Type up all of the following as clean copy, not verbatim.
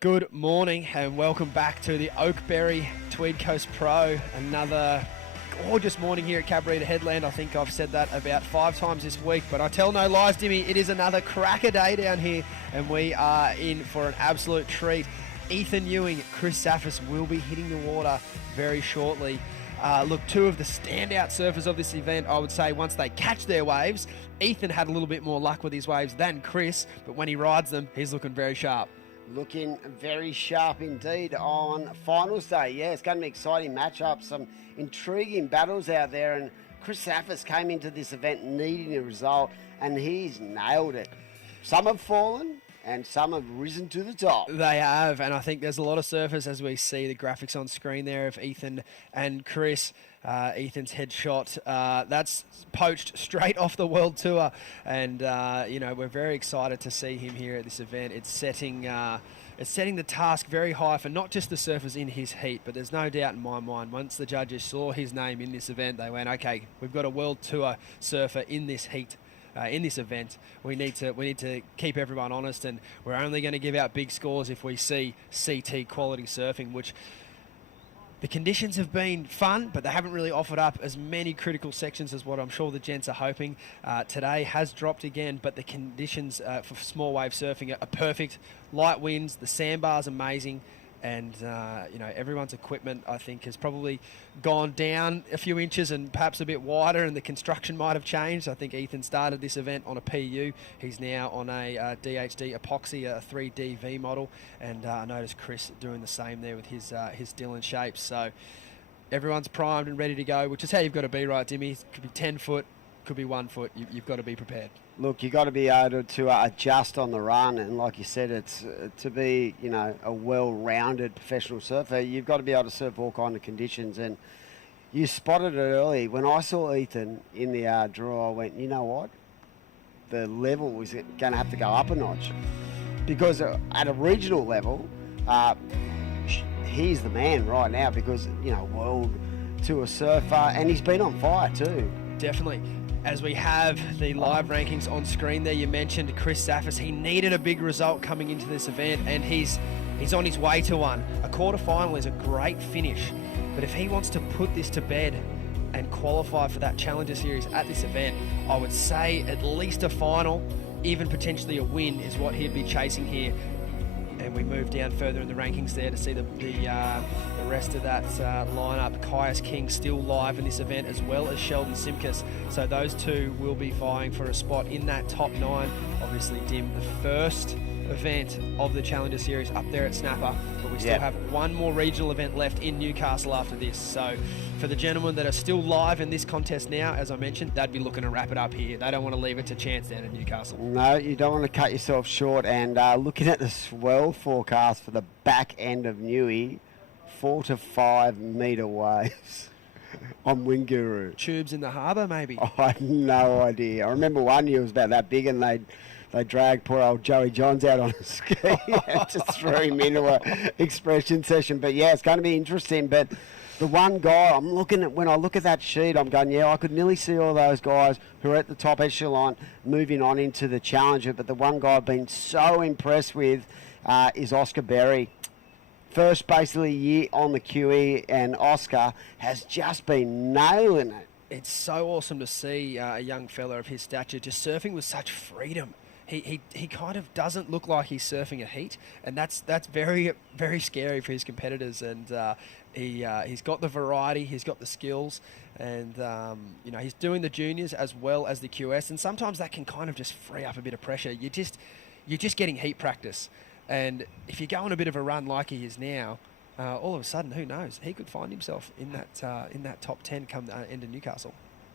Good morning and welcome back to the Oakberry Tweed Coast Pro. Another gorgeous morning here at Cabarita Headland. I think I've said that about 5 times this week, but I tell no lies, Dimmy. It is another cracker day down here and we are in for an absolute treat. Ethan Ewing, Kyuss Zaffis will be hitting the water very shortly. Look, 2 of the standout surfers of this event, I would say, once they catch their waves. Ethan had a little bit more luck with his waves than Kyuss, but when he rides them, he's looking very sharp. Looking very sharp indeed on finals day. Yeah, it's going to be an exciting matchup, some intriguing battles out there, and Kyuss Zaffis came into this event needing a result, and he's nailed it. Some have fallen, and some have risen to the top. They have, and I think there's a lot of surfers, as we see the graphics on screen there of Ethan and Kyuss. Ethan's headshot, that's poached straight off the World Tour, and we're very excited to see him here at this event. It's setting the task very high for not just the surfers in his heat, but there's no doubt in my mind, once the judges saw his name in this event, they went, okay, we've got a World Tour surfer in this heat. In this event, we need to keep everyone honest, and we're only going to give out big scores if we see CT quality surfing, which the conditions have been fun, but they haven't really offered up as many critical sections as what I'm sure the gents are hoping. Today has dropped again, but the conditions for small wave surfing are perfect. Light winds, the sandbar's amazing, and everyone's equipment, I think, has probably gone down a few inches and perhaps a bit wider, and the construction might have changed. I think Ethan started this event on a PU. He's now on a DHD epoxy, a 3DV model, and I noticed Kyuss doing the same there with his Dylan shapes. So everyone's primed and ready to go, which is how you've got to be, right, Dimmy? It could be 10 foot, could be 1 foot. You've got to be prepared. Look, you've got to be able to adjust on the run, and like you said, it's to be a well-rounded professional surfer, you've got to be able to surf all kind of conditions. And you spotted it early. When I saw Ethan in the draw, I went, you know what? The level was going to have to go up a notch, because at a regional level, he's the man right now, because World Tour surfer, and he's been on fire too. Definitely. As we have the live rankings on screen there, you mentioned Kyuss Zaffis. He needed a big result coming into this event, and he's on his way to one. A quarterfinal is a great finish, but if he wants to put this to bed and qualify for that Challenger Series at this event, I would say at least a final, even potentially a win, is what he'd be chasing here. And we move down further in the rankings there to see the rest of that lineup. Kyuss King still live in this event, as well as Sheldon Simkus. So those 2 will be vying for a spot in that top 9. Obviously, Dim, the first event of the Challenger Series up there at Snapper, but we still have one more regional event left in Newcastle after this. So for the gentlemen that are still live in this contest now, as I mentioned, they'd be looking to wrap it up here. They don't want to leave it to chance down in Newcastle. No, you don't want to cut yourself short. And looking at the swell forecast for the back end of Newey, 4 to 5 metre waves on Winguru. Tubes in the harbour, maybe? I have no idea. I remember one year it was about that big, and they dragged poor old Joey Johns out on a ski and just threw him into a expression session. But yeah, it's going to be interesting. But the one guy when I look at that sheet, I'm going, I could nearly see all those guys who are at the top echelon moving on into the Challenger. But the one guy I've been so impressed with is Oscar Berry. First basically year on the QE, and Oscar has just been nailing it. It's so awesome to see a young fella of his stature just surfing with such freedom. He kind of doesn't look like he's surfing a heat, and that's very, very scary for his competitors. And he's got the variety, he's got the skills, and he's doing the juniors as well as the QS, and sometimes that can kind of just free up a bit of pressure. You're just getting heat practice, and if you go on a bit of a run like he is now, all of a sudden, who knows? He could find himself in that top 10 come the end of Newcastle.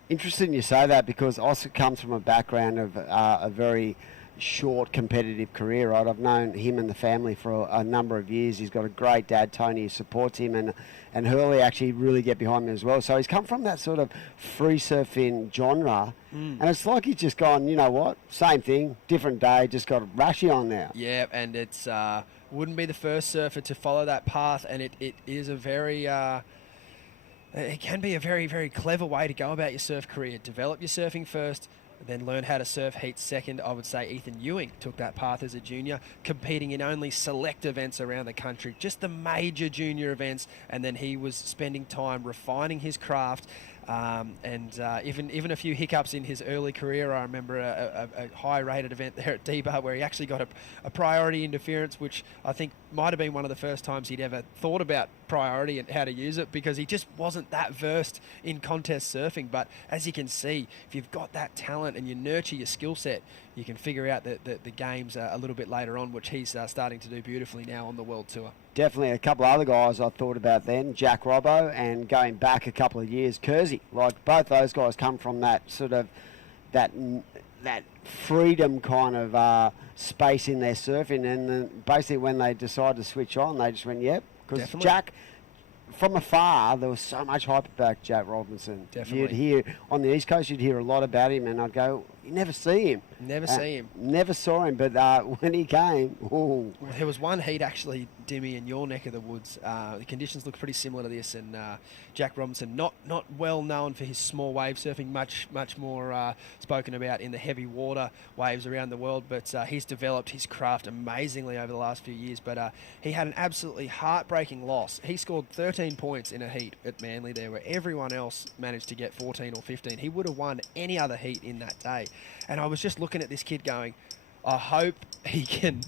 Interesting you say that, because Oscar comes from a background of a very short competitive career, right? I've known him and the family for a number of years. He's got a great dad, Tony, who supports him, and Hurley actually really get behind him as well. So he's come from that sort of free surfing genre, and it's like he's just gone, you know what, same thing, different day, just got Rashy on now. Yeah, and it's wouldn't be the first surfer to follow that path, and it is a very it can be a very, very clever way to go about your surf career. Develop your surfing first, then learned how to surf heat second. I would say Ethan Ewing took that path as a junior, competing in only select events around the country, just the major junior events, and then he was spending time refining his craft. Even a few hiccups in his early career. I remember a high-rated event there at D-Bar where he actually got a priority interference, which I think might have been one of the first times he'd ever thought about priority and how to use it, because he just wasn't that versed in contest surfing. But as you can see, if you've got that talent and you nurture your skill set, you can figure out the games a little bit later on, which he's starting to do beautifully now on the World Tour. Definitely a couple of other guys I thought about then, Jack Robbo, and going back a couple of years, Kersey. Like, both those guys come from that sort of, that freedom kind of space in their surfing, and then basically when they decided to switch on, they just went, yep. Because Jack, from afar, there was so much hype about Jack Robinson. Definitely. You'd hear, on the East Coast, you'd hear a lot about him, and I'd go, you never see him. Never see him. Never saw him, but when he came, ooh. Well, there was one heat actually, Dimmy, in your neck of the woods. The conditions look pretty similar to this, and Jack Robinson, not well known for his small wave surfing, much more spoken about in the heavy water waves around the world, but he's developed his craft amazingly over the last few years. But he had an absolutely heartbreaking loss. He scored 13 points in a heat at Manly there, where everyone else managed to get 14 or 15. He would have won any other heat in that day. And I was just looking at this kid going, I hope he can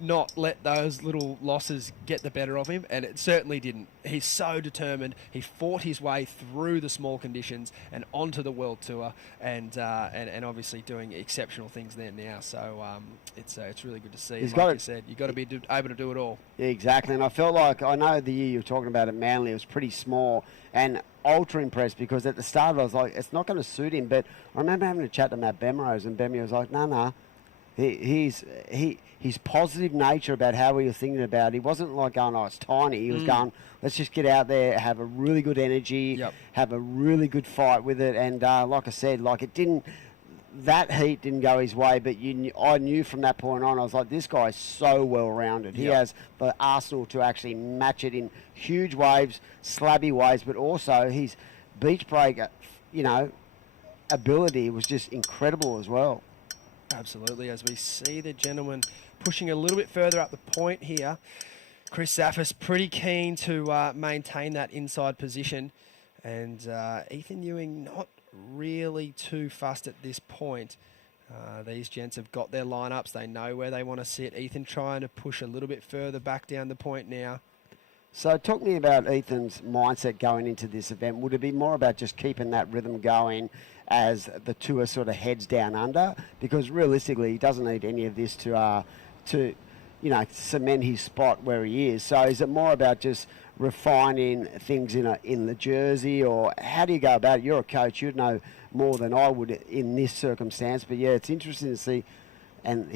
not let those little losses get the better of him, and it certainly didn't. He's so determined. He fought his way through the small conditions and onto the World Tour, and obviously doing exceptional things there now. So it's really good to see. Like you said, you've got to be able to do it all. Yeah, exactly. And I felt like, I know the year you were talking about at Manly, it was pretty small, and ultra impressed, because at the start I was like, it's not going to suit him. But I remember having a chat to Matt Bemrose, and Bemrose was like, no. His positive nature about how he was thinking about it. He wasn't like going, oh, it's tiny. He was going, let's just get out there, have a really good energy, have a really good fight with it. And like I said, like that heat didn't go his way, but I knew from that point on, I was like, this guy's so well-rounded. He has the arsenal to actually match it in huge waves, slabby waves, but also his beach break, ability was just incredible as well. Absolutely, as we see the gentleman pushing a little bit further up the point here. Chris Zaffis pretty keen to maintain that inside position, and Ethan Ewing not really too fussed at this point. These gents have got their lineups. They know where they want to sit. Ethan trying to push a little bit further back down the point now. So talk me about Ethan's mindset going into this event. Would it be more about just keeping that rhythm going as the tour sort of heads down under? Because realistically, he doesn't need any of this to cement his spot where he is. So is it more about just refining things in the jersey, or how do you go about it? You're a coach, you'd know more than I would in this circumstance. But yeah, it's interesting to see and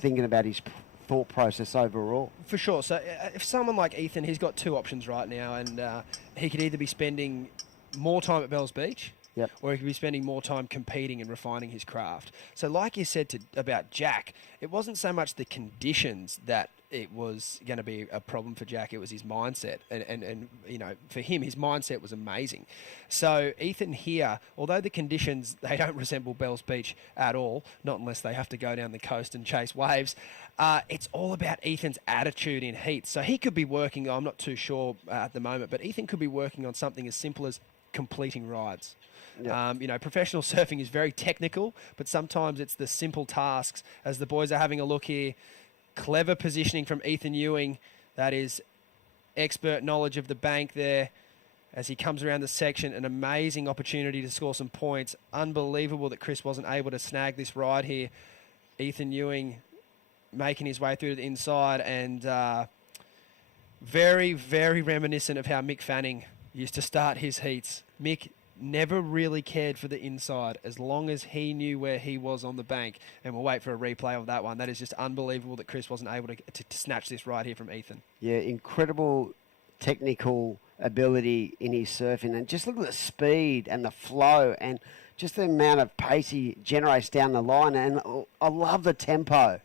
thinking about his thought process overall. For sure. So if someone like Ethan, he's got two options right now, and he could either be spending more time at Bells Beach, or he could be spending more time competing and refining his craft. So like you said about Jack, it wasn't so much the conditions that it was going to be a problem for Jack, it was his mindset. And for him, his mindset was amazing. So Ethan here, although the conditions, they don't resemble Bells Beach at all, not unless they have to go down the coast and chase waves, it's all about Ethan's attitude in heat. So he could be working, I'm not too sure at the moment, but Ethan could be working on something as simple as completing rides. Professional surfing is very technical, but sometimes it's the simple tasks. As the boys are having a look here, clever positioning from Ethan Ewing. That is expert knowledge of the bank there. As he comes around the section, an amazing opportunity to score some points. Unbelievable that Chris wasn't able to snag this ride here. Ethan Ewing making his way through to the inside, and very, very reminiscent of how Mick Fanning used to start his heats. Mick never really cared for the inside as long as he knew where he was on the bank. And we'll wait for a replay of that one. That is just unbelievable that Chris wasn't able to snatch this right here from Ethan. Yeah, incredible technical ability in his surfing. And just look at the speed and the flow and just the amount of pace he generates down the line. And I love the tempo.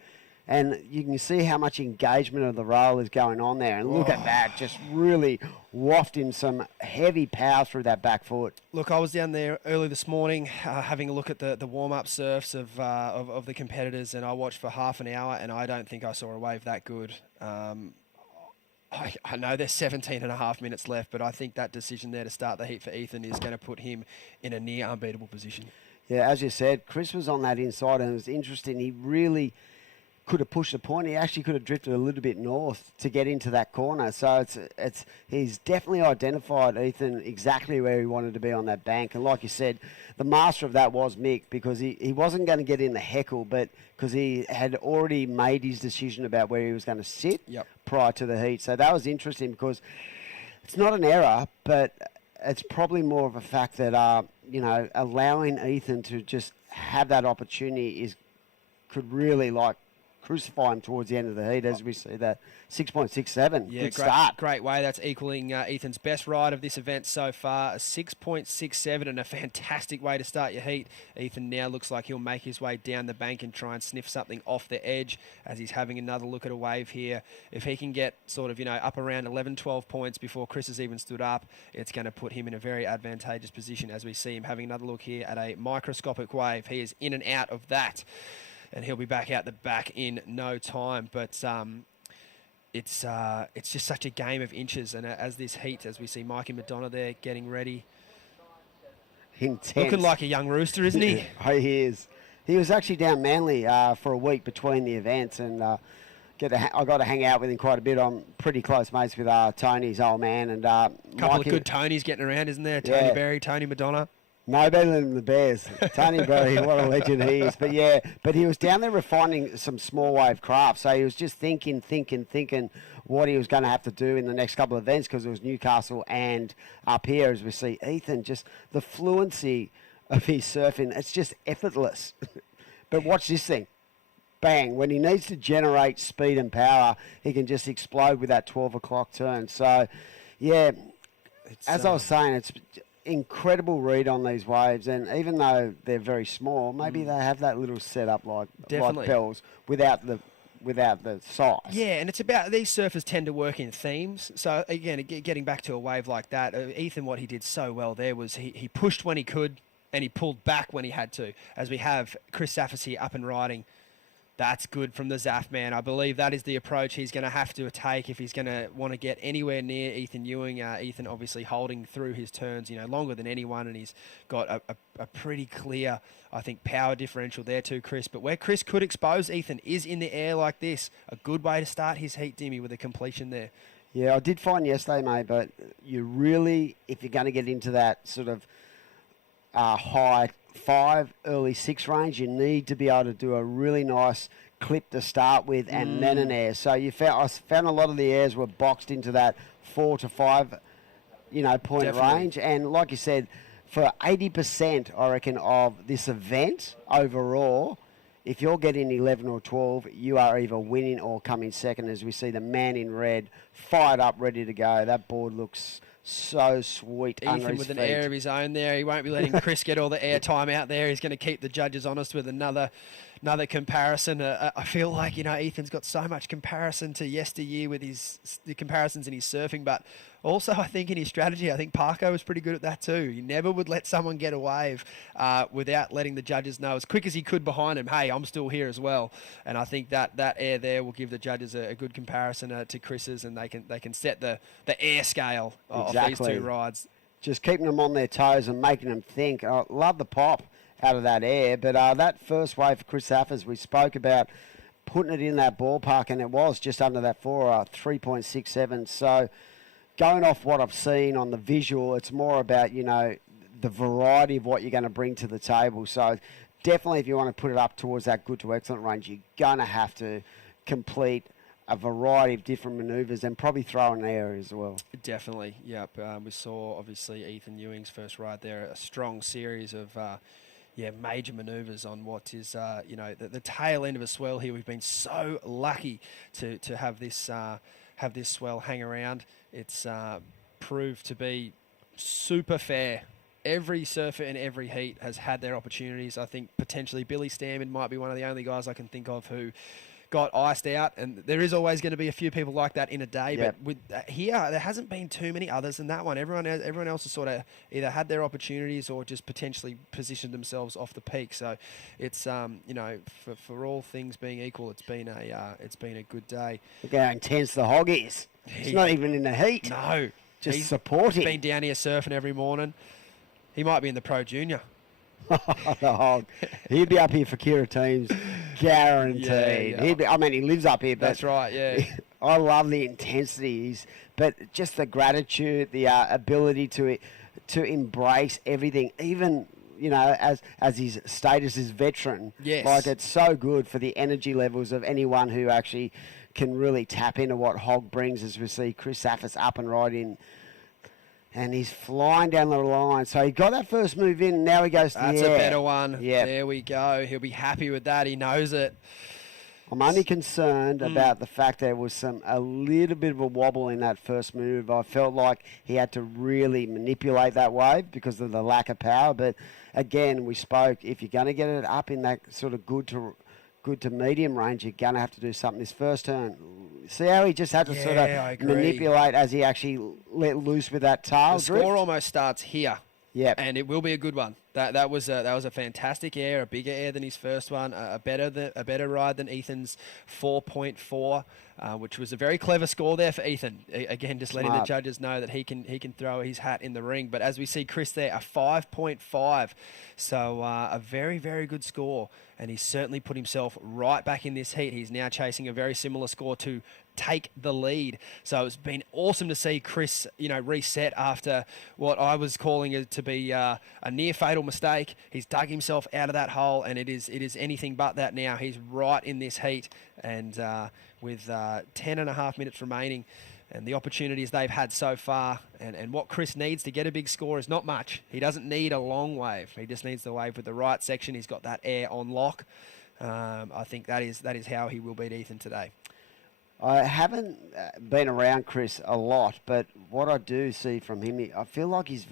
And you can see how much engagement of the roll is going on there. And look at that, just really wafting some heavy power through that back foot. Look, I was down there early this morning having a look at the warm-up surfs of the competitors, and I watched for half an hour, and I don't think I saw a wave that good. I know there's 17 and a half minutes left, but I think that decision there to start the heat for Ethan is going to put him in a near unbeatable position. Yeah, as you said, Chris was on that inside, and it was interesting. He really could have pushed the point. He actually could have drifted a little bit north to get into that corner. So he's definitely identified Ethan exactly where he wanted to be on that bank. And like you said, the master of that was Mick, because he wasn't going to get in the heckle, but because he had already made his decision about where he was going to sit prior to the heat. So that was interesting, because it's not an error, but it's probably more of a fact that, allowing Ethan to just have that opportunity could really crucify him towards the end of the heat, as we see that 6.67. Yeah, good start. Great way. That's equaling Ethan's best ride of this event so far, a 6.67, and a fantastic way to start your heat. Ethan now looks like he'll make his way down the bank and try and sniff something off the edge as he's having another look at a wave here. If he can get sort of, up around 11, 12 points before Chris has even stood up, it's going to put him in a very advantageous position as we see him having another look here at a microscopic wave. He is in and out of that, and he'll be back out the back in no time. But it's just such a game of inches. And as this heat, as we see Mikey McDonagh there getting ready. Intense. Looking like a young rooster, isn't he? Oh, he is. He was actually down Manly for a week between the events, and I got to hang out with him quite a bit. I'm pretty close mates with Tony's old man. And couple of good Tonys getting around, isn't there? Tony Berry, Tony McDonagh. No better than the Bears. Tony Berry, what a legend he is. But he was down there refining some small wave craft. So he was just thinking what he was going to have to do in the next couple of events, because it was Newcastle and up here, as we see Ethan, just the fluency of his surfing. It's just effortless. But watch this thing. Bang. When he needs to generate speed and power, he can just explode with that 12 o'clock turn. So, yeah, as I was saying, it's incredible read on these waves, and even though they're very small, maybe they have that little setup like bells without the size. Yeah, and it's about, these surfers tend to work in themes. So again, getting back to a wave like that, Ethan, what he did so well there was he pushed when he could, and he pulled back when he had to. As we have Chris Zaffis here up and riding. That's good from the Zaff man. I believe that is the approach he's going to have to take if he's going to want to get anywhere near Ethan Ewing. Ethan obviously holding through his turns, longer than anyone, and he's got a pretty clear, I think, power differential there too, Chris. But where Chris could expose Ethan is in the air like this. A good way to start his heat, Dimmy, with a completion there. Yeah, I did find yesterday, mate, but you really, if you're going to get into that sort of high 5, early 6 range, you need to be able to do a really nice clip to start with, and then an air. So I found a lot of the airs were boxed into that 4 to 5, point Definitely. range. And like you said, for 80%, I reckon, of this event overall, if you're getting 11 or 12, you are either winning or coming second, as we see the man in red fired up, ready to go. That board looks so sweet. Ethan with an air of his own there. He won't be letting Chris get all the air time out there. He's going to keep the judges honest with another comparison. I feel like, Ethan's got so much comparison to yesteryear with the comparisons in his surfing, but also I think in his strategy, I think Parko was pretty good at that too. He never would let someone get a wave without letting the judges know as quick as he could behind him, hey, I'm still here as well. And I think that air there will give the judges a good comparison to Chris's, and they can set the air scale of these two rides. Just keeping them on their toes and making them think. I love the pop out of that air, but that first wave for Chris Zaffis, we spoke about putting it in that ballpark, and it was just under that 3.67. So going off what I've seen on the visual, it's more about, the variety of what you're going to bring to the table. So definitely, if you want to put it up towards that good to excellent range, you're going to have to complete a variety of different manoeuvres and probably throw an air as well. Definitely, yep. We saw, obviously, Ethan Ewing's first ride there, a strong series of major manoeuvres on what is, the tail end of a swell here. We've been so lucky to have this swell hang around. It's proved to be super fair. Every surfer in every heat has had their opportunities. I think potentially Billy Stammen might be one of the only guys I can think of who got iced out, and there is always going to be a few people like that in a day. Yep. But with here, there hasn't been too many others than that one. Everyone else has sort of either had their opportunities or just potentially positioned themselves off the peak. So it's for all things being equal, it's been a good day. Look how intense the hog is. He's not even in the heat. No, just supporting. Been down here surfing every morning. He might be in the Pro Junior. The hog. He'd be up here for Kira teams, guaranteed. Yeah. He lives up here. But that's right, yeah. I love the intensities, but just the gratitude, the ability to embrace everything, even, as his status as veteran. Yes. Like, it's so good for the energy levels of anyone who actually can really tap into what Hog brings, as we see Kyuss Zaffis up and right in. And he's flying down the line. So he got that first move in, and now he goes to the air. That's a better one. Yeah. There we go. He'll be happy with that. He knows it. I'm only concerned about the fact there was a little bit of a wobble in that first move. I felt like he had to really manipulate that wave because of the lack of power. But again, we spoke, if you're going to get it up in that sort of good to medium range, you're going to have to do something this first turn. See how he just had to sort of manipulate as he actually let loose with that tail The drift? score almost starts here. Yep. And it will be a good one. That was a fantastic air, a bigger air than his first one, a better ride than Ethan's 4.4, which was a very clever score there for Ethan. Again, just letting the judges know that he can throw his hat in the ring. But as we see Kyuss there, a 5.5, so a very, very good score. And he's certainly put himself right back in this heat. He's now chasing a very similar score to take the lead. So it's been awesome to see Kyuss, reset after what I was calling it to be a near fatal mistake. He's dug himself out of that hole, and it is anything but that now. He's right in this heat, and with 10 and a half minutes remaining, and the opportunities they've had so far, and what Kyuss needs to get a big score is not much. He doesn't need a long wave. He just needs the wave with the right section. He's got that air on lock. I think that is how he will beat Ethan today. I haven't been around Kyuss a lot, but what I do see from him, I feel like his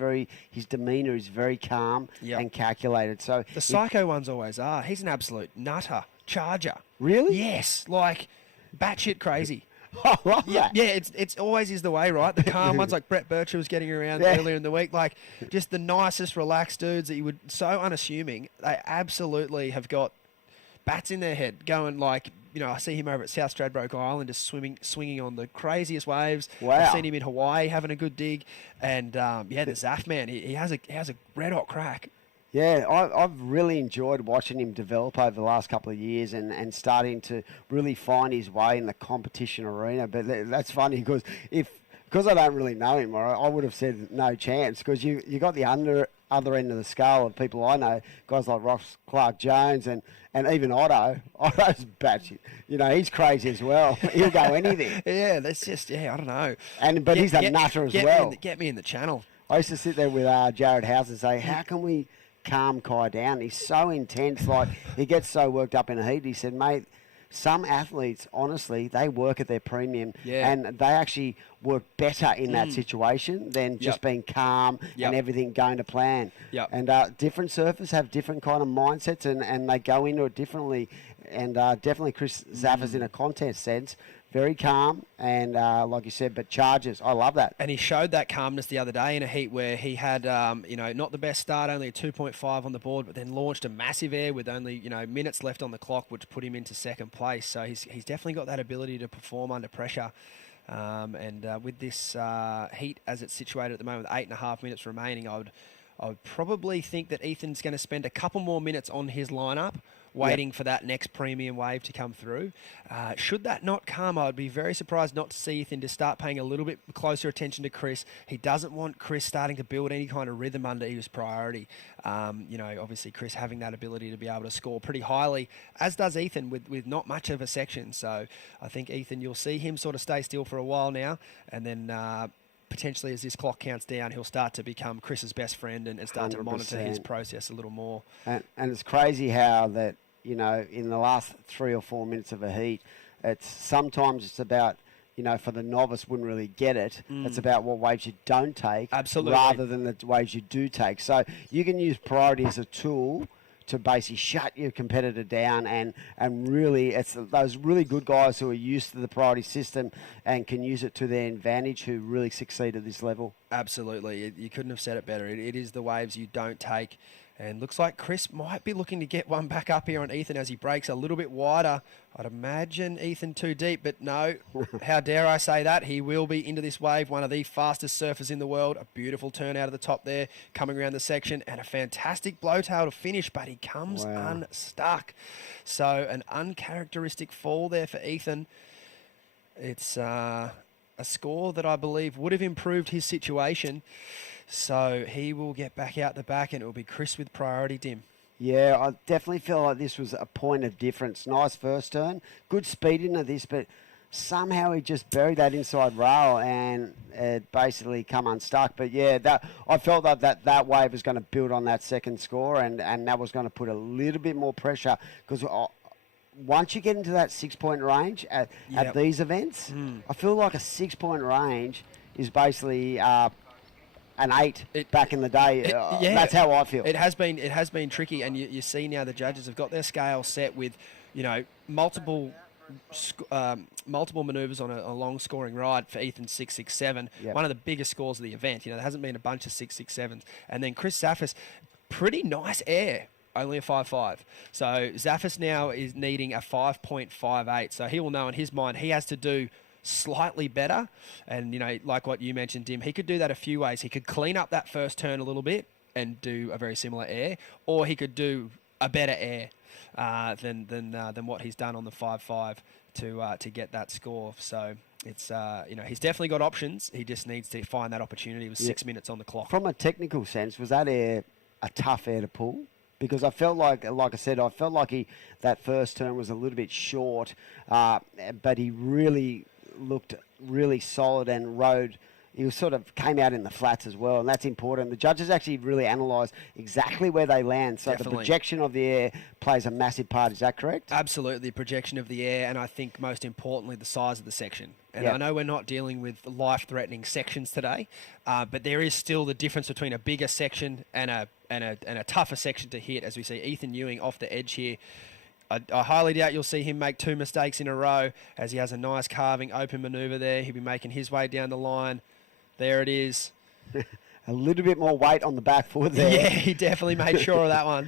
demeanour is very calm and calculated. So the psycho ones always are. He's an absolute nutter, charger. Really? Yes, like batshit crazy. I love that. Yeah, it's always is the way, right? The calm ones, like Brett Bircher was getting around earlier in the week, like just the nicest, relaxed dudes that you would, so unassuming. They absolutely have got bats in their head going like, I see him over at South Stradbroke Island just swinging on the craziest waves. Wow. I've seen him in Hawaii having a good dig. And, the Zaff man, he has a red-hot crack. Yeah, I've really enjoyed watching him develop over the last couple of years and starting to really find his way in the competition arena. But that's funny because I don't really know him, I would have said no chance, because you got the other end of the scale of people I know, guys like Ross Clark-Jones and even Otto. Otto's batshit. He's crazy as well. He'll go anything. Yeah, that's just, I don't know. But he's a nutter as well. Get me in the channel. I used to sit there with Jared House and say, how can we calm Kai down? He's so intense. Like, he gets so worked up in a heat. He said, mate, some athletes, honestly, they work at their premium and they actually work better in that situation than just being calm and everything going to plan. And different surfers have different kind of mindsets and they go into it differently. And definitely Kyuss Zaffis in a contest sense, very calm and, like you said, but charges. I love that. And he showed that calmness the other day in a heat where he had, not the best start, only a 2.5 on the board, but then launched a massive air with only, minutes left on the clock, which put him into second place. So he's definitely got that ability to perform under pressure. With this heat as it's situated at the moment, with 8.5 minutes remaining, I would probably think that Ethan's going to spend a couple more minutes on his lineup, waiting for that next premium wave to come through. Should that not come, I'd be very surprised not to see Ethan to start paying a little bit closer attention to Kyuss. He doesn't want Kyuss starting to build any kind of rhythm under his priority. Obviously Kyuss having that ability to be able to score pretty highly, as does Ethan with not much of a section. So I think Ethan, you'll see him sort of stay still for a while now, and then potentially as this clock counts down, he'll start to become Chris's best friend and start 100%. To monitor his process a little more. And it's crazy how that, in the last 3 or 4 minutes of a heat, sometimes it's about, for the novice wouldn't really get it. It's about what waves you don't take. Absolutely. Rather than the waves you do take. So you can use priority as a tool to basically shut your competitor down and really it's those really good guys who are used to the priority system and can use it to their advantage who really succeed at this level. Absolutely. You couldn't have said it better. It is the waves you don't take. And looks like Chris might be looking to get one back up here on Ethan as he breaks a little bit wider. I'd imagine Ethan too deep, but no. How dare I say that? He will be into this wave, one of the fastest surfers in the world. A beautiful turn out of the top there, coming around the section, and a fantastic blowtail to finish, but he comes unstuck. So an uncharacteristic fall there for Ethan. It's a score that I believe would have improved his situation. So he will get back out the back and it will be Chris with priority, Dim. Yeah, I definitely feel like this was a point of difference. Nice first turn. Good speed into this, but somehow he just buried that inside rail and it basically come unstuck. But yeah, I felt like that wave was going to build on that second score and that was going to put a little bit more pressure because once you get into that 6-point range at these events, I feel like a 6-point range is basically an 8 back in the day. That's how I feel. It has been tricky, and you see now the judges have got their scale set with, multiple manoeuvres on a long scoring ride for Ethan 667. Yep. One of the biggest scores of the event. There hasn't been a bunch of 667s, and then Chris Zaffis, pretty nice air. Only a 5.5. So Zaffis now is needing a 5.58. So he will know in his mind he has to do slightly better. And, like what you mentioned, Dim, he could do that a few ways. He could clean up that first turn a little bit and do a very similar air, or he could do a better air than what he's done on the 5.5 to get that score. So it's, he's definitely got options. He just needs to find that opportunity with 6 minutes on the clock. From a technical sense, was that air a tough air to pull? Because I felt like I said, that first turn was a little bit short, but he really looked really solid and rode. He sort of came out in the flats as well, and that's important. The judges actually really analysed exactly where they land, so Definitely. The projection of the air plays a massive part. Is that correct? Absolutely, the projection of the air, and I think most importantly, the size of the section. And Yep. I know we're not dealing with life-threatening sections today, but there is still the difference between a bigger section and a tougher section to hit, as we see Ethan Ewing off the edge here. I highly doubt you'll see him make 2 mistakes in a row, as he has a nice carving open manoeuvre there. He'll be making his way down the line. There it is. A little bit more weight on the back foot there. Yeah, he definitely made sure of that one.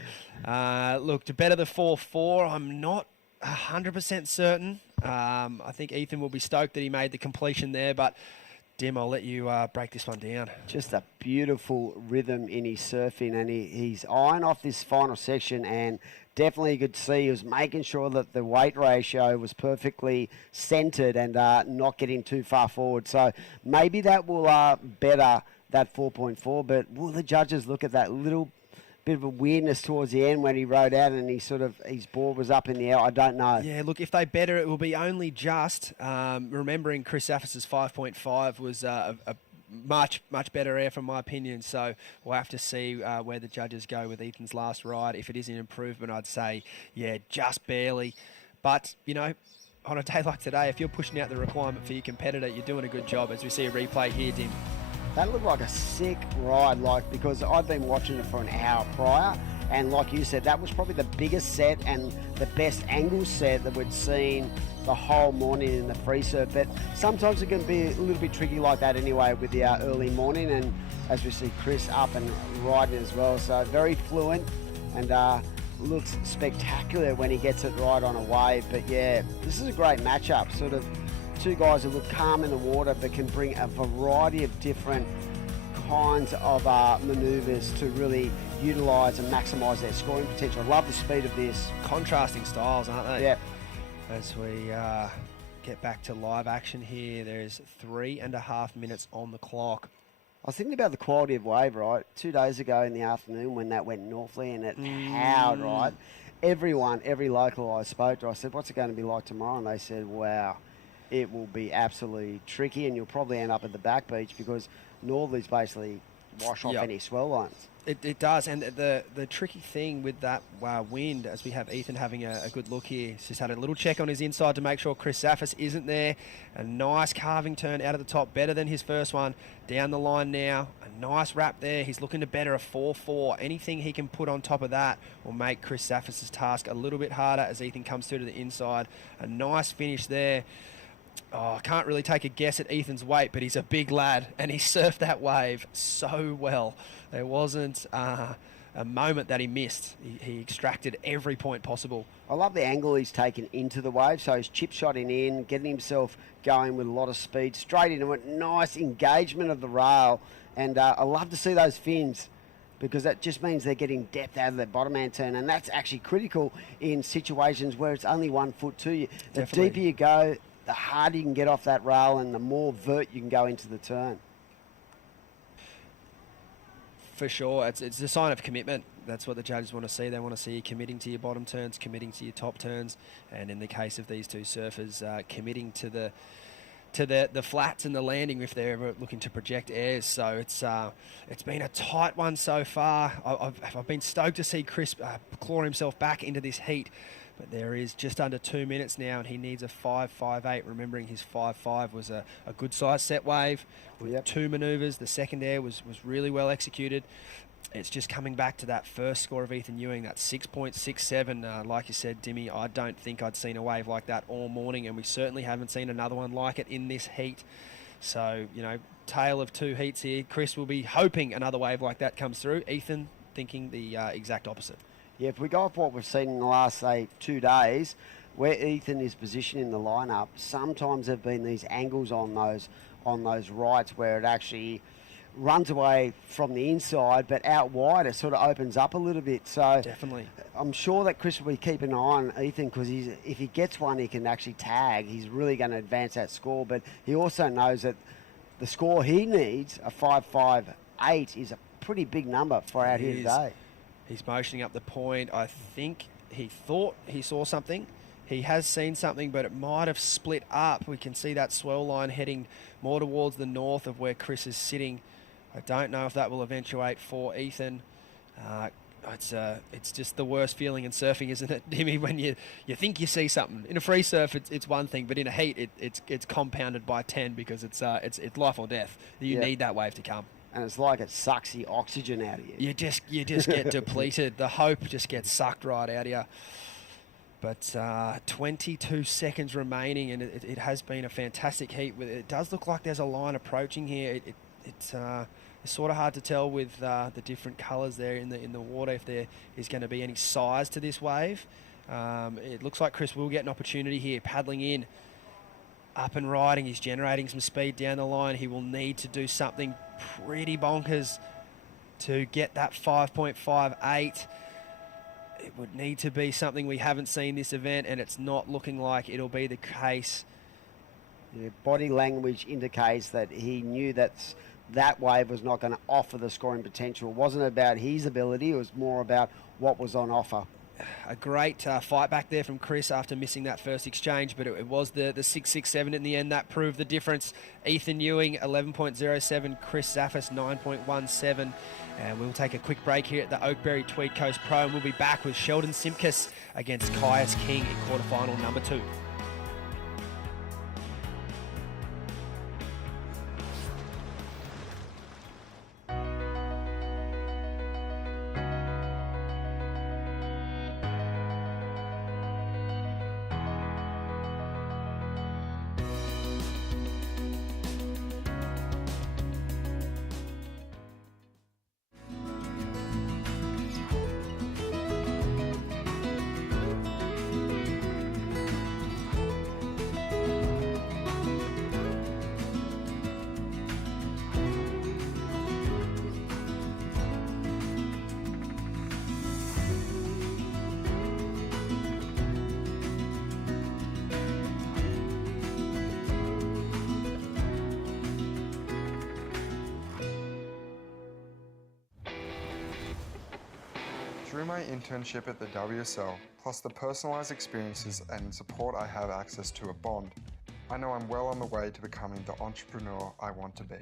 Look, to better the 4.4, I'm not 100% certain. I think Ethan will be stoked that he made the completion there, but Dim, I'll let you break this one down. Just a beautiful rhythm in his surfing, and he's eyeing off this final section, and definitely you could see he was making sure that the weight ratio was perfectly centered and not getting too far forward. So maybe that will better that 4.4, but will the judges look at that little bit of a weirdness towards the end when he rode out and his board was up in the air? I don't know. Yeah, look, if they better, it will be only just. Remembering Chris Zaffis' 5.5 was a much better air from my opinion, so we'll have to see where the judges go with Ethan's last ride. If it is an improvement, I'd say, yeah, just barely. But, on a day like today, if you're pushing out the requirement for your competitor, you're doing a good job, as we see a replay here, Dim. That looked like a sick ride, because I've been watching it for an hour prior, and like you said, that was probably the biggest set and the best angle set that we'd seen the whole morning in the free surf. But sometimes it can be a little bit tricky like that anyway with the early morning, and as we see Chris up and riding as well. So very fluent and looks spectacular when he gets it right on a wave. But yeah, this is a great matchup. Sort of two guys who look calm in the water but can bring a variety of different kinds of manoeuvres to really utilise and maximise their scoring potential. I love the speed of this. Contrasting styles, aren't they? Yeah. As we get back to live action here, there's 3.5 minutes on the clock. I was thinking about the quality of wave, right? 2 days ago in the afternoon when that went northerly and it howled, right? Every local I spoke to, I said, what's it going to be like tomorrow? And they said, wow, it will be absolutely tricky and you'll probably end up at the back beach because northerlies basically wash off any swell lines. It does, and the tricky thing with that wind, as we have Ethan having a good look here, he's just had a little check on his inside to make sure Kyuss Zaffis isn't there. A nice carving turn out of the top, better than his first one. Down the line now, a nice wrap there. He's looking to better a 4-4. Anything he can put on top of that will make Kyuss Zaffis' task a little bit harder as Ethan comes through to the inside. A nice finish there. Oh, I can't really take a guess at Ethan's weight, but he's a big lad, and he surfed that wave so well. There wasn't a moment that he missed. He extracted every point possible. I love the angle he's taken into the wave, so he's chip shotting in, getting himself going with a lot of speed, straight into it. Nice engagement of the rail, and I love to see those fins, because that just means they're getting depth out of their bottom hand turn, and that's actually critical in situations where it's only 1 foot to you. The Definitely. deeper you go, the harder you can get off that rail and the more vert you can go into the turn. For sure, it's a sign of commitment. That's what the judges want to see. They want to see you committing to your bottom turns, committing to your top turns, and in the case of these two surfers, committing to the flats and the landing if they're ever looking to project airs. So it's been a tight one so far. I've been stoked to see Chris claw himself back into this heat. But there is just under 2 minutes now, and he needs a 5.58. Remembering his 5.5 was a good size set wave with 2 manoeuvres. The second air was really well executed. It's just coming back to that first score of Ethan Ewing, that 6.67. Like you said, Dimmy, I don't think I'd seen a wave like that all morning, and we certainly haven't seen another one like it in this heat. So, tale of two heats here. Chris will be hoping another wave like that comes through. Ethan thinking the exact opposite. Yeah, if we go off what we've seen in the last, say, 2 days, where Ethan is positioned in the lineup, sometimes there have been these angles on those rights where it actually runs away from the inside, but out wide it sort of opens up a little bit. So Definitely. I'm sure that Chris will be keeping an eye on Ethan, because if he gets one, he can actually tag. He's really going to advance that score, but he also knows that the score he needs, a 5.58, is a pretty big number for out here today. He's motioning up the point. I think he thought he saw something. He has seen something, but it might have split up. We can see that swell line heading more towards the north of where Chris is sitting. I don't know if that will eventuate for Ethan. It's just the worst feeling in surfing, isn't it, Dimmy, when you think you see something. In a free surf, it's one thing, but in a heat, it's compounded by 10 because it's life or death. You need that wave to come. And it's like it sucks the oxygen out of you. You just get depleted. The hope just gets sucked right out of you. But 22 seconds remaining, and it has been a fantastic heat. It does look like there's a line approaching here. It's sort of hard to tell with the different colours there in the water if there is going to be any size to this wave. It looks like Chris will get an opportunity here, paddling in, up and riding. He's generating some speed down the line. He will need to do something pretty bonkers to get that 5.58. It would need to be something we haven't seen this event, and it's not looking like it'll be the case. Yeah, body language indicates that he knew that wave was not going to offer the scoring potential. It wasn't about his ability, it was more about what was on offer. A great fight back there from Chris after missing that first exchange, but it was the 6.67 in the end that proved the difference. Ethan Ewing 11.07, Kyuss Zaffis 9.17, and we'll take a quick break here at the Oakberry Tweed Coast Pro, and we'll be back with Sheldon Simkus against Kyuss King in quarterfinal number 2. Through my internship at the WSL, plus the personalised experiences and support I have access to at Bond, I know I'm well on the way to becoming the entrepreneur I want to be.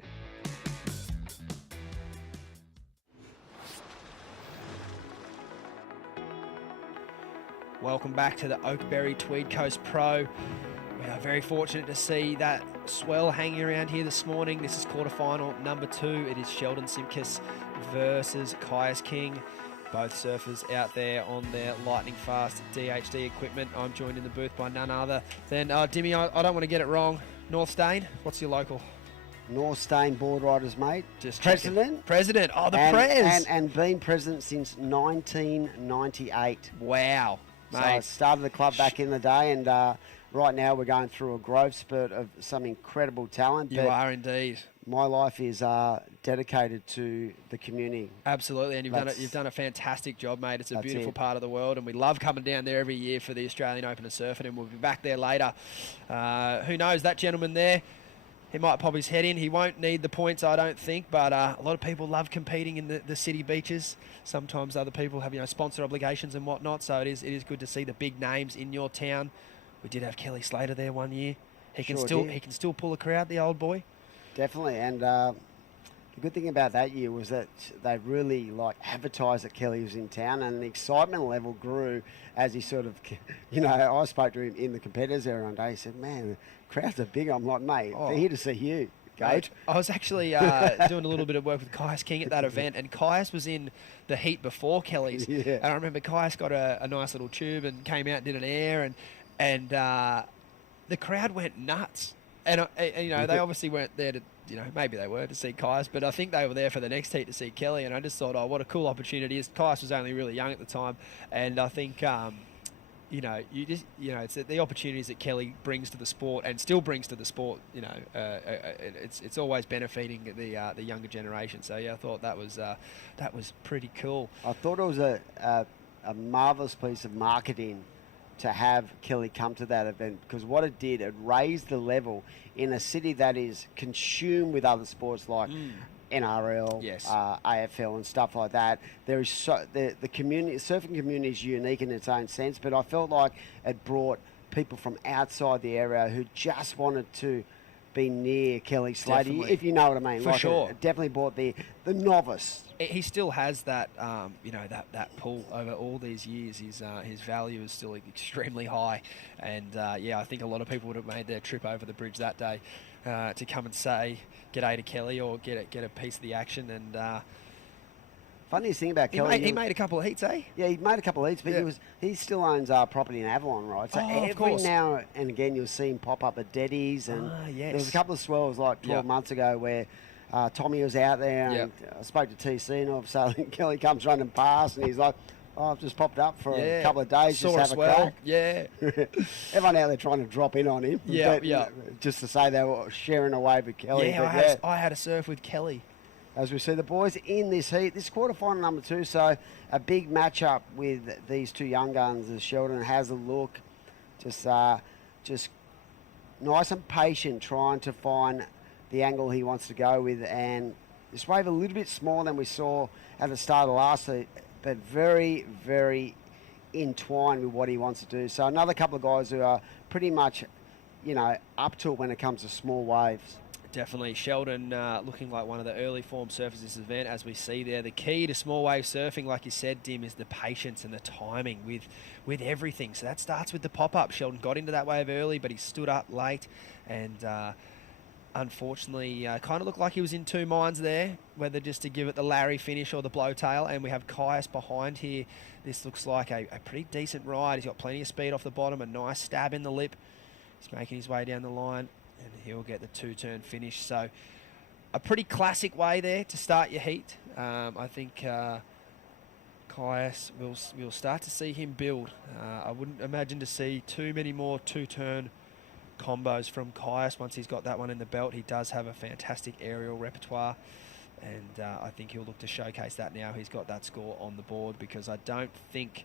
Welcome back to the Oakberry Tweed Coast Pro. We are very fortunate to see that swell hanging around here this morning. This is quarterfinal number 2. It is Sheldon Simkus versus Kyuss King. Both surfers out there on their lightning fast DHD equipment. I'm joined in the booth by none other than Dimmy. I don't want to get it wrong. North Stain, what's your local? North Stain board riders, mate. Just president. President. Oh, the Prez. And been president since 1998. Wow. So Mate. I started the club back in the day, and right now we're going through a growth spurt of some incredible talent. You are indeed. My life is dedicated to the community. Absolutely, and you've done a fantastic job, mate. It's a beautiful part of the world, and we love coming down there every year for the Australian Open of Surfing, and we'll be back there later. Who knows, that gentleman there, he might pop his head in. He won't need the points, I don't think, but a lot of people love competing in the city beaches. Sometimes other people have sponsor obligations and whatnot, so it is good to see the big names in your town. We did have Kelly Slater there one year. He can still pull a crowd, the old boy. Definitely, and the good thing about that year was that they really advertised that Kelly was in town, and the excitement level grew as he sort of, I spoke to him in the competitors area one day. He said, "Man, the crowds are big." I'm like, "Mate, they're here to see you, goat." I was actually doing a little bit of work with Kyuss King at that event, and Kyuss was in the heat before Kelly's. Yeah. And I remember Kyuss got a nice little tube and came out and did an air, and the crowd went nuts. And they obviously weren't there to, maybe they were to see Kyuss, but I think they were there for the next heat to see Kelly. And I just thought, what a cool opportunity. Kyuss was only really young at the time, and I think, it's the opportunities that Kelly brings to the sport and still brings to the sport. It's always benefiting the younger generation. So yeah, I thought that was pretty cool. I thought it was a marvelous piece of marketing to have Kelly come to that event, because what it did, it raised the level in a city that is consumed with other sports like NRL, Yes. AFL and stuff like that. There is the community, surfing community is unique in its own sense, but I felt like it brought people from outside the area who just wanted to be near Kelly Slater, Definitely. if you know what I mean. For sure. It definitely brought the novice. He still has that, that pull over all these years. His value is still extremely high, and I think a lot of people would have made their trip over the bridge that day to come and say g'day to Kelly or get a piece of the action. And funniest thing about Kelly, he made a couple of heats, eh? Yeah, he made a couple of heats, but Yeah. he still owns property in Avalon, right? So Of every course. now and again you'll see him pop up at Deddy's, and Yes. there was a couple of swells like 12 Yep. months ago where Tommy was out there, and I spoke to TC, and all of a sudden Kelly comes running past, and he's like, "Oh, I've just popped up for a couple of days, Saw just have a swell. crack." Yeah. Everyone out there trying to drop in on him, Yeah, but just to say they were sharing a wave with Kelly. Yeah, But I had a surf with Kelly. as we see the boys in this heat, this quarterfinal number 2, so a big matchup with these two young guns as Sheldon has a look, just nice and patient, trying to find the angle he wants to go with, and this wave a little bit smaller than we saw at the start of last heat, but very, very entwined with what he wants to do. So another couple of guys who are pretty much, up to it when it comes to small waves. Definitely. Sheldon looking like one of the early form surfers this event, as we see there. The key to small wave surfing, like you said, Dim, is the patience and the timing with everything. So that starts with the pop-up. Sheldon got into that wave early, but he stood up late, and unfortunately kind of looked like he was in two minds there, whether just to give it the Larry finish or the blowtail. And we have Kyuss behind here. This looks like a pretty decent ride. He's got plenty of speed off the bottom, a nice stab in the lip. He's making his way down the line, and he'll get the two-turn finish. So a pretty classic way there to start your heat. I think Kyuss, we'll start to see him build. I wouldn't imagine to see too many more two-turn combos from Kyuss. Once he's got that one in the belt, he does have a fantastic aerial repertoire, and I think he'll look to showcase that now he's got that score on the board, because I don't think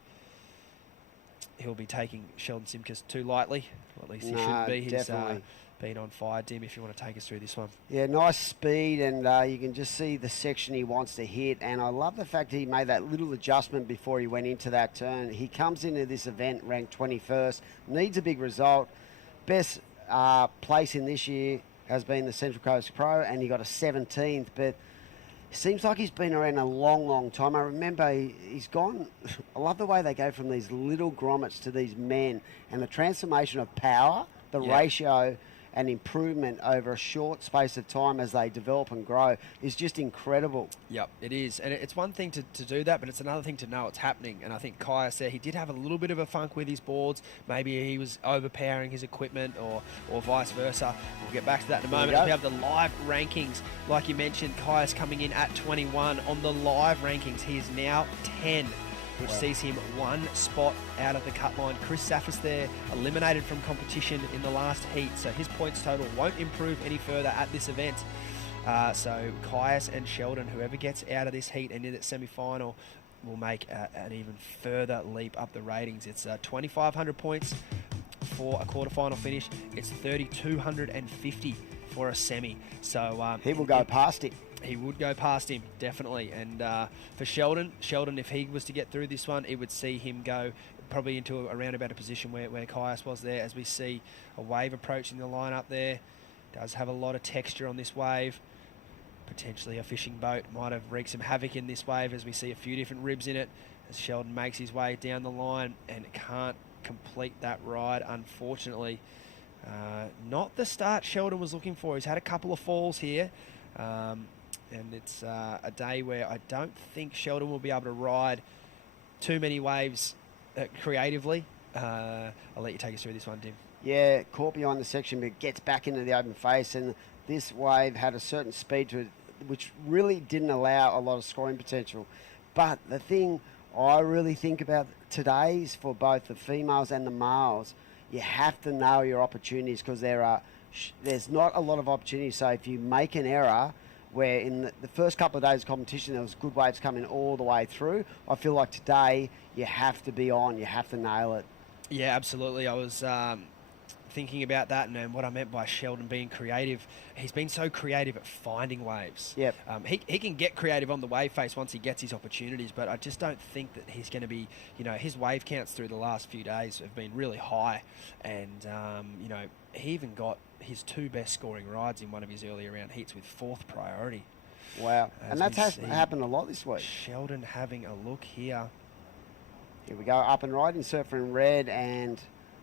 he'll be taking Sheldon Simkus too lightly, or at least he shouldn't be. He's Definitely. been on fire. Dim, if you want to take us through this one. Yeah, nice speed, and you can just see the section he wants to hit, and I love the fact he made that little adjustment before he went into that turn. He comes into this event ranked 21st, needs a big result. Best place in this year has been the Central Coast Pro, and he got a 17th, but Seems like he's been around a long, long time. I remember he's gone. I love the way they go from these little grommets to these men, and the transformation of power, the ratio and improvement over a short space of time as they develop and grow is just incredible. Yep, it is. And it's one thing to do that, but it's another thing to know it's happening. And I think Kyuss there, he did have a little bit of a funk with his boards. Maybe he was overpowering his equipment or vice versa. We'll get back to that in a moment. We have the live rankings. Like you mentioned, Kyuss coming in at 21. On the live rankings, he is now 10. Which sees him one spot out of the cut line. Chris Zaffis there, eliminated from competition in the last heat, so his points total won't improve any further at this event. So Kyuss and Sheldon, whoever gets out of this heat and in that semi-final, will make an even further leap up the ratings. It's 2,500 points for a quarterfinal finish. It's 3,250 for a semi. So he will go past it. He would go past him, definitely. And for Sheldon, if he was to get through this one, it would see him go probably into a roundabout a position where Kyuss was there, as we see a wave approaching the line up there. Does have a lot of texture on this wave. Potentially a fishing boat might have wreaked some havoc in this wave, as we see a few different ribs in it, as Sheldon makes his way down the line and can't complete that ride, unfortunately. Not the start Sheldon was looking for. He's had a couple of falls here. And it's a day where I don't think Sheldon will be able to ride too many waves creatively. I'll let you take us through this one, Tim. Yeah, caught behind the section, but gets back into the open face, and this wave had a certain speed to it, which really didn't allow a lot of scoring potential. But the thing I really think about today is for both the females and the males, you have to know your opportunities, because there's not a lot of opportunities. So if you make an error, where in the first couple of days of competition there was good waves coming all the way through, I feel like today you have to be on, you have to nail it. Yeah, absolutely. I was thinking about that, and what I meant by Sheldon being creative. He's been so creative at finding waves. Yep. He can get creative on the wave face once he gets his opportunities, but I just don't think that he's going to be, his wave counts through the last few days have been really high, and, he even got his two best scoring rides in one of his earlier round heats with fourth priority. Wow. And that's happened a lot this week. Sheldon having a look here. Here we go, up and right, Surfer in red, and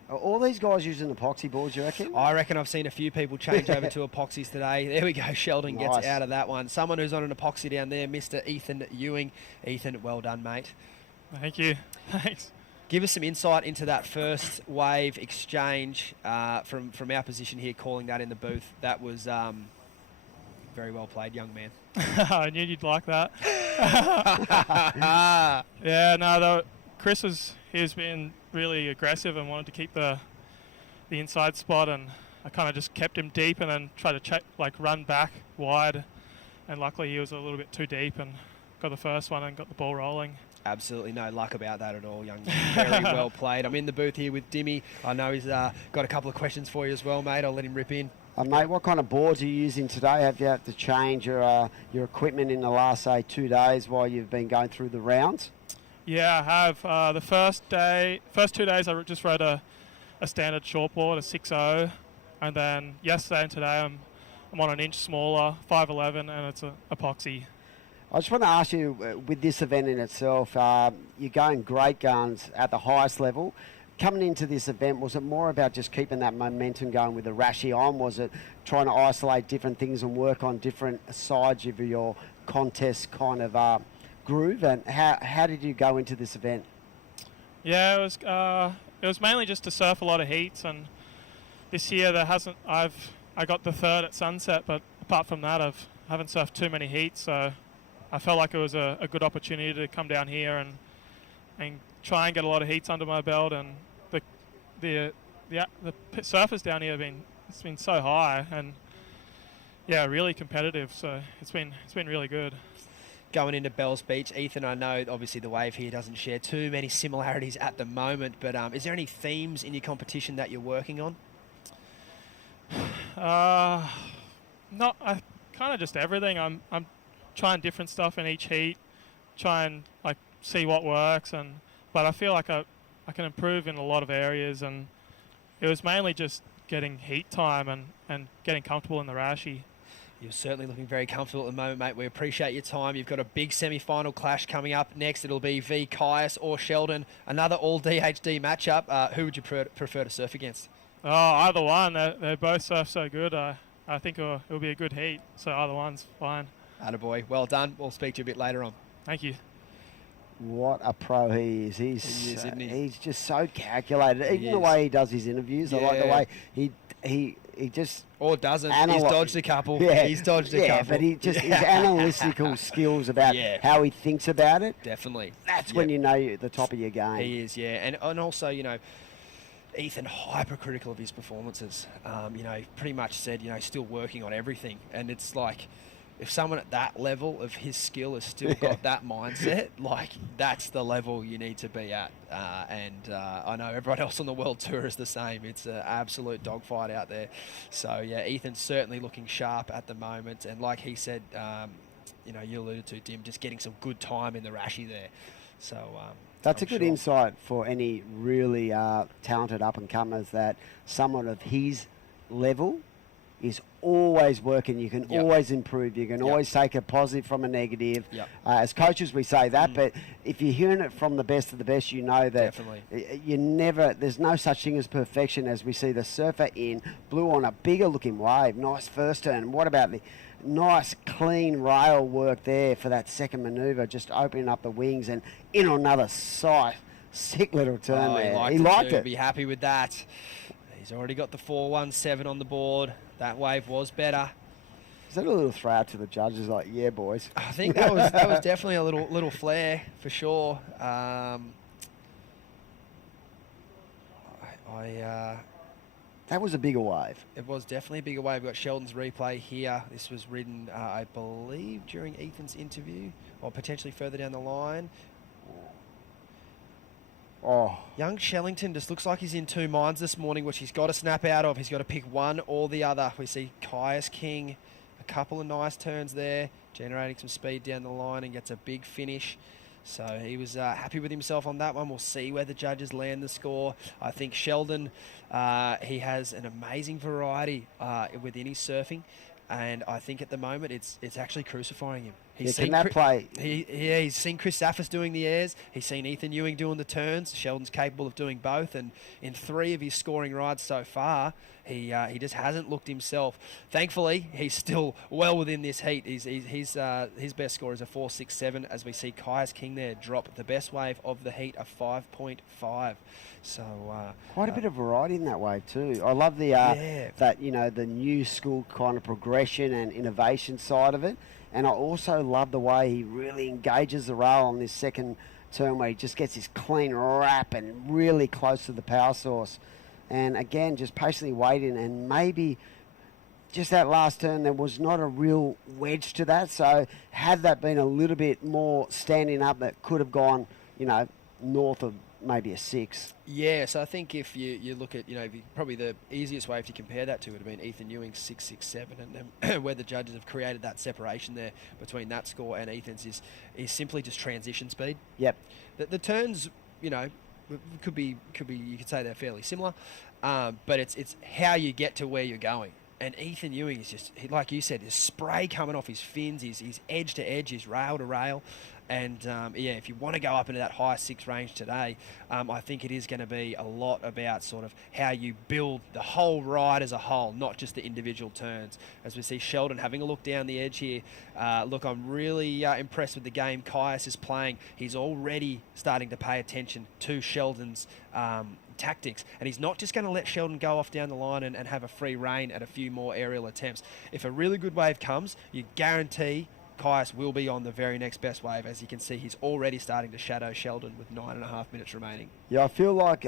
are all these guys using epoxy boards, you reckon? I reckon I've seen a few people change over to epoxies today. There we go, Sheldon gets out of that one. Someone who's on an epoxy down there, Mr. Ethan Ewing. Ethan, well done, mate. Thank you. Thanks. Give us some insight into that first wave exchange from our position here, calling that in the booth. That was very well played, young man. I knew you'd like that. Chris he's been really aggressive and wanted to keep the inside spot, and I kind of just kept him deep and then tried to run back wide, and luckily he was a little bit too deep and got the first one and got the ball rolling. Absolutely no luck about that at all, young man. Very well played. I'm in the booth here with Dimmy. I know he's got a couple of questions for you as well, mate. I'll let him rip in. Mate, what kind of boards are you using today? Have you had to change your equipment in the last, say, 2 days while you've been going through the rounds? Yeah, I have. The first 2 days I just rode a standard shortboard, a 6.0, and then yesterday and today I'm on an inch smaller, 5.11, and it's an epoxy. I just want to ask you, with this event in itself, you're going great guns at the highest level. Coming into this event, was it more about just keeping that momentum going with the Rashi on? Was it trying to isolate different things and work on different sides of your contest kind of groove? And how did you go into this event? Yeah, it was mainly just to surf a lot of heats, and this year I got the third at Sunset, but apart from that I haven't surfed too many heats, so I felt like it was a good opportunity to come down here and try and get a lot of heats under my belt. And the surface down here it's been so high and really competitive. So it's been really good. Going into Bells Beach, Ethan, I know obviously the wave here doesn't share too many similarities at the moment, but is there any themes in your competition that you're working on? Not kind of just everything. I'm trying different stuff in each heat, try and see what works, but I feel like I can improve in a lot of areas, and it was mainly just getting heat time and getting comfortable in the Rashi. You're certainly looking very comfortable at the moment, mate. We appreciate your time. You've got a big semi-final clash coming up next. It'll be v Kyuss or Sheldon. Another all-DHD matchup. Who would you prefer to surf against? Oh, either one. They both surf so good. I think it'll be a good heat, so either one's fine. Attaboy. Well done. We'll speak to you a bit later on. Thank you. What a pro he is. He is, isn't he? He's just so calculated. He Even is. the way he does his interviews. I like the way he just... Or doesn't. He's dodged a couple. Yeah, He's dodged a couple. But his analytical skills about how he thinks about it. Definitely. That's when you know you're at the top of your game. He is, yeah. And also, you know, Ethan hypercritical of his performances. You know, he pretty much said, you know, still working on everything. And it's like, if someone at that level of his skill has still got that mindset, like, that's the level you need to be at. I know everyone else on the World Tour is the same. It's an absolute dogfight out there. So, yeah, Ethan's certainly looking sharp at the moment. And like he said, you know, you alluded to, Dim, just getting some good time in the Rashi there. So... That's a good insight for any really talented up-and-comers, that someone of his level is always working. You can always improve. You can always take a positive from a negative. As coaches, we say that, but if you're hearing it from the best of the best, you know that there's no such thing as perfection. As we see the surfer blew on a bigger looking wave. Nice first turn. What about the nice clean rail work there for that second manoeuvre, just opening up the wings and in on another sick little turn there. He liked it. Be happy with that. He's already got the 417 on the board. That wave was better. Is that a little throw out to the judges, like, yeah, boys? I think that was definitely a little flare for sure. That was a bigger wave. It was definitely a bigger wave. We've got Sheldon's replay here. This was ridden, I believe, during Ethan's interview, or potentially further down the line. Oh. Young Shellington just looks like he's in two minds this morning, which he's got to snap out of. He's got to pick one or the other. We see Kyuss King, a couple of nice turns there, generating some speed down the line and gets a big finish. So he was happy with himself on that one. We'll see where the judges land the score. I think Sheldon, he has an amazing variety within his surfing. And I think at the moment it's actually crucifying him. He's seen Chris Zaffis doing the airs. He's seen Ethan Ewing doing the turns. Sheldon's capable of doing both. And in 3 of his scoring rides so far, he just hasn't looked himself. Thankfully, he's still well within this heat. His best score is a 4.67, as we see Kyuss King there drop the best wave of the heat, a 5.5. So quite a bit of variety in that wave too. I love the that, you know, the new school kind of progression and innovation side of it. And I also love the way he really engages the rail on this second turn, where he just gets his clean wrap and really close to the power source. And again, just patiently waiting, and maybe just that last turn, there was not a real wedge to that. So had that been a little bit more standing up, that could have gone, you know, north of maybe a 6. Yeah, so I think if you look at, you know, probably the easiest way to compare that to would have been Ethan Ewing's 6.67, and then where the judges have created that separation there between that score and Ethan's is simply just transition speed. Yep. The turns, you know, could be you could say they're fairly similar, but it's how you get to where you're going. And Ethan Ewing is just, like you said, his spray coming off his fins, his edge to edge, his rail to rail. And, if you want to go up into that high 6 range today, I think it is going to be a lot about sort of how you build the whole ride as a whole, not just the individual turns. As we see Sheldon having a look down the edge here. Look, I'm really impressed with the game Kyuss is playing. He's already starting to pay attention to Sheldon's tactics, and he's not just going to let Sheldon go off down the line and have a free rein at a few more aerial attempts. If a really good wave comes, you guarantee Kyuss will be on the very next best wave. As you can see, he's already starting to shadow Sheldon with 9.5 minutes remaining. Yeah, I feel like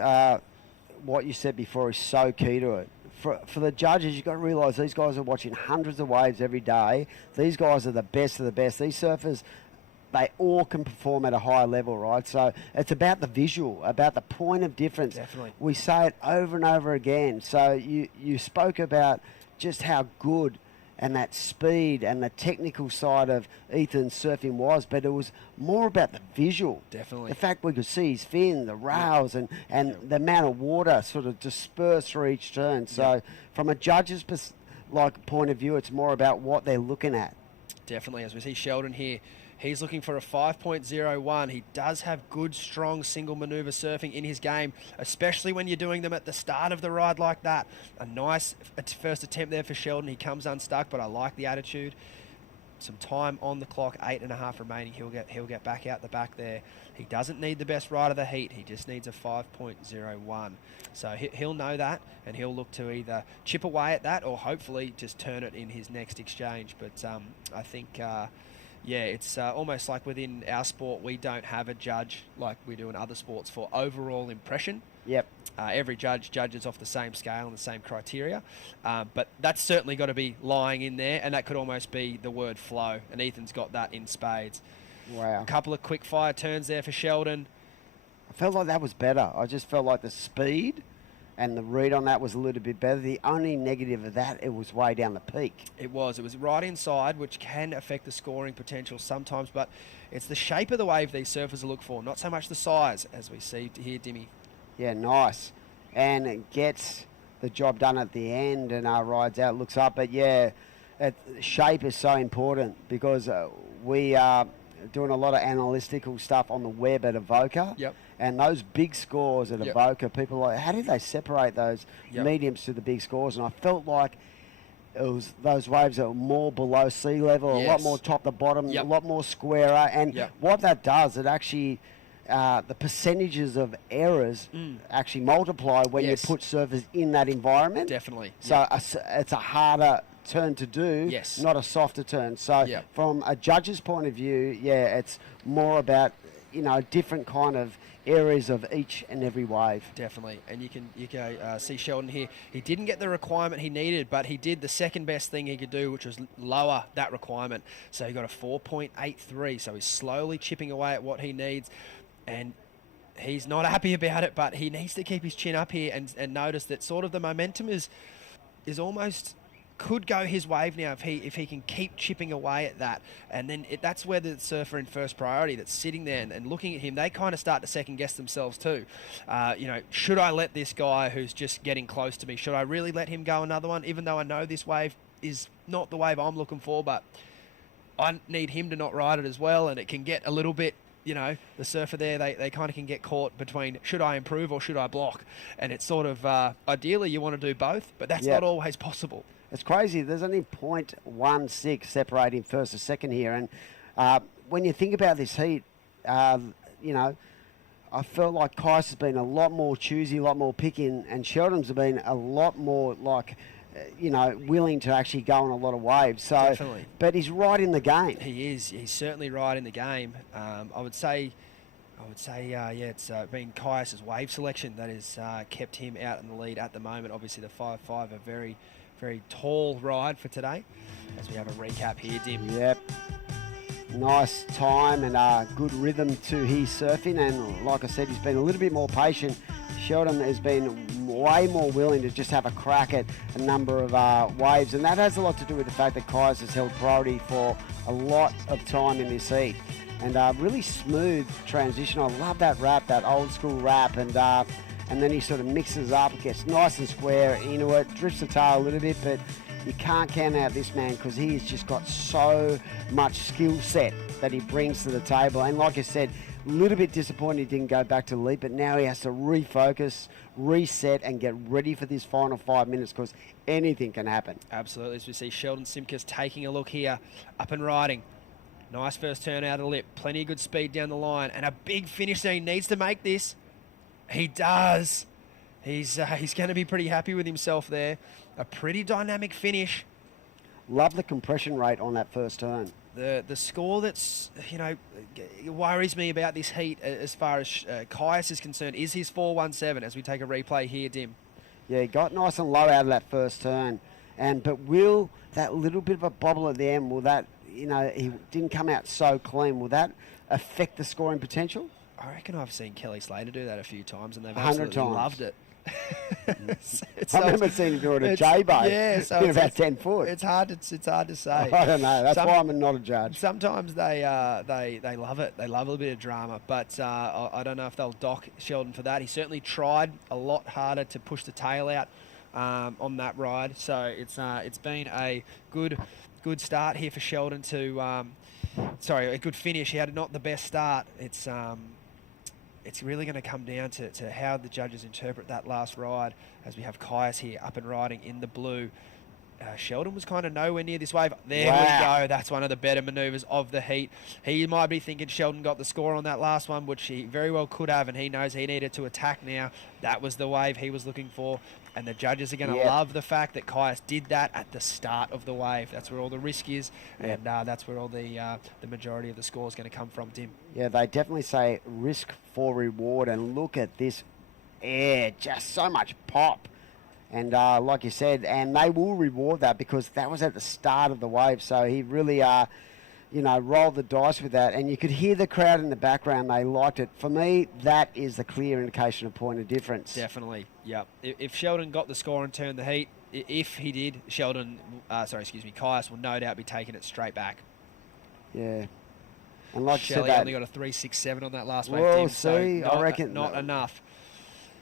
what you said before is so key to it. For the judges, you've got to realise these guys are watching hundreds of waves every day. These guys are the best of the best. These surfers, they all can perform at a high level, right? So it's about the visual, about the point of difference. Definitely. We say it over and over again. So you spoke about just how good and that speed and the technical side of Ethan's surfing was, but it was more about the visual. Definitely. The fact we could see his fin, the rails, and the amount of water sort of dispersed for each turn. So from a judge's point of view. It's more about what they're looking at. Definitely, as we see Sheldon here, he's looking for a 5.01. He does have good, strong single manoeuvre surfing in his game, especially when you're doing them at the start of the ride like that. A nice first attempt there for Sheldon. He comes unstuck, but I like the attitude. Some time on the clock, 8.5 remaining. He'll get back out the back there. He doesn't need the best ride of the heat. He just needs a 5.01. So he'll know that, and he'll look to either chip away at that or hopefully just turn it in his next exchange. But I think, it's almost like within our sport, we don't have a judge like we do in other sports for overall impression. Yep. Every judge judges off the same scale and the same criteria. But that's certainly got to be lying in there, and that could almost be the word flow. And Ethan's got that in spades. Wow. A couple of quick fire turns there for Sheldon. I felt like that was better. I just felt like the speed and the read on that was a little bit better. The only negative of that, it was way down the peak. It was right inside, which can affect the scoring potential sometimes, but it's the shape of the wave these surfers look for, not so much the size, as we see here, Dimmy. Yeah, nice. And it gets the job done at the end and rides out, looks up. But yeah, shape is so important because we are doing a lot of analytical stuff on the web at Evoca. Yep. And those big scores at Yep. Evoca, people are like, how did they separate those Yep. mediums to the big scores? And I felt like it was those waves that were more below sea level, a lot Yes. more top to bottom, Yep. a lot more squarer. And Yep. what that does, it actually... the percentages of errors actually multiply when Yes. you put surfers in that environment. Definitely. So it's a harder turn to do, Yes. not a softer turn. So Yep. from a judge's point of view, it's more about, different kind of areas of each and every wave. Definitely, and you can see Sheldon here. He didn't get the requirement he needed, but he did the second best thing he could do, which was lower that requirement. So he got a 4.83. So he's slowly chipping away at what he needs, and he's not happy about it. But he needs to keep his chin up here and notice that sort of the momentum is almost could go his wave now if he can keep chipping away at that. And then that's where the surfer in first priority that's sitting there and looking at him, they kind of start to second guess themselves too. Should I let this guy who's just getting close to me, should I really let him go another one, even though I know this wave is not the wave I'm looking for, but I need him to not ride it as well, and it can get a little bit, the surfer there, they kind of can get caught between should I improve or should I block? And it's sort of, ideally you want to do both, but that's not always possible. It's crazy. There's only 0.16 separating first and second here. And when you think about this heat, I felt like Kyuss has been a lot more choosy, a lot more picking, and Sheldon's have been a lot more willing to actually go on a lot of waves. So, Definitely. But he's right in the game. He is. He's certainly right in the game. I would say, it's been Kyuss's wave selection that has kept him out in the lead at the moment. Obviously, the 5.5 a very, very tall ride for today. As we have a recap here, Dim. Yep. Nice time and good rhythm to his surfing. And like I said, he's been a little bit more patient. Sheldon has been way more willing to just have a crack at a number of waves. And that has a lot to do with the fact that Kyuss has held priority for a lot of time in this heat. And really smooth transition. I love that wrap, that old school wrap. And then he sort of mixes up, gets nice and square into it, drifts the tail a little bit, but you can't count out this man because he's just got so much skill set that he brings to the table. And like I said, a little bit disappointed he didn't go back to leap, but now he has to refocus, reset, and get ready for this final 5 minutes because anything can happen. Absolutely. As we see Sheldon Simkus taking a look here, up and riding. Nice first turn out of the lip, plenty of good speed down the line, and a big finish there. He needs to make this. He does. He's going to be pretty happy with himself there. A pretty dynamic finish. Love the compression rate on that first turn. The score that's, worries me about this heat as far as Kyuss is concerned is his 4.17 as we take a replay here, Dim. Yeah, he got nice and low out of that first turn. But will that little bit of a bobble at the end, will that, he didn't come out so clean, will that affect the scoring potential? I reckon I've seen Kelly Slater do that a few times, and they've 100 absolutely times. loved it. I remember seeing him do it at J-Bay. Yeah, so in about 10 foot. It's hard to say. I don't know. That's why I'm not a judge. Sometimes they love it. They love a bit of drama, but I don't know if they'll dock Sheldon for that. He certainly tried a lot harder to push the tail out on that ride. So it's been a good start here for Sheldon to a good finish. He had not the best start. It's really going to come down to how the judges interpret that last ride, as we have Kyuss here up and riding in the blue. Sheldon was kind of nowhere near this wave. There we go. That's one of the better manoeuvres of the heat. He might be thinking Sheldon got the score on that last one, which he very well could have, and he knows he needed to attack now. That was the wave he was looking for, and the judges are going to love the fact that Kyuss did that at the start of the wave. That's where all the risk is, and that's where all the majority of the score is going to come from, Tim. Yeah, they definitely say risk for reward, and look at this air, just so much pop. And like you said, and they will reward that because that was at the start of the wave. So he really, rolled the dice with that. And you could hear the crowd in the background. They liked it. For me, that is the clear indication of point of difference. Definitely, yeah. If Sheldon got the score and turned the heat, if he did, Kyuss will no doubt be taking it straight back. Yeah. And like Shelley you said, only got a 3.67 on that last wave. Well, see, I reckon not enough.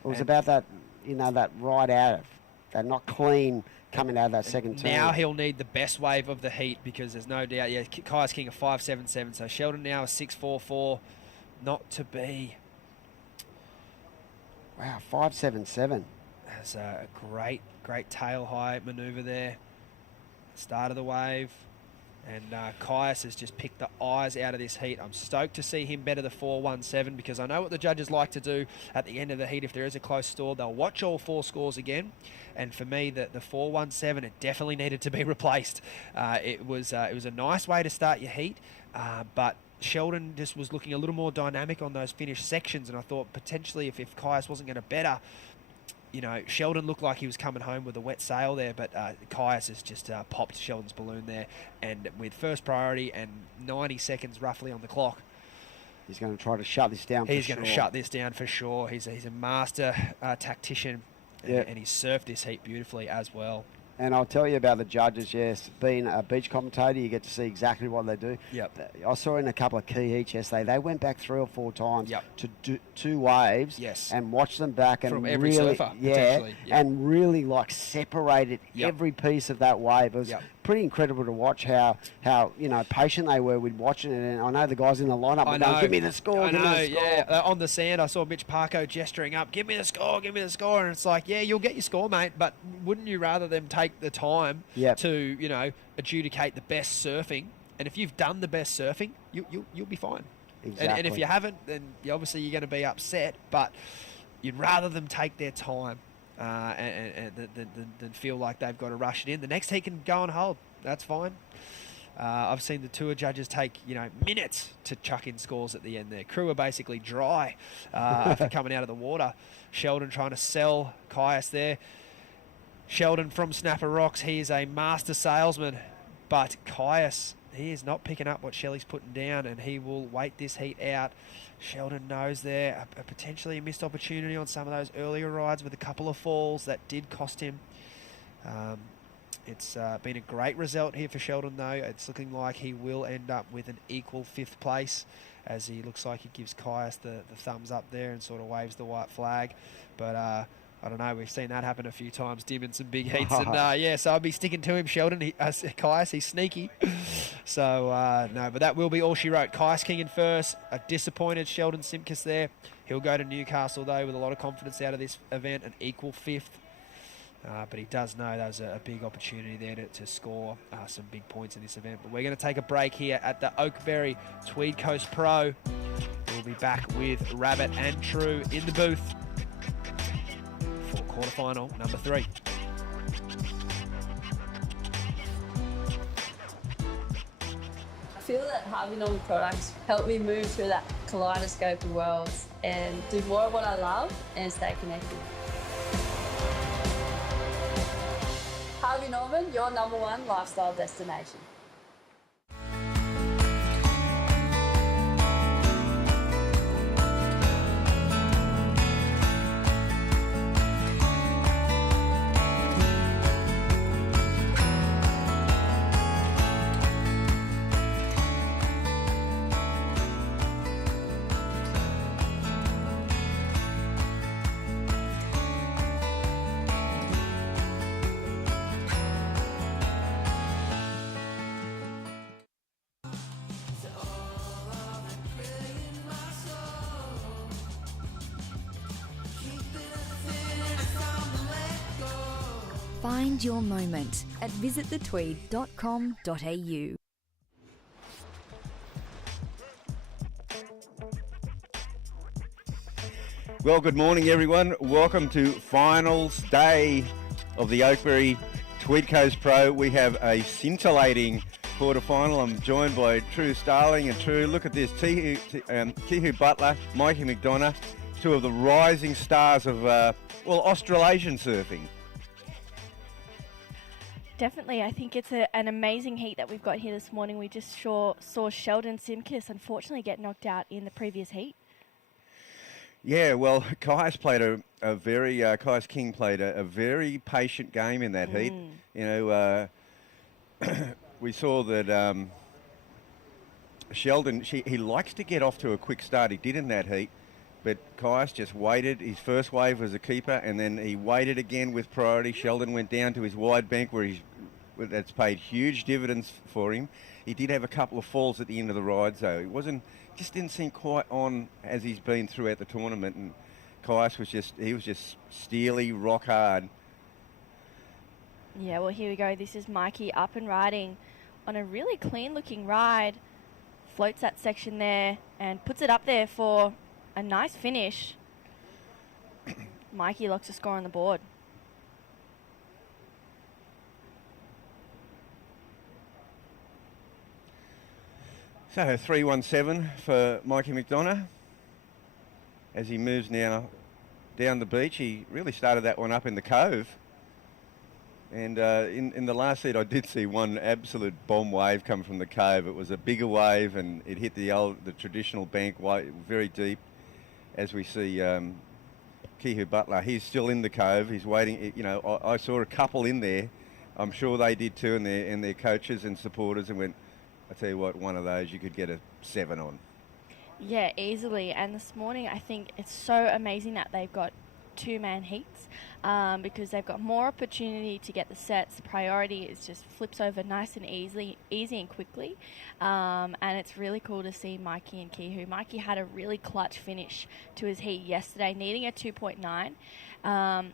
It was about that, that ride out of. They're not clean coming out of that second turn. Now he'll need the best wave of the heat because there's no doubt. Yeah, Kyuss King a 5.77. So Sheldon now a 6.44. Not to be. Wow, 5.77. That's a great tail high manoeuvre there. Start of the wave. And Kyuss has just picked the eyes out of this heat. I'm stoked to see him better the 4.17 because I know what the judges like to do at the end of the heat. If there is a close score, they'll watch all four scores again. And for me, the 4.17, it definitely needed to be replaced. It was a nice way to start your heat, but Sheldon just was looking a little more dynamic on those finished sections. And I thought potentially if Kyuss wasn't going to better, Sheldon looked like he was coming home with a wet sail there, but Kyuss has just popped Sheldon's balloon there. And with first priority and 90 seconds roughly on the clock, he's going to try to shut this down. He's going to shut this down for sure. He's a master tactician, and he's surfed this heat beautifully as well. And I'll tell you about the judges, yes. Being a beach commentator, you get to see exactly what they do. Yep. I saw in a couple of key heats yesterday, they went back 3 or 4 times to do 2 waves and watch them back and from every really, surfer, and really separated every piece of that wave. It was pretty incredible to watch how patient they were with watching it. And I know the guys in the lineup were going, give me the score, give me the score. Yeah. On the sand, I saw Mitch Parko gesturing up, give me the score. And it's like, yeah, you'll get your score, mate, but wouldn't you rather them take the time to, adjudicate the best surfing? And if you've done the best surfing, you'll be fine. Exactly. And if you haven't, then obviously you're going to be upset, but you'd rather them take their time than feel like they've got to rush it in. The next heat can go on hold. That's fine. I've seen the tour judges take minutes to chuck in scores at the end there. Crew are basically dry after coming out of the water. Sheldon trying to sell Kyuss there. Sheldon from Snapper Rocks, he is a master salesman, but Kyuss, he is not picking up what Shelley's putting down, and he will wait this heat out. Sheldon knows there a potentially a missed opportunity on some of those earlier rides with a couple of falls that did cost him. It's been a great result here for Sheldon, though. It's looking like he will end up with an equal 5th place, as he looks like he gives Kyuss the thumbs up there and sort of waves the white flag. But I don't know, we've seen that happen a few times, Dim, in some big heats. And so I'll be sticking to him, Sheldon. Kyuss, he's sneaky. So, no, but that will be all she wrote. Kyuss King in first. A disappointed Sheldon Simkus there. He'll go to Newcastle, though, with a lot of confidence out of this event, an equal 5th. But he does know that was a big opportunity there to score some big points in this event. But we're going to take a break here at the Oakberry Tweed Coast Pro. We'll be back with Rabbit and True in the booth for quarterfinal number 3. I feel that Harvey Norman products help me move through that kaleidoscope of worlds and do more of what I love and stay connected. Harvey Norman, your #1 lifestyle destination. Find your moment at visitthetweed.com.au. Well, good morning, everyone. Welcome to finals day of the Oakberry Tweed Coast Pro. We have a scintillating quarterfinal. I'm joined by True Starling and True. Look at this, Kehu Butler, Mikey McDonagh, two of the rising stars of, Australasian surfing. Definitely. I think it's an amazing heat that we've got here this morning. We just saw Sheldon Simkus unfortunately get knocked out in the previous heat. Yeah, well, Kyuss King played a very patient game in that heat. You know, we saw that Sheldon, he likes to get off to a quick start. He did in that heat, but Kyuss just waited. His first wave was a keeper, and then he waited again with priority. Sheldon went down to his wide bank where that's paid huge dividends for him. He did have a couple of falls at the end of the ride, though. Just didn't seem quite on as he's been throughout the tournament, and Kyuss was just steely, rock hard. Yeah, well, here we go. This is Mikey up and riding on a really clean-looking ride. Floats that section there and puts it up there for a nice finish. Mikey locks a score on the board. So 317 for Mikey McDonagh as he moves now down the beach. He really started that one up in the cove. And in the last heat, I did see one absolute bomb wave come from the cove. It was a bigger wave, and it hit the traditional bank very deep. As we see Kehu Butler, he's still in the cove. He's waiting. You know, I saw a couple in there. I'm sure they did too, and their coaches and supporters, and went, I tell you what, one of those you could get a 7 on. Yeah, easily. And this morning, I think it's so amazing that they've got two-man heats because they've got more opportunity to get the sets. Priority is just flips over nice and easy and quickly. And it's really cool to see Mikey and Kehu. Mikey had a really clutch finish to his heat yesterday, needing a 2.9.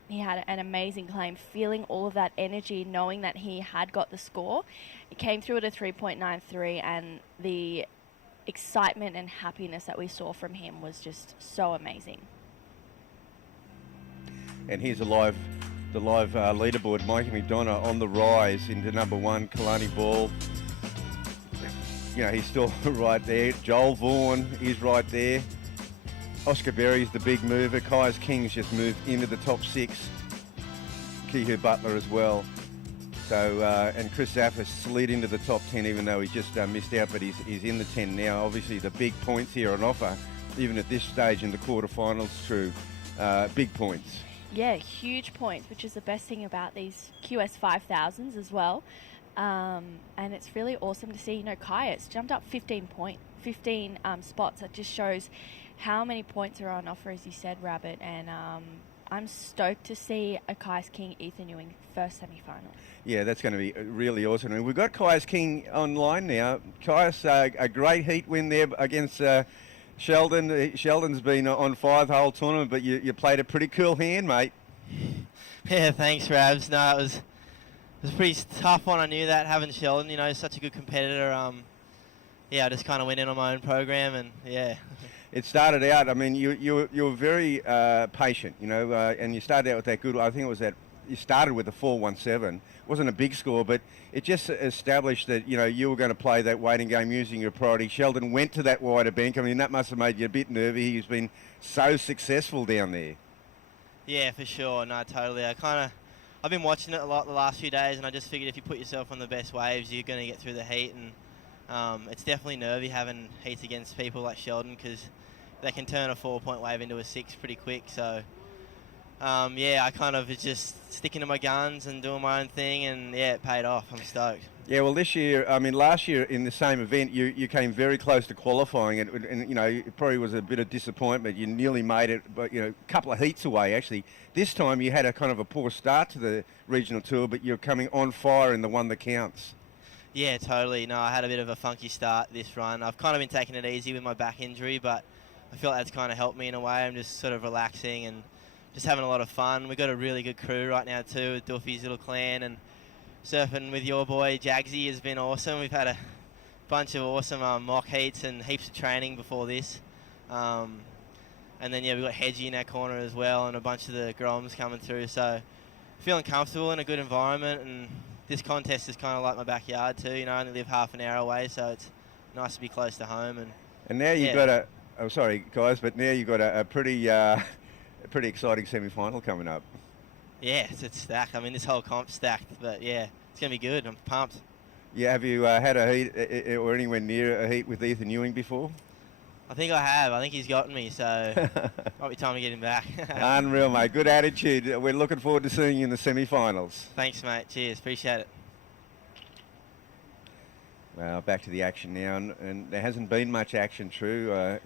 He had an amazing claim, feeling all of that energy, knowing that he had got the score. It came through at a 3.93, and the excitement and happiness that we saw from him was just so amazing. And here's the live leaderboard. Mikey McDonagh on the rise into number 1, Kalani Ball. You know, he's still right there. Joel Vaughan is right there. Oscar Berry's the big mover. Kyuss King's just moved into the top 6. Kehu Butler as well. So, and Chris Zaffis slid into the top 10, even though he just missed out, but he's in the 10 now. Obviously, the big points here on offer, even at this stage in the quarterfinals, through big points. Yeah, huge points, which is the best thing about these QS 5000s as well. And it's really awesome to see, you know, Kyuss jumped up 15 spots. That just shows how many points are on offer, as you said, Rabbit. And I'm stoked to see a Kyuss King, Ethan Ewing first semi-final. Yeah, that's going to be really awesome. And we've got Kyuss King online now. Kyuss, a great heat win there against Sheldon. Sheldon's been on fire the whole tournament, but you played a pretty cool hand, mate. Yeah, thanks, Rabs. No, it was a pretty tough one. I knew that, having Sheldon, you know, such a good competitor. I just kind of went in on my own program, and yeah. It started out, I mean, you were very patient, you know, and you started out with that good, I think it was that, you started with a 4.17. It wasn't a big score, but it just established that, you know, you were going to play that waiting game using your priority. Sheldon went to that wider bank. I mean, that must have made you a bit nervy. He's been so successful down there. Yeah, for sure. No, totally. I've been watching it a lot the last few days, and I just figured if you put yourself on the best waves, you're going to get through the heat. And it's definitely nervy having heats against people like Sheldon, because they can turn a 4-point wave into a 6 pretty quick. So, I kind of was just sticking to my guns and doing my own thing, and yeah, it paid off. I'm stoked. Yeah, well, last year in the same event, you came very close to qualifying, and you know, it probably was a bit of disappointment. You nearly made it, but you know, a couple of heats away actually. This time you had a kind of a poor start to the regional tour, but you're coming on fire in the one that counts. Yeah, totally. No, I had a bit of a funky start this run. I've kind of been taking it easy with my back injury, but I feel like that's kind of helped me in a way. I'm just sort of relaxing and just having a lot of fun. We've got a really good crew right now too, with Duffy's little clan, and surfing with your boy Jagsy has been awesome. We've had a bunch of awesome mock heats and heaps of training before this. And then, we've got Hedgie in our corner as well, and a bunch of the Groms coming through. So feeling comfortable in a good environment, and this contest is kind of like my backyard too. I only live half an hour away, so it's nice to be close to home. And now you've got I'm sorry, guys, but now you've got a pretty exciting semi-final coming up. Yeah, it's stacked. I mean, this whole comp's stacked, but it's going to be good. I'm pumped. Yeah, have you had a heat or anywhere near a heat with Ethan Ewing before? I think I have. I think he's gotten me, so might be time to get him back. Unreal, mate. Good attitude. We're looking forward to seeing you in the semi-finals. Thanks, mate. Cheers. Appreciate it. Well, back to the action now, and there hasn't been much action, True.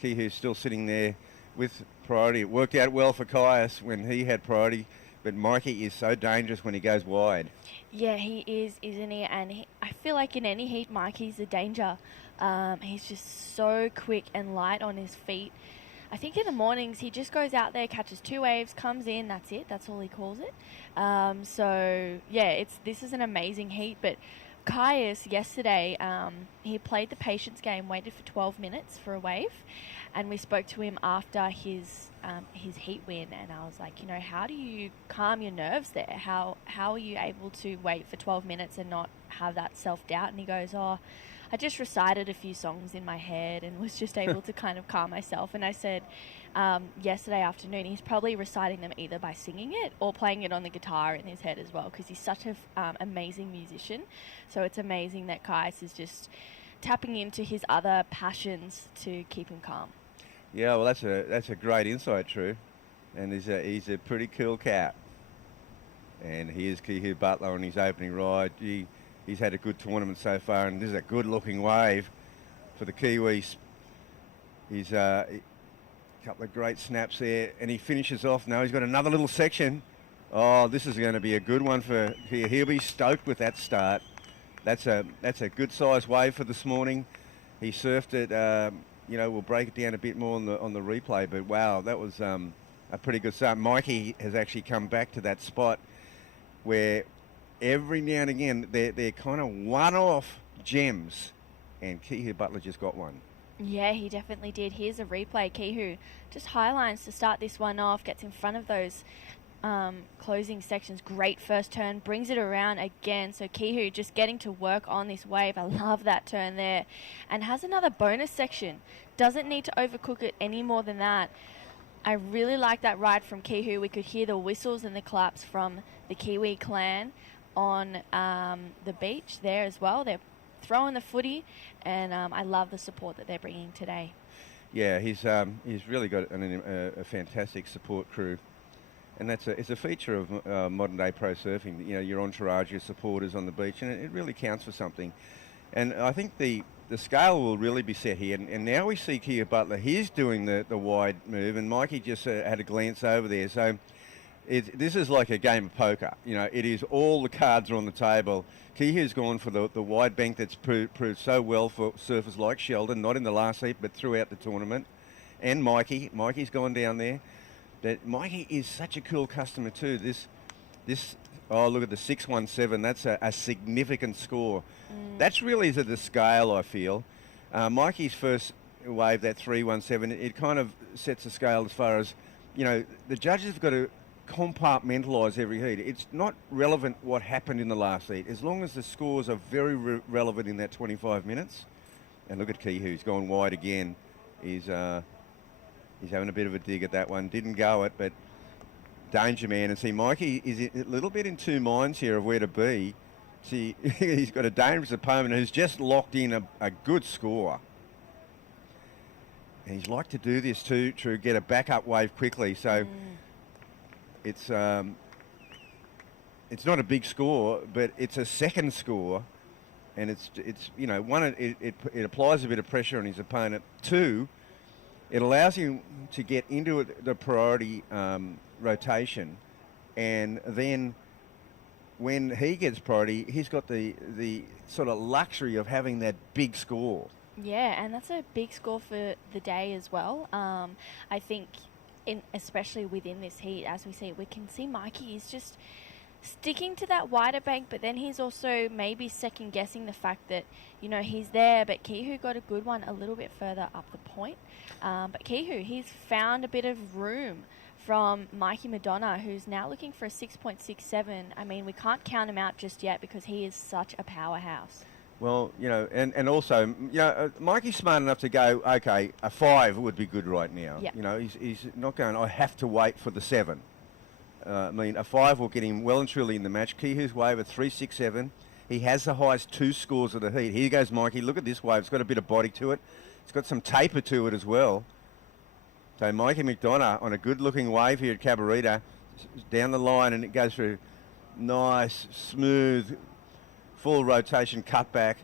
Kehu's still sitting there with priority. It worked out well for Kyuss when he had priority, but Mikey is so dangerous when he goes wide. Yeah, he is, isn't he? And I feel like in any heat, Mikey's a danger. He's just so quick and light on his feet. I think in the mornings he just goes out there, catches 2 waves, comes in, that's it. That's all he calls it. This is an amazing heat. But Kyuss yesterday, he played the patience game, waited for 12 minutes for a wave, and we spoke to him after his heat win, and I was like, how do you calm your nerves there? How are you able to wait for 12 minutes and not have that self-doubt? And he goes, I just recited a few songs in my head and was just able to kind of calm myself. And I said, yesterday afternoon, he's probably reciting them either by singing it or playing it on the guitar in his head as well, because he's such an amazing musician. So it's amazing that Kyuss is just tapping into his other passions to keep him calm. Yeah, well, that's a great insight, True. And he's a pretty cool cat. And here's Kehu Butler on his opening ride. He's had a good tournament so far, and this is a good-looking wave for the Kiwis. He's a couple of great snaps there, and he finishes off. Now he's got another little section. Oh, this is going to be a good one for Kehu. He'll be stoked with that start. That's a good-sized wave for this morning. He surfed it. We'll break it down a bit more on the replay, but wow, that was a pretty good start. Mikey has actually come back to that spot where every now and again they're kind of one-off gems, and Kehu Butler just got one. Yeah, he definitely did. Here's a replay. Kehu just highlines to start this one off, gets in front of those closing sections. Great first turn, brings it around again. So Kehu just getting to work on this wave. I love that turn there. And has another bonus section. Doesn't need to overcook it any more than that. I really like that ride from Kehu. We could hear the whistles and the claps from the Kiwi clan on the beach there as well. They're throwing the footy, and I love the support that they're bringing today. Yeah, he's really got a fantastic support crew. And it's a feature of modern day pro surfing. Your entourage, your supporters on the beach, and it really counts for something. And I think the scale will really be set here. And now we see Kehu Butler. He's doing the wide move, and Mikey just had a glance over there. So this is like a game of poker. It is all the cards are on the table. Kehu's gone for the wide bank that's proved so well for surfers like Sheldon, not in the last heat, but throughout the tournament. And Mikey's gone down there. But Mikey is such a cool customer too. Oh, look at the 617. That's a significant score. That's really the scale, I feel. Mikey's first wave, that 317, it kind of sets the scale as far as, the judges have got to compartmentalise every heat. It's not relevant what happened in the last heat, as long as the scores are very relevant in that 25 minutes. And look at Kehu, he's gone wide again. He's having a bit of a dig at that one. Didn't go it, but danger man. And see, Mikey is a little bit in two minds here of where to be. See, he's got a dangerous opponent who's just locked in a good score. And he's like to do this to get a backup wave quickly. So it's not a big score, but it's a second score. And it's one, it applies a bit of pressure on his opponent. Two, it allows him to get into the priority rotation, and then when he gets priority, he's got the sort of luxury of having that big score. Yeah, and that's a big score for the day as well. I think especially within this heat, as we can see Mikey is just sticking to that wider bank, but then he's also maybe second guessing the fact that, you know, he's there, but Kehu got a good one a little bit further up the point. But Kehu, he's found a bit of room from Mikey McDonagh, who's now looking for a 6.67. I mean, we can't count him out just yet because he is such a powerhouse. Well, you know, and also, you know, Mikey's smart enough to go, okay, a 5 would be good right now. Yep. You know, he's not going, I have to wait for the 7. I mean, a 5 will get him well and truly in the match. Kehu's wave at 3.67. He has the highest 2 scores of the heat. Here goes Mikey. Look at this wave. It's got a bit of body to it. It's got some taper to it as well. So Mikey McDonagh on a good-looking wave here at Cabarita, down the line, and it goes through nice, smooth, full rotation cutback.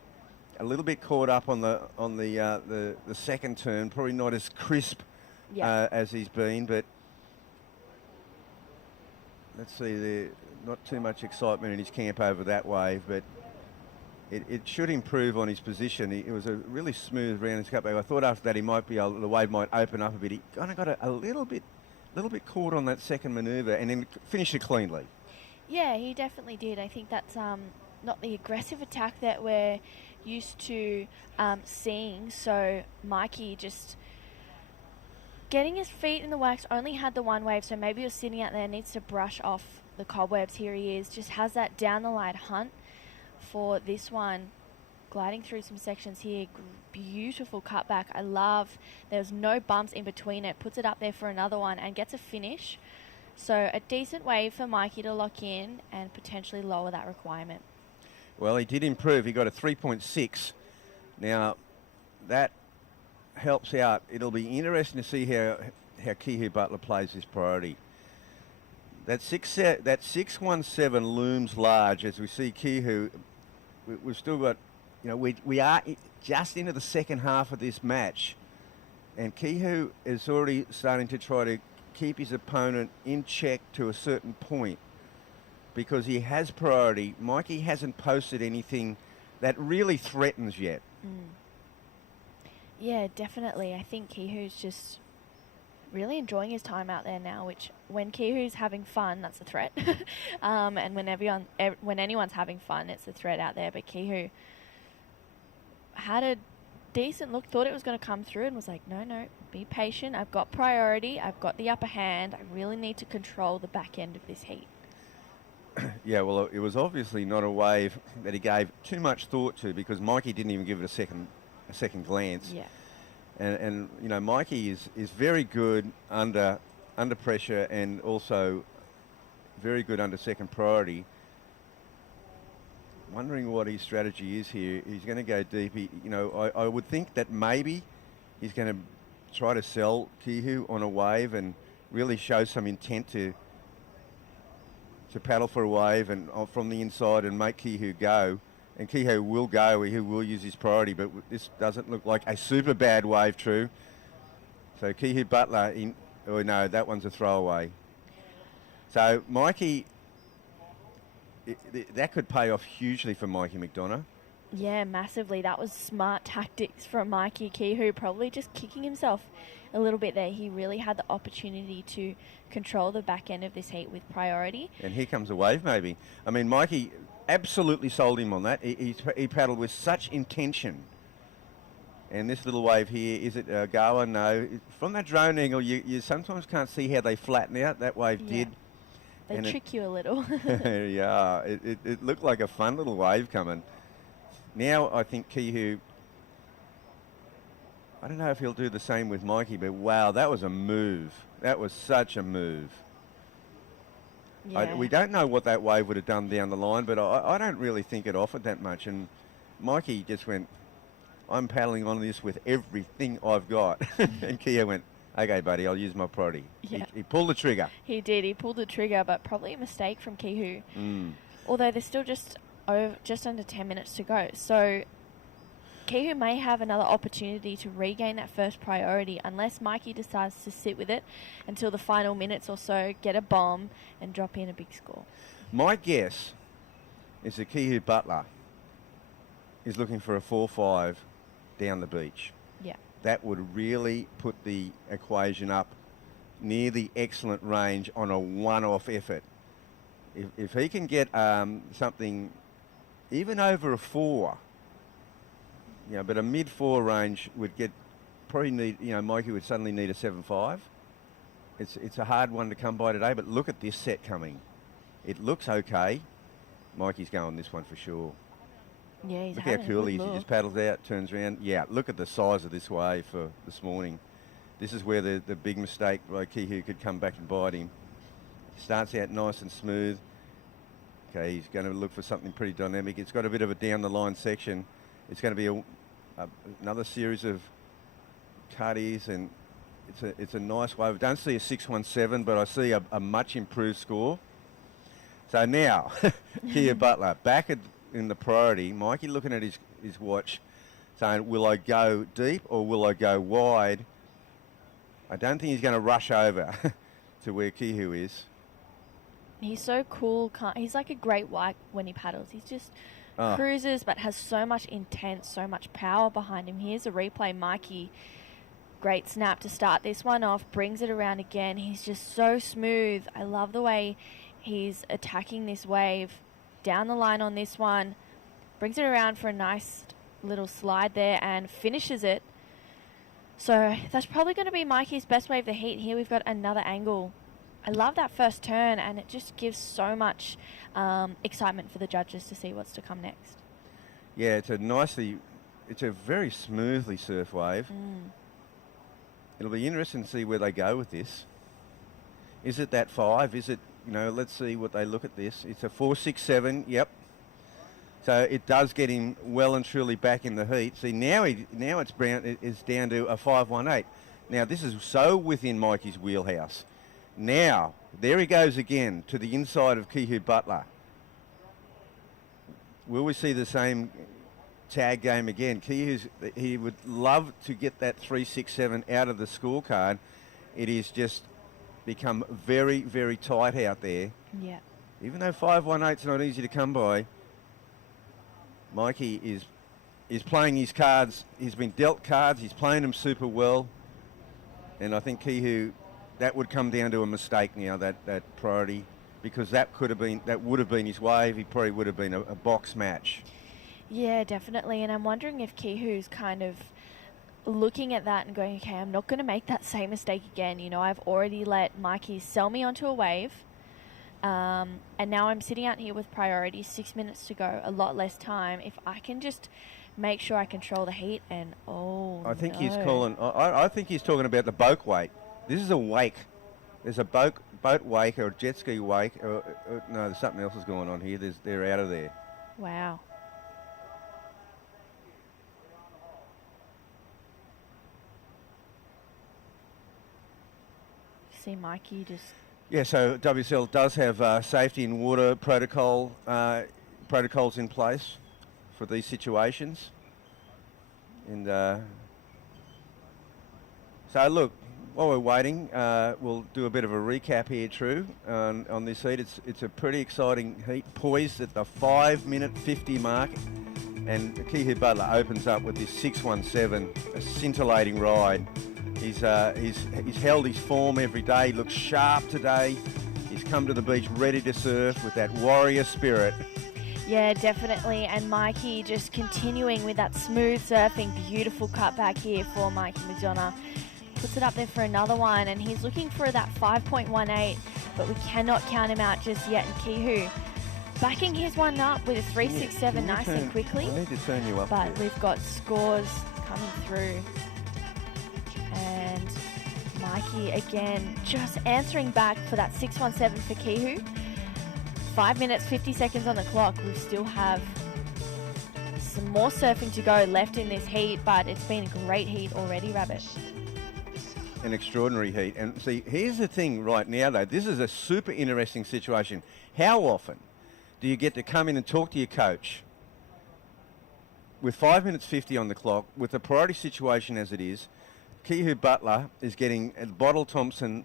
A little bit caught up on the second turn. Probably not as crisp as he's been, but let's see there. Not too much excitement in his camp over that wave, but it should improve on his position. It was a really smooth round in his cutback. I thought after that the wave might open up a bit. He kind of got a little bit caught on that second manoeuvre and then finished it cleanly. Yeah, he definitely did. I think that's not the aggressive attack that we're used to seeing. So Mikey just getting his feet in the wax, only had the one wave, so maybe he was sitting out there, needs to brush off the cobwebs. Here he is, just has that down the line hunt for this one, gliding through some sections here. Beautiful cutback. I love there's no bumps in between it, puts it up there for another one and gets a finish. So a decent wave for Mikey to lock in and potentially lower that requirement. Well, he did improve. He got a 3.6. Now, that helps out. It'll be interesting to see how Kehu Butler plays this priority. That 617 looms large as we see Kehu. We've still got, you know, we are just into the second half of this match, and Kehu is already starting to try to keep his opponent in check to a certain point because he has priority. Mikey hasn't posted anything that really threatens yet. Yeah, definitely. I think Kehu's just really enjoying his time out there now, which when Kehu's having fun, that's a threat. And when anyone's having fun, it's a threat out there. But Kehu had a decent look, thought it was going to come through and was like, no, be patient. I've got priority. I've got the upper hand. I really need to control the back end of this heat. Yeah, well, it was obviously not a wave that he gave too much thought to because Mikey didn't even give it a second glance. Yeah. And you know, Mikey is very good under pressure and also very good under second priority. Wondering what his strategy is here. He's going to go deep. I would think that maybe he's going to try to sell Kehu on a wave and really show some intent to paddle for a wave and from the inside and make Kehu go. And Kehu will go, he will use his priority, but this doesn't look like a super bad wave, True. So Kehu Butler, no, that one's a throwaway. So Mikey, that could pay off hugely for Mikey McDonagh. Yeah, massively. That was smart tactics from Mikey. Kehu probably just kicking himself a little bit there. He really had the opportunity to control the back end of this heat with priority. And here comes a wave, maybe. I mean, Mikey absolutely sold him on that. He paddled with such intention. And this little wave here, is it a goer? No. From that drone angle, you sometimes can't see how they flatten out. That wave did. They trick you a little. Yeah, it looked like a fun little wave coming. Now I think Kehu, I don't know if he'll do the same with Mikey, but wow, that was a move. That was such a move. Yeah. We don't know what that wave would have done down the line, but I don't really think it offered that much. And Mikey just went, I'm paddling on this with everything I've got. And Kehu went, okay, buddy, I'll use my priority. Yeah. He pulled the trigger. He did. He pulled the trigger, but probably a mistake from Kehu. Although there's still just under 10 minutes to go. So Kehu may have another opportunity to regain that first priority unless Mikey decides to sit with it until the final minutes or so, get a bomb and drop in a big score. My guess is that Kehu Butler is looking for a 4-5 down the beach. Yeah. That would really put the equation up near the excellent range on a one-off effort. If he can get something even over a 4, but a mid-4 range would get probably need, Mikey would suddenly need a 7.5. It's a hard one to come by today, but look at this set coming. It looks okay. Mikey's going this one for sure. Yeah, he's look how having cool a he good is. He look. just paddles out, turns around. Yeah, look at the size of this wave for this morning. This is where the big mistake by Kehu could come back and bite him. Starts out nice and smooth. Okay, he's going to look for something pretty dynamic. It's got a bit of a down-the-line section. It's going to be another series of cutties, and it's a nice wave. I don't see a 617, but I see a much improved score. So now, Kehu Butler back in the priority. Mikey looking at his watch, saying, will I go deep or will I go wide? I don't think he's going to rush over to where Kehu is. He's so cool. He's like a great white when he paddles. He's just cruises, but has so much intent, so much power behind him. Here's a replay. Mikey, great snap to start this one off. Brings it around again. He's just so smooth. I love the way he's attacking this wave. Down the line on this one. Brings it around for a nice little slide there and finishes it. So that's probably going to be Mikey's best wave of the heat. Here we've got another angle. I love that first turn, and it just gives so much excitement for the judges to see what's to come next. Yeah, it's a very smoothly surf wave. It'll be interesting to see where they go with this. Is it that 5? Is it, let's see what they look at this. It's a 4.67, yep. So it does get him well and truly back in the heat. See, now it's down to a 5.18. Now, this is so within Mikey's wheelhouse. Now, there he goes again to the inside of Kehu Butler. Will we see the same tag game again? He would love to get that 3.67 out of the scorecard. It is just become very, very tight out there. Yeah. Even though 5.18's not easy to come by, Mikey is playing his cards. He's been dealt cards. He's playing them super well. And I think Kehu, that would come down to a mistake now, that priority, because that would have been his wave. He probably would have been a box match. Yeah, definitely. And I'm wondering if Kehu's kind of looking at that and going, okay, I'm not going to make that same mistake again. I've already let Mikey sell me onto a wave. And now I'm sitting out here with priority, 6 minutes to go, a lot less time. If I can just make sure I control the heat and, I think he's calling, I think he's talking about the boat wake. This is a wake. There's a boat wake or a jet ski wake. No, there's something else is going on here. They're out of there. Wow. See Mikey just... Yeah, so WSL does have safety and water protocols in place for these situations. And so look, while we're waiting, we'll do a bit of a recap here, True, on this heat. It's a pretty exciting heat, poised at the 5-minute 50 mark. And Kehu Butler opens up with this 6.17, a scintillating ride. He's held his form every day. He looks sharp today. He's come to the beach ready to surf with that warrior spirit. Yeah, definitely. And Mikey just continuing with that smooth surfing. Beautiful cutback here for Mikey McDonagh. Puts it up there for another one, and he's looking for that 5.18, but we cannot count him out just yet. And Kehu backing his one up with a 3.67 nice and quickly. I need to turn you up. But we've got scores coming through. And Mikey again just answering back for that 6.17 for Kehu. 5 minutes, 50 seconds on the clock. We still have some more surfing to go left in this heat, but it's been a great heat already, Rabbit. An extraordinary heat. And see, here's the thing right now, though. This is a super interesting situation. How often do you get to come in and talk to your coach with 5 minutes 50 on the clock, with the priority situation as it is? Kehu Butler is getting Bottle Thompson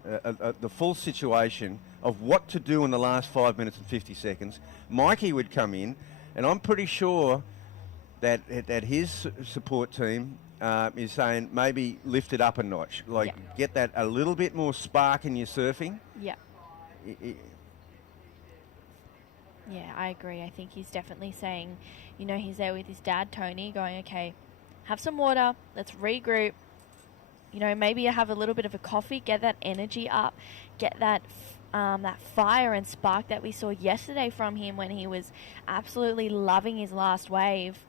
the full situation of what to do in the last 5 minutes and 50 seconds. Mikey would come in, and I'm pretty sure that his support team is saying maybe lift it up a notch, like get that a little bit more spark in your surfing. Yeah. Yeah, I agree. I think he's definitely saying, you know, he's there with his dad, Tony, going, okay, have some water, let's regroup. You know, maybe you have a little bit of a coffee, get that energy up, get that that fire and spark that we saw yesterday from him when he was absolutely loving his last wave.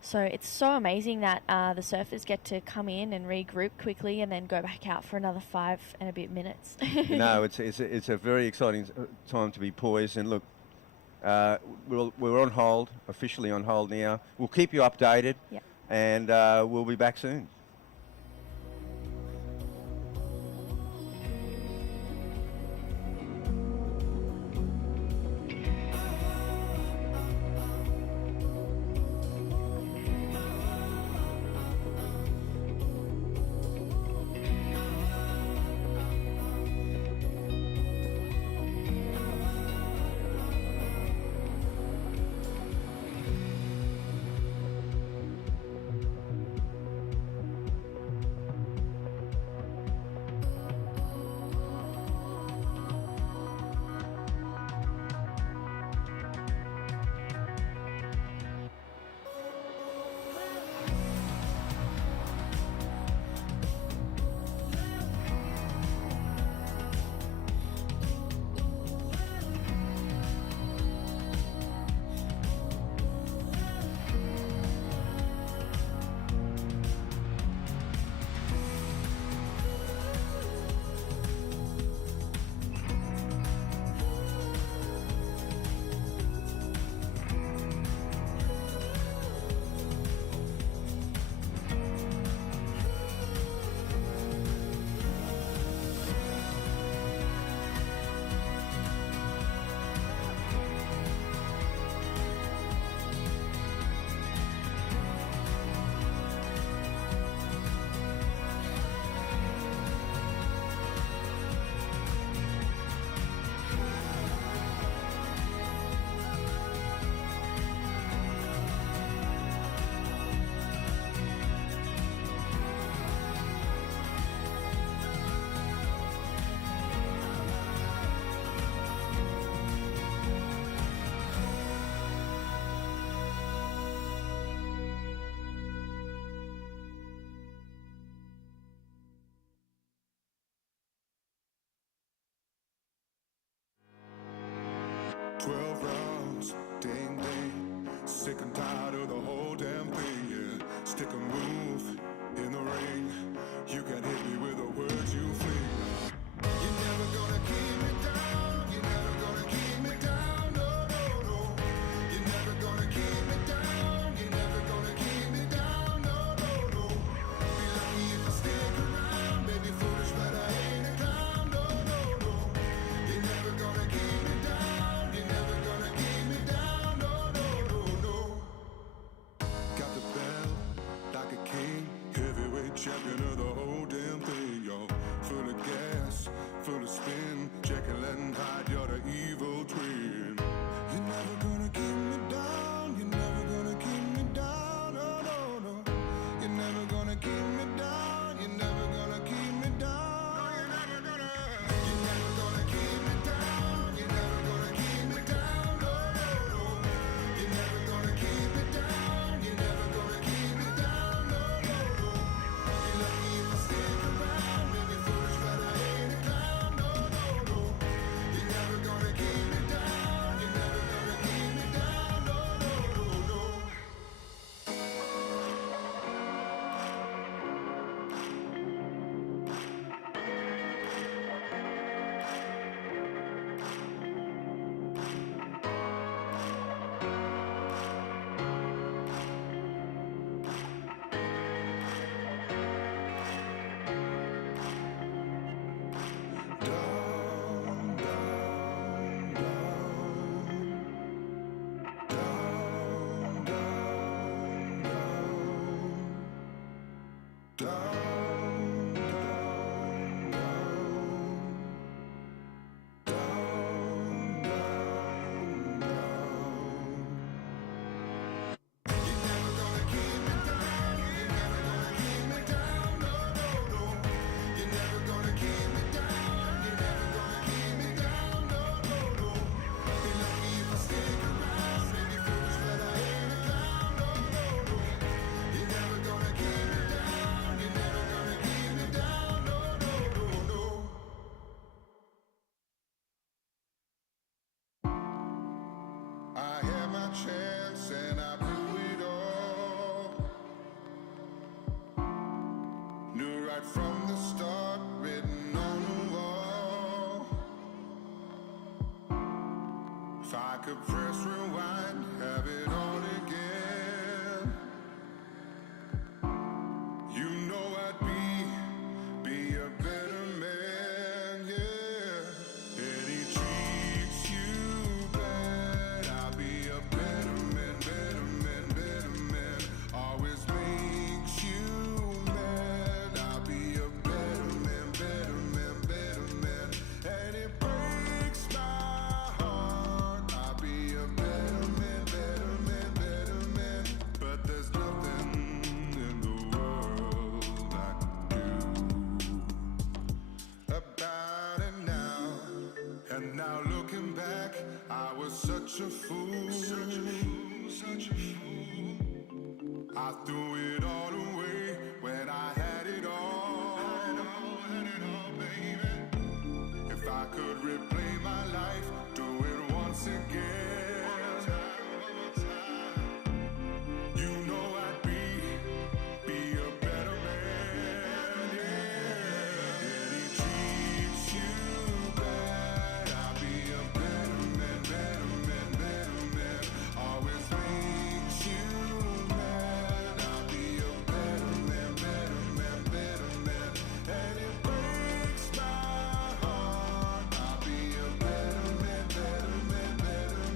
So it's so amazing that the surfers get to come in and regroup quickly and then go back out for another 5 and a bit minutes. No, it's a very exciting time to be poised. And look, we're on hold, officially on hold now. We'll keep you updated, and we'll be back soon. Ding, ding. Sick and tired of the whole damn thing, yeah. Stick and move in the ring. You can hit me with the words you fling. You're never gonna keep me down. You're never gonna keep me down. No, no, no. You're never gonna keep me down. You're never gonna keep me down. No, no, no. Be lucky if I stick around. Maybe foolish, but I ain't a clown. No, no, no. You're never gonna keep me down. You're never gonna keep me down. No, no, no, no. Got the belt like a king, heavyweight champion of the whole damn thing, yo. Full of gas, full of spin, Jekyll and Hyde, you're the evil twin. You're never gonna keep me down, you're never gonna keep me down, no, no, no. You're never gonna keep me down, you're never gonna keep me down, no, you're never gonna keep me down, you're never gonna keep me down, no, no, no. You're never gonna keep me down, you're never gonna keep me down, no, no, no. Be lucky if I stick around, maybe foolish, but I ain't a clown, no, no, no. You're never gonna keep me down, you're never gonna keep me down, no, no, no, no. my chance and I blew it all. Knew right from the start, written on the wall. If I could press rewind, have it all again, you know I'd be a better man, yeah. And he treats you bad, I'll be a better man, better man, better man. Always makes you mad, I'll be a better man, better man, better man. And it breaks my heart, I'll be a better man, better man, better man. But there's nothing in the world I can do about it now. And now looking back, I was such a fool, such a fool, such a fool. I threw it all away when I had it all, had it all, baby. If I could replay my life, do it once again, one time. You know I'd be a better man, yeah. And he treats you bad, I'll be a better man, better man, better man. Always makes you mad, I'll be a better man, better man, better man. And it breaks my heart, I'll be a better man, better man, better man.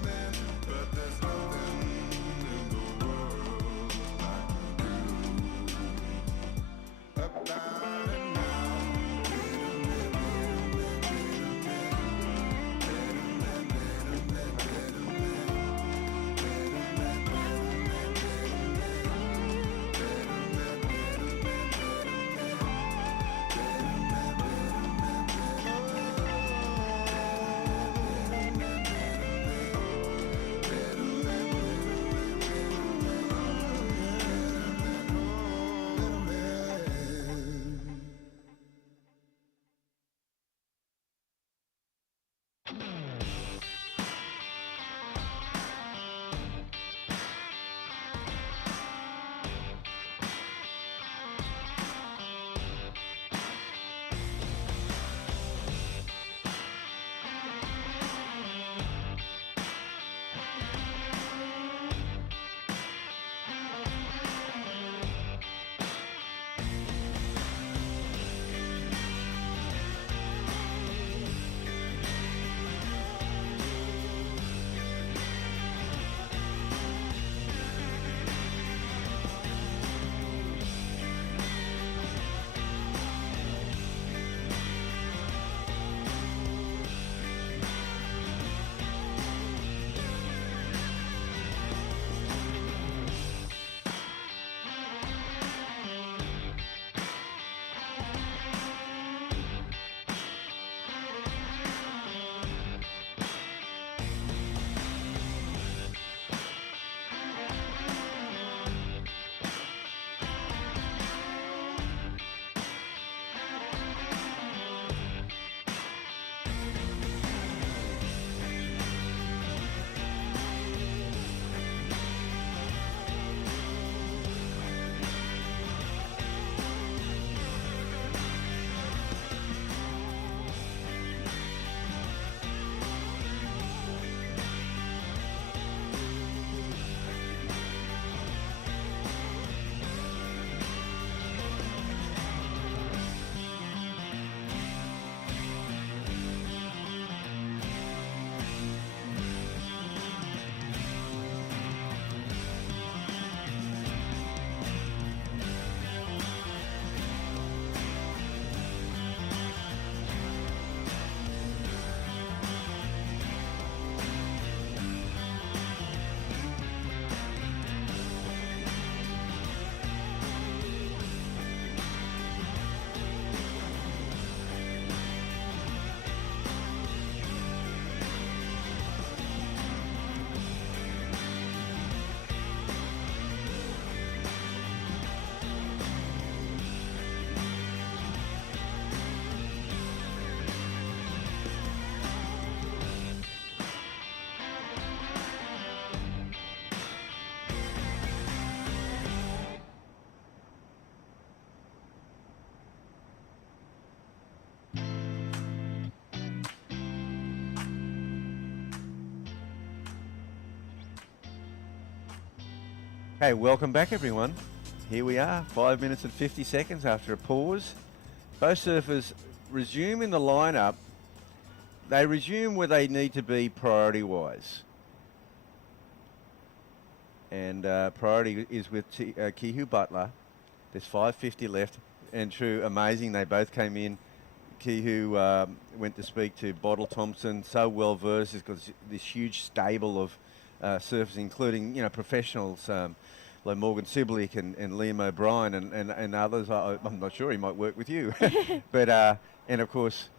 Hey, welcome back, everyone. Here we are, 5 minutes and 50 seconds after a pause. Both surfers resume in the lineup. They resume where they need to be priority-wise. And priority is with Kehu Butler. There's 5:50 left. And true, amazing, they both came in. Kehu went to speak to Bottle Thompson, so well versed. He's got this huge stable of surfers, including professionals like Morgan Siblick and Liam O'Brien and others. I'm not sure, he might work with you. But and of course,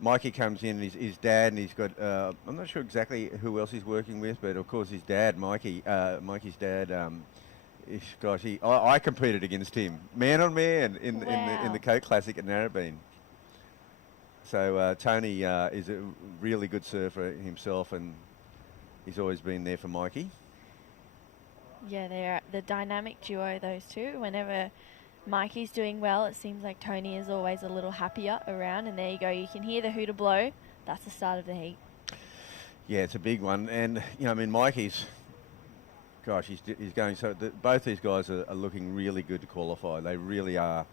Mikey comes in, his dad, and he's got I'm not sure exactly who else he's working with, but of course his dad, Mikey's dad. I competed against him, man on man, in the Coke Classic at Narrabeen. So Tony is a really good surfer himself, and he's always been there for Mikey. Yeah, they're the dynamic duo, those two. Whenever Mikey's doing well, it seems like Tony is always a little happier around, and there you go. You can hear the hooter blow. That's the start of the heat. Yeah, it's a big one, and Mikey's. Gosh, he's going so. Both these guys are looking really good to qualify. They really are,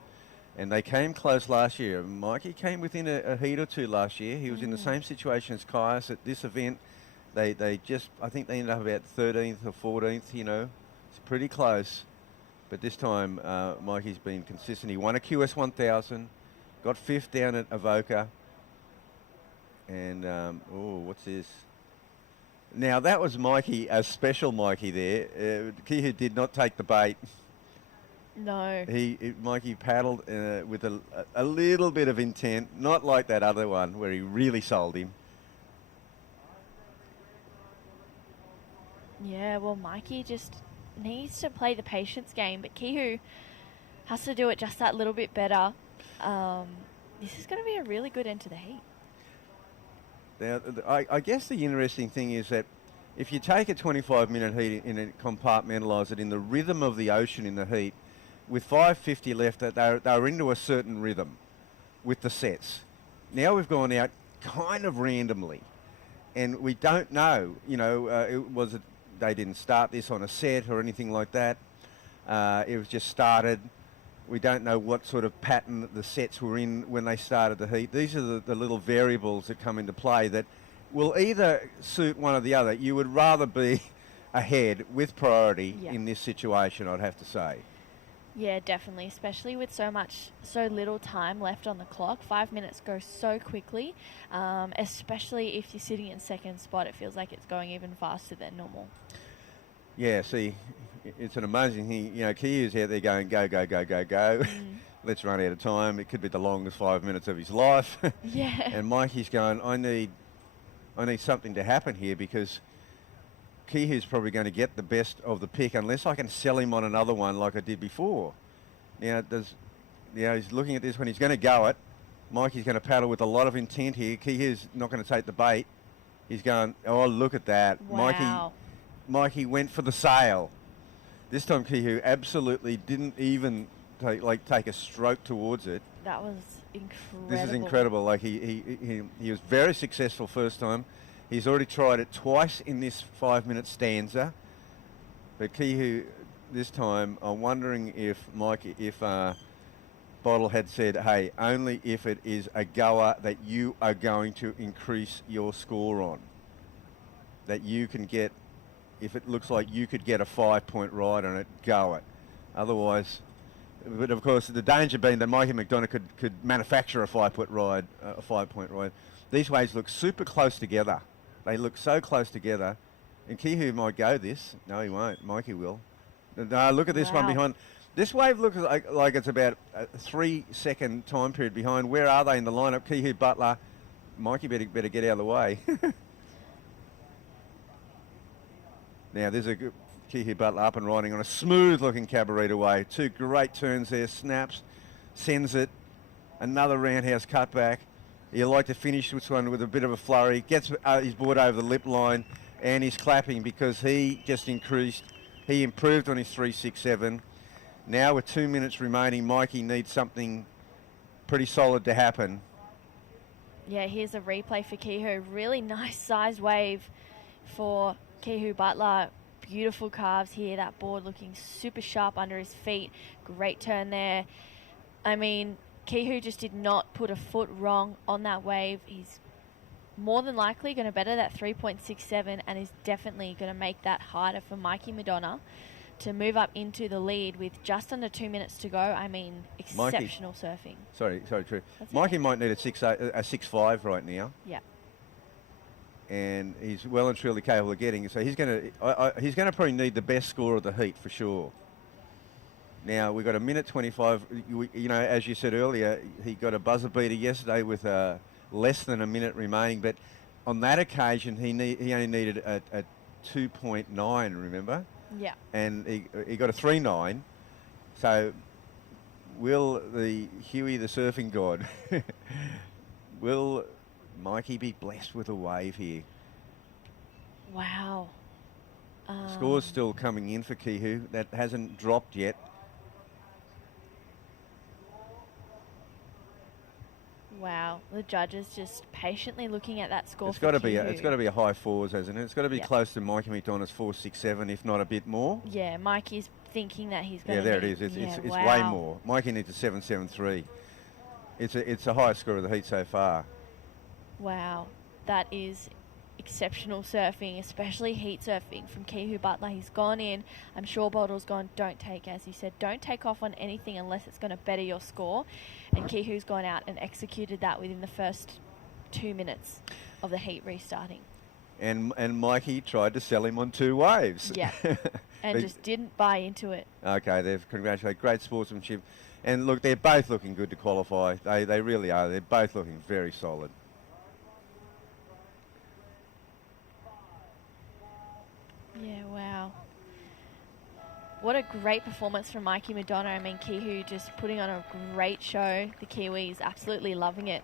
and they came close last year. Mikey came within a heat or two last year. He was in the same situation as Kyuss at this event. I think they ended up about 13th or 14th. It's pretty close, but this time Mikey's been consistent. He won a QS 1000, got 5th down at Avoca, and what's this? Now, that was Mikey, a special Mikey there. Kehu did not take the bait. No. Mikey paddled with a little bit of intent, not like that other one where he really sold him. Yeah, well, Mikey just needs to play the patience game, but Kehu has to do it just that little bit better. This is going to be a really good end to the heat. Now, I guess the interesting thing is that if you take a 25-minute heat and compartmentalise it in the rhythm of the ocean in the heat, with 5:50 left, they were into a certain rhythm with the sets. Now we've gone out kind of randomly, and we don't know. They didn't start this on a set or anything like that. It was just started. We don't know what sort of pattern the sets were in when they started the heat. These are the little variables that come into play that will either suit one or the other. You would rather be ahead with priority in this situation, I'd have to say. Yeah, definitely, especially with so little time left on the clock. 5 minutes go so quickly, especially if you're sitting in second spot. It feels like it's going even faster than normal. Yeah, see, it's an amazing thing. Kehu's out there going, go, go, go, go, go. Let's run out of time. It could be the longest 5 minutes of his life. Yeah. And Mikey's going, I need something to happen here, because Kehu's probably going to get the best of the pick unless I can sell him on another one like I did before. Now, he's looking at this when he's going to go it. Mikey's going to paddle with a lot of intent here. Kehu's not going to take the bait. He's going, oh, look at that. Wow. Mikey went for the sail. This time Kehu absolutely didn't even take a stroke towards it. That was incredible. This is incredible. Like he was very successful first time. He's already tried it twice in this 5-minute stanza. But Kehu, this time, I'm wondering if Bottle had said, hey, only if it is a goer that you are going to increase your score on. That you can get, if it looks like you could get a 5-point ride on it, go it. Otherwise, but of course, the danger being that Mikey McDonagh could manufacture a 5-point ride, These waves look super close together. They look so close together. And Kehu might go this. No, he won't. Mikey will. No, look at this one behind. This wave looks like it's about a 3-second time period behind. Where are they in the lineup? Kehu, Butler. Mikey better get out of the way. Now, there's a good Kehu Butler up and riding on a smooth-looking cabaret away. 2 great turns there. Snaps, sends it. Another roundhouse cutback. You like to finish this one with a bit of a flurry. Gets his board over the lip line, and he's clapping because he just increased. He improved on his 3.67. Now with 2 minutes remaining, Mikey needs something pretty solid to happen. Yeah, here's a replay for Kehu. Really nice size wave for Kehu Butler. beautiful carves here. That board looking super sharp under his feet. Great turn there. I mean, Kehu just did not put a foot wrong on that wave. He's more than likely going to better that 3.67 and is definitely going to make that harder for Mikey McDonagh to move up into the lead with just under 2 minutes to go. I mean, exceptional surfing. Sorry, true. That's Mikey okay. might need a 6.5 right now. Yeah. And he's well and truly capable of getting it. So he's going to probably need the best score of the heat for sure. Now we've got a minute 25. You know, as you said earlier, he got a buzzer beater yesterday with less than a minute remaining. But on that occasion, he only needed a 2.9. Remember? Yeah. And he got a 3.9. So will the Huey, the surfing god, will Mikey be blessed with a wave here? Wow. Score's still coming in for Kehu. That hasn't dropped yet. Wow. The judges just patiently looking at that score. It's for got to be Kehu. a high fours, hasn't it? It's got to be close to Mikey McDonagh's 4.67, if not a bit more. Yeah, Mikey's thinking that he's going to. Yeah, there it is. It's way more. Mikey needs a 7.73. It's the highest score of the heat so far. Wow, that is exceptional surfing, especially heat surfing from Kehu Butler. He's gone in. I'm sure Bottle's gone, don't take, as you said, don't take off on anything unless it's going to better your score. And Kehu's gone out and executed that within the first 2 minutes of the heat restarting. And Mikey tried to sell him on 2 waves. Yeah, and just didn't buy into it. Okay, they've congratulated. Great sportsmanship. And look, they're both looking good to qualify. They really are. They're both looking very solid. Yeah, wow. What a great performance from Mikey McDonagh. I mean, Kehu just putting on a great show. The Kiwis absolutely loving it.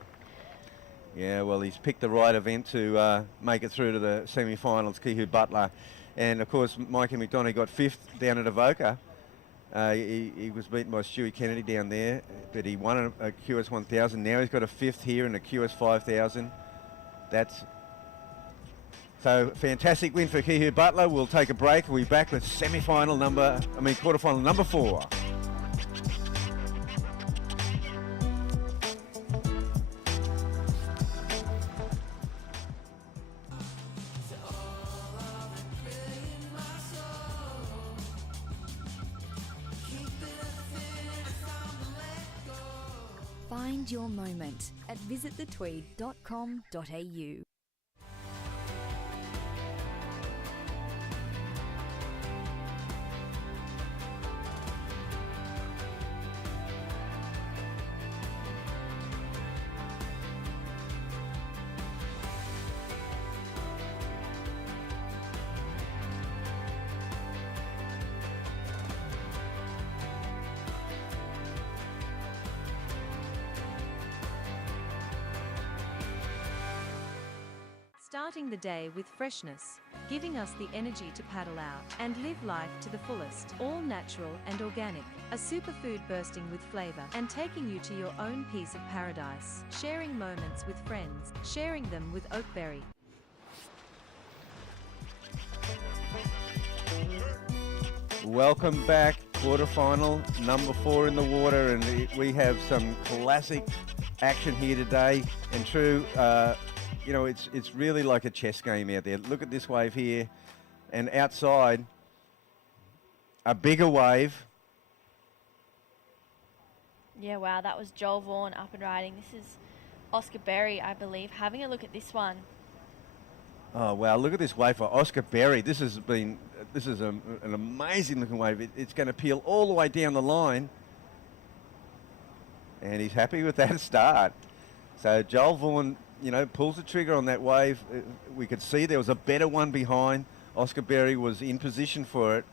Yeah, well, he's picked the right event to make it through to the semi-finals, Kehu Butler. And, of course, Mikey McDonagh got 5th down at Avoca. He was beaten by Stewie Kennedy down there, but he won a QS 1000. Now he's got a 5th here in a QS 5000. So fantastic win for Kehu Butler. We'll take a break. We'll be back with quarterfinal number 4. Find your moment at visitthetweed.com.au. Starting the day with freshness, giving us the energy to paddle out and live life to the fullest. All natural and organic, a superfood bursting with flavor and taking you to your own piece of paradise. Sharing moments with friends, sharing them with Oakberry. Welcome back, quarterfinal number 4 in the water, and we have some classic action here today. And true, you know, it's really like a chess game out there. Look at this wave here, and outside, a bigger wave. Yeah, wow, that was Joel Vaughan up and riding. This is Oscar Berry, I believe. Having a look at this one. Oh wow! Look at this wave for Oscar Berry. This is an amazing looking wave. It's going to peel all the way down the line, and he's happy with that start. So Joel Vaughan, you know, pulls the trigger on that wave. We could see there was a better one behind. Oscar Berry was in position for it,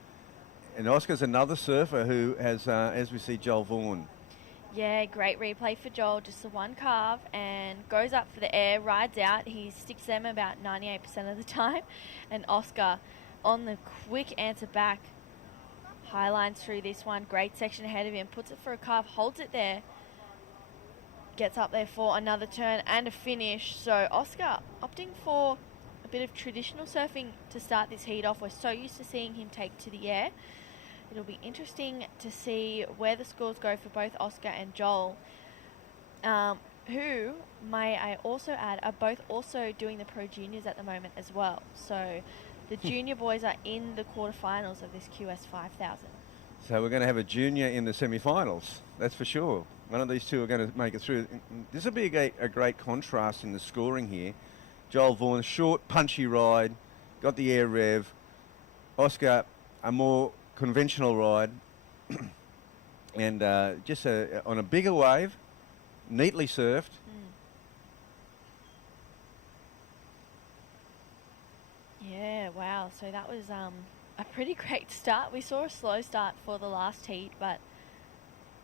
and Oscar's another surfer who has, as we see, Joel Vaughan. Yeah, great replay for Joel. Just the one carve and goes up for the air, rides out. He sticks them about 98% of the time. And Oscar on the quick answer back. High lines through this one. Great section ahead of him. Puts it for a carve, holds it there. Gets up there for another turn and a finish. So Oscar opting for a bit of traditional surfing to start this heat off. We're so used to seeing him take to the air. It'll be interesting to see where the scores go for both Oscar and Joel, who, may I also add, are both also doing the Pro Juniors at the moment as well. So the junior boys are in the quarterfinals of this QS 5000. So we're going to have a junior in the semi-finals, that's for sure. One of these two are going to make it through. This will be a great contrast in the scoring here. Joel Vaughan, short, punchy ride, got the air rev. Oscar, a more conventional ride, and just on a bigger wave, neatly surfed. Yeah, wow. So that was a pretty great start. We saw a slow start for the last heat, but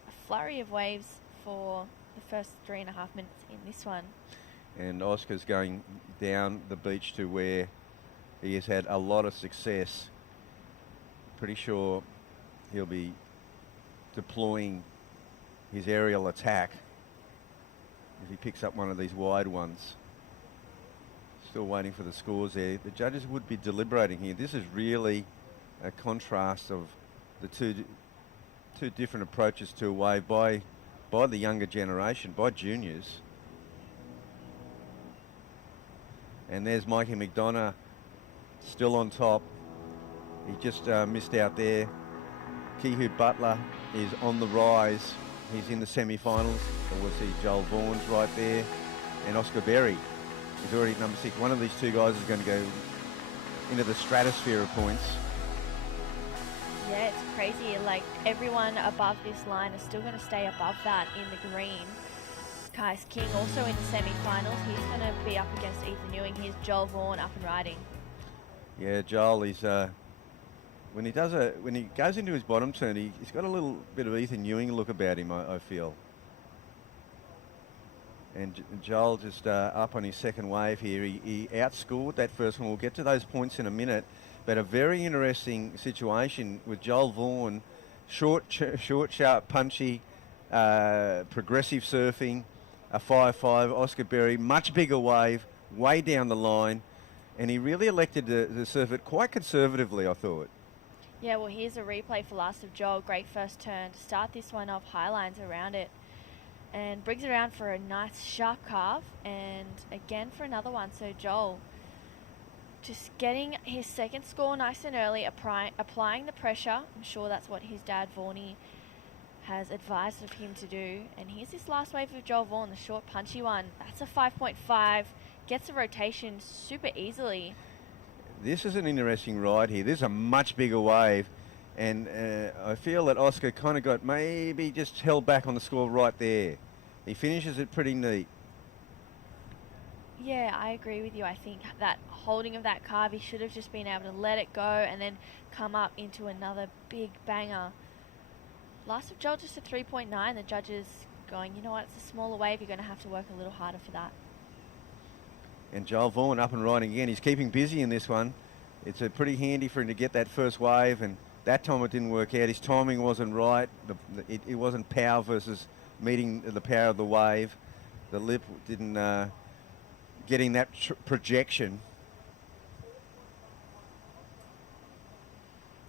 a flurry of waves for the first 3.5 minutes in this one. And Oscar's going down the beach to where he has had a lot of success. Pretty sure he'll be deploying his aerial attack if he picks up one of these wide ones. Still waiting for the scores there. The judges would be deliberating here. This is really a contrast of the two different approaches to a wave by the younger generation, by juniors. And there's Mikey McDonagh still on top. He just missed out there. Kehu Butler is on the rise. He's in the semi-finals. And we'll see Joel Vaughan's right there. And Oakberry is already at number 6. One of these two guys is going to go into the stratosphere of points. Yeah, it's crazy. Like, everyone above this line is still going to stay above that in the green. Kyuss King also in the semi-finals. He's going to be up against Ethan Ewing. Here's Joel Vaughan up and riding. Yeah, Joel is... when he goes into his bottom turn, he's got a little bit of Ethan Ewing look about him, I feel. And Joel just up on his second wave here. He outscored that first one. We'll get to those points in a minute. But a very interesting situation with Joel Vaughan, short, sharp, punchy, progressive surfing, a 5.5, Oakberry, much bigger wave, way down the line. And he really elected to surf it quite conservatively, I thought. Yeah, well, here's a replay for last of Joel. Great first turn to start this one off. High lines around it. And brings it around for a nice sharp carve. And again for another one. So Joel just getting his second score nice and early, applying the pressure. I'm sure that's what his dad, Vaughnie, has advised of him to do. And here's this last wave of Joel Vaughan, the short punchy one. That's a 5.5. Gets a rotation super easily. This is an interesting ride here. This is a much bigger wave. And I feel that Oscar kind of got maybe just held back on the score right there. He finishes it pretty neat. Yeah, I agree with you. I think that holding of that carve, he should have just been able to let it go and then come up into another big banger. Last of Joel, just a 3.9. The judges going, you know what, it's a smaller wave. You're going to have to work a little harder for that. And Joel Vaughan up and riding again. He's keeping busy in this one. It's pretty handy for him to get that first wave, and that time it didn't work out. His timing wasn't right. It wasn't power versus meeting the power of the wave. The lip didn't getting that projection.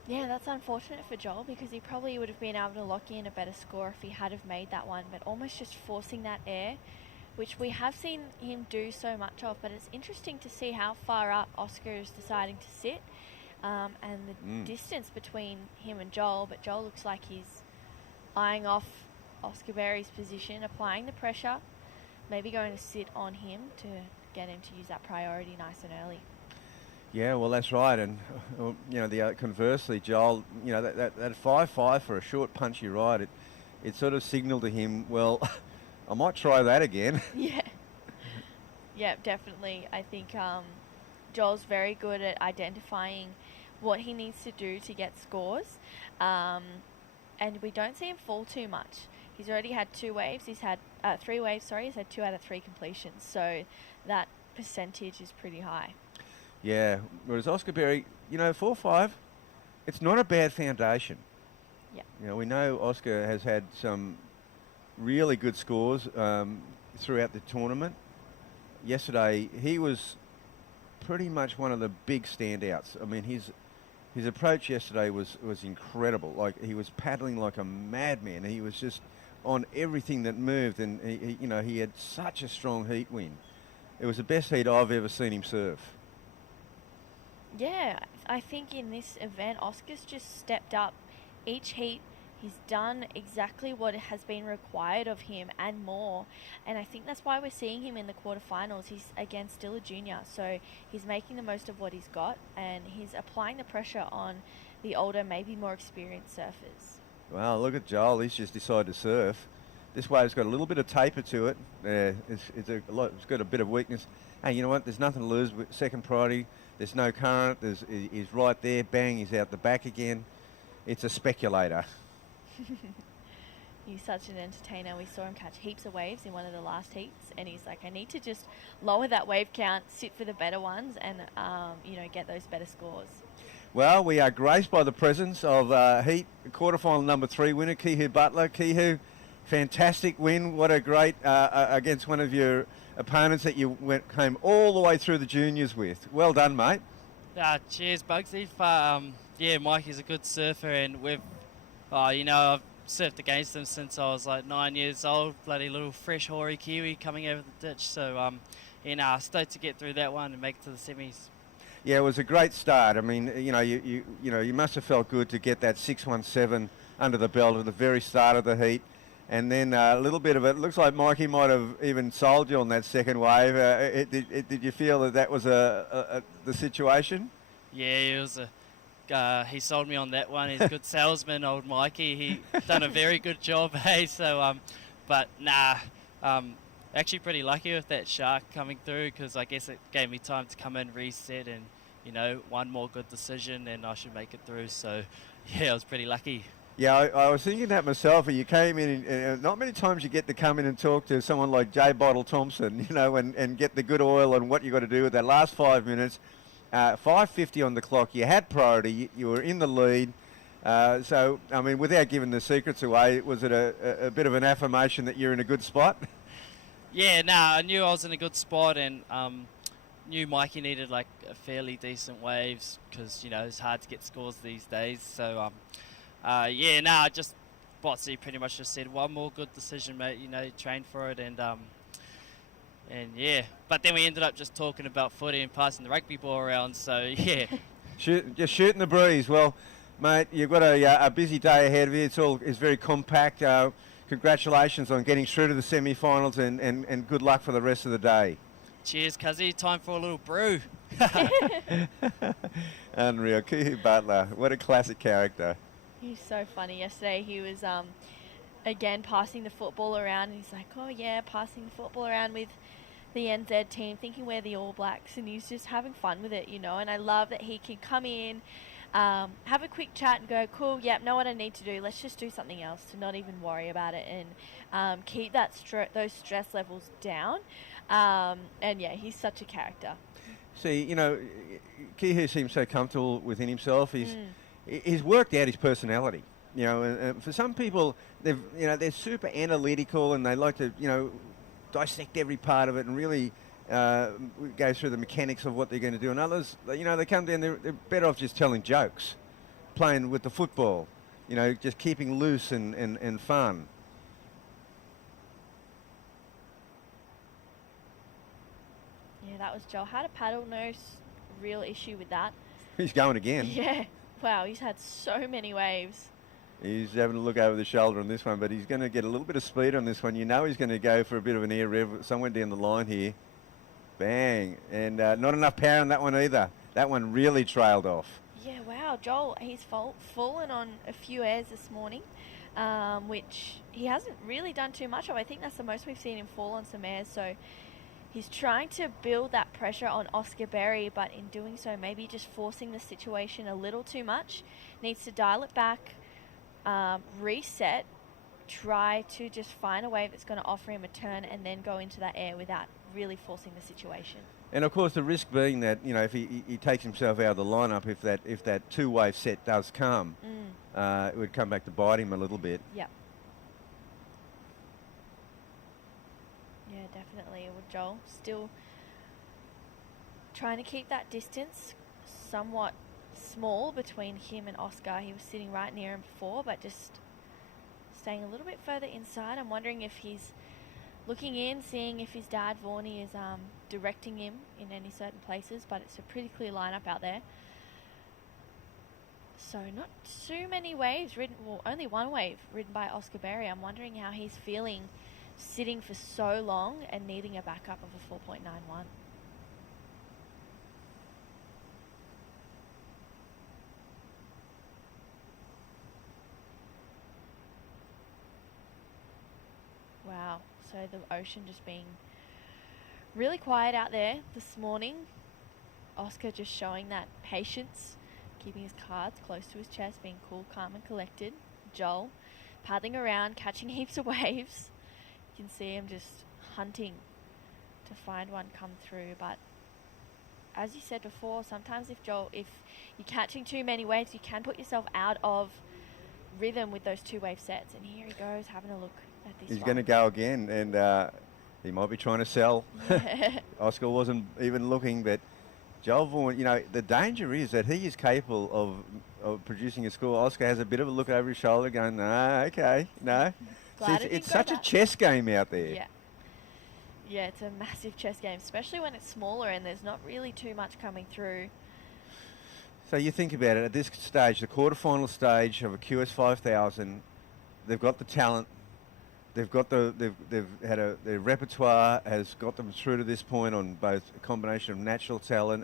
Yeah, that's unfortunate for Joel because he probably would have been able to lock in a better score if he had have made that one, but almost just forcing that air, which we have seen him do so much of. But it's interesting to see how far up Oscar is deciding to sit and the distance between him and Joel. But Joel looks like he's eyeing off Oakberry's position, applying the pressure, maybe going to sit on him to get him to use that priority nice and early. Yeah, well, that's right. And, you know, conversely, Joel, you know, that 5.5 for a short, punchy ride, it sort of signalled to him, well, I might try that again. Yeah. Yeah, definitely. I think Joel's very good at identifying what he needs to do to get scores. And we don't see him fall too much. He's already had 2 waves. He's had 3 waves, sorry. He's had 2 out of 3 completions. So that percentage is pretty high. Yeah, whereas Oakberry, you know, 4.5, it's not a bad foundation. Yeah. You know, we know Oscar has had some really good scores throughout the tournament. Yesterday, he was pretty much one of the big standouts. I mean, his approach yesterday was incredible. Like, he was paddling like a madman. He was just on everything that moved, and he had such a strong heat win. It was the best heat I've ever seen him serve. Yeah, I think in this event, Oscar's just stepped up each heat. He's done exactly what has been required of him and more. And I think that's why we're seeing him in the quarterfinals. He's, again, still a junior. So he's making the most of what he's got, and he's applying the pressure on the older, maybe more experienced surfers. Well, look at Joel. He's just decided to surf. This wave's got a little bit of taper to it. It's got a bit of weakness. Hey, you know what? There's nothing to lose. Second priority. There's no current. He's right there. Bang, he's out the back again. It's a speculator. He's such an entertainer. We saw him catch heaps of waves in one of the last heats, and he's like, I need to just lower that wave count, sit for the better ones, and get those better scores. Well, we are graced by the presence of heat quarterfinal number 3 winner, Kehu Butler. Kehu, fantastic win. What a great against one of your opponents that you came all the way through the juniors with. Well done, mate. Cheers, Bugsy. Mikey's a good surfer, and I've surfed against him since I was like 9 years old. Bloody little fresh hoary Kiwi coming over the ditch. So, stoked to get through that one and make it to the semis. Yeah, it was a great start. I mean, you must have felt good to get that 617 under the belt at the very start of the heat. And then a little bit of it. Looks like Mikey might have even sold you on that second wave. Did you feel that was the situation? Yeah, it was he sold me on that one. He's a good salesman, old Mikey. He done a very good job, hey. So, actually pretty lucky with that shark coming through, because I guess it gave me time to come in, reset, and one more good decision, and I should make it through. So, yeah, I was pretty lucky. Yeah, I was thinking that myself. You came in, and not many times you get to come in and talk to someone like J. Bottle Thompson, and get the good oil on what you got to do with that last 5 minutes. 5:50 on the clock. You had priority. You were in the lead. So, I mean, without giving the secrets away, was it a bit of an affirmation that you're in a good spot? Yeah, I knew I was in a good spot, and knew Mikey needed like a fairly decent waves, because it's hard to get scores these days. So just Botsy pretty much just said, one more good decision, mate. Train for it, and but then we ended up just talking about footy and passing the rugby ball around. So yeah, just shooting the breeze. Well, mate, you've got a busy day ahead of you. It's very compact. Congratulations on getting through to the semi-finals, and good luck for the rest of the day. Cheers, Cuzzy. Time for a little brew. Unreal. Kehu Butler, what a classic character. He's so funny. Yesterday he was again passing the football around, and he's like, oh yeah, passing the football around with the NZ team, thinking we're the All Blacks, and he's just having fun with it, and I love that he can come in, have a quick chat and go, cool, yep, know what I need to do, let's just do something else, to not even worry about it, and keep that those stress levels down. And yeah, he's such a character. See, Kehu seems so comfortable within himself. He's worked out his personality. And for some people, they're super analytical, and they like to, dissect every part of it and really go through the mechanics of what they're going to do. And others, they come down, they're better off just telling jokes, playing with the football, just keeping loose and fun. Yeah, that was Joel. Had a paddle, no real issue with that. He's going again. Yeah. Wow, he's had so many waves. He's having a look over the shoulder on this one, but he's going to get a little bit of speed on this one. He's going to go for a bit of an air rev somewhere down the line here. Bang. And not enough power on that one either. That one really trailed off. Yeah, wow. Joel, he's fallen on a few airs this morning, which he hasn't really done too much of. I think that's the most we've seen him fall on some airs. So he's trying to build that pressure on Oakberry, but in doing so, maybe just forcing the situation a little too much. Needs to dial it back. Reset, try to just find a wave that's going to offer him a turn, and then go into that air without really forcing the situation. And of course, the risk being that if he takes himself out of the lineup, if that two-wave set does come, it would come back to bite him a little bit. Yep. Yeah, definitely. Well, Joel still trying to keep that distance somewhat small between him and Oscar. He was sitting right near him before, but just staying a little bit further inside. I'm wondering if he's looking in, seeing if his dad Vaughnie is directing him in any certain places, but it's a pretty clear lineup out there. So not too many waves ridden, well, only one wave ridden by Oscar Berry. I'm wondering how he's feeling sitting for so long and needing a backup of a 4.91. Wow, so the ocean just being really quiet out there this morning. Oscar just showing that patience, keeping his cards close to his chest, being cool, calm and collected. Joel paddling around, catching heaps of waves. You can see him just hunting to find one come through. But as you said before, sometimes if you're catching too many waves, you can put yourself out of rhythm with those 2-wave sets. And here he goes, having a look at this. He's going to go again, and he might be trying to sell. Oscar wasn't even looking, but Joel Vaughan, you know, the danger is that he is capable of producing a score. Oscar has a bit of a look over his shoulder going, no, okay, no. See, it's such a chess game out there. Yeah. Yeah, it's a massive chess game, especially when it's smaller and there's not really too much coming through. So you think about it, at this stage, the quarterfinal stage of a QS 5000, they've got the talent, they've got their repertoire has got them through to this point on both a combination of natural talent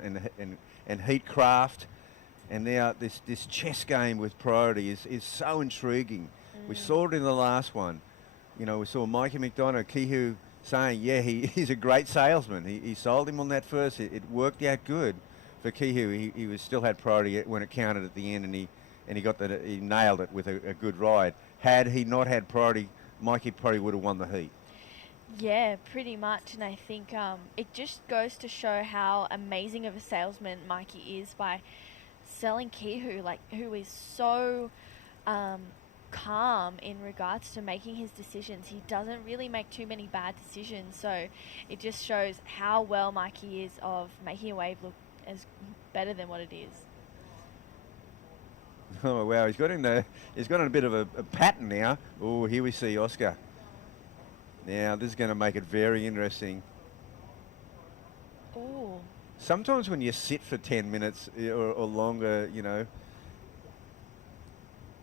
and heat craft, and now this chess game with priority is so intriguing. We saw it in the last one. You know, we saw Mikey McDonagh, Kehu, saying, yeah, he's a great salesman. He sold him on that first. It worked out good for Kehu. He still had priority when it counted at the end, and he nailed it with a good ride. Had he not had priority, Mikey probably would have won the heat. Yeah, pretty much. And I think it just goes to show how amazing of a salesman Mikey is by selling Kehu, who is so calm in regards to making his decisions. He doesn't really make too many bad decisions, so it just shows how well Mikey is of making a wave look as better than what it is. Oh wow, he's got in a bit of a pattern now. Oh, here we see Oscar. Now this is going to make it very interesting. Oh. Sometimes when you sit for 10 minutes or longer, you know,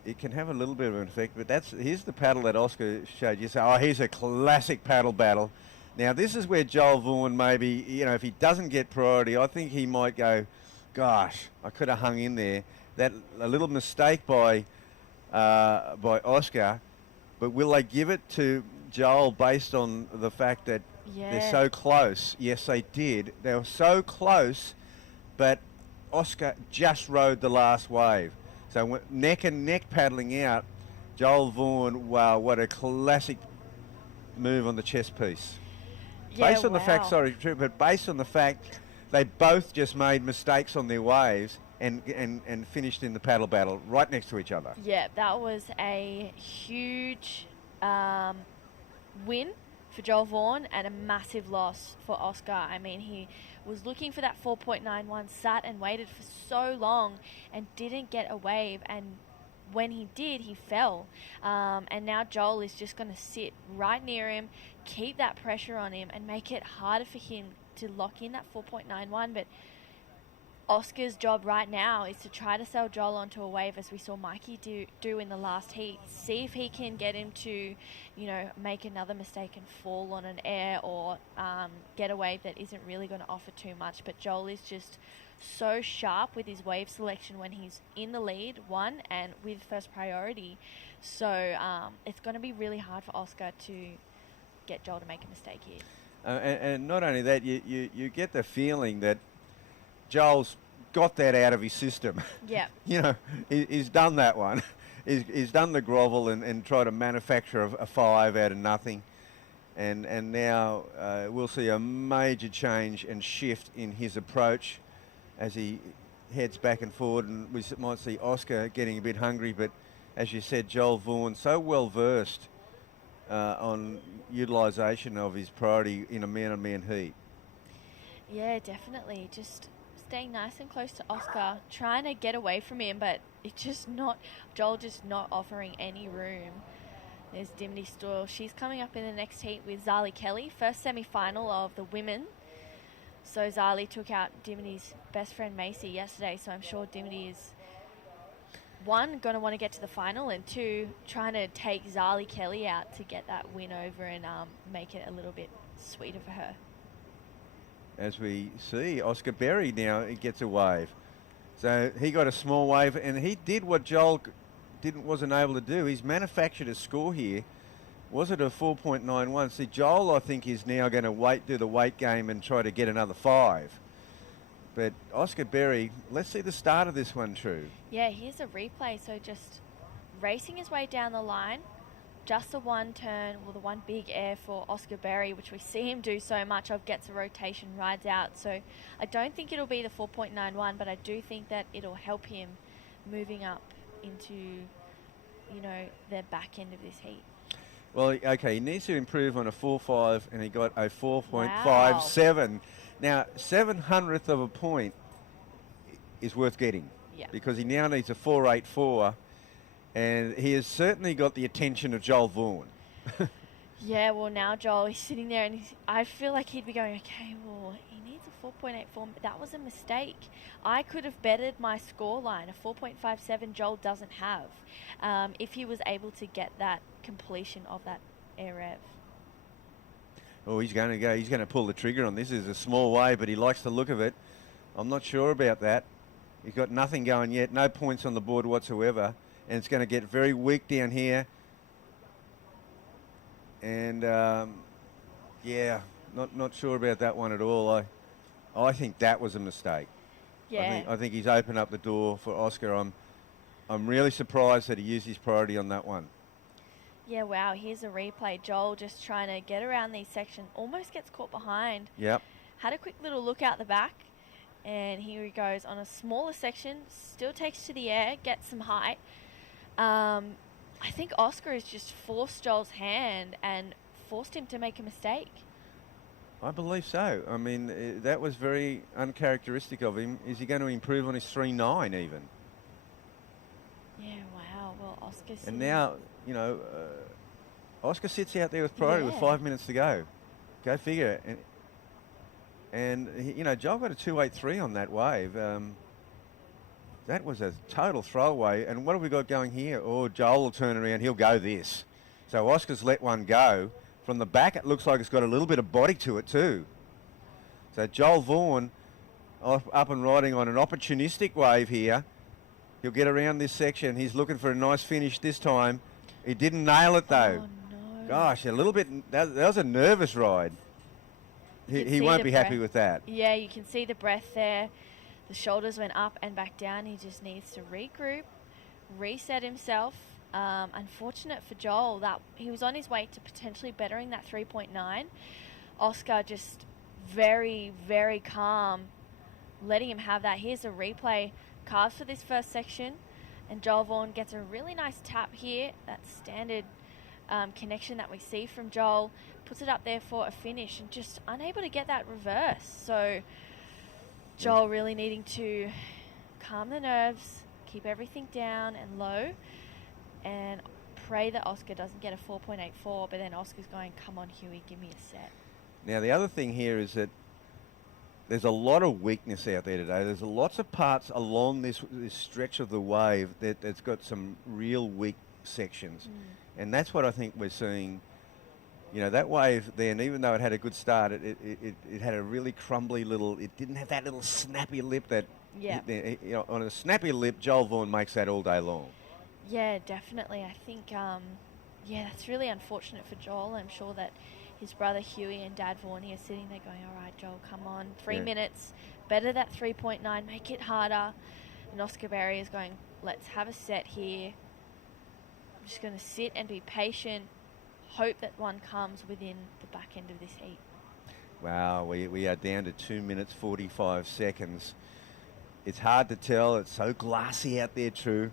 it can have a little bit of an effect, but here's the paddle that Oscar showed you. So, here's a classic paddle battle. Now, this is where Joel Vaughan maybe, you know, if he doesn't get priority, I think he might go, gosh, I could have hung in there. A little mistake by Oscar, but will they give it to Joel based on the fact that they're so close? Yes, they did. They were so close, but Oscar just rode the last wave. So neck and neck paddling out, Joel Vaughan, wow, what a classic move on the chess piece. Yeah, based on the fact, but based on the fact they both just made mistakes on their waves and finished in the paddle battle right next to each other. Yeah, that was a huge win for Joel Vaughan and a massive loss for Oscar. I mean, he was looking for that 4.91, sat and waited for so long and didn't get a wave, and when he did, he fell. And now Joel is just going to sit right near him, keep that pressure on him, and make it harder for him to lock in that 4.91. But Oscar's job right now is to try to sell Joel onto a wave, as we saw Mikey do in the last heat. See if he can get him to, you know, make another mistake and fall on an air, or get a wave that isn't really going to offer too much. But Joel is just so sharp with his wave selection when he's in the lead, and with first priority. So it's going to be really hard for Oscar to get Joel to make a mistake here. And not only that, you get the feeling that Joel's got that out of his system. Yeah. You know, he's done that one. He's done the grovel and tried to manufacture a 5 out of nothing. And now we'll see a major change and shift in his approach as he heads back and forward. And we might see Oscar getting a bit hungry, but as you said, Joel Vaughan, so well versed on utilisation of his priority in a man-on-man heat. Yeah, definitely. Just staying nice and close to Oscar, trying to get away from him, but Joel just not offering any room. There's Dimity Stoyle. She's coming up in the next heat with Zali Kelly, first semi-final of the women. So Zali took out Dimity's best friend Macy yesterday, so I'm sure Dimity is, one, going to want to get to the final, and two, trying to take Zali Kelly out to get that win over and make it a little bit sweeter for her. As we see, Oscar Berry now gets a wave. So he got a small wave, and he did what Joel wasn't able to do. He's manufactured a score here. Was it a 4.91? See, Joel, I think, is now going to do the weight game and try to get another 5. But Oscar Berry, let's see the start of this one, True. Yeah, here's a replay. So just racing his way down the line, just the one turn, the one big air for Oscar Berry, which we see him do so much of, gets a rotation, rides out. So I don't think it'll be the 4.91, but I do think that it'll help him moving up into, the back end of this heat. Well, okay, he needs to improve on a 4.5, and he got a 4.57. Now, 700th of a point is worth getting, because he now needs a 4.84, and he has certainly got the attention of Joel Vaughan. Yeah, well, now Joel is sitting there, and I feel like he'd be going, okay, well, he needs a 4.84. That was a mistake. I could have bettered my score line. A 4.57 Joel doesn't have if he was able to get that completion of that air rev. Oh, he's going to pull the trigger on this. It's a small wave, but he likes the look of it. I'm not sure about that. He's got nothing going yet, no points on the board whatsoever, and it's going to get very weak down here. And not sure about that one at all. I think that was a mistake. Yeah. I think he's opened up the door for Oscar. I'm really surprised that he used his priority on that one. Yeah, wow, here's a replay. Joel just trying to get around these sections, almost gets caught behind. Yep. Had a quick little look out the back, and here he goes on a smaller section, still takes to the air, gets some height. I think Oscar has just forced Joel's hand and forced him to make a mistake. I believe so. I mean, that was very uncharacteristic of him. Is he going to improve on his 3.9 even? Yeah, wow. Well, Oscar... And now, Oscar sits out there with priority with 5 minutes to go. Go figure. And Joel got a 2.83 on that wave. That was a total throwaway. And what have we got going here? Oh, Joel will turn around. He'll go this. So Oscar's let one go. From the back, it looks like it's got a little bit of body to it too. So Joel Vaughan up and riding on an opportunistic wave here. He'll get around this section. He's looking for a nice finish this time. He didn't nail it though. Oh, no. Gosh, a little bit. That was a nervous ride. He won't be happy with that. Yeah, you can see the breath there. The shoulders went up and back down. He just needs to regroup, reset himself. Unfortunate for Joel that he was on his way to potentially bettering that 3.9. Oscar just very, very calm, letting him have that. Here's a replay. Carves for this first section, and Joel Vaughan gets a really nice tap here. That standard connection that we see from Joel, puts it up there for a finish, and just unable to get that reverse. So Joel really needing to calm the nerves, keep everything down and low, and pray that Oscar doesn't get a 4.84, but then Oscar's going, come on, Huey, give me a set. Now, the other thing here is that there's a lot of weakness out there today. There's lots of parts along this stretch of the wave that's got some real weak sections. And that's what I think we're seeing. That wave then, even though it had a good start, it had a really crumbly little, it didn't have that little snappy lip that, on a snappy lip, Joel Vaughan makes that all day long. Yeah, definitely. I think, that's really unfortunate for Joel. I'm sure that his brother Huey and Dad Vaughan here sitting there going, all right, Joel, come on, 3 minutes, better that 3.9, make it harder. And Oscar Berry is going, let's have a set here. I'm just going to sit and be patient, hope that one comes within the back end of this heat. Wow, we are down to 2 minutes 45 seconds. It's hard to tell. It's so glassy out there, True.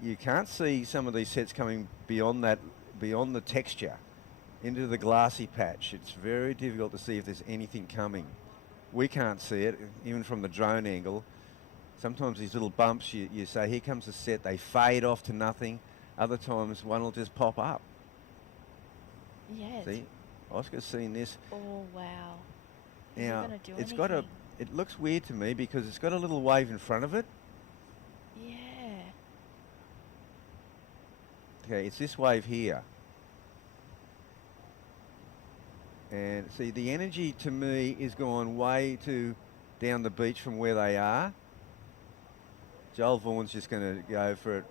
You can't see some of these sets coming beyond the texture into the glassy patch. It's very difficult to see if there's anything coming. we can't see it, even from the drone angle. Sometimes these little bumps, you say, here comes the set, they fade off to nothing. Other times, one will just pop up. Yeah. See, Oscar's seen this. Oh, wow. Now, Is it gonna do it's got a, anything? it looks weird to me because it's got a little wave in front of it. Yeah. Okay, it's this wave here. And see, the energy to me is gone way too down the beach from where they are. Joel Vaughan's just going to go for it.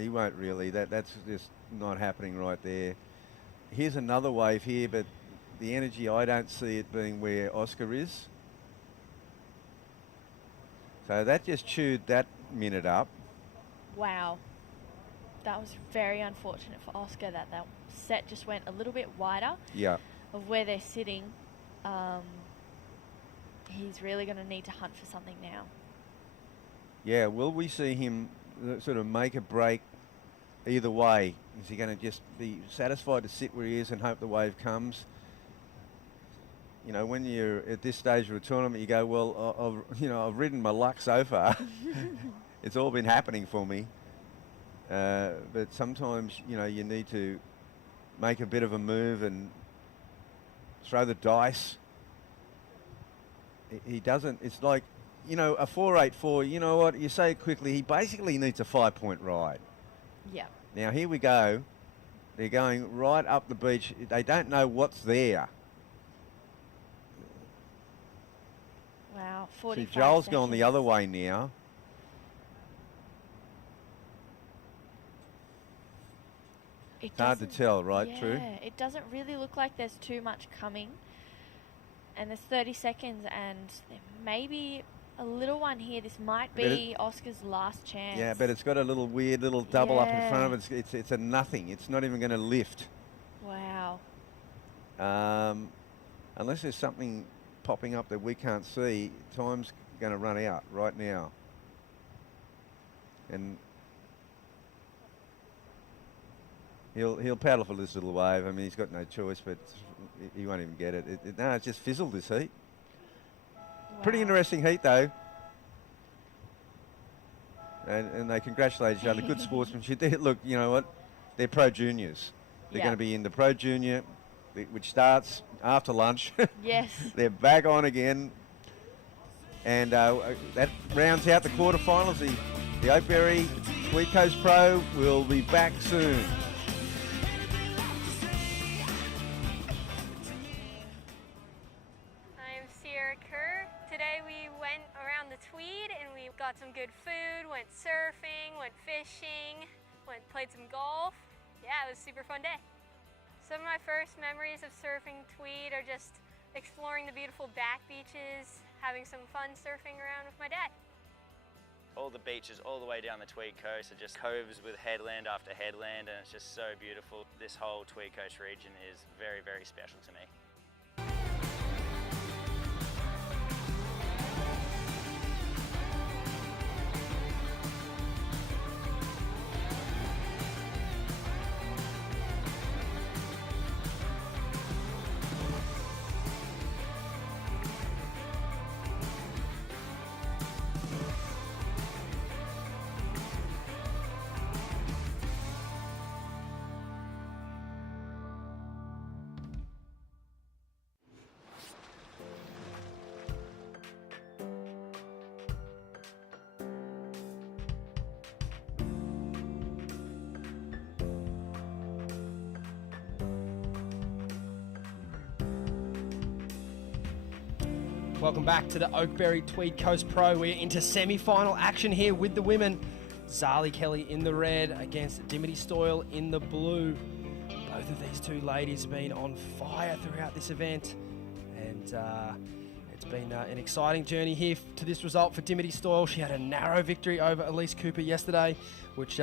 He won't really. That's just not happening right there. Here's another wave here, but the energy, I don't see it being where Oscar is. So that just chewed that minute up. Wow. That was very unfortunate for Oscar that set just went a little bit wider. Yeah. Of where they're sitting. He's really going to need to hunt for something now. Yeah, will we see him sort of make a break either way? Is he going to just be satisfied to sit where he is and hope the wave comes? You know, when you're at this stage of a tournament, you go, well, I've ridden my luck so far. It's all been happening for me. But sometimes, you know, you need to make a bit of a move and throw the dice. He doesn't, it's like, you know, a 4.84, you know what, you say it quickly, he basically needs a 5-point ride. Yeah. Now here we go. They're going right up the beach. They don't know what's there. Wow, 45 See, Joel's seconds. gone the other way now. It's hard to tell, right, yeah, True? It doesn't really look like there's too much coming. And there's 30 seconds and there may be a little one here. This might be Oscar's last chance. Yeah, but it's got a little weird little double up in front of it. It's a nothing. It's not even going to lift. Wow. Unless there's something popping up that we can't see, time's going to run out right now. And he'll paddle for this little wave. I mean, he's got no choice, but he won't even get it. No, it's just fizzled this heat. Wow. Pretty interesting heat, though. And they congratulate each other. Good sportsmanship. Look, you know what? They're pro juniors. They're going to be in the pro junior, which starts after lunch. Yes. They're back on again. And that rounds out the quarterfinals. The Oakberry Tweed Coast Pro will be back soon. I'm Sierra Kerr. Today we went around the Tweed and we got some good food, went surfing, went fishing, played some golf. Yeah, it was a super fun day. Some of my first memories of surfing Tweed are just exploring the beautiful back beaches, having some fun surfing around with my dad. All the beaches all the way down the Tweed Coast are just coves with headland after headland, and it's just so beautiful. This whole Tweed Coast region is very, very special to me. Welcome back to the Oakberry Tweed Coast Pro. We're into semi-final action here with the women. Zali Kelly in the red against Dimity Stoyle in the blue. Both of these two ladies have been on fire throughout this event. And it's been an exciting journey here to this result for Dimity Stoyle. She had a narrow victory over Elise Cooper yesterday, which,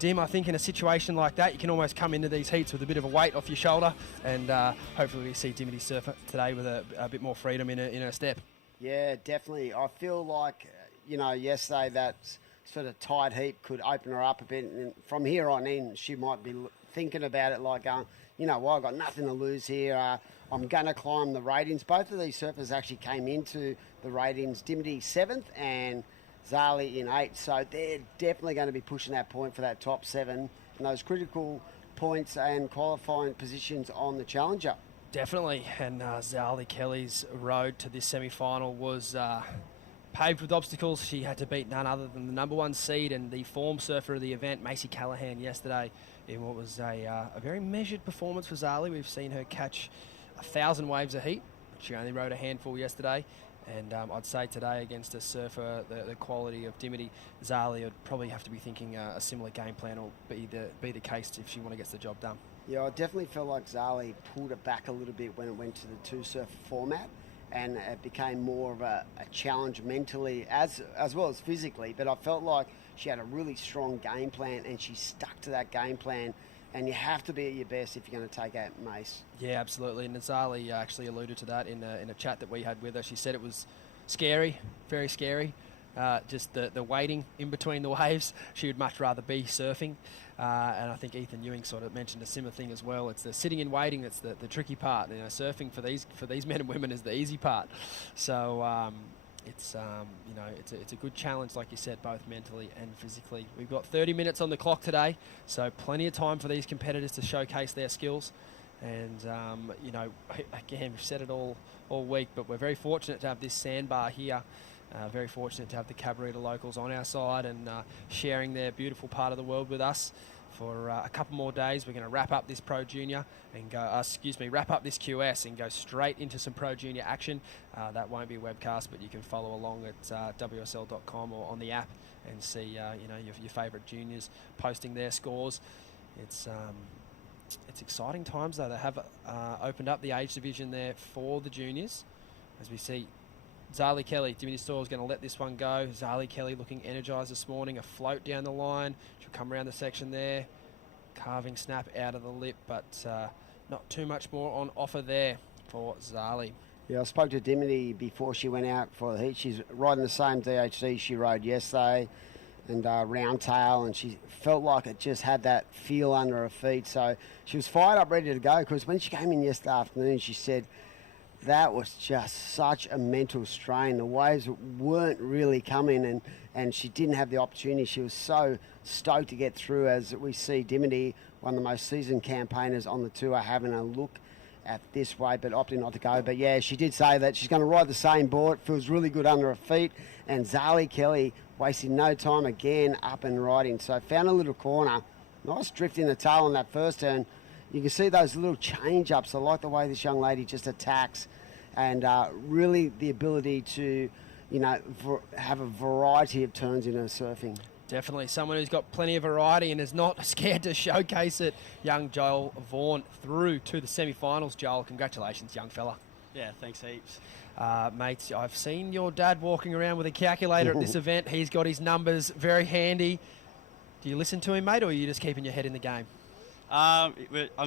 Dim, I think in a situation like that, you can almost come into these heats with a bit of a weight off your shoulder, and hopefully we see Dimity surf today with a bit more freedom in her step. Yeah, definitely. I feel like, yesterday that sort of tight heat could open her up a bit, and from here on in, she might be thinking about it like going, you know, well, I've got nothing to lose here. I'm going to climb the ratings. Both of these surfers actually came into the ratings. Dimity 7th and Zali in 8th. So they're definitely going to be pushing that point for that top 7 and those critical points and qualifying positions on the Challenger. Definitely. And Zali Kelly's road to this semi-final was paved with obstacles. She had to beat none other than the number 1 seed and the form surfer of the event, Macy Callahan, yesterday in what was a very measured performance for Zali. We've seen her catch 1,000 waves a heat. She only rode a handful yesterday. And I'd say today against a surfer, the quality of Dimity, Zali would probably have to be thinking a similar game plan or be the case if she want to get the job done. Yeah, I definitely feel like Zali pulled it back a little bit when it went to the 2-surfer format, and it became more of a challenge mentally as well as physically. But I felt like she had a really strong game plan, and she stuck to that game plan. And you have to be at your best if you're going to take out Mace. Yeah, absolutely. And Zali actually alluded to that in a chat that we had with her. She said it was scary, very scary. Just the waiting in between the waves. She would much rather be surfing. And I think Ethan Ewing sort of mentioned a similar thing as well. It's the sitting and waiting that's the tricky part. You know, surfing for these men and women is the easy part. So it's a good challenge, like you said, both mentally and physically. We've got 30 minutes on the clock today, so plenty of time for these competitors to showcase their skills. And again, we've said it all week, but we're very fortunate to have this sandbar here. Very fortunate to have the Cabarita locals on our side and sharing their beautiful part of the world with us. For a couple more days, we're going to wrap up this Pro Junior and wrap up this QS and go straight into some Pro Junior action. That won't be webcast, but you can follow along at WSL.com or on the app and see your favourite juniors posting their scores. It's exciting times though. They have opened up the age division there for the juniors, as we see. Zali Kelly, Dimity Store is going to let this one go. Zali Kelly looking energised this morning, a float down the line. She'll come around the section there. Carving snap out of the lip, but not too much more on offer there for Zali. Yeah, I spoke to Dimity before she went out for the heat. She's riding the same DHC she rode yesterday and round tail, and she felt like it just had that feel under her feet. So she was fired up, ready to go, because when she came in yesterday afternoon, she said, that was just such a mental strain. The waves weren't really coming, and she didn't have the opportunity. She was so stoked to get through, as we see Dimity, one of the most seasoned campaigners on the tour, having a look at this way, but opting not to go. But yeah, she did say that she's going to ride the same board. Feels really good under her feet. And Zali Kelly wasting no time again up and riding. So found a little corner. Nice drift in the tail on that first turn. You can see those little change-ups. I like the way this young lady just attacks, and really the ability to, have a variety of turns in her surfing. Definitely someone who's got plenty of variety and is not scared to showcase it. Young Joel Vaughan through to the semi-finals. Joel, congratulations, young fella. Yeah, thanks heaps. Mates, I've seen your dad walking around with a calculator at this event. He's got his numbers very handy. Do you listen to him, mate, or are you just keeping your head in the game? I'm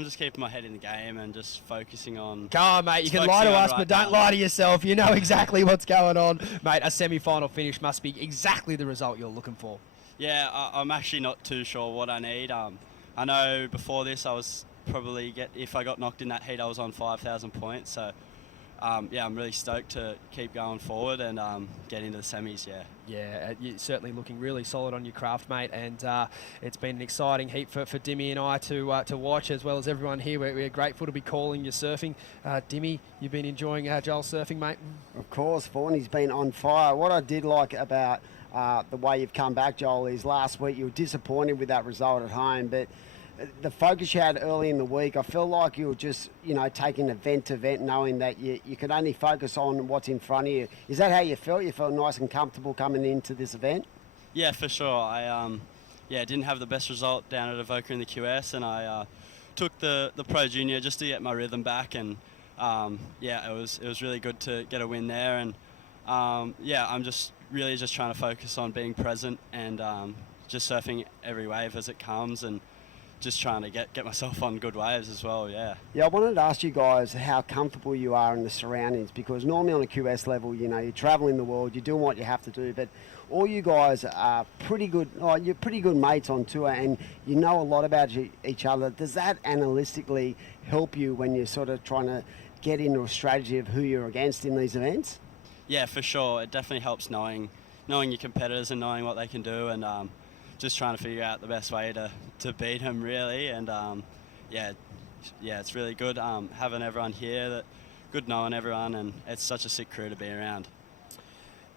just keeping my head in the game and just focusing on... Come on, mate. You can lie to us, but don't lie to yourself. You know exactly what's going on. Mate, a semi-final finish must be exactly the result you're looking for. Yeah, I'm actually not too sure what I need. I know before this I was probably if I got knocked in that heat, I was on 5,000 points. So, I'm really stoked to keep going forward and get into the semis, Yeah, you're certainly looking really solid on your craft, mate, and it's been an exciting heat for Dimmy and I to watch, as well as everyone here. We're grateful to be calling you surfing. Dimmy, you've been enjoying Joel's surfing, mate? Of course, Vaughan, he's been on fire. What I did like about the way you've come back, Joel, is last week you were disappointed with that result at home, but the focus you had early in the week, I feel like you were just, taking event to event, knowing that you could only focus on what's in front of you. Is that how you felt? You felt nice and comfortable coming into this event? Yeah, for sure. I didn't have the best result down at Avoca in the QS, and I took the Pro Junior just to get my rhythm back, and it was really good to get a win there. And I'm just really trying to focus on being present and just surfing every wave as it comes, and just trying to get myself on good waves as well, yeah. Yeah, I wanted to ask you guys how comfortable you are in the surroundings, because normally on a QS level, you know, you're travelling the world, you're doing what you have to do, but all you guys are pretty good, you're pretty good mates on tour, and you know a lot about each other. Does that analytically help you when you're sort of trying to get into a strategy of who you're against in these events? Yeah, for sure. It definitely helps knowing your competitors and knowing what they can do, and just trying to figure out the best way to beat them, really. And yeah, it's really good having everyone here, good knowing everyone, and it's such a sick crew to be around.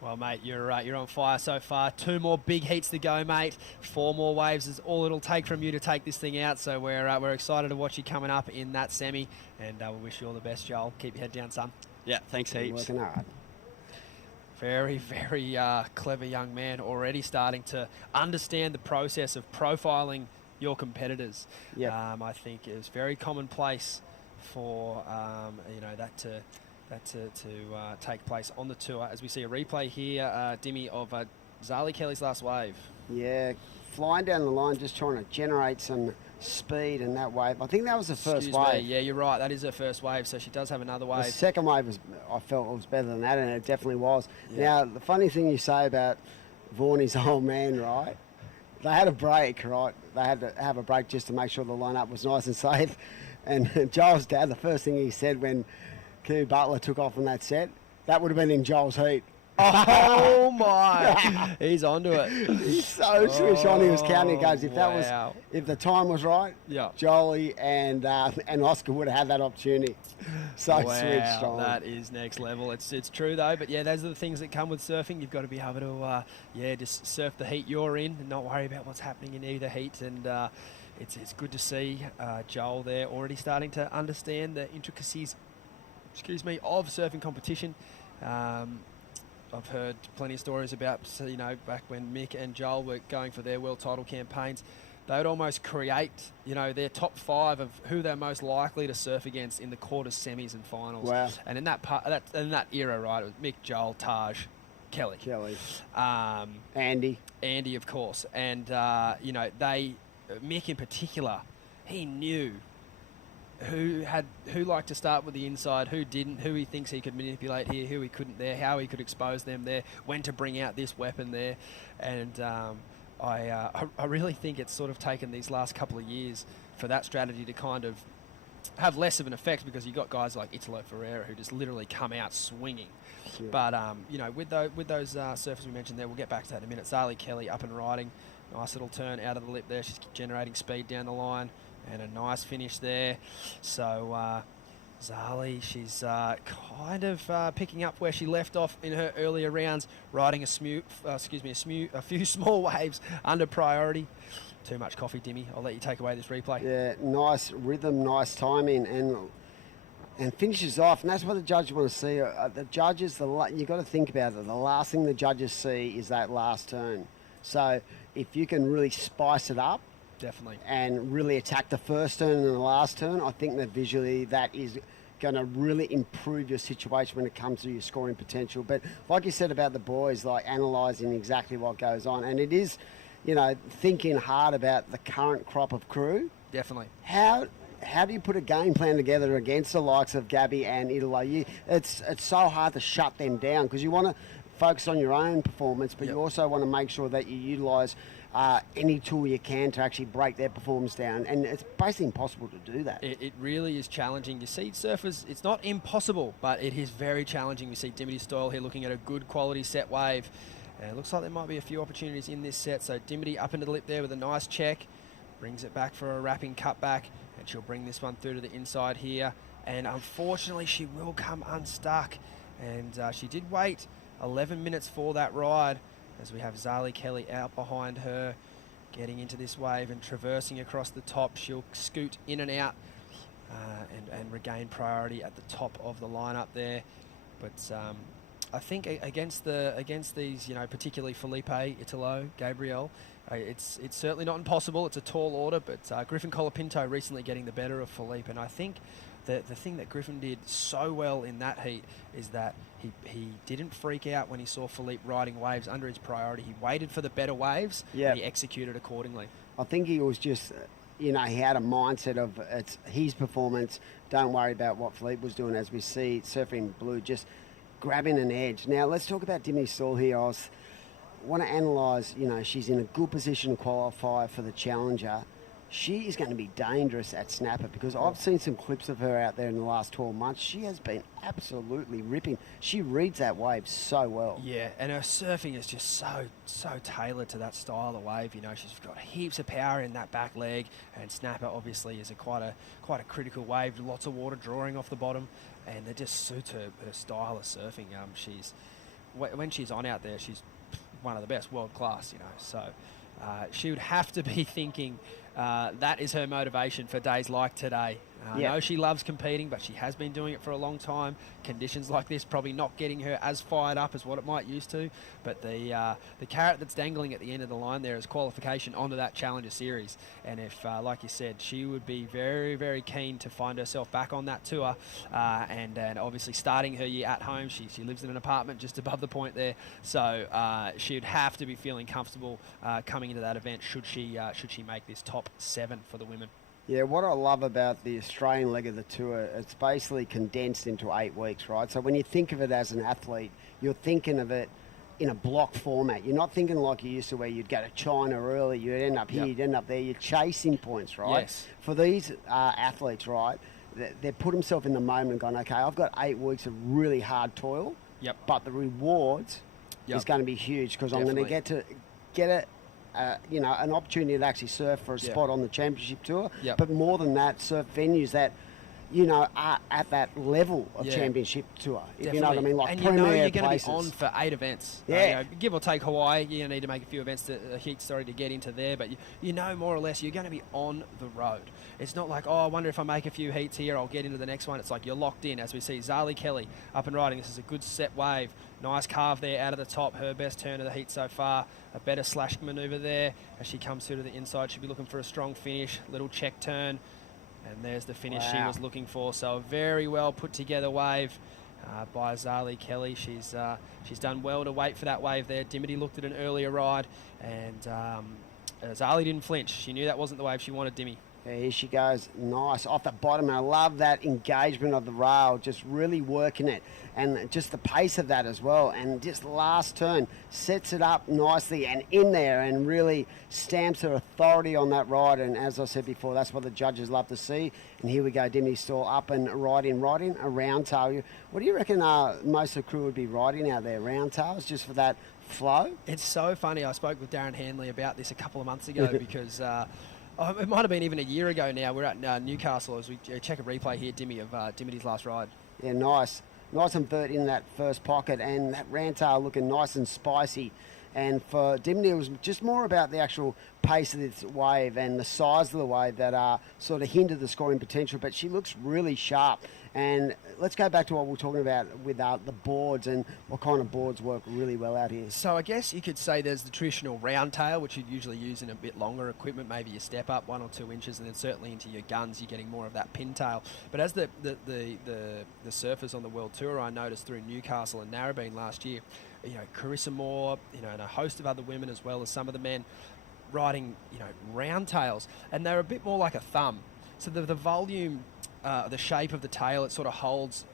Well, mate, you're on fire so far. 2 more big heats to go, mate. 4 more waves is all it'll take from you to take this thing out. So we're excited to watch you coming up in that semi, and we wish you all the best, Joel. Keep your head down, son. Yeah, thanks heaps. Working hard. Very, very clever young man, already starting to understand the process of profiling your competitors. Yeah. I think it was very commonplace for that to take place on the tour, as we see a replay here, Dimmy, of Zali Kelly's last wave. Yeah, flying down the line, just trying to generate some speed in that wave. I think that was the first wave. Yeah, you're right. That is her first wave, so she does have another wave. The second wave I felt it was better than that, and it definitely was. Yeah. Now, the funny thing you say about Vaughnie's old man, right? They had a break, right? They had to have a break just to make sure the lineup was nice and safe. And Joel's dad, the first thing he said when Kehu Butler took off on that set, that would have been in Joel's heat. Oh my! He's onto it. He's so switched on. He was counting. He goes, Wow. if the time was right, yeah, Jolie and Oscar would have had that opportunity. So switched on. That is next level. It's true though. But yeah, those are the things that come with surfing. You've got to be able to just surf the heat you're in and not worry about what's happening in either heat. And it's good to see Joel there already starting to understand the intricacies. Of surfing competition. I've heard plenty of stories about, back when Mick and Joel were going for their world title campaigns, they would almost create, their top 5 of who they're most likely to surf against in the quarters, semis, and finals. Wow! And in that era, right, it was Mick, Joel, Taj, Kelly, Andy, of course, and Mick in particular, he knew who liked to start with the inside, who didn't, who he thinks he could manipulate here, who he couldn't there, how he could expose them there, when to bring out this weapon there. And I really think it's sort of taken these last couple of years for that strategy to kind of have less of an effect, because you've got guys like Italo Ferreira who just literally come out swinging. Yeah. But, with those surfers we mentioned there, we'll get back to that in a minute. Zali Kelly up and riding. Nice little turn out of the lip there. She's generating speed down the line. And a nice finish there. So Zali, she's kind of picking up where she left off in her earlier rounds, riding a few small waves under priority. Too much coffee, Dimmy. I'll let you take away this replay. Yeah, nice rhythm, nice timing, and finishes off. And that's what the judges want to see. The judges, you've got to think about it. The last thing the judges see is that last turn. So if you can really spice it up, definitely, and really attack the first turn and the last turn, I think that visually that is going to really improve your situation when it comes to your scoring potential. But like you said about the boys, like analysing exactly what goes on, and it is, thinking hard about the current crop of crew. Definitely. How do you put a game plan together against the likes of Gabby and Italo? It's so hard to shut them down, because you want to focus on your own performance, but you also want to make sure that you utilise any tool you can to actually break their performance down, and it's basically impossible to do that. It really is challenging. You see surfers, it's not impossible, but it is very challenging. We see Dimity Stoyle here looking at a good quality set wave, and it looks like there might be a few opportunities in this set. So Dimity up into the lip there with a nice check, brings it back for a wrapping cutback, and she'll bring this one through to the inside here, and unfortunately she will come unstuck, and she did wait 11 minutes for that ride, as we have Zali Kelly out behind her, getting into this wave and traversing across the top. She'll scoot in and out and regain priority at the top of the lineup there. But I think against these, particularly Felipe, Italo, Gabriel, it's certainly not impossible. It's a tall order, but Griffin Colapinto recently getting the better of Felipe, and I think the thing that Griffin did so well in that heat is that he didn't freak out when he saw Felipe riding waves under his priority. He waited for the better waves, and he executed accordingly. I think he was just you know, he had a mindset of it's his performance. Don't worry about what Philippe was doing, as we see surfing blue, just grabbing an edge. Now, let's talk about Dimity Stall here. I want to analyse, you know, she's in a good position to qualify for the Challenger. She is going to be dangerous at snapper because I've seen some clips of her out there in the last 12 months. She has been absolutely ripping. She reads that wave so well. Yeah, and her surfing is just so tailored to that style of wave. You know, she's got heaps of power in that back leg, and snapper obviously is quite a critical wave. Lots of water drawing off the bottom, and they just suit her style of surfing. When she's on out there, she's one of the best, world class. You know, so she would have to be thinking. That is her motivation for days like today. I know she loves competing, but she has been doing it for a long time. Conditions like this probably not getting her as fired up as what it might used to. But the carrot that's dangling at the end of the line there is qualification onto that Challenger Series. And if, like you said, she would be very, very keen to find herself back on that tour. And obviously starting her year at home, she lives in an apartment just above the point there. So she would have to be feeling comfortable coming into that event should she make this top 7 for the women. Yeah, what I love about the Australian leg of the tour, it's basically condensed into 8 weeks, right? So when you think of it as an athlete, you're thinking of it in a block format. You're not thinking like you used to where you'd go to China early, you'd end up here, you'd end up there. You're chasing points, right? Yes. For these athletes, right, they put themselves in the moment and gone, okay, I've got 8 weeks of really hard toil, but the rewards is going to be huge because I'm going to get it. You know, an opportunity to actually surf for a spot on the championship tour. But more than that, surf venues that, you know, are at that level of championship tour. If you know what I mean, like and premier you know you're going places. to be on for 8 events. Yeah. You know, give or take Hawaii, you're going to need to make a few events to to get into there. But you know more or less you're going to be on the road. It's not like, oh, I wonder if I make a few heats here, I'll get into the next one. It's like you're locked in. As we see Zali Kelly up and riding. This is a good set wave. Nice carve there out of the top. Her best turn of the heat so far. A better slash manoeuvre there. As she comes through to the inside, she'll be looking for a strong finish. Little check turn. And there's the finish she was looking for. So a very well put together wave by Zali Kelly. She's done well to wait for that wave there. Dimity looked at an earlier ride, and Zali didn't flinch. She knew that wasn't the wave she wanted, Dimmy. Yeah, here she goes, nice off the bottom. And I love that engagement of the rail, just really working it, and just the pace of that as well. And just last turn sets it up nicely and in there, and really stamps her authority on that ride. And as I said before, that's what the judges love to see. And here we go, Dimity Stall up and riding a round tail. What do you reckon most of the crew would be riding out there? Round tails, just for that flow? It's so funny. I spoke with Darren Hanley about this a couple of months ago because. It might have been even a year ago now. We're at Newcastle as we check a replay here, Dimmy, of Dimity's last ride. Yeah, nice. Nice and vert in that first pocket, and that Rantail looking nice and spicy. And for Dimity, it was just more about the actual pace of this wave and the size of the wave that sort of hindered the scoring potential. But she looks really sharp. And let's go back to what we were talking about with the boards and what kind of boards work really well out here. So I guess you could say there's the traditional round tail, which you'd usually use in a bit longer equipment, maybe you step up 1 or 2 inches, and then certainly into your guns, you're getting more of that pintail. But as the surfers on the World Tour, I noticed through Newcastle and Narrabeen last year, you know, Carissa Moore, you know, and a host of other women as well as some of the men riding, you know, round tails, and they're a bit more like a thumb. So the volume, the shape of the tail, it sort of holds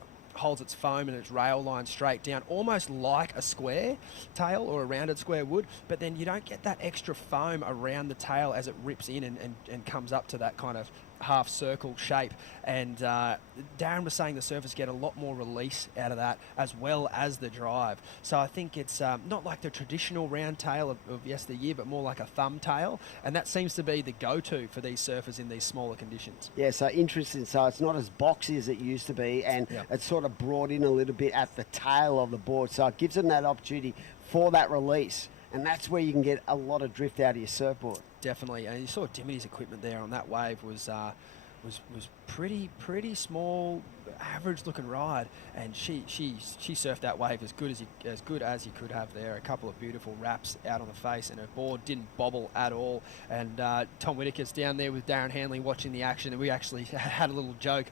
its foam and its rail line straight down, almost like a square tail or a rounded square would, but then you don't get that extra foam around the tail as it rips in and comes up to that kind of half circle shape. And Darren was saying the surfers get a lot more release out of that as well as the drive. So I think it's not like the traditional round tail of yesteryear, but more like a thumb tail, and that seems to be the go-to for these surfers in these smaller conditions. Yeah, so interesting. So it's not as boxy as it used to be, and it's sort of brought in a little bit at the tail of the board, so it gives them that opportunity for that release, and that's where you can get a lot of drift out of your surfboard. Definitely, and you saw Dimity's equipment there on that wave was pretty small, average looking ride, and she surfed that wave as good as you could have there. A couple of beautiful wraps out on the face, and her board didn't bobble at all. And Tom Whitaker's down there with Darren Hanley watching the action, and we actually had a little joke.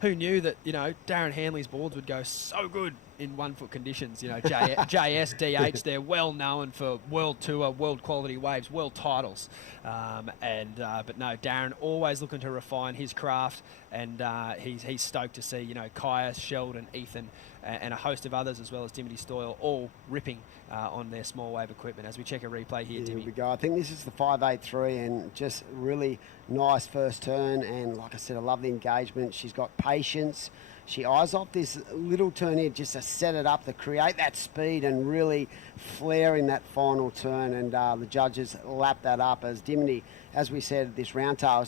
who knew that, Darren Hanley's boards would go so good in 1 foot conditions. JS, DH, they're well known for World Tour, world quality waves, world titles. But no, Darren always looking to refine his craft, and he's stoked to see, Kyuss, Sheldon, Ethan, and a host of others, as well as Dimity Stoyle, all ripping on their small wave equipment. As we check a replay here, Dimmy. Here we go. I think this is the 583, and just really nice first turn. And like I said, I love the engagement. She's got patience. She eyes off this little turn here just to set it up, to create that speed and really flare in that final turn. And the judges lap that up as Dimity, as we said, this round tail,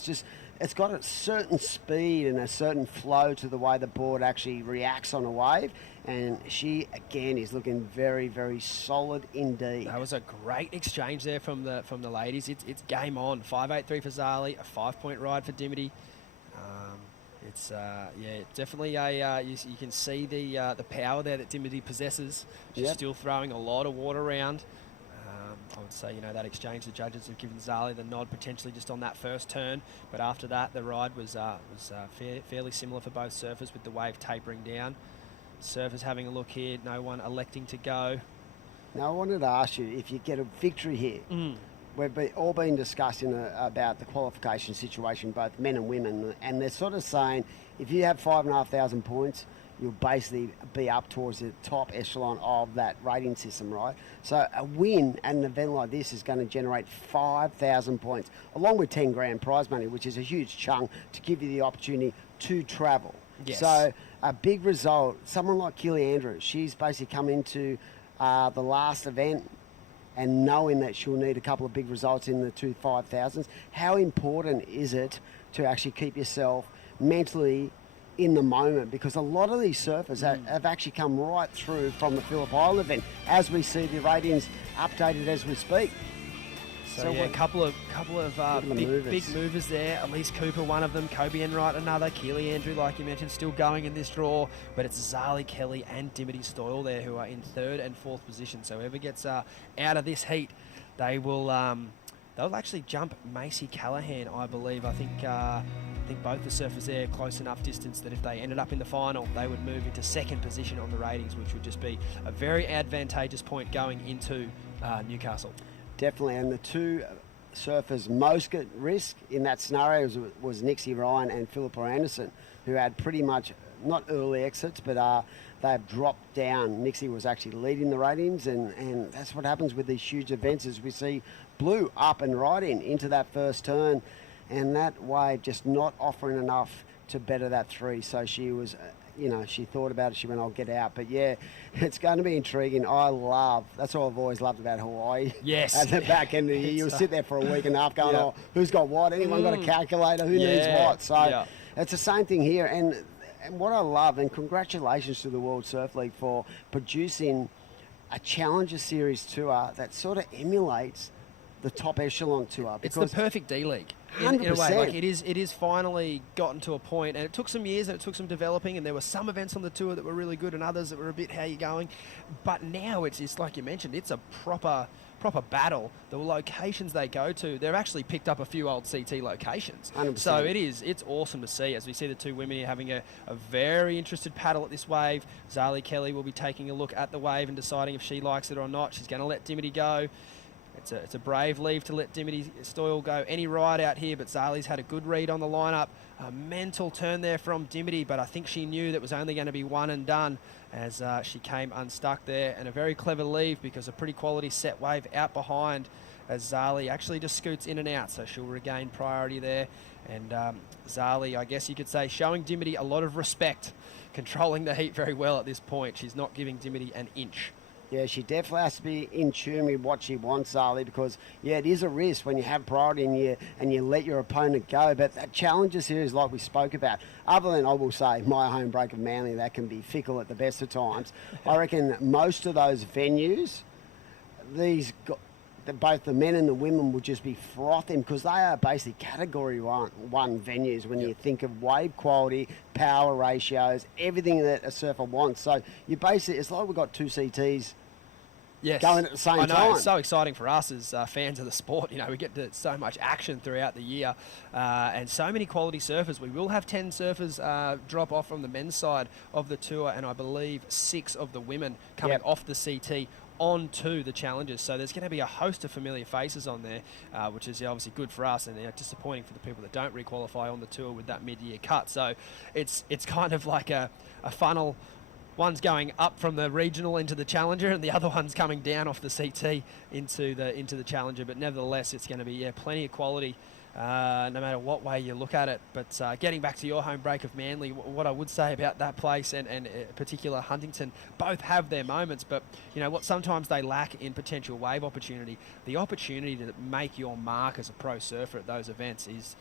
it's got a certain speed and a certain flow to the way the board actually reacts on a wave. And she, again, is looking very, very solid indeed. That was a great exchange there from the ladies. It's game on. 5.83 for Zali, a 5-point ride for Dimity. It's definitely you can see the power there that Dimity possesses. She's still throwing a lot of water around. I would say, that exchange, the judges have given Zali the nod potentially just on that first turn, but after that the ride was fairly similar for both surfers, with the wave tapering down. Surfers having a look here, no one electing to go. Now I wanted to ask you, if you get a victory here, we've all been discussing about the qualification situation, both men and women, and they're sort of saying if you have 5,500 points, you'll basically be up towards the top echelon of that rating system, right? So a win at an event like this is going to generate 5,000 points, along with 10 grand prize money, which is a huge chunk to give you the opportunity to travel. Yes. So a big result, someone like Keely Andrews, she's basically come into the last event and knowing that she'll need a couple of big results in the 5,000s. How important is it to actually keep yourself mentally in the moment? Because a lot of these surfers have actually come right through from the Phillip Island event, as we see the ratings updated as we speak. So yeah, a couple of big movers there. Elise Cooper, one of them. Kobe Enright, another. Keely Andrew, like you mentioned, still going in this draw. But it's Zali Kelly and Dimity Stoyle there who are in 3rd and 4th position. So whoever gets out of this heat, they will they'll actually jump Macy Callahan, I believe. I think both the surfers there close enough distance that if they ended up in the final, they would move into 2nd position on the ratings, which would just be a very advantageous point going into Newcastle. Definitely, and the two surfers most at risk in that scenario was Nixie Ryan and Philippa Anderson, who had pretty much, not early exits, but they've dropped down. Nixie was actually leading the ratings, and that's what happens with these huge events, as we see Blue up and riding into that first turn, and that wave just not offering enough to better that 3. So she was... she thought about it, she went, I'll get out. But yeah, it's going to be intriguing. That's what I've always loved about Hawaii. Yes. At the back end of the year, you'll sit there for a week and a half going, oh, who's got what? Anyone got a calculator? Who needs what? So it's the same thing here. And what I love, and congratulations to the World Surf League for producing a Challenger Series tour that sort of emulates the top echelon tour. It's the perfect D-League. In a way, like it is finally gotten to a point, and it took some years and it took some developing, and there were some events on the tour that were really good and others that were a bit how you going, but now it's like you mentioned, it's a proper battle. The locations they go to, they've actually picked up a few old CT locations. 100%. So it's awesome to see, as we see the two women here having a very interested paddle at this wave. Zali Kelly will be taking a look at the wave and deciding if she likes it or not. She's going to let Dimity go. It's a brave leave to let Dimity Stoyle go any ride out here, but Zali's had a good read on the lineup. A mental turn there from Dimity, but I think she knew that was only going to be one and done as she came unstuck there, and a very clever leave because a pretty quality set wave out behind as Zali actually just scoots in and out, so she'll regain priority there. And Zali, I guess you could say, showing Dimity a lot of respect, controlling the heat very well at this point. She's not giving Dimity an inch. Yeah, she definitely has to be in tune with what she wants, Zali, because, it is a risk when you have priority and you let your opponent go. But that Challenger Series, like we spoke about, other than, I will say, my home break of Manly, that can be fickle at the best of times. I reckon most of those venues, both the men and the women will just be frothing because they are basically category one venues when you think of wave quality, power ratios, everything that a surfer wants. So you basically, it's like we've got two CTs going at the same I know, time. it's so exciting for us as fans of the sport. You know, we get so much action throughout the year and so many quality surfers. We will have 10 surfers drop off from the men's side of the tour, and I believe 6 of the women coming off the CT onto the challenges. So there's going to be a host of familiar faces on there, which is obviously good for us and disappointing for the people that don't re-qualify on the tour with that mid-year cut. So it's kind of like a funnel. One's going up from the regional into the challenger, and the other one's coming down off the CT into the challenger. But nevertheless, it's going to be plenty of quality, no matter what way you look at it. But getting back to your home break of Manly, what I would say about that place and in particular Huntington, both have their moments. But you know what? Sometimes they lack in potential wave opportunity. The opportunity to make your mark as a pro surfer at those events is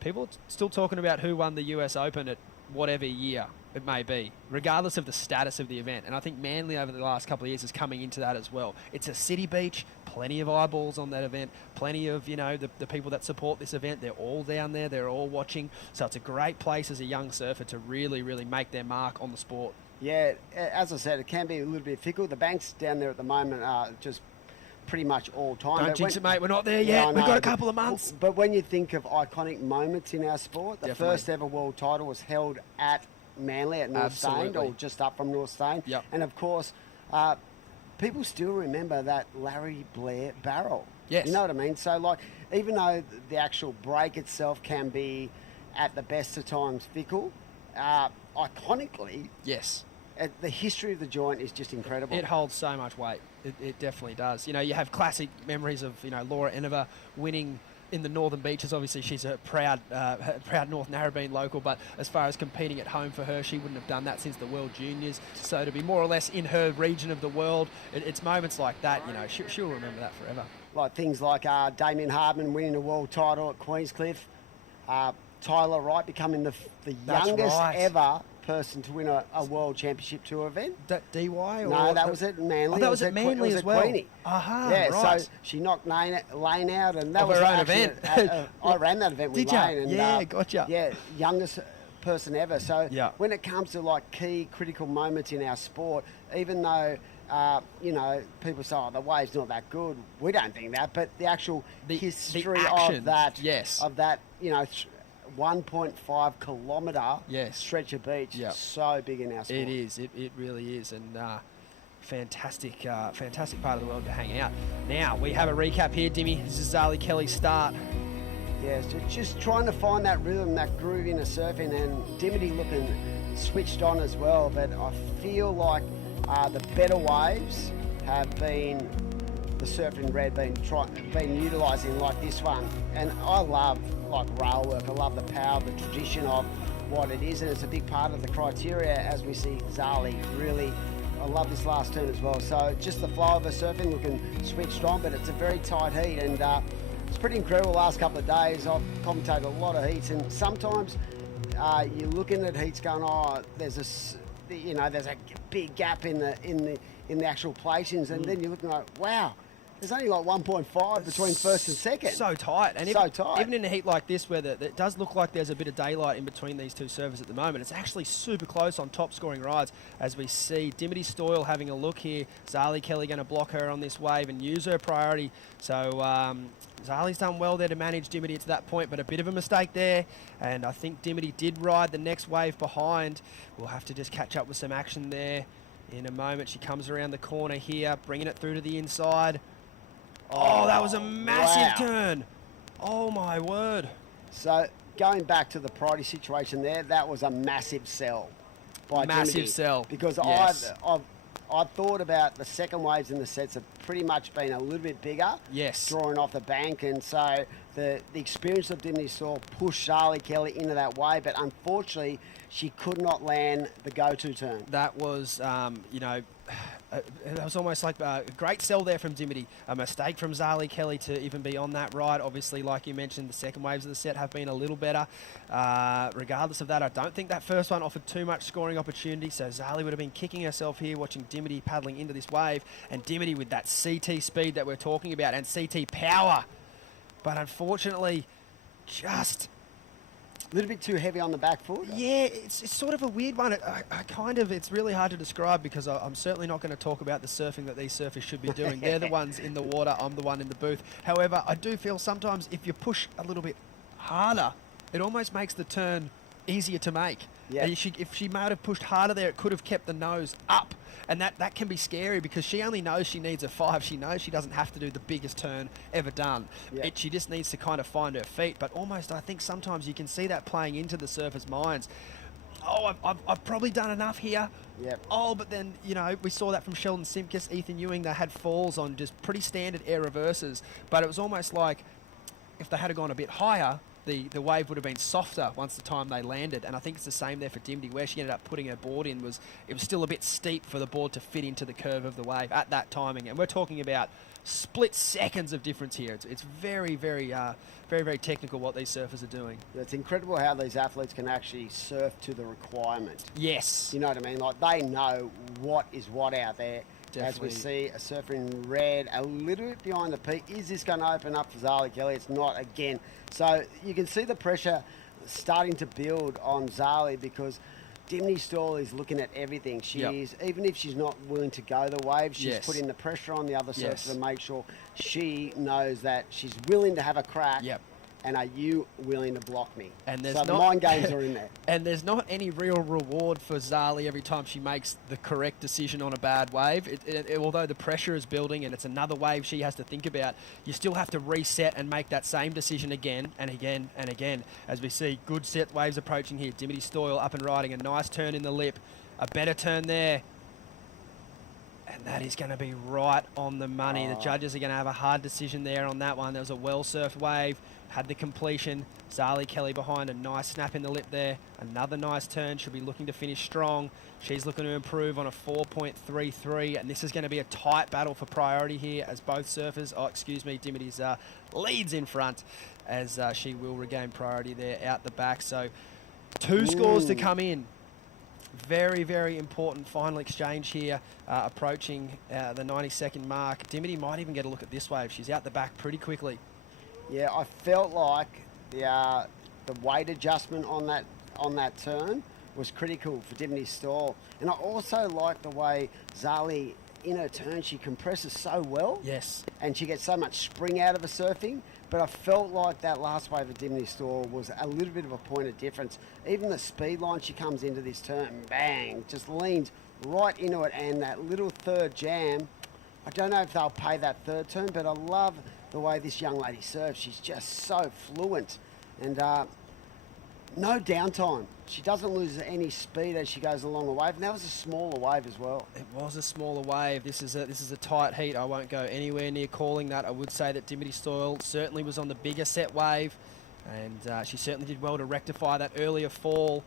people still talking about who won the US Open at whatever year it may be, regardless of the status of the event. And I think Manly over the last couple of years is coming into that as well. It's a city beach, plenty of eyeballs on that event, plenty of, you know, the people that support this event, they're all down there, they're all watching. So it's a great place as a young surfer to really, really make their mark on the sport. Yeah, as I said, it can be a little bit fickle. The banks down there at the moment are just pretty much all time. Don't jinx it, mate. We're not there yet. We've got a couple of months. But when you think of iconic moments in our sport, the first ever world title was held at Manly at North Staines, or just up from North Staines. And of course, people still remember that Larry Blair barrel. Yes. You know what I mean? So, like, even though the actual break itself can be, at the best of times, fickle, iconically, the history of the joint is just incredible. It holds so much weight. It definitely does. You know, you have classic memories of, you know, Laura Enever winning in the Northern Beaches. Obviously, she's a proud North Narrabeen local, but as far as competing at home for her, she wouldn't have done that since the World Juniors. So to be more or less in her region of the world, it's moments like that, you know, she'll remember that forever. Like things like Damien Hardman winning a world title at Queenscliff, Tyler Wright becoming the youngest ever person to win a World Championship Tour event. That DY? Or no, that was at Manly. Oh, that was at Manly as well. Queenie. Right. So she knocked Lane out, and that was her own event. I ran that event with Lane. And, gotcha. Yeah, youngest person ever. So when it comes to like key critical moments in our sport, even though you know, people say, oh, the wave's not that good. We don't think that, but the actual history of that, you know, 1.5 kilometre stretch of beach is so big in our sport. It is. It really is. And fantastic part of the world to hang out. Now, we have a recap here, Dimmy. This is Zali Kelly's start. Yeah, so just trying to find that rhythm, that groove in the surfing, and Dimity looking switched on as well. But I feel like the better waves have been the surfing red been utilising like this one. And I love like rail work. I love the power, the tradition of what it is, and it's a big part of the criteria as we see Zali really. I love this last turn as well. So just the flow of her surfing looking switched on, but it's a very tight heat, and it's pretty incredible the last couple of days. I've commentated a lot of heats, and sometimes you're looking at heats going, oh, there's a big gap in the actual placings, and then you're looking like, wow, there's only like 1.5 between first and second. So tight. And even in a heat like this where it does look like there's a bit of daylight in between these two servers at the moment, it's actually super close on top scoring rides as we see Dimity Stoyle having a look here. Zali Kelly going to block her on this wave and use her priority. So Zali's done well there to manage Dimity to that point, but a bit of a mistake there. And I think Dimity did ride the next wave behind. We'll have to just catch up with some action there in a moment. She comes around the corner here, bringing it through to the inside. Oh, that was a massive turn. Oh, my word. So, going back to the priority situation there, that was a massive sell by Massive Dimity, sell. Because I've thought about the second waves in the sets have pretty much been a little bit bigger. Yes. Drawing off the bank. And so, the experience of Dimity Stoyle pushed Zali Kelly into that wave. But unfortunately, she could not land the go-to turn. That was, you know... that was almost like a great sell there from Dimity. A mistake from Zali Kelly to even be on that ride. Obviously, like you mentioned, the second waves of the set have been a little better. Regardless of that, I don't think that first one offered too much scoring opportunity, so Zali would have been kicking herself here watching Dimity paddling into this wave, and Dimity with that CT speed that we're talking about and CT power. But unfortunately, just A little bit too heavy on the back foot. Yeah, it's sort of a weird one. It's really hard to describe because I'm certainly not going to talk about the surfing that these surfers should be doing. They're the ones in the water, I'm the one in the booth. However, I do feel sometimes if you push a little bit harder, it almost makes the turn easier to make. Yeah. If she might have pushed harder there, it could have kept the nose up. And that can be scary because she only knows she needs a 5. She knows she doesn't have to do the biggest turn ever done. Yeah. She just needs to kind of find her feet. But almost, I think sometimes you can see that playing into the surfers' minds. Oh, I've probably done enough here. Yep. Oh, but then, we saw that from Sheldon Simkus, Ethan Ewing. They had falls on just pretty standard air reverses. But it was almost like if they had gone a bit higher, the wave would have been softer once the time they landed. And I think it's the same there for Dimity. Where she ended up putting her board in was still a bit steep for the board to fit into the curve of the wave at that timing. And we're talking about split seconds of difference here. It's very, very, very, very technical what these surfers are doing. It's incredible how these athletes can actually surf to the requirement. Yes. You know what I mean? Like, they know what is what out there. Definitely. As we see a surfer in red, a little bit behind the peak. Is this going to open up for Zali Kelly? It's not again. So you can see the pressure starting to build on Zali because Dimity Stall is looking at everything. She is, even if she's not willing to go the wave, she's putting the pressure on the other surfer to make sure she knows that she's willing to have a crack. Yep. And are you willing to block me? And there's so the mind games are in there. And there's not any real reward for Zali every time she makes the correct decision on a bad wave. Although the pressure is building and it's another wave she has to think about, you still have to reset and make that same decision again and again and again. As we see good set waves approaching here. Dimity Stoyle up and riding. A nice turn in the lip. A better turn there. And that is going to be right on the money. The judges are going to have a hard decision there on that one. There was a well-surfed wave. Had the completion. Zali Kelly behind, a nice snap in the lip there. Another nice turn. She'll be looking to finish strong. She's looking to improve on a 4.33, and this is going to be a tight battle for priority here as both surfers, Dimity's leads in front as she will regain priority there out the back. So 2 scores to come in. Very, very important final exchange here, approaching the 90-second mark. Dimity might even get a look at this wave. She's out the back pretty quickly. Yeah, I felt like the weight adjustment on that turn was critical for Dimity Stall. And I also like the way Zali, in her turn, she compresses so well. Yes. And she gets so much spring out of her surfing. But I felt like that last wave of Dimity Stall was a little bit of a point of difference. Even the speed line she comes into this turn, bang, just leans right into it. And that little third jam, I don't know if they'll pay that third turn, but I love the way this young lady surfs. She's just so fluent and no downtime. She doesn't lose any speed as she goes along the wave, and that was a smaller wave as well. It was a smaller wave. This is a tight heat. I won't go anywhere near calling that. I would say that Dimity Stoyle certainly was on the bigger set wave, and she certainly did well to rectify that earlier fall.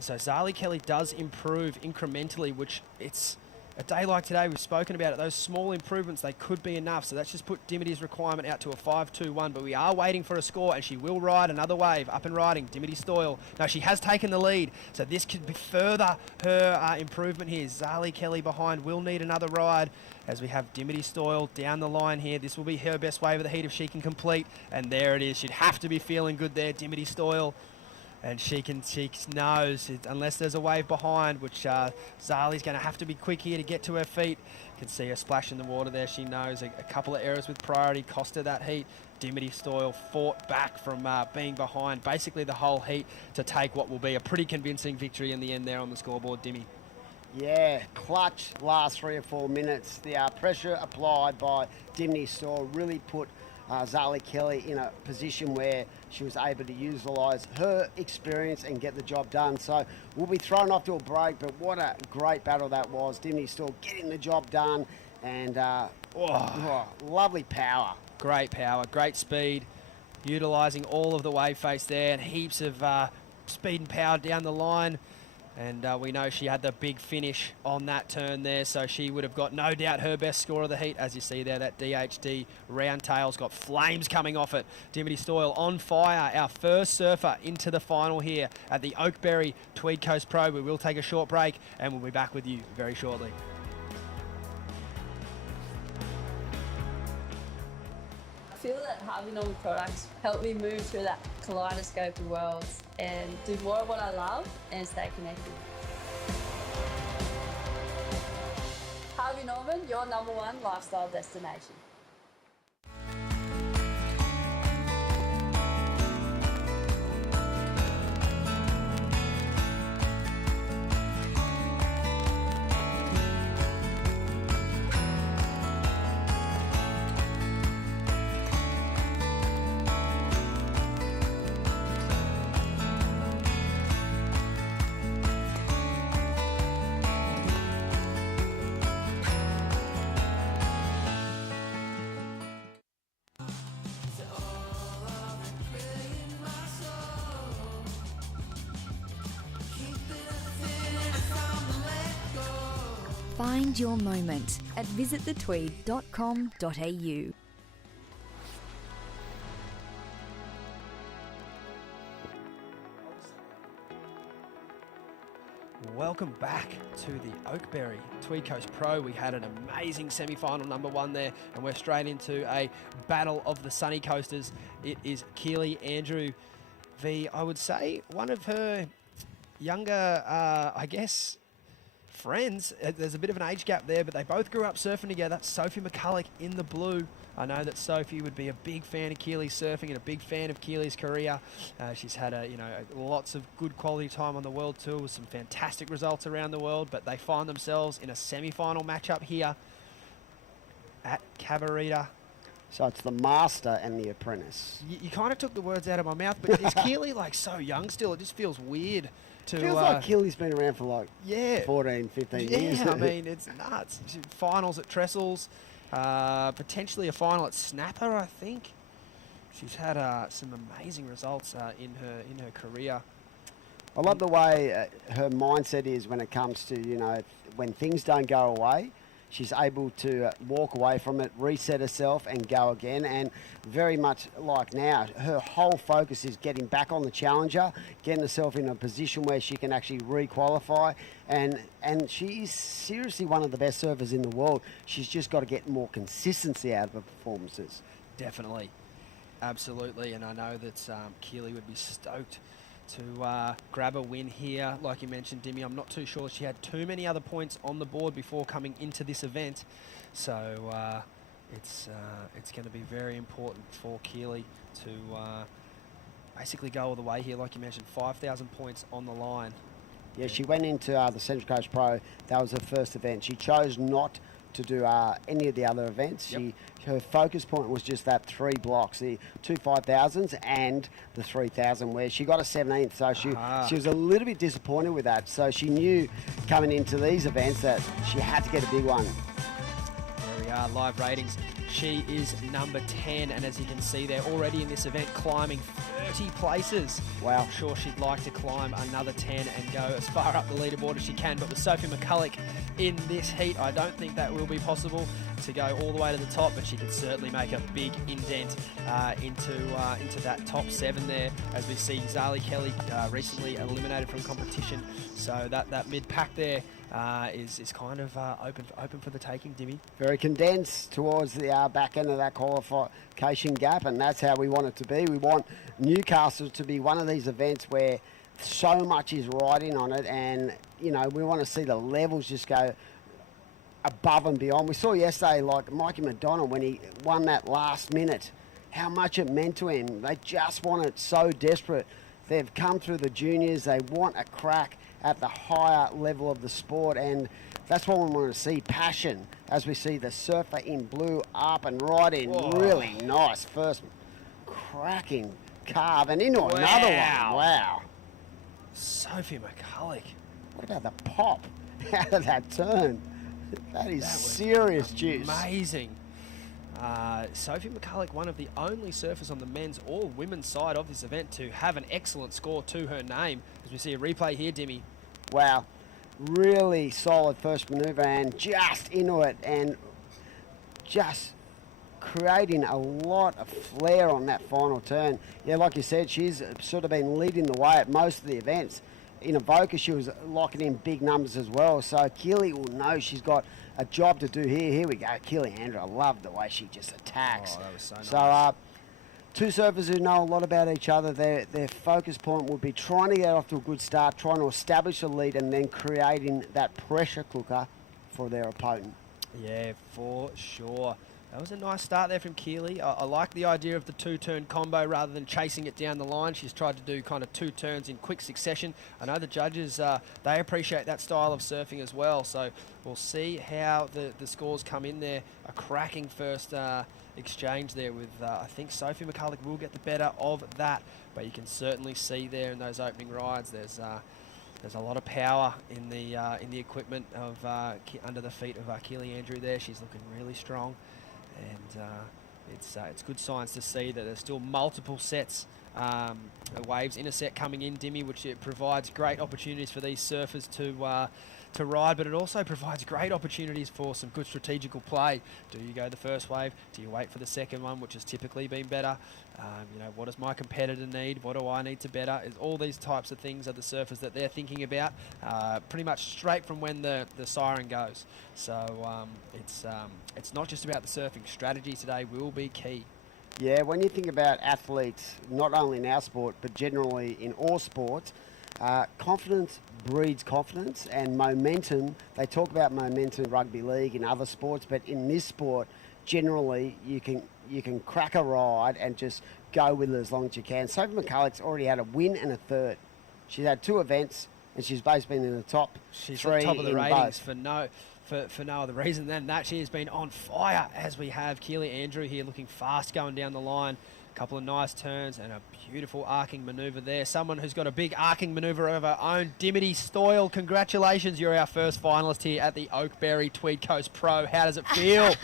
So Zali Kelly does improve incrementally, which it's a day like today, we've spoken about it, those small improvements, they could be enough. So that's just put Dimity's requirement out to a 5.21, but we are waiting for a score, and she will ride another wave, up and riding, Dimity Stoyle. No, she has taken the lead, so this could be further her improvement here. Zali Kelly behind will need another ride, as we have Dimity Stoyle down the line here. This will be her best wave of the heat if she can complete, and there it is. She'd have to be feeling good there, Dimity Stoyle. And she knows, unless there's a wave behind, which Zali's going to have to be quick here to get to her feet. You can see her splash in the water there. She knows a couple of errors with priority cost her that heat. Dimity Stoyle fought back from being behind basically the whole heat to take what will be a pretty convincing victory in the end there on the scoreboard, Dimmy. Yeah, clutch last 3 or 4 minutes. The pressure applied by Dimity Stoyle really put Zali Kelly in a position where she was able to utilise her experience and get the job done. So we'll be thrown off to a break, but what a great battle that was. Dimity Stoyle getting the job done, and lovely power. Great power, great speed, utilising all of the wave face there, and heaps of speed and power down the line. And we know she had the big finish on that turn there, so she would have got no doubt her best score of the heat. As you see there, that DHD round tail's got flames coming off it. Dimity Stoyle on fire, our first surfer into the final here at the Oakberry Tweed Coast Pro. We will take a short break, and we'll be back with you very shortly. feel that Harvey Norman products help me move through that kaleidoscope of worlds and do more of what I love and stay connected. Harvey Norman, your #1 lifestyle destination. Find your moment at visitthetweed.com.au. Welcome back to the Oakberry Tweed Coast Pro. We had an amazing semi-final #1 there, and we're straight into a battle of the Sunny Coasters. It is Keely Andrew v, I would say, one of her younger, I guess, friends. There's a bit of an age gap there, but they both grew up surfing together. Sophie McCulloch in the blue. I know that Sophie would be a big fan of Keely's surfing and a big fan of Keely's career. She's had lots of good quality time on the World Tour with some fantastic results around the world, but they find themselves in a semi-final matchup here at Cabarita. So it's the master and the apprentice. You kind of took the words out of my mouth, but is Keely like so young still? It just feels weird. Feels like Keely's been around for like 14, 15 years. Yeah, I mean, it's nuts. Finals at Trestles, potentially a final at Snapper, I think. She's had some amazing results in her career. I love the way her mindset is when it comes to, when things don't go away. She's able to walk away from it, reset herself and go again. And very much like now, her whole focus is getting back on the Challenger, getting herself in a position where she can actually re-qualify. And she is seriously one of the best surfers in the world. She's just got to get more consistency out of her performances. Definitely. Absolutely. And I know that Keely would be stoked to grab a win here. Like you mentioned, Dimmy, I'm not too sure she had too many other points on the board before coming into this event. So it's going to be very important for Keely to basically go all the way here. Like you mentioned, 5,000 points on the line. Yeah, she went into the Central Coast Pro. That was her first event. She chose not to do any of the other events. Yep. Her focus point was just that 3 blocks, the 2 5,000s and the 3,000, where she got a 17th. So she was a little bit disappointed with that. So she knew coming into these events that she had to get a big one. There we are, live ratings. She is number 10, and as you can see, they're already in this event climbing 30 places. Wow. I'm sure she'd like to climb another 10 and go as far up the leaderboard as she can, but with Sophie McCulloch in this heat, I don't think that will be possible to go all the way to the top, but she could certainly make a big indent into that top 7 there, as we see Zali Kelly recently eliminated from competition. So that mid-pack there is kind of open for the taking, Dimmy. Very condensed towards the back end of that qualification gap, and that's how we want it to be. We want Newcastle to be one of these events where so much is riding on it, and we want to see the levels just go above and beyond. We saw yesterday, like Mikey McDonagh, when he won that last minute, how much it meant to him. They just want it so desperate. They've come through the juniors. They want a crack at the higher level of the sport, and that's what we want to see, passion, as we see the surfer in blue up and riding. Really nice first cracking carve and into another one. Wow. Sophie McCulloch. What about the pop out of that turn? That is serious juice. Amazing. Sophie McCulloch, one of the only surfers on the men's or women's side of this event to have an excellent score to her name. As we see a replay here, Dimmy. Wow. Really solid first manoeuvre and just into it and just creating a lot of flair on that final turn. Yeah, like you said, she's sort of been leading the way at most of the events. in Avoca, she was locking in big numbers as well. So Keely will know she's got a job to do here. Here we go. Keely Andrew, I love the way she just attacks. Oh, that was so nice. So two surfers who know a lot about each other. Their focus point would be trying to get off to a good start, trying to establish a lead, and then creating that pressure cooker for their opponent. Yeah, for sure. That was a nice start there from Keely. I like the idea of the two-turn combo rather than chasing it down the line. She's tried to do kind of 2 turns in quick succession. I know the judges, they appreciate that style of surfing as well. So we'll see how the scores come in there. A cracking first exchange there with, I think Sophie McCulloch will get the better of that. But you can certainly see there in those opening rides, there's a lot of power in the equipment of under the feet of Keely Andrew there. She's looking really strong. And it's good signs to see that there's still multiple sets of waves in a set coming in, Dimmy, which it provides great opportunities for these surfers to ride, but it also provides great opportunities for some good strategical play. Do you go the first wave? Do you wait for the second one, which has typically been better? What does my competitor need? What do I need to better? All these types of things are the surfers that they're thinking about pretty much straight from when the siren goes. So it's not just about the surfing. Strategy today will be key. Yeah, when you think about athletes, not only in our sport, but generally in all sports, confidence breeds confidence, and momentum. They talk about momentum in rugby league and other sports, but in this sport, generally you can crack a ride and just go with it as long as you can. Sophie McCulloch's already had a win and a third. She's had 2 events, and she's basically been in the top She's 3 at top of the ratings both. for no other reason than that. She has been on fire, as we have Keely Andrew here looking fast going down the line. A couple of nice turns and a beautiful arcing manoeuvre there. Someone who's got a big arcing manoeuvre of her own, Dimity Stoyle. Congratulations, you're our first finalist here at the Oakberry Tweed Coast Pro. How does it feel?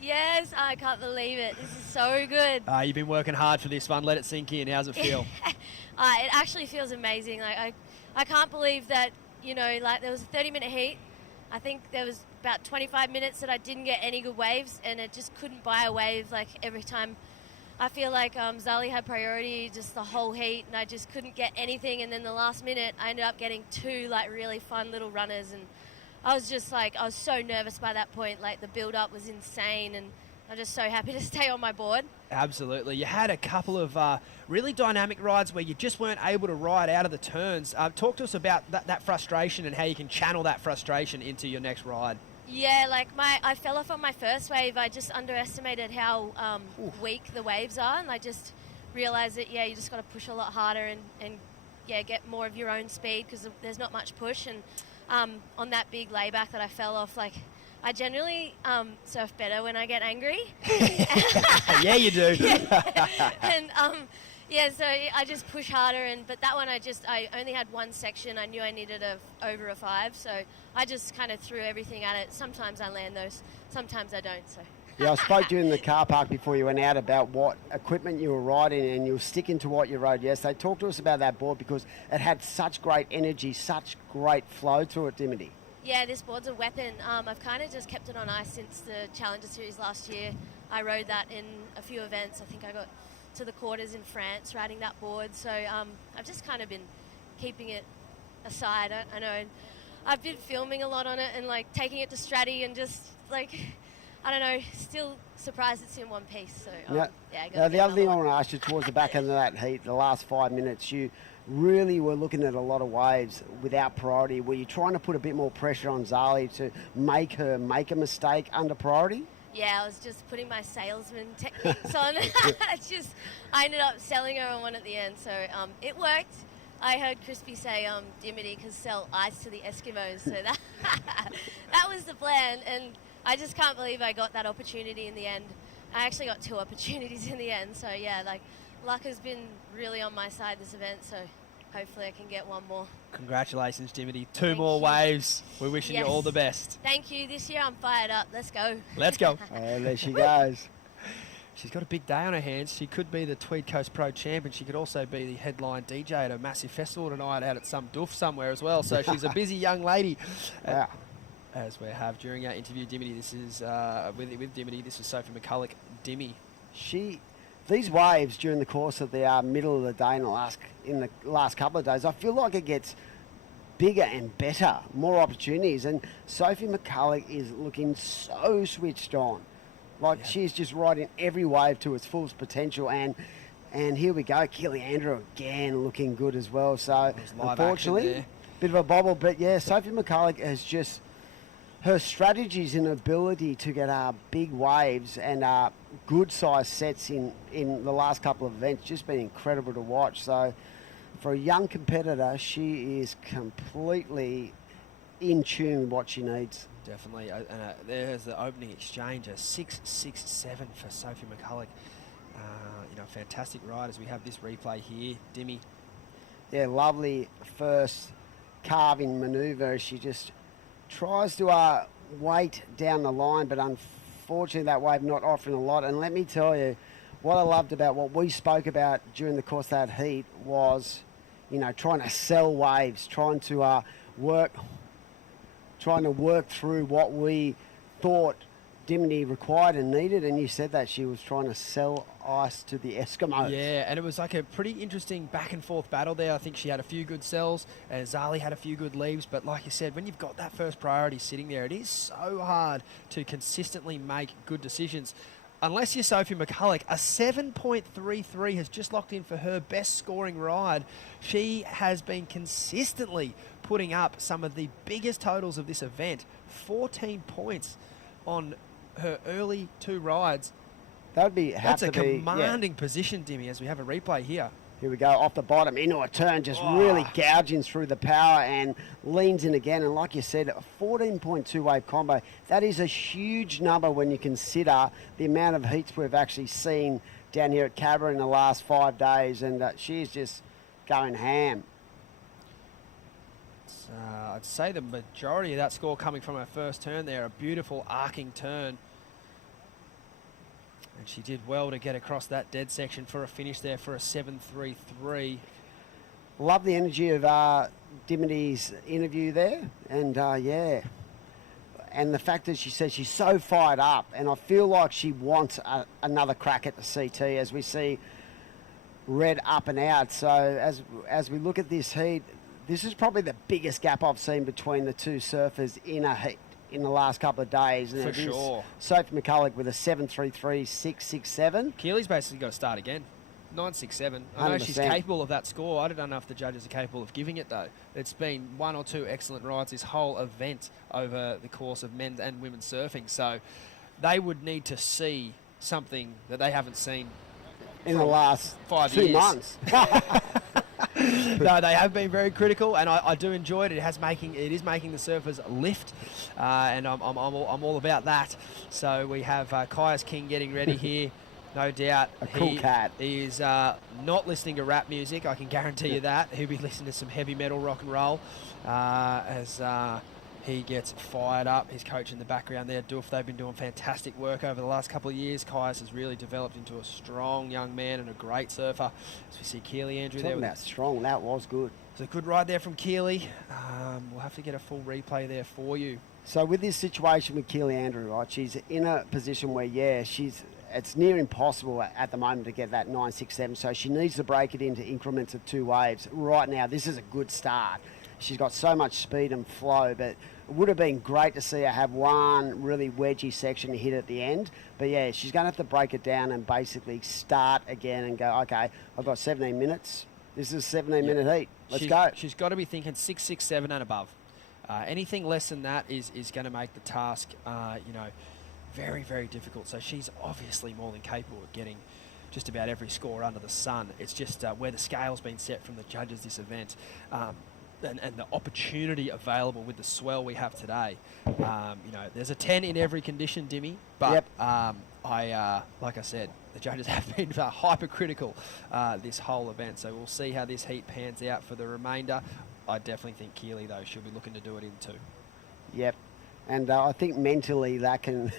Yes, I can't believe it. This is so good. You've been working hard for this one. Let it sink in. How's it feel? It actually feels amazing. Like I can't believe that, there was a 30-minute heat. I think there was about 25 minutes that I didn't get any good waves, and it just couldn't buy a wave every time. I feel like Zali had priority just the whole heat, and I just couldn't get anything. And then the last minute, I ended up getting 2 really fun little runners, and I was just I was so nervous by that point. The build-up was insane, and I'm just so happy to stay on my board. Absolutely. You had a couple of really dynamic rides where you just weren't able to ride out of the turns. Talk to us about that frustration and how you can channel that frustration into your next ride. Yeah, I fell off on my first wave. I just underestimated how weak the waves are, and I just realised that, you just got to push a lot harder and get more of your own speed because there's not much push. And on that big layback that I fell off, I generally surf better when I get angry. Yeah, you do. And so I just push harder, but that one I only had one section. I knew I needed over a 5, so I just kind of threw everything at it. Sometimes I land those, sometimes I don't. So. Yeah, I spoke to you in the car park before you went out about what equipment you were riding, and you were sticking to what you rode yesterday. Talk to us about that board because it had such great energy, such great flow to it, Dimity. Yeah, this board's a weapon. I've kind of just kept it on ice since the Challenger Series last year. I rode that in a few events. I think I got to the quarters in France riding that board. So I've just kind of been keeping it aside. I know I've been filming a lot on it and taking it to Stratty and just I don't know, still surprised it's in one piece. So the other thing I want to ask you towards the back end of that heat, the last 5 minutes, you really were looking at a lot of waves without priority. Were you trying to put a bit more pressure on Zali to make her make a mistake under priority? Yeah, I was just putting my salesman techniques on. I ended up selling her on one at the end, so it worked. I heard Crispy say Dimity can sell ice to the Eskimos, so that was the plan, and I just can't believe I got that opportunity in the end. I actually got 2 opportunities in the end, so luck has been really on my side this event, so hopefully I can get one more. Congratulations, Dimity. 2 more waves. We're wishing you all the best. Thank you. This year I'm fired up. Let's go. Let's go. There she goes. She's got a big day on her hands. She could be the Tweed Coast Pro champion. She could also be the headline DJ at a massive festival tonight out at some doof somewhere as well. So she's a busy young lady. Yeah. As we have during our interview, Dimity, this is with Dimity. This is Sophie McCulloch. Dimmy. These waves during the course of the middle of the day in the last couple of days, I feel like it gets bigger and better, more opportunities. And Sophie McCulloch is looking so switched on. Like, she's just riding every wave to its fullest potential. And here we go, Keely Andrew again looking good as well. So, unfortunately, bit of a bobble. But, yeah, Sophie McCulloch has just... her strategies and ability to get big waves and good-sized sets in the last couple of events just been incredible to watch. So, for a young competitor, she is completely in tune with what she needs. Definitely. And there's the opening exchange, a 6.67 for Sophie McCulloch. Fantastic ride as we have this replay here. Dimmy. Yeah, lovely first carving manoeuvre. She just tries to wait down the line, but unfortunately that wave not offering a lot. And let me tell you, what I loved about what we spoke about during the course of that heat was, trying to sell waves, trying to work through what we thought Dimity required and needed. And you said that she was trying to sell ice to the Eskimos. Yeah, and it was like a pretty interesting back and forth battle there. I think she had a few good sells and Zali had a few good leaves. But like you said, when you've got that first priority sitting there, it is so hard to consistently make good decisions. Unless you're Sophie McCulloch, a 7.33 has just locked in for her best scoring ride. She has been consistently putting up some of the biggest totals of this event. 14 points on her early two rides. That's a commanding position, Dimmy, as we have a replay here. Here we go, off the bottom, into a turn, just really gouging through the power and leans in again. And like you said, a 14.2 wave combo. That is a huge number when you consider the amount of heats we've actually seen down here at Cabra in the last 5 days. And she's just going ham. I'd say the majority of that score coming from her first turn there, a beautiful arcing turn. And she did well to get across that dead section for a finish there for a 7.33. Love the energy of Dimity's interview there. And, and the fact that she says she's so fired up. And I feel like she wants another crack at the CT as we see red up and out. So as we look at this heat, this is probably the biggest gap I've seen between the two surfers in a heat in the last couple of days. And for sure. Sophie McCulloch with a 7.33, 6.67. Keely's basically got to start again. 9.67. I know 100%. She's capable of that score. I don't know if the judges are capable of giving it, though. It's been one or two excellent rides this whole event over the course of men's and women's surfing. So they would need to see something that they haven't seen in the last 5 2 years. months. No, they have been very critical, and I do enjoy it. It is making the surfers lift, and I'm all about that. So we have Kyuss King getting ready here. No doubt, a cool cat. He is not listening to rap music. I can guarantee you that. He'll be listening to some heavy metal, rock and roll, as he gets fired up. His coach in the background there, Doof, they've been doing fantastic work over the last couple of years. Kyuss has really developed into a strong young man and a great surfer. As we see Keely Andrew there. Talking about strong, that was good. It's a good ride there from Keely. We'll have to get a full replay there for you. So with this situation with Keely Andrew, right, she's in a position where, it's near impossible at the moment to get that 9.67, so she needs to break it into increments of 2 waves. Right now, this is a good start. She's got so much speed and flow, but it would have been great to see her have one really wedgy section to hit at the end. But yeah, she's going to have to break it down and basically start again and go, okay, I've got 17 minutes. This is a 17-minute heat. Let's go. She's got to be thinking 6.67 and above. Anything less than that is going to make the task, very, very difficult. So she's obviously more than capable of getting just about every score under the sun. It's just where the scale's been set from the judges this event. And the opportunity available with the swell we have today. There's a 10 in every condition, Dimmy, but like I said, the judges have been hypercritical this whole event, so we'll see how this heat pans out for the remainder. I definitely think Keely, though, she'll be looking to do it in 2. Yep. And I think mentally that can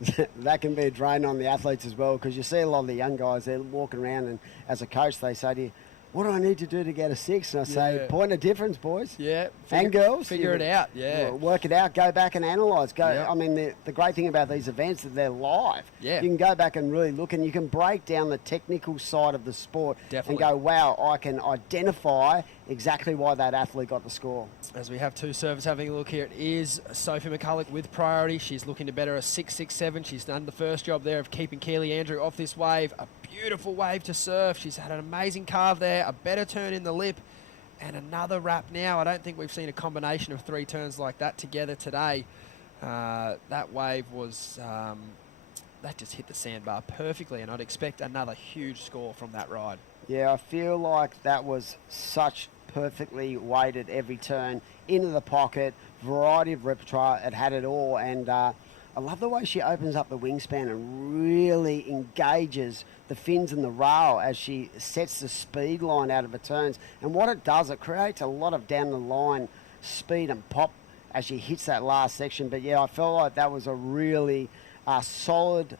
be a drain on the athletes as well, because you see a lot of the young guys, they're walking around and as a coach they say to you, what do I need to do to get a 6? And I say, point of difference, boys. Yeah. And girls. Figure it out, yeah. Work it out, go back and analyse. I mean, the great thing about these events is they're live. Yeah. You can go back and really look, and you can break down the technical side of the sport. Definitely. And go, wow, I can identify exactly why that athlete got the score. As we have two servers having a look here, it is Sophie McCulloch with priority. She's looking to better a 6-6-7. She's done the first job there of keeping Keely Andrew off this wave. A beautiful wave to surf. She's had an amazing carve there, a better turn in the lip, and another wrap now. I don't think we've seen a combination of 3 turns like that together today. That wave was... that just hit the sandbar perfectly, and I'd expect another huge score from that ride. Yeah, I feel like that was such perfectly weighted every turn, into the pocket, variety of repertoire, it had it all, and I love the way she opens up the wingspan and really engages the fins and the rail as she sets the speed line out of her turns. And what it does, it creates a lot of down the line speed and pop as she hits that last section. But yeah, I felt like that was a really solid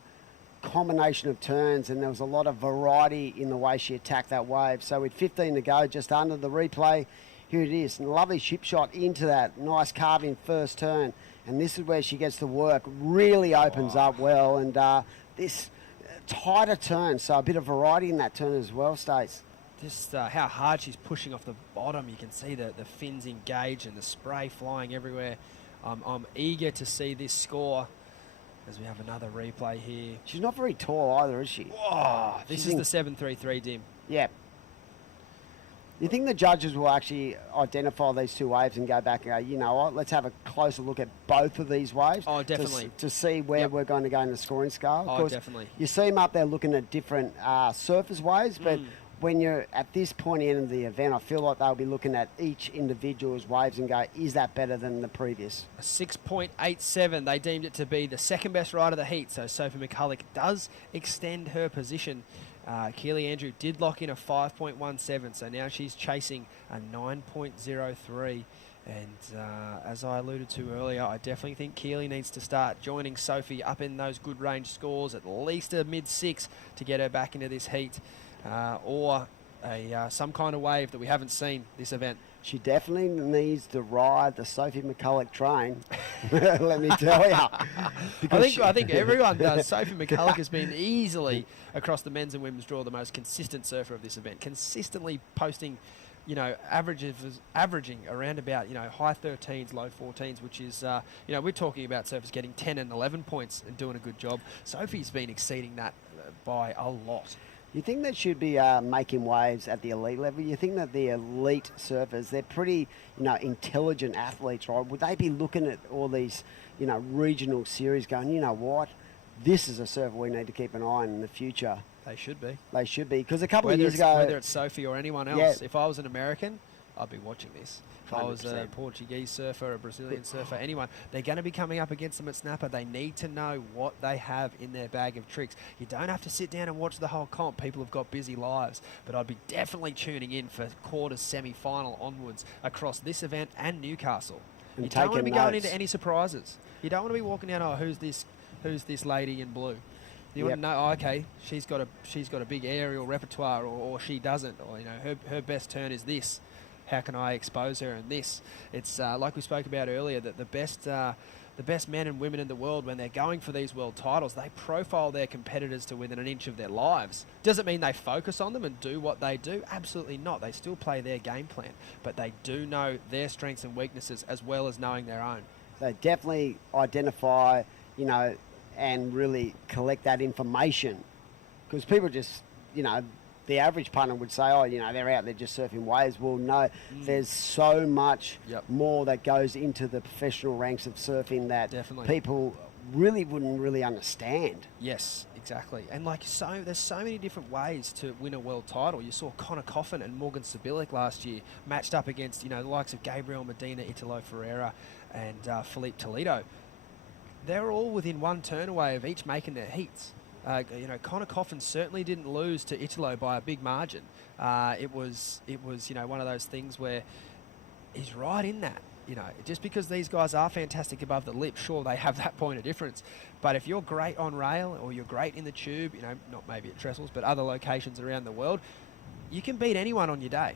combination of turns, and there was a lot of variety in the way she attacked that wave. So with 15 to go, just under the replay, here it is. And lovely chip shot into that nice carving first turn. And this is where she gets to work, really opens up well, and this tighter turn, so a bit of variety in that turn as well, Stace. Just how hard she's pushing off the bottom. You can see the fins engaged and the spray flying everywhere. I'm eager to see this score as we have another replay here. She's not very tall either, is she? Whoa, this is the 733 dim. Yeah. You think the judges will actually identify these two waves and go back and go, you know what, let's have a closer look at both of these waves? Oh, definitely. To see where we're going to go in the scoring scale. Oh, definitely. You see them up there looking at different surface waves, but when you're at this point in the event, I feel like they'll be looking at each individual's waves and go, is that better than the previous? A 6.87. They deemed it to be the second best ride of the heat, so Sophie McCulloch does extend her position. Keely Andrew did lock in a 5.17, so now she's chasing a 9.03. And as I alluded to earlier, I definitely think Keely needs to start joining Sophie up in those good range scores, at least a mid-6 to get her back into this heat. Or some kind of wave that we haven't seen this event. She definitely needs to ride the Sophie McCulloch train, let me tell you. I think everyone does. Sophie McCulloch has been easily, across the men's and women's draw, the most consistent surfer of this event, consistently posting, averaging around about, high 13s, low 14s, which is, we're talking about surfers getting 10 and 11 points and doing a good job. Sophie's been exceeding that by a lot. You think that should be making waves at the elite level? You think that the elite surfers, they're pretty, intelligent athletes, right? Would they be looking at all these, regional series going, you know what, this is a surfer we need to keep an eye on in the future? They should be. They should be, because a couple of years ago... Whether it's Sophie or anyone else, if I was an American, I'd be watching this. If 100%. I was a Portuguese surfer, a Brazilian surfer, anyone, they're going to be coming up against them at Snapper. They need to know what they have in their bag of tricks. You don't have to sit down and watch the whole comp. People have got busy lives. But I'd be definitely tuning in for quarters, semi-final onwards across this event and Newcastle. And you don't want to be notes. going into any surprises. You don't want to be walking down, who's this lady in blue? You want to know, okay, she's got a big aerial repertoire, or she doesn't, or her best turn is this. How can I expose her in this? It's like we spoke about earlier, that the best men and women in the world, when they're going for these world titles, they profile their competitors to within an inch of their lives. Does it mean they focus on them and do what they do? Absolutely not. They still play their game plan, but they do know their strengths and weaknesses as well as knowing their own. They definitely identify, and really collect that information, because people just, the average punter would say, they're out there just surfing waves. Well, no, there's so much more that goes into the professional ranks of surfing that people really wouldn't really understand. Yes, exactly. And there's so many different ways to win a world title. You saw Connor Coffin and Morgan Sabilik last year matched up against, the likes of Gabriel Medina, Italo Ferreira, and Felipe Toledo. They're all within one turn away of each making their heats. Connor Coffin certainly didn't lose to Italo by a big margin. It was one of those things where he's right in that. Just because these guys are fantastic above the lip, sure, they have that point of difference. But if you're great on rail or you're great in the tube, not maybe at Trestles, but other locations around the world, you can beat anyone on your day.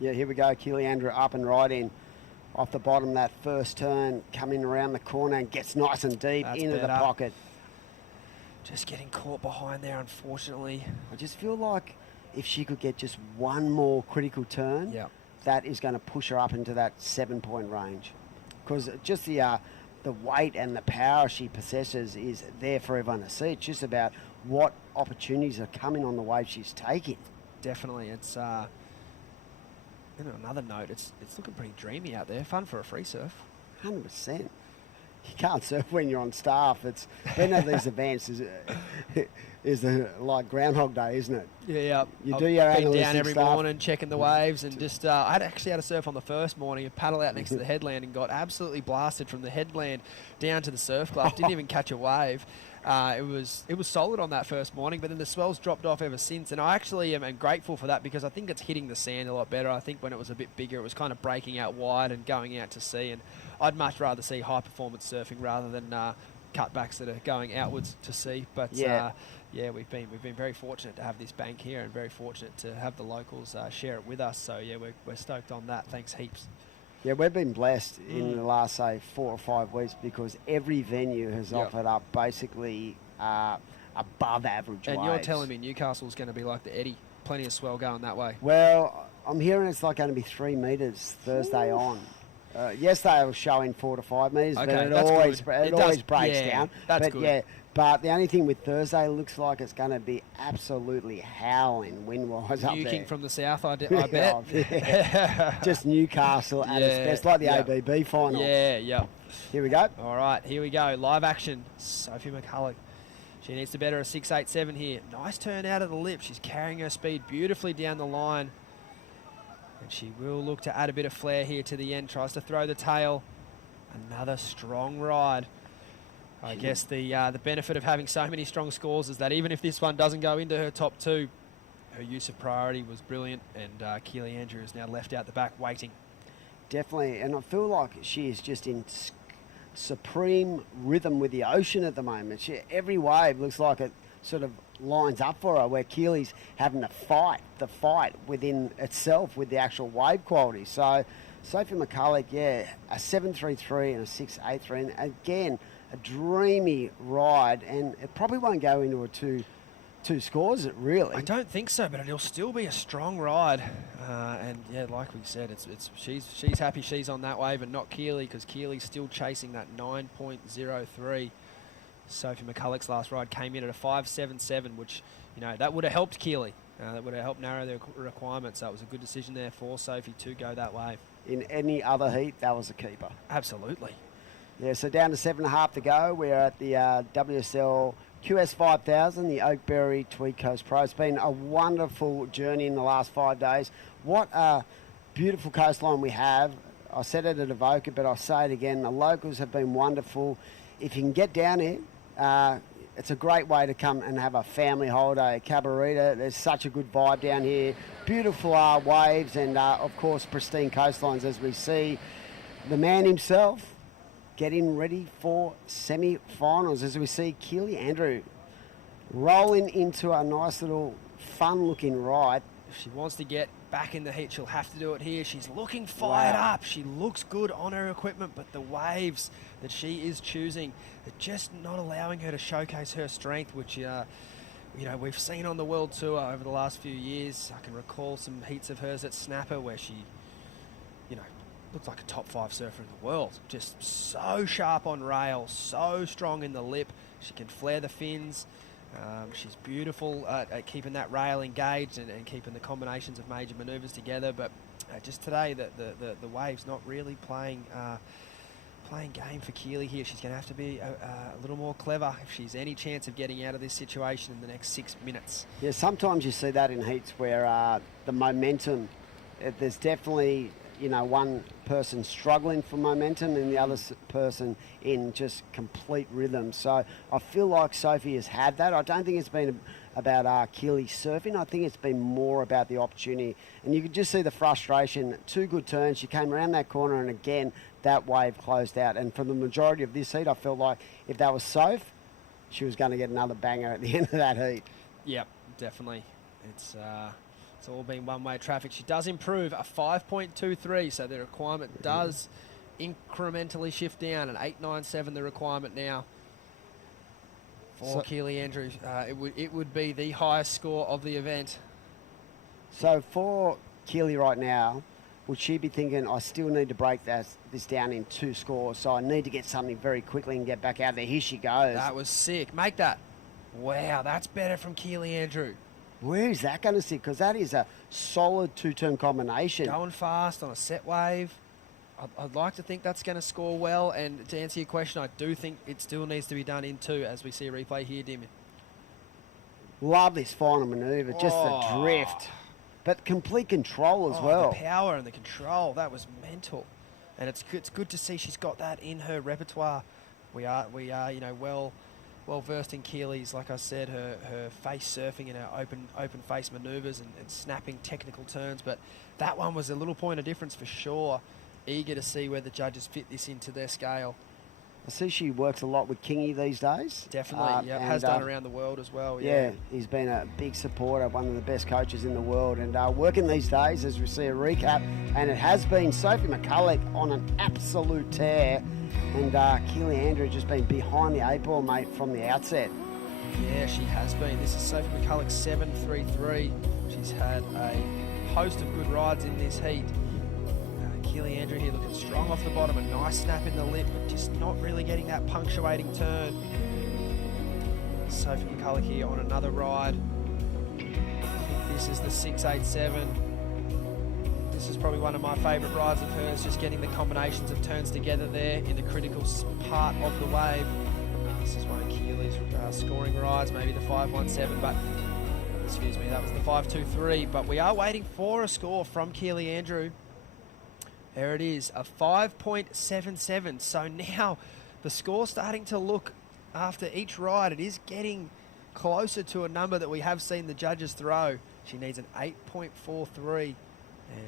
Yeah, here we go. Keely Andrew up and right in. Off the bottom, that first turn, coming around the corner and gets nice and deep into the pocket. Just getting caught behind there, unfortunately. I just feel like if she could get just one more critical turn, that is going to push her up into that 7-point range. Because just the weight and the power she possesses is there for everyone to see. It's just about what opportunities are coming on the wave she's taking. Definitely. It's on another note, it's looking pretty dreamy out there. Fun for a free surf. 100%. You can't surf when you're on staff. It's been at these events is like Groundhog Day, isn't it? Yeah. You do your been analytic down every stuff. morning, checking the waves, and just I actually had a surf on the first morning, a paddle out next to the headland, and got absolutely blasted from the headland down to the surf club. Didn't even catch a wave. It was solid on that first morning, but then the swells dropped off ever since, and I actually am grateful for that because I think it's hitting the sand a lot better. I think when it was a bit bigger, it was kind of breaking out wide and going out to sea, and I'd much rather see high performance surfing rather than cutbacks that are going outwards to sea. But we've been very fortunate to have this bank here, and very fortunate to have the locals share it with us. So yeah, we're stoked on that. Thanks heaps. Yeah, we've been blessed in the last, say, 4 or 5 weeks because every venue has offered up basically above average And waves. you're telling me Newcastle's going to be like the Eddie? Plenty of swell going that way. Well, I'm hearing it's like going to be 3 metres Thursday on. Yesterday I was showing 4 to 5 metres, Okay, but it that's always good. always breaks yeah, down. That's but good. yeah, but the only thing with Thursday looks like it's going to be absolutely howling wind-wise up there. Nuking from the south, I bet. Yeah. Just Newcastle at its best, like the ABB final. Yeah. Here we go. All right, here we go. Live action. Sophie McCulloch. She needs to better a 6.87 here. Nice turn out of the lip. She's carrying her speed beautifully down the line. And she will look to add a bit of flair here to the end. Tries to throw the tail. Another strong ride. I guess the benefit of having so many strong scores is that even if this one doesn't go into her top 2, her use of priority was brilliant, and Keely Andrew is now left out the back waiting. Definitely, and I feel like she is just in supreme rhythm with the ocean at the moment. Every wave looks like it sort of lines up for her, where Keely's having to fight the fight within itself with the actual wave quality. So Sophie McCulloch, a 7.33 and a 6.83, and again, a dreamy ride, and it probably won't go into a two scores, really. I don't think so, but it'll still be a strong ride. And yeah, like we said, she's happy she's on that wave and not Keely, because Keely's still chasing that 9.03. Sophie McCulloch's last ride came in at a 5.77, which, that would have helped Keely. That would have helped narrow their requirements. So it was a good decision there for Sophie to go that way. In any other heat, that was a keeper. Absolutely. Yeah, so down to 7.5 to go. We're at the WSL QS 5000, the Oakberry Tweed Coast Pro. It's been a wonderful journey in the last 5 days. What a beautiful coastline we have. I said it at Evoca, but I'll say it again. The locals have been wonderful. If you can get down here, it's a great way to come and have a family holiday. Cabarita, there's such a good vibe down here. Beautiful waves and, of course, pristine coastlines as we see. The man himself getting ready for semi-finals as we see Keely Andrew rolling into a nice little fun-looking ride. If she wants to get back in the heat, she'll have to do it here. She's looking fired up. She looks good on her equipment, but the waves that she is choosing are just not allowing her to showcase her strength, which we've seen on the World Tour over the last few years. I can recall some heats of hers at Snapper where she, looked like a top 5 surfer in the world. Just so sharp on rail, so strong in the lip. She can flare the fins. She's beautiful at keeping that rail engaged and keeping the combinations of major manoeuvres together. But just today, the wave's not really playing game for Keely here. She's going to have to be a little more clever if she's any chance of getting out of this situation in the next 6 minutes. Yeah, sometimes you see that in heats where the momentum, there's definitely one person struggling for momentum and the other person in just complete rhythm. So I feel like Sophie has had that. I don't think it's been about Keely surfing. I think it's been more about the opportunity. And you could just see the frustration. 2 good turns. She came around that corner and again, that wave closed out. And for the majority of this heat, I felt like if that was Soph, she was going to get another banger at the end of that heat. Yep, definitely. It's all been one-way traffic. She does improve a 5.23, so the requirement does incrementally shift down. An 8.97 the requirement now for Keely Andrews. It would be the highest score of the event. So for Keely right now, would she be thinking, I still need to break this down in 2 scores, so I need to get something very quickly and get back out there? Here she goes. That was sick. Make that. Wow, that's better from Keely Andrew. Where is that going to sit? Because that is a solid 2-turn combination. Going fast on a set wave. I'd like to think that's going to score well. And to answer your question, I do think it still needs to be done in 2 as we see a replay here, Dimmy. Love this final manoeuvre, just the drift. But complete control as well. The power and the control, that was mental. And it's good to see she's got that in her repertoire. We are well versed in Keely's, like I said, her face surfing and her open face manoeuvres and snapping technical turns. But that one was a little point of difference for sure. Eager to see where the judges fit this into their scale. I see she works a lot with Kingy these days. Definitely, has done around the world as well. Yeah, he's been a big supporter, one of the best coaches in the world. And working these days, as we see a recap, and it has been Sophie McCulloch on an absolute tear. And Keely Andrew just been behind the 8 ball, mate, from the outset. Yeah, she has been. This is Sophie McCulloch 7-3-3. She's had a host of good rides in this heat. Keely Andrew here looking strong off the bottom, a nice snap in the lip, but just not really getting that punctuating turn. Sophie McCulloch here on another ride. I think this is the 6-8-7. This is probably one of my favourite rides of hers, just getting the combinations of turns together there in the critical part of the wave. This is one of Keely's scoring rides, maybe the 5-1-7, but excuse me, that was the 5-2-3. But we are waiting for a score from Keely Andrew. There it is, a 5.77. So now the score's starting to look, after each ride, it is getting closer to a number that we have seen the judges throw. She needs an 8.43. And,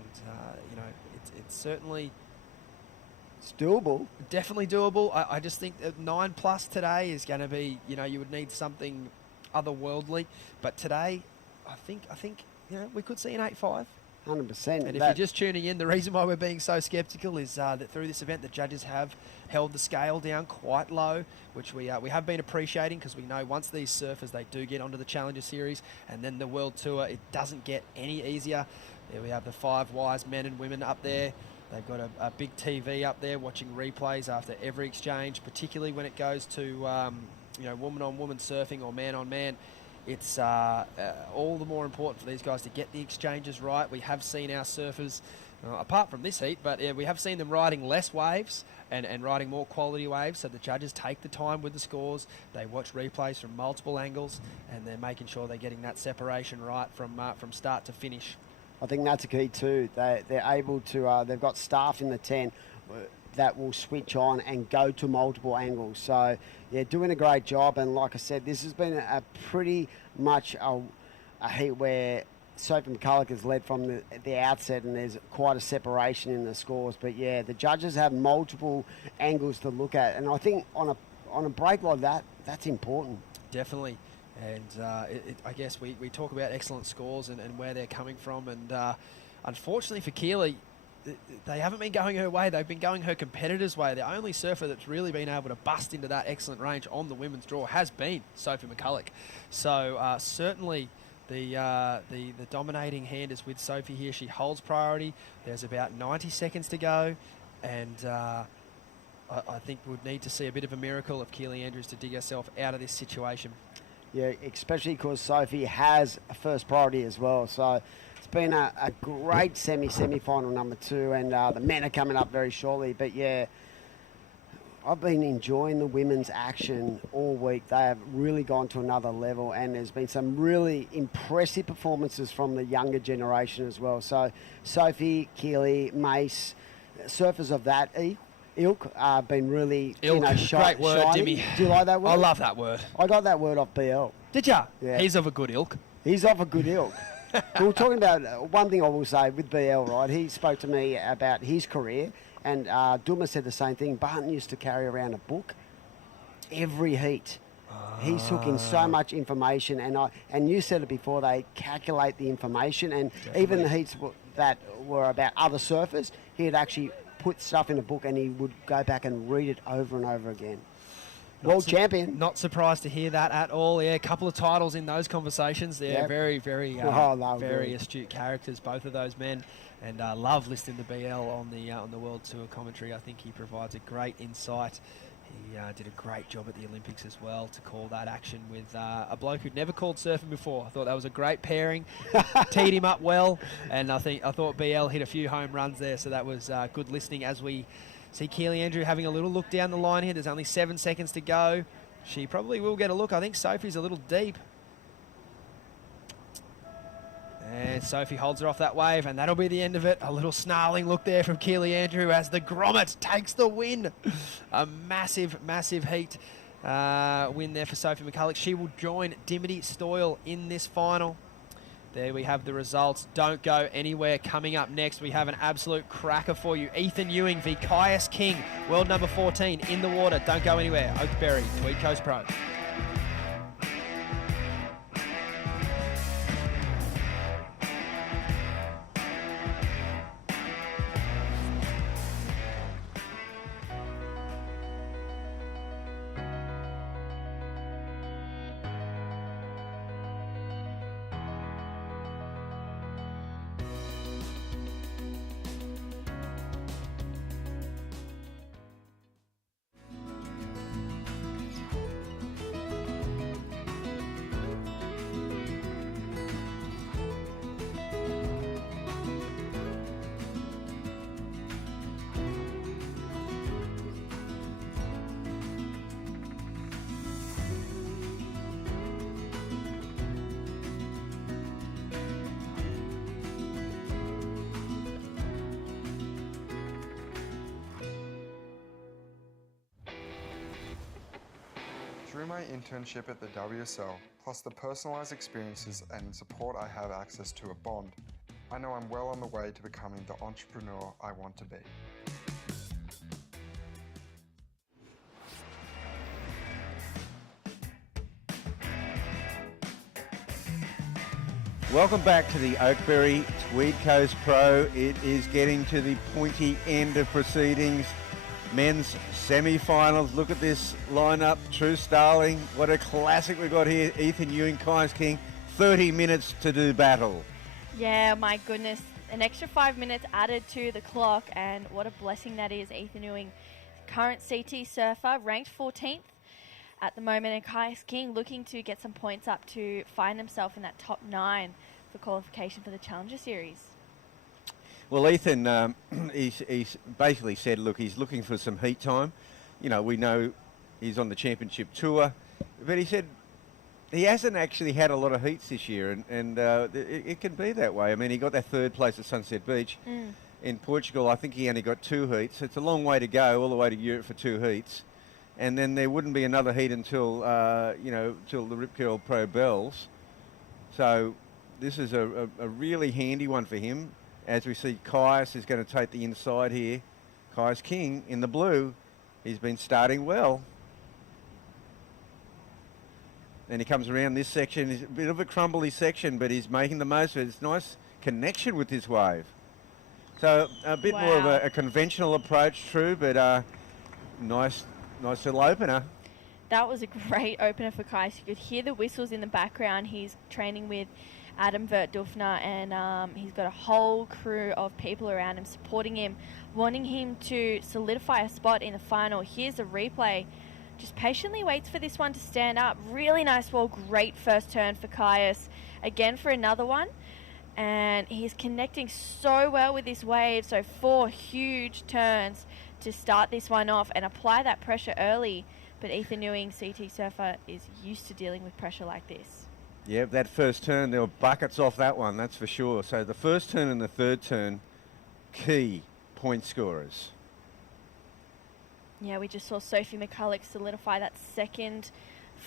it's certainly... It's doable. Definitely doable. I just think that 9+ today is going to be, you would need something otherworldly. But today, I think we could see an 8.5. 100%. And if you're just tuning in, the reason why we're being so sceptical is that through this event, the judges have held the scale down quite low, which we have been appreciating, because we know once these surfers, they do get onto the Challenger Series and then the World Tour, it doesn't get any easier. There we have the 5 wise men and women up there. They've got a big TV up there watching replays after every exchange, particularly when it goes to woman-on-woman surfing or man-on-man. It's all the more important for these guys to get the exchanges right. We have seen our surfers, apart from this heat, but we have seen them riding less waves and riding more quality waves. So the judges take the time with the scores. They watch replays from multiple angles, and they're making sure they're getting that separation right from start to finish. I think that's a key too. They're able to, they've got staff in the 10 that will switch on and go to multiple angles. So, yeah, doing a great job. And like I said, this has been a pretty much a heat where Sophie McCulloch has led from the outset, and there's quite a separation in the scores. But, yeah, the judges have multiple angles to look at. And I think on a break like that, that's important. Definitely. And I guess we talk about excellent scores and where they're coming from. And unfortunately for Keely, they haven't been going her way. They've been going her competitors' way. The only surfer that's really been able to bust into that excellent range on the women's draw has been Sophie McCulloch. So certainly the dominating hand is with Sophie here. She holds priority. There's about 90 seconds to go. And I think we'd need to see a bit of a miracle of Keely Andrews to dig herself out of this situation. Yeah, especially because Sophie has a first priority as well. So it's been a great semi-final number 2, and the men are coming up very shortly. But yeah, I've been enjoying the women's action all week. They have really gone to another level, and there's been some really impressive performances from the younger generation as well. So Sophie, Keely, Mace, surfers of that ilk been really, great word, shining. Dimmy. Do you like that word? I love that word. I got that word off BL. Did ya? Yeah. He's of a good ilk. He's of a good ilk. We were talking about one thing I will say with BL, right? He spoke to me about his career, and Duma said the same thing. Barton used to carry around a book every heat. He took in so much information, and you said it before, they calculate the information, and even the heats that were about other surfers, he'd actually put stuff in a book and he would go back and read it over and over again. World champion. Not surprised to hear that at all. Yeah, a couple of titles in those conversations. They're very, very, very astute characters, both of those men. And love listening to BL on the World Tour commentary. I think he provides a great insight. He did a great job at the Olympics as well to call that action with a bloke who'd never called surfing before. I thought that was a great pairing. Teed him up well, and I thought BL hit a few home runs there, so that was good listening as we see Keely Andrew having a little look down the line here. There's only 7 seconds to go. She probably will get a look. I think Sophie's a little deep. And Sophie holds her off that wave, and that'll be the end of it. A little snarling look there from Keely Andrew as the Grommet takes the win. A massive, massive heat win there for Sophie McCulloch. She will join Dimity Stoyle in this final. There we have the results. Don't go anywhere. Coming up next, we have an absolute cracker for you. Ethan Ewing v Kyuss King, world number 14 in the water. Don't go anywhere. Oakberry, Tweed Coast Pro. Through my internship at the WSL, plus the personalised experiences and support I have access to at Bond, I know I'm well on the way to becoming the entrepreneur I want to be. Welcome back to the Oakberry Tweed Coast Pro. It is getting to the pointy end of proceedings. Men's semi-finals. Look at this lineup. True Starling. What a classic we've got here. Ethan Ewing, Kyuss King. 30 minutes to do battle. Yeah, my goodness. An extra 5 minutes added to the clock, and what a blessing that is. Ethan Ewing, current CT surfer, ranked 14th at the moment, and Kyuss King looking to get some points up to find himself in that top 9 for qualification for the Challenger Series. Well, Ethan, he's basically said, look, he's looking for some heat time. You know, we know he's on the championship tour, but he said he hasn't actually had a lot of heats this year, and it can be that way. I mean, he got that 3rd place at Sunset Beach. In Portugal, I think he only got 2 heats. It's a long way to go, all the way to Europe for 2 heats. And then there wouldn't be another heat until, till the Rip Curl Pro bells. So this is a really handy one for him. As we see, Kyuss is going to take the inside here. Kyuss King in the blue. He's been starting well. And he comes around this section. It's a bit of a crumbly section, but he's making the most of it. It's nice connection with this wave. So a bit more of a conventional approach, true, but nice little opener. That was a great opener for Kyuss. You could hear the whistles in the background. He's training with Adam Vertdufner, and he's got a whole crew of people around him supporting him, wanting him to solidify a spot in the final. Here's the replay. Just patiently waits for this one to stand up. Really nice ball. Great first turn for Kyuss. Again for another one. And he's connecting so well with this wave. So 4 huge turns to start this one off and apply that pressure early. But Ethan Ewing, CT surfer, is used to dealing with pressure like this. Yeah, that first turn, there were buckets off that one, that's for sure. So the first turn and the 3rd turn, key point scorers. Yeah, we just saw Sophie McCulloch solidify that 2nd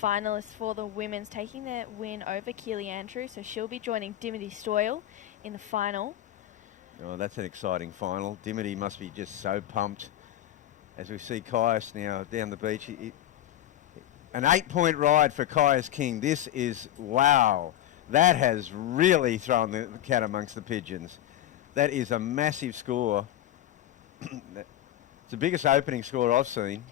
finalist for the women's, taking the win over Keely Andrew. So she'll be joining Dimity Stoyle in the final. Oh, that's an exciting final. Dimity must be just so pumped. As we see Kyuss now down the beach. An 8-point ride for Kyuss King. This is, wow. That has really thrown the cat amongst the pigeons. That is a massive score. It's the biggest opening score I've seen.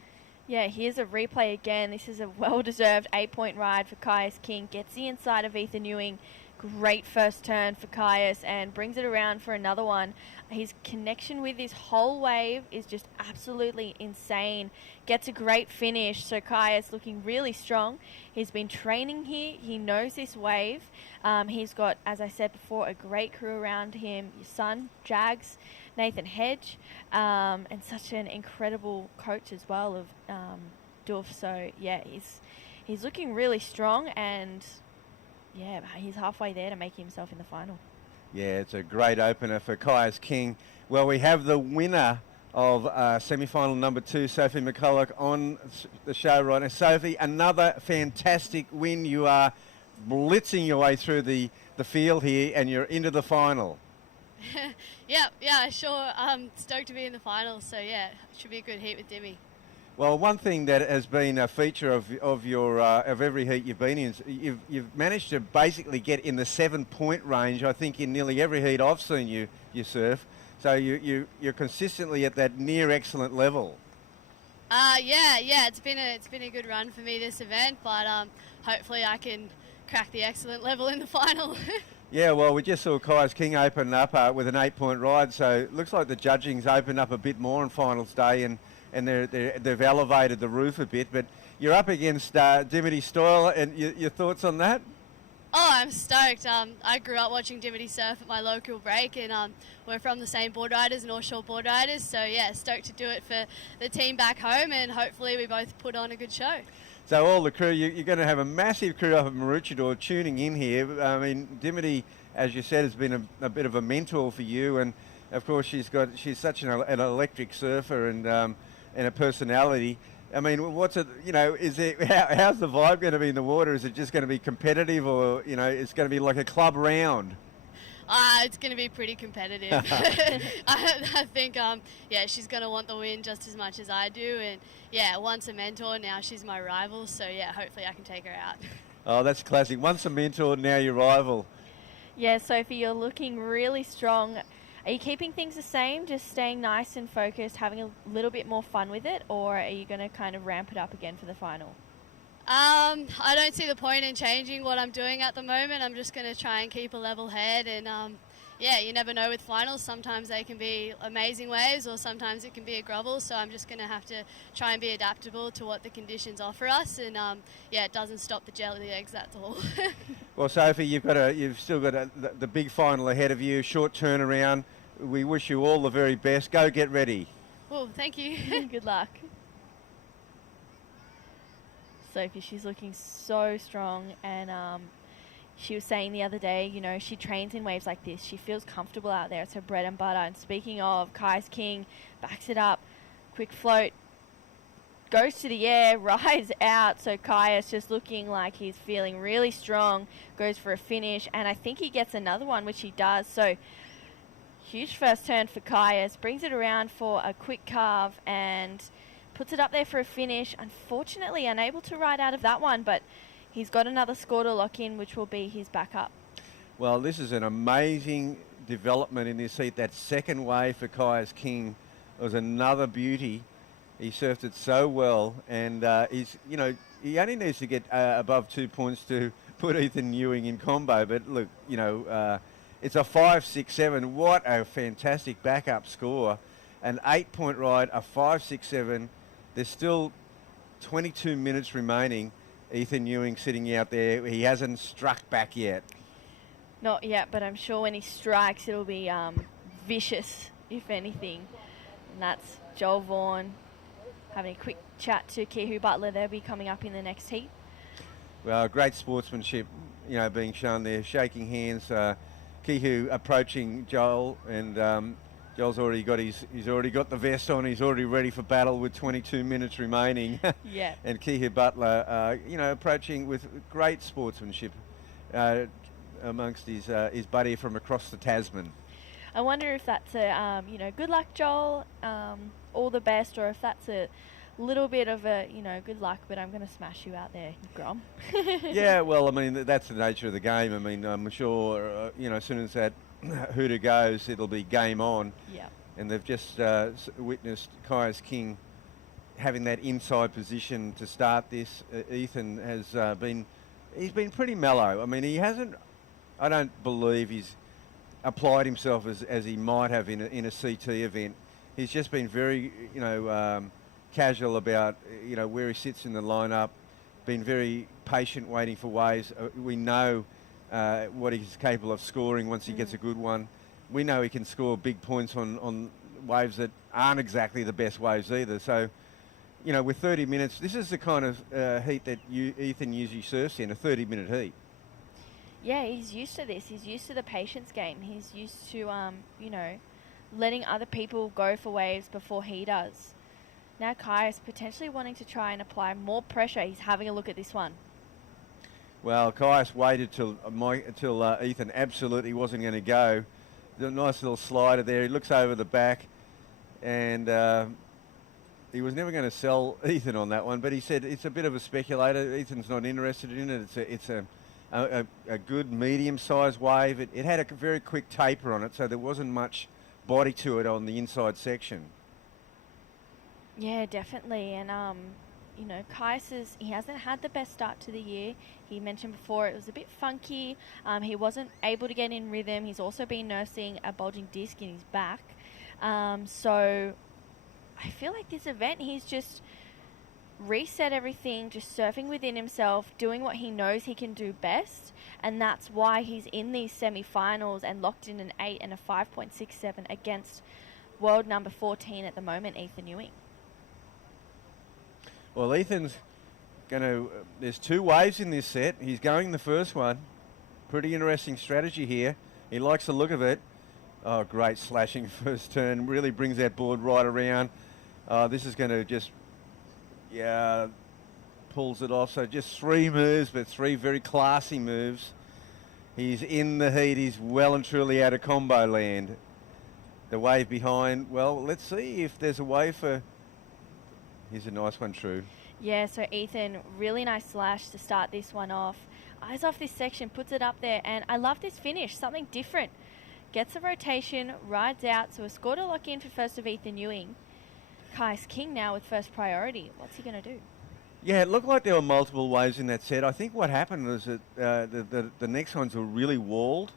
Yeah, here's a replay again. This is a well-deserved 8-point ride for Kyuss King. Gets the inside of Ethan Ewing. Great first turn for Kyuss and brings it around for another one. His connection with his whole wave is just absolutely insane. Gets a great finish, so Kyuss looking really strong. He's been training here. He knows this wave. He's got, as I said before, a great crew around him. Your son, Jags, Nathan Hedge, and such an incredible coach as well of Doof. So yeah, he's looking really strong, and yeah, he's halfway there to make himself in the final. Yeah, it's a great opener for Kyuss King. Well, we have the winner of semi-final number 2, Sophie McCulloch, on the show right now. Sophie, another fantastic win. You are blitzing your way through the field here, and you're into the final. Yeah, sure. I'm stoked to be in the finals. So yeah, it should be a good heat with Dimmy. Well, one thing that has been a feature of your of every heat you've been in is you've managed to basically get in the 7-point range. I think in nearly every heat I've seen you surf. So you're consistently at that near excellent level. Yeah. It's been a good run for me this event, but hopefully I can crack the excellent level in the final. Yeah, well, we just saw Kyuss King open up with an 8-point ride, so it looks like the judging's opened up a bit more on finals day, and they've elevated the roof a bit. But you're up against Dimity Stoyle, and your thoughts on that? Oh, I'm stoked. I grew up watching Dimity surf at my local break, and we're from the same board riders, North Shore board riders. So yeah, stoked to do it for the team back home, and hopefully we both put on a good show. So all the crew, you're going to have a massive crew up at Maroochydore tuning in here. I mean, Dimity, as you said, has been a bit of a mentor for you, and of course she's such an electric surfer and a personality. I mean, how's the vibe going to be in the water? Is it just going to be competitive, or it's going to be like a club round? It's going to be pretty competitive. I think, she's going to want the win just as much as I do. And, yeah, once a mentor, now she's my rival. So, yeah, hopefully I can take her out. Oh, that's classic. Once a mentor, now your rival. Yeah, Sophie, you're looking really strong. Are you keeping things the same, just staying nice and focused, having a little bit more fun with it, or are you going to kind of ramp it up again for the final? I don't see the point in changing what I'm doing at the moment. I'm just going to try and keep a level head, and you never know with finals. Sometimes they can be amazing waves, or sometimes it can be a grovel, so I'm just going to have to try and be adaptable to what the conditions offer us, and it doesn't stop the jelly eggs, that's all. Well, Sophie, you've still got the big final ahead of you, short turnaround. We wish you all the very best. Go get ready. Well, thank you. Good luck. Sophie, she's looking so strong, and she was saying the other day, she trains in waves like this. She feels comfortable out there. It's her bread and butter. And speaking of, Kyuss King backs it up, quick float, goes to the air, rides out. So Kyuss just looking like he's feeling really strong, goes for a finish, and I think he gets another one, which he does. So huge first turn for Kyuss, brings it around for a quick carve and puts it up there for a finish. Unfortunately, unable to ride out of that one, but he's got another score to lock in, which will be his backup. Well, this is an amazing development in this heat. That second wave for Kyuss King was another beauty. He surfed it so well, and he only needs to get above 2 points to put Ethan Ewing in combo. But look, it's a 5.67. What a fantastic backup score! An 8-point ride, a 5.67. There's still 22 minutes remaining. Ethan Ewing sitting out there. He hasn't struck back yet. Not yet, but I'm sure when he strikes, it'll be vicious, if anything. And that's Joel Vaughan having a quick chat to Kehu Butler. They'll be coming up in the next heat. Well, great sportsmanship, being shown there. Shaking hands. Kehu approaching Joel, and Joel's already got he's already got the vest on. He's already ready for battle with 22 minutes remaining. Yeah. And Kehu Butler, approaching with great sportsmanship amongst his buddy from across the Tasman. I wonder if that's a good luck, Joel, all the best, or if that's a little bit of a good luck, but I'm going to smash you out there, Grom. Yeah, well, I mean that's the nature of the game. I mean, I'm sure as soon as that hooter goes, it'll be game on. Yeah. And they've just witnessed Kyuss King having that inside position to start this. Ethan has he's been pretty mellow. I mean, he hasn't. I don't believe he's applied himself as he might have in a CT event. He's just been very, casual about, where he sits in the lineup. Been very patient, waiting for waves. We know what he's capable of scoring once he gets a good one. We know he can score big points on waves that aren't exactly the best waves either. So, with 30 minutes, this is the kind of heat that Ethan usually surfs in, a 30-minute heat. Yeah, he's used to this. He's used to the patience game. He's used to, letting other people go for waves before he does. Now Kyuss potentially wanting to try and apply more pressure. He's having a look at this one. Well, Kyuss waited till Ethan absolutely wasn't going to go. The nice little slider there. He looks over the back, and he was never going to sell Ethan on that one. But he said it's a bit of a speculator. Ethan's not interested in it. It's a good medium-sized wave. It had a very quick taper on it, so there wasn't much body to it on the inside section. Yeah, definitely. And, Kyuss he hasn't had the best start to the year. He mentioned before it was a bit funky. He wasn't able to get in rhythm. He's also been nursing a bulging disc in his back. So I feel like this event, he's just reset everything, just surfing within himself, doing what he knows he can do best, and that's why he's in these semi-finals and locked in an 8 and a 5.67 against world number 14 at the moment, Ethan Ewing. Well, Ethan's going to... there's two waves in this set. He's going the first one. Pretty interesting strategy here. He likes the look of it. Oh, great slashing first turn. Really brings that board right around. This is going to just... yeah, pulls it off. So just 3 moves, but 3 very classy moves. He's in the heat. He's well and truly out of combo land. The wave behind, well, let's see if there's a wave for... here's a nice one, True. Yeah, so Ethan, really nice slash to start this one off. Eyes off this section, puts it up there, and I love this finish, something different. Gets a rotation, rides out, so a score to lock in for first of Ethan Ewing. Kyuss King now with first priority. What's he going to do? Yeah, it looked like there were multiple waves in that set. I think what happened was that the next ones were really walled,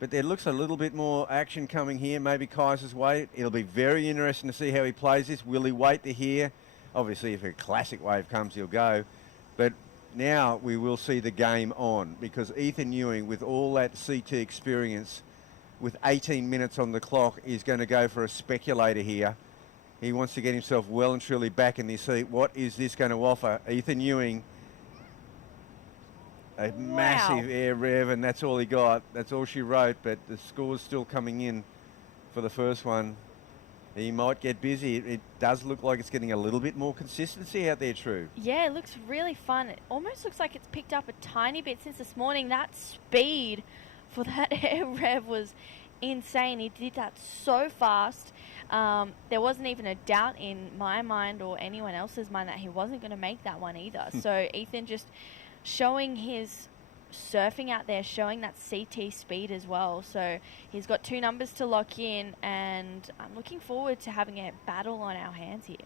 but there looks a little bit more action coming here. Maybe Kyuss's way. It'll be very interesting to see how he plays this. Will he wait to hear? Obviously, if a classic wave comes, he'll go. But now we will see the game on, because Ethan Ewing, with all that CT experience, with 18 minutes on the clock, is going to go for a speculator here. He wants to get himself well and truly back in this heat. What is this going to offer? Ethan Ewing, a massive air rev, and that's all he got. That's all she wrote, but the score's still coming in for the first one. He might get busy. It does look like it's getting a little bit more consistency out there, True. Yeah, it looks really fun. It almost looks like it's picked up a tiny bit since this morning. That speed for that air rev was insane. He did that so fast. There wasn't even a doubt in my mind or anyone else's mind that he wasn't going to make that one either. So Ethan just showing his surfing out there, showing that CT speed as well. So he's got 2 numbers to lock in, and I'm looking forward to having a battle on our hands here.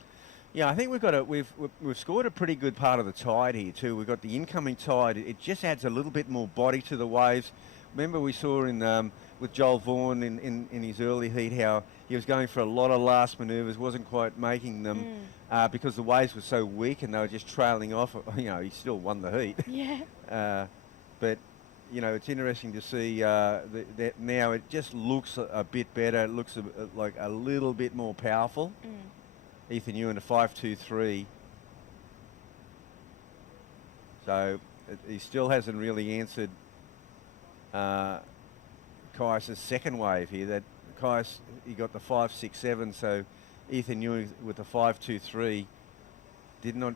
Yeah, I think we've scored a pretty good part of the tide here too. We've got the incoming tide. It just adds a little bit more body to the waves. Remember we saw in with Joel Vaughan in his early heat how he was going for a lot of last manoeuvres, wasn't quite making them because the waves were so weak and they were just trailing off. He still won the heat. Yeah. But it's interesting to see that now it just looks a bit better. It looks like a little bit more powerful. Ethan Ewing a 5.23. So he still hasn't really answered Kyuss's second wave here. That Kyuss, he got the 5.67, so Ethan Ewing with the 5.23 did not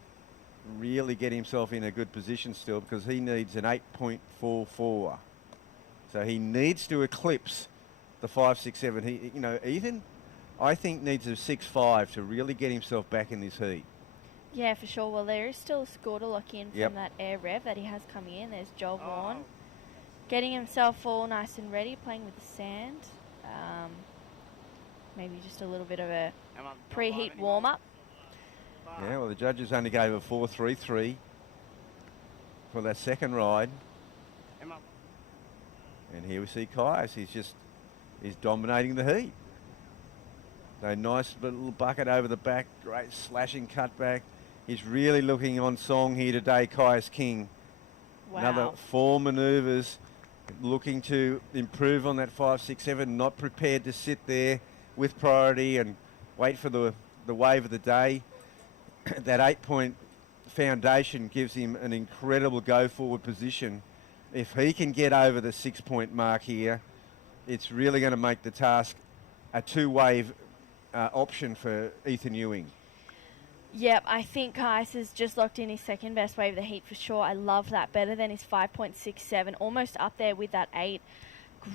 really get himself in a good position still, because he needs an 8.44. So he needs to eclipse the 5.67. Ethan, I think, needs a 6.5 to really get himself back in this heat. Yeah, for sure. Well, there is still a score to lock in from that air rev that he has coming in. There's Joel Vaughan getting himself all nice and ready, playing with the sand. Maybe just a little bit of a preheat warm-up. Yeah, well, the judges only gave a 4.33 for that second ride. And here we see Kyuss. He's dominating the heat. So nice little bucket over the back, great slashing cutback. He's really looking on song here today, Kyuss King. Wow. Another 4 manoeuvres, looking to improve on that 5, 6, 7, not prepared to sit there with priority and wait for the wave of the day. That 8-point foundation gives him an incredible go-forward position. If he can get over the 6-point mark here, it's really going to make the task a 2-wave option for Ethan Ewing. Yep, I think Kyuss has just locked in his second best wave of the heat for sure. I love that. Better than his 5.67, almost up there with that 8.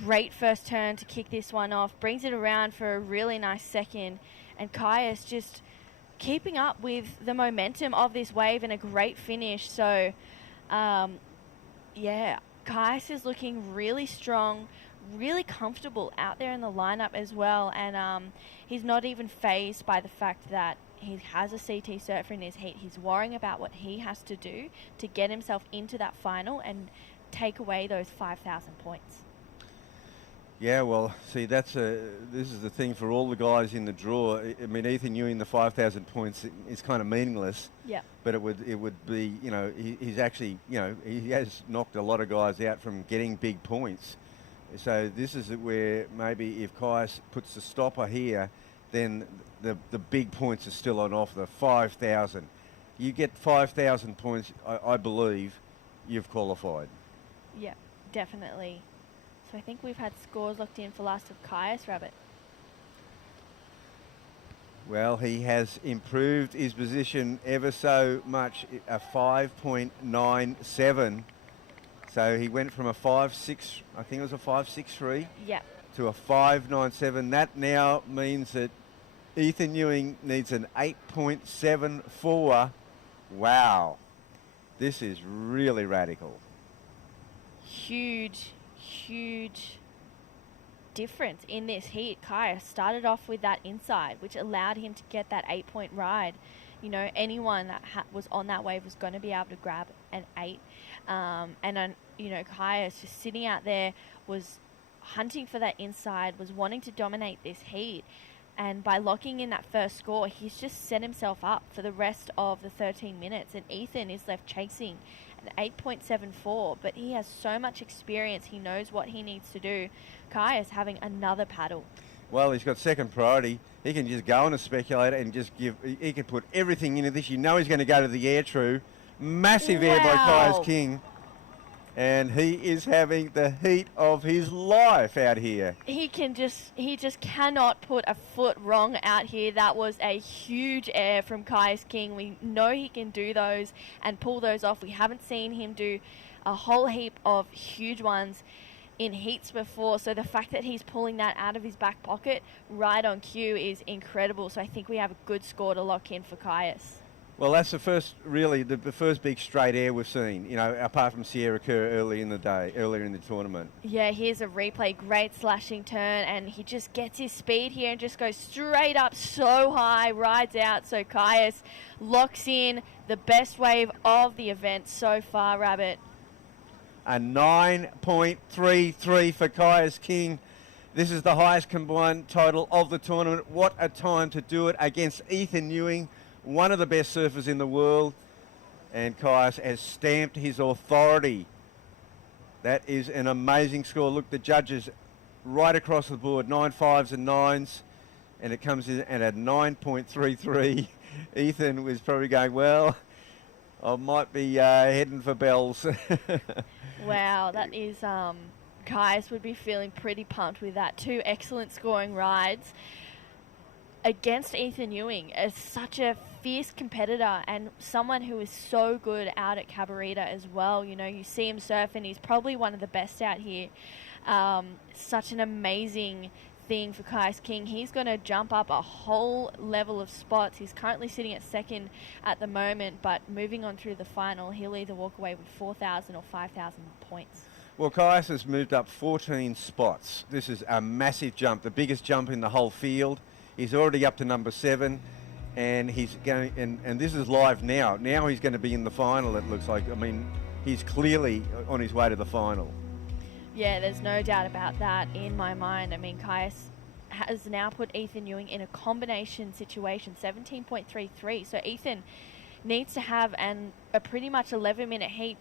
Great first turn to kick this one off. Brings it around for a really nice second. And Kyuss just keeping up with the momentum of this wave and a great finish. So, yeah, Kyuss is looking really strong, really comfortable out there in the lineup as well. And he's not even phased by the fact that he has a CT surfer in his heat. He's worrying about what he has to do to get himself into that final and take away those 5,000 points. Yeah, well, see, this is the thing for all the guys in the draw. I mean, Ethan Ewing, the 5,000 points is kind of meaningless. Yeah. But it would be, you know, he's actually, you know, he has knocked a lot of guys out from getting big points. So this is where maybe if Kyuss puts the stopper here, then the big points are still on offer. 5,000. You get 5,000 points, I believe, you've qualified. Yeah, definitely. So I think we've had scores locked in for last of Kyuss, Rabbit. Well, he has improved his position ever so much, a 5.97. So he went from a 5.6, I think it was a 5.63. Yeah. To a 5.97. That now means that Ethan Ewing needs an 8.74. Wow. This is really radical. Huge difference in this heat. Kyuss started off with that inside, which allowed him to get that 8-point ride. You know, anyone that was on that wave was going to be able to grab an 8. You know, Kyuss just sitting out there was hunting for that inside, was wanting to dominate this heat. And by locking in that first score, he's just set himself up for the rest of the 13 minutes. And Ethan is left chasing an 8.74, but he has so much experience. He knows what he needs to do. Kyuss having another paddle. Well, he's got second priority. He can just go on a speculator and just he can put everything into this. You know he's going to go to the air true. Massive air by Kyuss King. And he is having the heat of his life out here. He just cannot put a foot wrong out here. That was a huge air from Kyuss King. We know he can do those and pull those off. We haven't seen him do a whole heap of huge ones in heats before. So the fact that he's pulling that out of his back pocket right on cue is incredible. So I think we have a good score to lock in for Kyuss. Well, that's the first big straight air we've seen, you know, apart from Sierra Kerr earlier in the tournament. Yeah, here's a replay, great slashing turn, and he just gets his speed here and just goes straight up so high, rides out. So Kyuss locks in the best wave of the event so far, Rabbit. A 9.33 for Kyuss King. This is the highest combined total of the tournament. What a time to do it against Ethan Ewing, one of the best surfers in the world, and Kyuss has stamped his authority. That is an amazing score. Look, the judges right across the board, 9 5s and 9s, and it comes in at a 9.33. Ethan was probably going, well, I might be heading for bells. Wow, that is, Kyuss would be feeling pretty pumped with that. 2 excellent scoring rides against Ethan Ewing as such a fierce competitor and someone who is so good out at Cabarita as well. You know, you see him surf and he's probably one of the best out here. Such an amazing thing for Kyuss King. He's going to jump up a whole level of spots. He's currently sitting at second at the moment, but moving on through the final, he'll either walk away with 4,000 or 5,000 points. Well, Kyuss has moved up 14 spots. This is a massive jump, the biggest jump in the whole field. He's already up to number 7, and he's going, and this is live now. Now he's going to be in the final, it looks like. I mean, he's clearly on his way to the final. Yeah, there's no doubt about that in my mind. I mean, Kyuss has now put Ethan Ewing in a combination situation, 17.33. So Ethan needs to have a pretty much 11-minute heat,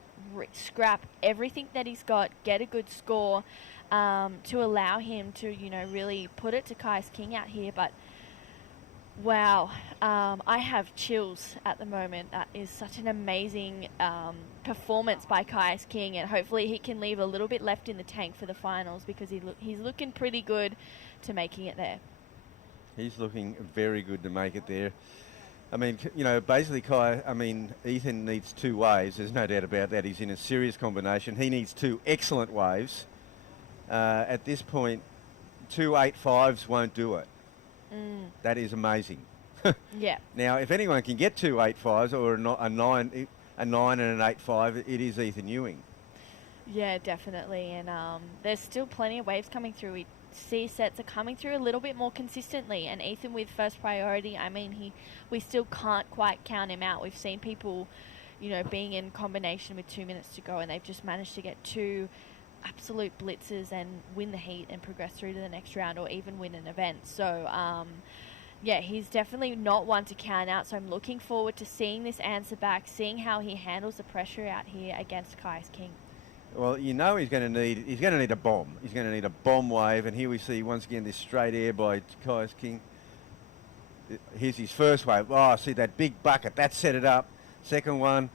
scrap everything that he's got, get a good score to allow him to, really put it to Kyuss King out here. But wow, I have chills at the moment. That is such an amazing performance by Kyuss King, and hopefully he can leave a little bit left in the tank for the finals, because he's looking pretty good to making it there. He's looking very good to make it there. I mean, basically, Ethan needs 2 waves. There's no doubt about that. He's in a serious combination. He needs 2 excellent waves. At this point, 2 8.5s won't do it. That is amazing. Yeah. Now, if anyone can get 2 8.5s or a 9 and an 8.5, it is Ethan Ewing. Yeah, definitely. And there's still plenty of waves coming through. We see sets are coming through a little bit more consistently, and Ethan with first priority. I mean, we still can't quite count him out. We've seen people, being in combination with 2 minutes to go, and they've just managed to get 2 absolute blitzes and win the heat and progress through to the next round, or even win an event. So yeah, he's definitely not one to count out. So I'm looking forward to seeing this answer back, seeing how he handles the pressure out here against Kyuss King. Well, he's going to need a bomb. He's going to need a bomb wave, and here we see once again this straight air by Kyuss King. Here's his first wave. Oh, see that big bucket, that set it up. Second one.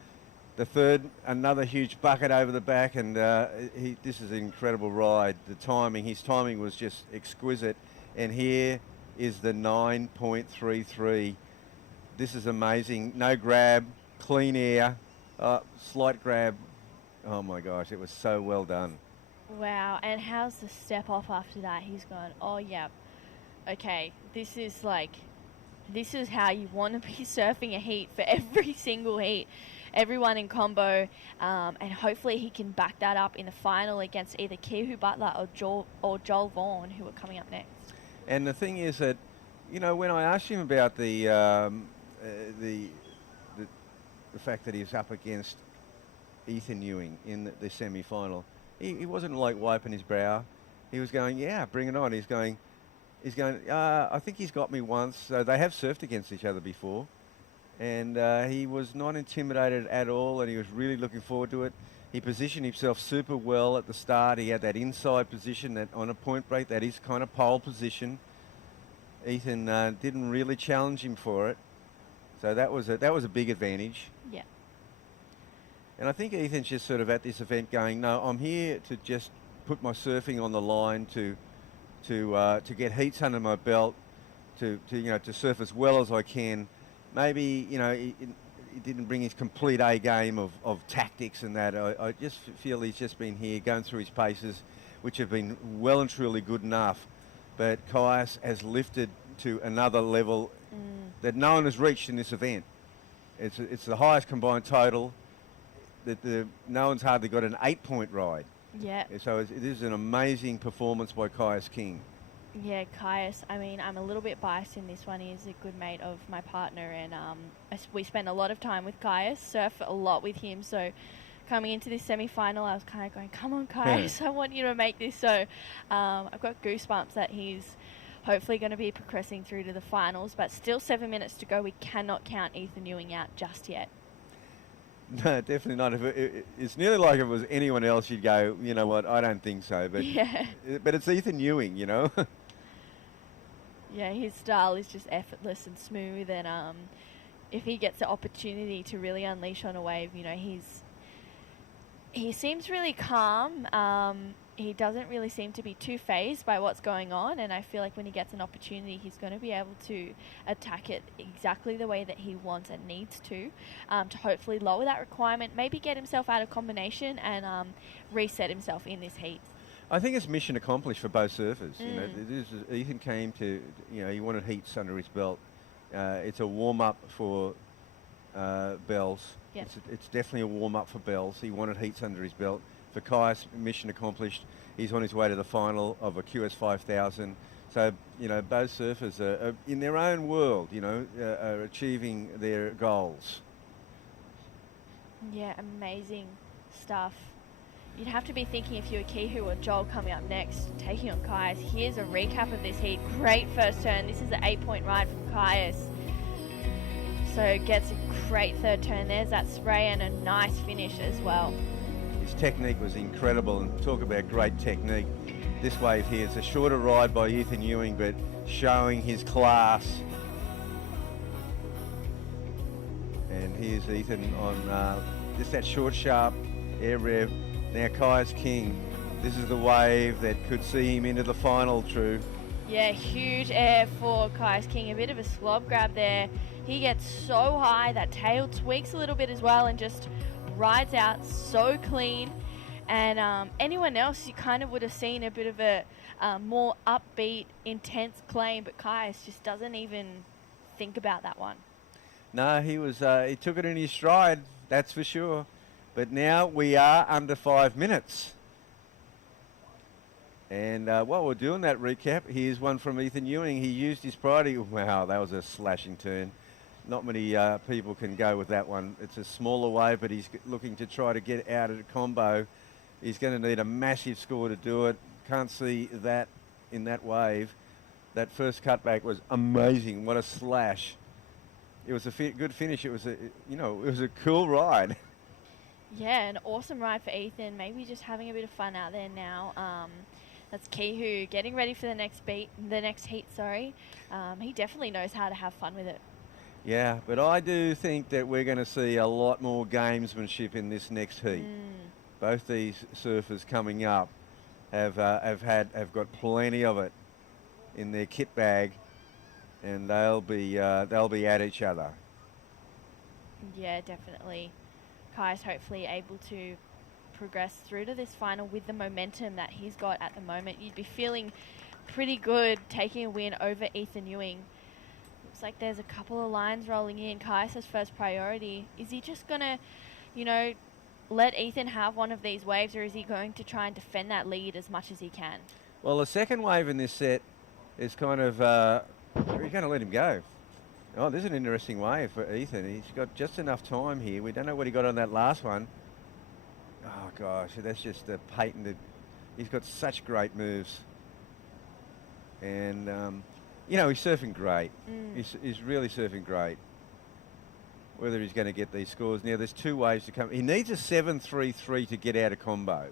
The third, another huge bucket over the back, and this is an incredible ride. His timing was just exquisite. And here is the 9.33. This is amazing. No grab, clean air, slight grab. Oh my gosh, it was so well done. Wow, and how's the step off after that? He's gone, oh yeah, okay, this is how you want to be surfing a heat for every single heat. Everyone in combo, and hopefully he can back that up in the final against either Kehu, Butler or Joel Vaughan, who are coming up next. And the thing is that, when I asked him about the fact that he's up against Ethan Ewing in the semi-final, he wasn't like wiping his brow. He was going, yeah, bring it on. He's going, I think he's got me once. So they have surfed against each other before. And he was not intimidated at all, and he was really looking forward to it. He positioned himself super well at the start. He had that inside position that on a point break, that is kind of pole position. Ethan didn't really challenge him for it, so that was a big advantage. Yeah. And I think Ethan's just sort of at this event going, no, I'm here to just put my surfing on the line to get heats under my belt, to surf as well as I can. Maybe, he didn't bring his complete A game of tactics and that. I just feel he's just been here going through his paces, which have been well and truly good enough. But Kyuss has lifted to another level that no one has reached in this event. It's the highest combined total. No one's hardly got an 8-point ride. Yeah. So it is an amazing performance by Kyuss King. Yeah, Kyuss, I mean, I'm a little bit biased in this one. He's a good mate of my partner, and we spend a lot of time with Kyuss, surf a lot with him. So coming into this semi-final, I was kind of going, come on, Kyuss, I want you to make this. So I've got goosebumps that he's hopefully going to be progressing through to the finals, but still 7 minutes to go. We cannot count Ethan Ewing out just yet. No, definitely not. It's nearly like if it was anyone else, you'd go, you know what, I don't think so. But yeah. But it's Ethan Ewing, Yeah, his style is just effortless and smooth, and if he gets the opportunity to really unleash on a wave, he seems really calm. He doesn't really seem to be too fazed by what's going on, and I feel like when he gets an opportunity, he's going to be able to attack it exactly the way that he wants and needs to hopefully lower that requirement, maybe get himself out of combination and reset himself in this heat. I think it's mission accomplished for both surfers. Ethan came to, he wanted heats under his belt. It's a warm-up for Bells. Yep. It's definitely a warm-up for Bells. He wanted heats under his belt. For Kyuss, mission accomplished. He's on his way to the final of a QS 5000. So, you know, both surfers are in their own world, you know, are achieving their goals. Yeah, amazing stuff. You'd have to be thinking if you were Kehu or Joel coming up next, taking on Kyuss. Here's a recap of this heat. Great first turn. This is an 8-point ride from Kyuss. So gets a great third turn. There's that spray and a nice finish as well. His technique was incredible, and talk about great technique. This wave here is a shorter ride by Ethan Ewing, but showing his class. And here's Ethan on just that short, sharp air rev. Now Kyuss King. This is the wave that could see him into the final, True. Yeah, huge air for Kyuss King. A bit of a slob grab there. He gets so high, that tail tweaks a little bit as well and just rides out so clean. And anyone else, you kind of would have seen a bit of a more upbeat, intense claim, but Kyuss just doesn't even think about that one. No, he took it in his stride, that's for sure. But now we are under 5 minutes. And while we're doing that recap, here's one from Ethan Ewing. He used his priority. Wow, that was a slashing turn. Not many people can go with that one. It's a smaller wave, but he's looking to try to get out of the combo. He's going to need a massive score to do it. Can't see that in that wave. That first cutback was amazing. What a slash. It was a good finish. It was it was a cool ride. Yeah, an awesome ride for Ethan. Maybe just having a bit of fun out there now. That's Kehu getting ready for the next heat. He definitely knows how to have fun with it. Yeah, but I do think that we're going to see a lot more gamesmanship in this next heat. Both these surfers coming up have got plenty of it in their kit bag, and they'll be at each other. Yeah, definitely. Kyuss hopefully able to progress through to this final with the momentum that he's got at the moment. You'd be feeling pretty good taking a win over Ethan Ewing. Looks like there's a couple of lines rolling in. Kyuss's first priority. Is he just going to, let Ethan have one of these waves, or is he going to try and defend that lead as much as he can? Well, the second wave in this set is kind of, are you going to let him go? Oh, this is an interesting wave for Ethan. He's got just enough time here. We don't know what he got on that last one. Oh, gosh, that's just a patented. He's got such great moves. And, he's surfing great. He's really surfing great. Whether he's going to get these scores. Now, there's two waves to come. He needs a 7-3-3 to get out of combo.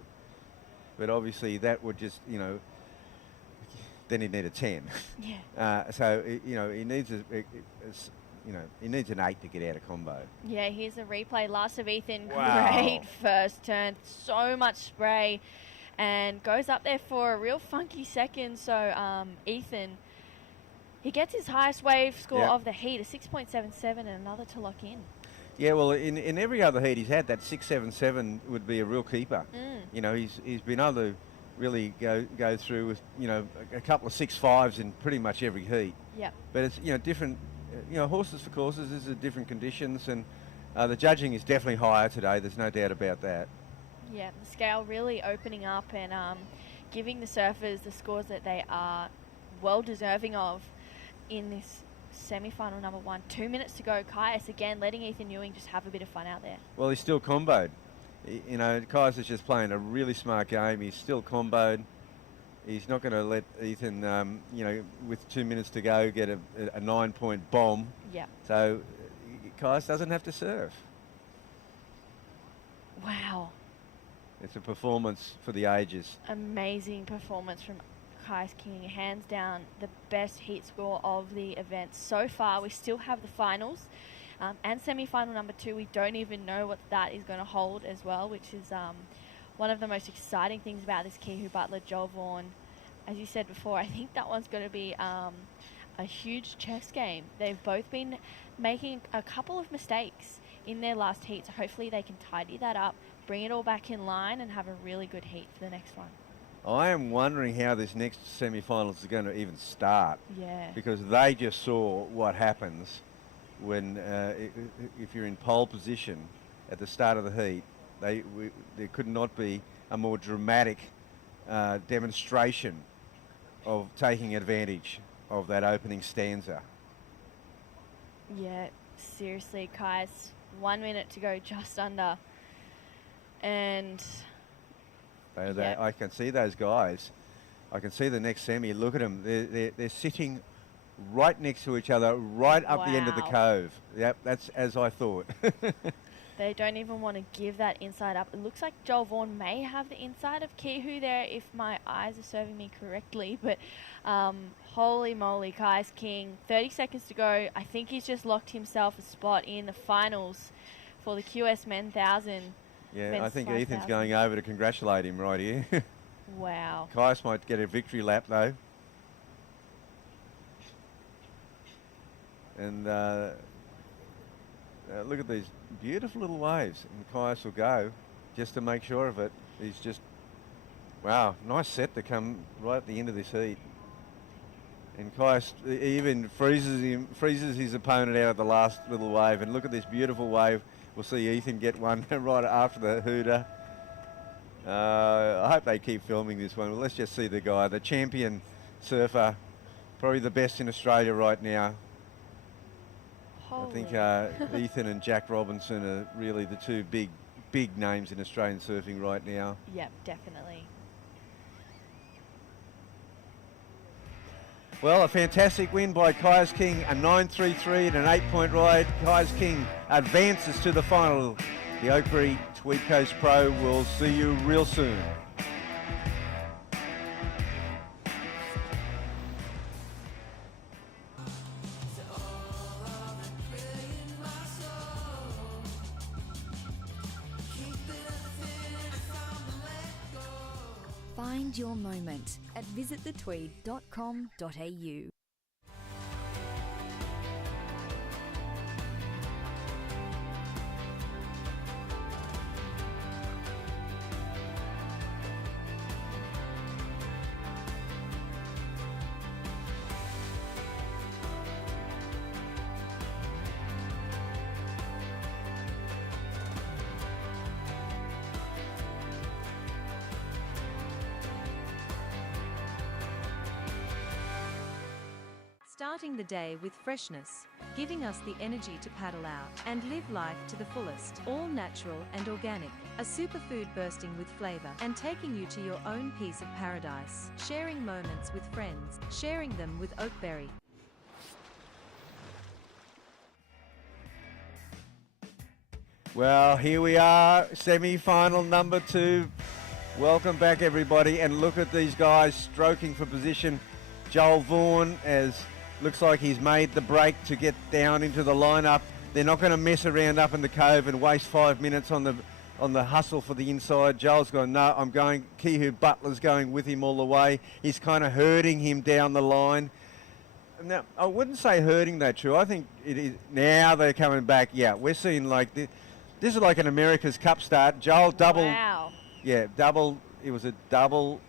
But obviously that would just, then he'd need a 10. Yeah. So, he needs he needs an 8 to get out of combo. Yeah, here's a replay. Last of Ethan. Wow. Great first turn. So much spray. And goes up there for a real funky second. So, Ethan, he gets his highest wave score of the heat, a 6.77 and another to lock in. Yeah, well, in every other heat he's had, that 6.77 would be a real keeper. He's been able to really go through with, a couple of 6.5s in pretty much every heat. Yep. But it's, different, horses for courses, this is different conditions, and the judging is definitely higher today, there's no doubt about that. Yeah, the scale really opening up and giving the surfers the scores that they are well deserving of in this semi-final number 1. 2 minutes to go. Kyuss again letting Ethan Ewing just have a bit of fun out there. Well, he's still comboed. Kyuss is just playing a really smart game. He's still comboed. He's not going to let Ethan, with 2 minutes to go, get a 9-point bomb. Yeah. So Kyuss doesn't have to surf. Wow. It's a performance for the ages. Amazing performance from Kyuss King. Hands down the best heat score of the event so far. We still have the finals and semi-final number 2. We don't even know what that is going to hold as well, which is one of the most exciting things about this Kehu Butler Joel Vaughan. As you said before, I think that one's going to be a huge chess game. They've both been making a couple of mistakes in their last heat, so hopefully they can tidy that up, bring it all back in line and have a really good heat for the next one. I am wondering how this next semi-finals is going to even start. Yeah. Because they just saw what happens when, if you're in pole position at the start of the heat, there could not be a more dramatic demonstration of taking advantage of that opening stanza. Yeah, seriously, guys. 1 minute to go, just under. And I can see those guys. I can see the next semi. Look at them. They're sitting right next to each other, right up the end of the Wow. cove. Yep, that's as I thought. they don't even want to give that inside up. It looks like Joel Vaughan may have the inside of Kehu there, if my eyes are serving me correctly. But holy moly, Kyuss King. 30 seconds to go. I think he's just locked himself a spot in the finals for the QS Men 1000. Yeah, men's I think 5000. Ethan's going over to congratulate him right here. Wow. Kyuss might get a victory lap though. And look at these beautiful little waves. And Kyuss will go just to make sure of it. He's just, wow, nice set to come right at the end of this heat. And Kyuss even freezes his opponent out at the last little wave. And look at this beautiful wave. We'll see Ethan get one right after the hooter. I hope they keep filming this one. Well, let's just see the guy, the champion surfer, probably the best in Australia right now. I think Ethan and Jack Robinson are really the two big names in Australian surfing right now. Yep, definitely. Well, a fantastic win by Kyuss King, a 9.33 and an 8-point ride. Kyuss King advances to the final. The Oakberry Tweed Coast Pro will see you real soon. Find your moment at visitthetweed.com.au. Starting the day with freshness, giving us the energy to paddle out and live life to the fullest. All natural and organic, a superfood bursting with flavor and taking you to your own piece of paradise. Sharing moments with friends, sharing them with Oakberry. Well, here we are, semi-final number 2. Welcome back, everybody, and look at these guys stroking for position. Joel Vaughan, as looks like he's made the break to get down into the lineup. They're not going to mess around up in the cove and waste 5 minutes on the hustle for the inside. Joel's gone, no, I'm going. Kehu Butler's going with him all the way. He's kind of herding him down the line. Now, I wouldn't say herding that true. I think it is. Now they're coming back. Yeah, we're seeing like this is like an America's Cup start. Joel double. Wow. Yeah, double. It was a double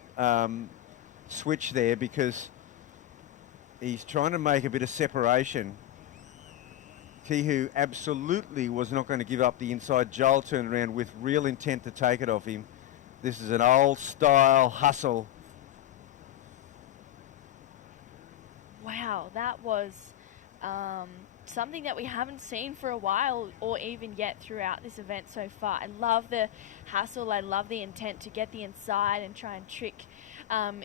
switch there because he's trying to make a bit of separation. Kehu absolutely was not going to give up the inside. Joel turned around with real intent to take it off him. This is an old style hustle. Wow, that was something that we haven't seen for a while or even yet throughout this event so far. I love the hustle. I love the intent to get the inside and try and trick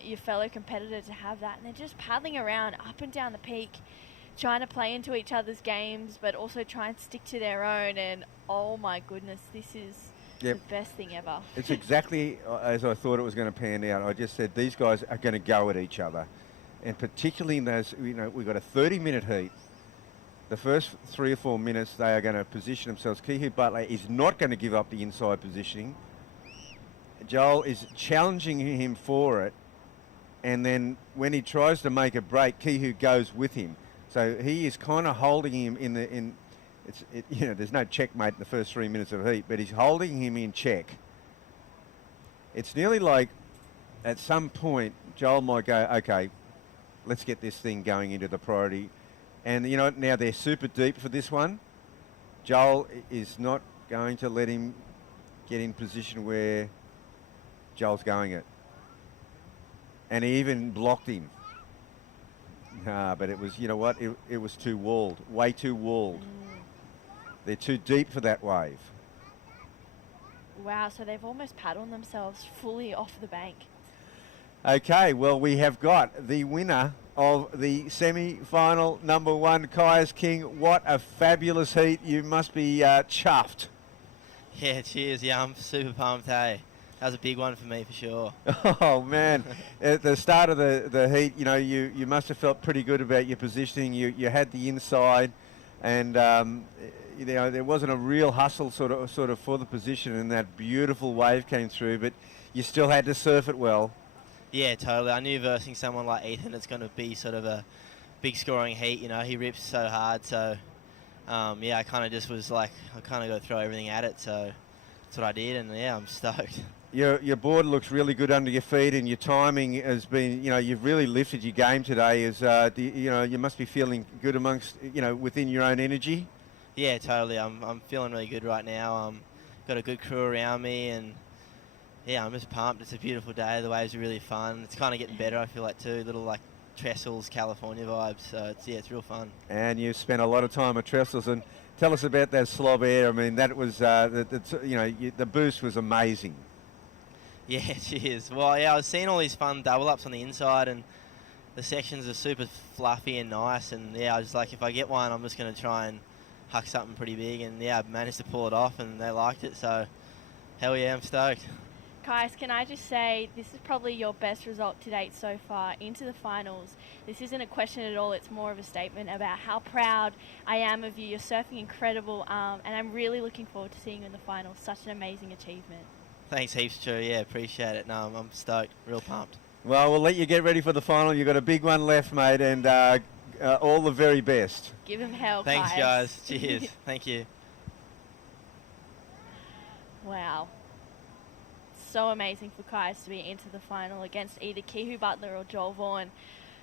your fellow competitor to have that. And they're just paddling around up and down the peak, trying to play into each other's games, but also try and stick to their own. And oh my goodness, this is the best thing ever. It's exactly as I thought it was going to pan out. I just said these guys are going to go at each other. And particularly in those, we've got a 30-minute heat. The first 3 or 4 minutes, they are going to position themselves. Kehu Butler is not going to give up the inside positioning. Joel is challenging him for it. And then when he tries to make a break, Kehu goes with him. So he is kind of holding him there's no checkmate in the first 3 minutes of heat, but he's holding him in check. It's nearly like at some point, Joel might go, okay, let's get this thing going into the priority. And, now they're super deep for this one. Joel is not going to let him get in position where Joel's going it. And he even blocked him. But it was, you know what, it was too walled, way too walled. They're too deep for that wave. Wow, so they've almost paddled themselves fully off the bank. Okay, well, we have got the winner of the semi-final, number 1, Kyuss King. What a fabulous heat. You must be chuffed. Yeah, cheers. Yeah, I'm super pumped, hey. That was a big one for me, for sure. Oh, man. At the start of the heat, you know, you must have felt pretty good about your positioning. You had the inside, and, you know, there wasn't a real hustle sort of for the position, and that beautiful wave came through, but you still had to surf it well. Yeah, totally. I knew versing someone like Ethan, it's going to be sort of a big scoring heat. You know, he rips so hard. So, yeah, I kind of just was like, I kind of got to throw everything at it. So that's what I did, and yeah, I'm stoked. Your board looks really good under your feet, and your timing has been, you know, you've really lifted your game today. You know, you must be feeling good amongst, you know, within your own energy. Yeah, totally. I'm feeling really good right now. Got a good crew around me, and yeah, I'm just pumped. It's a beautiful day. The waves are really fun. It's kind of getting better, I feel like, too. Little, like, Trestles, California vibes. So, it's real fun. And you've spent a lot of time at Trestles. And tell us about that slob air. I mean, that was, you know, the boost was amazing. Yeah, cheers. Well, yeah, I was seeing all these fun double-ups on the inside, and the sections are super fluffy and nice. And, yeah, I was like, if I get one, I'm just going to try and huck something pretty big. And, yeah, I managed to pull it off, and they liked it. So, hell yeah, I'm stoked. Guys, can I just say, this is probably your best result to date so far into the finals. This isn't a question at all, it's more of a statement about how proud I am of you. You're surfing incredible, and I'm really looking forward to seeing you in the finals. Such an amazing achievement. Thanks heaps, Drew. Yeah, appreciate it. No, I'm stoked, real pumped. Well, we'll let you get ready for the final. You've got a big one left, mate, and all the very best. Give him hell, Thanks, Kyuss. guys. Cheers. Thank you. Wow. So amazing for Kyuss to be into the final against either Kehu Butler or Joel Vaughan.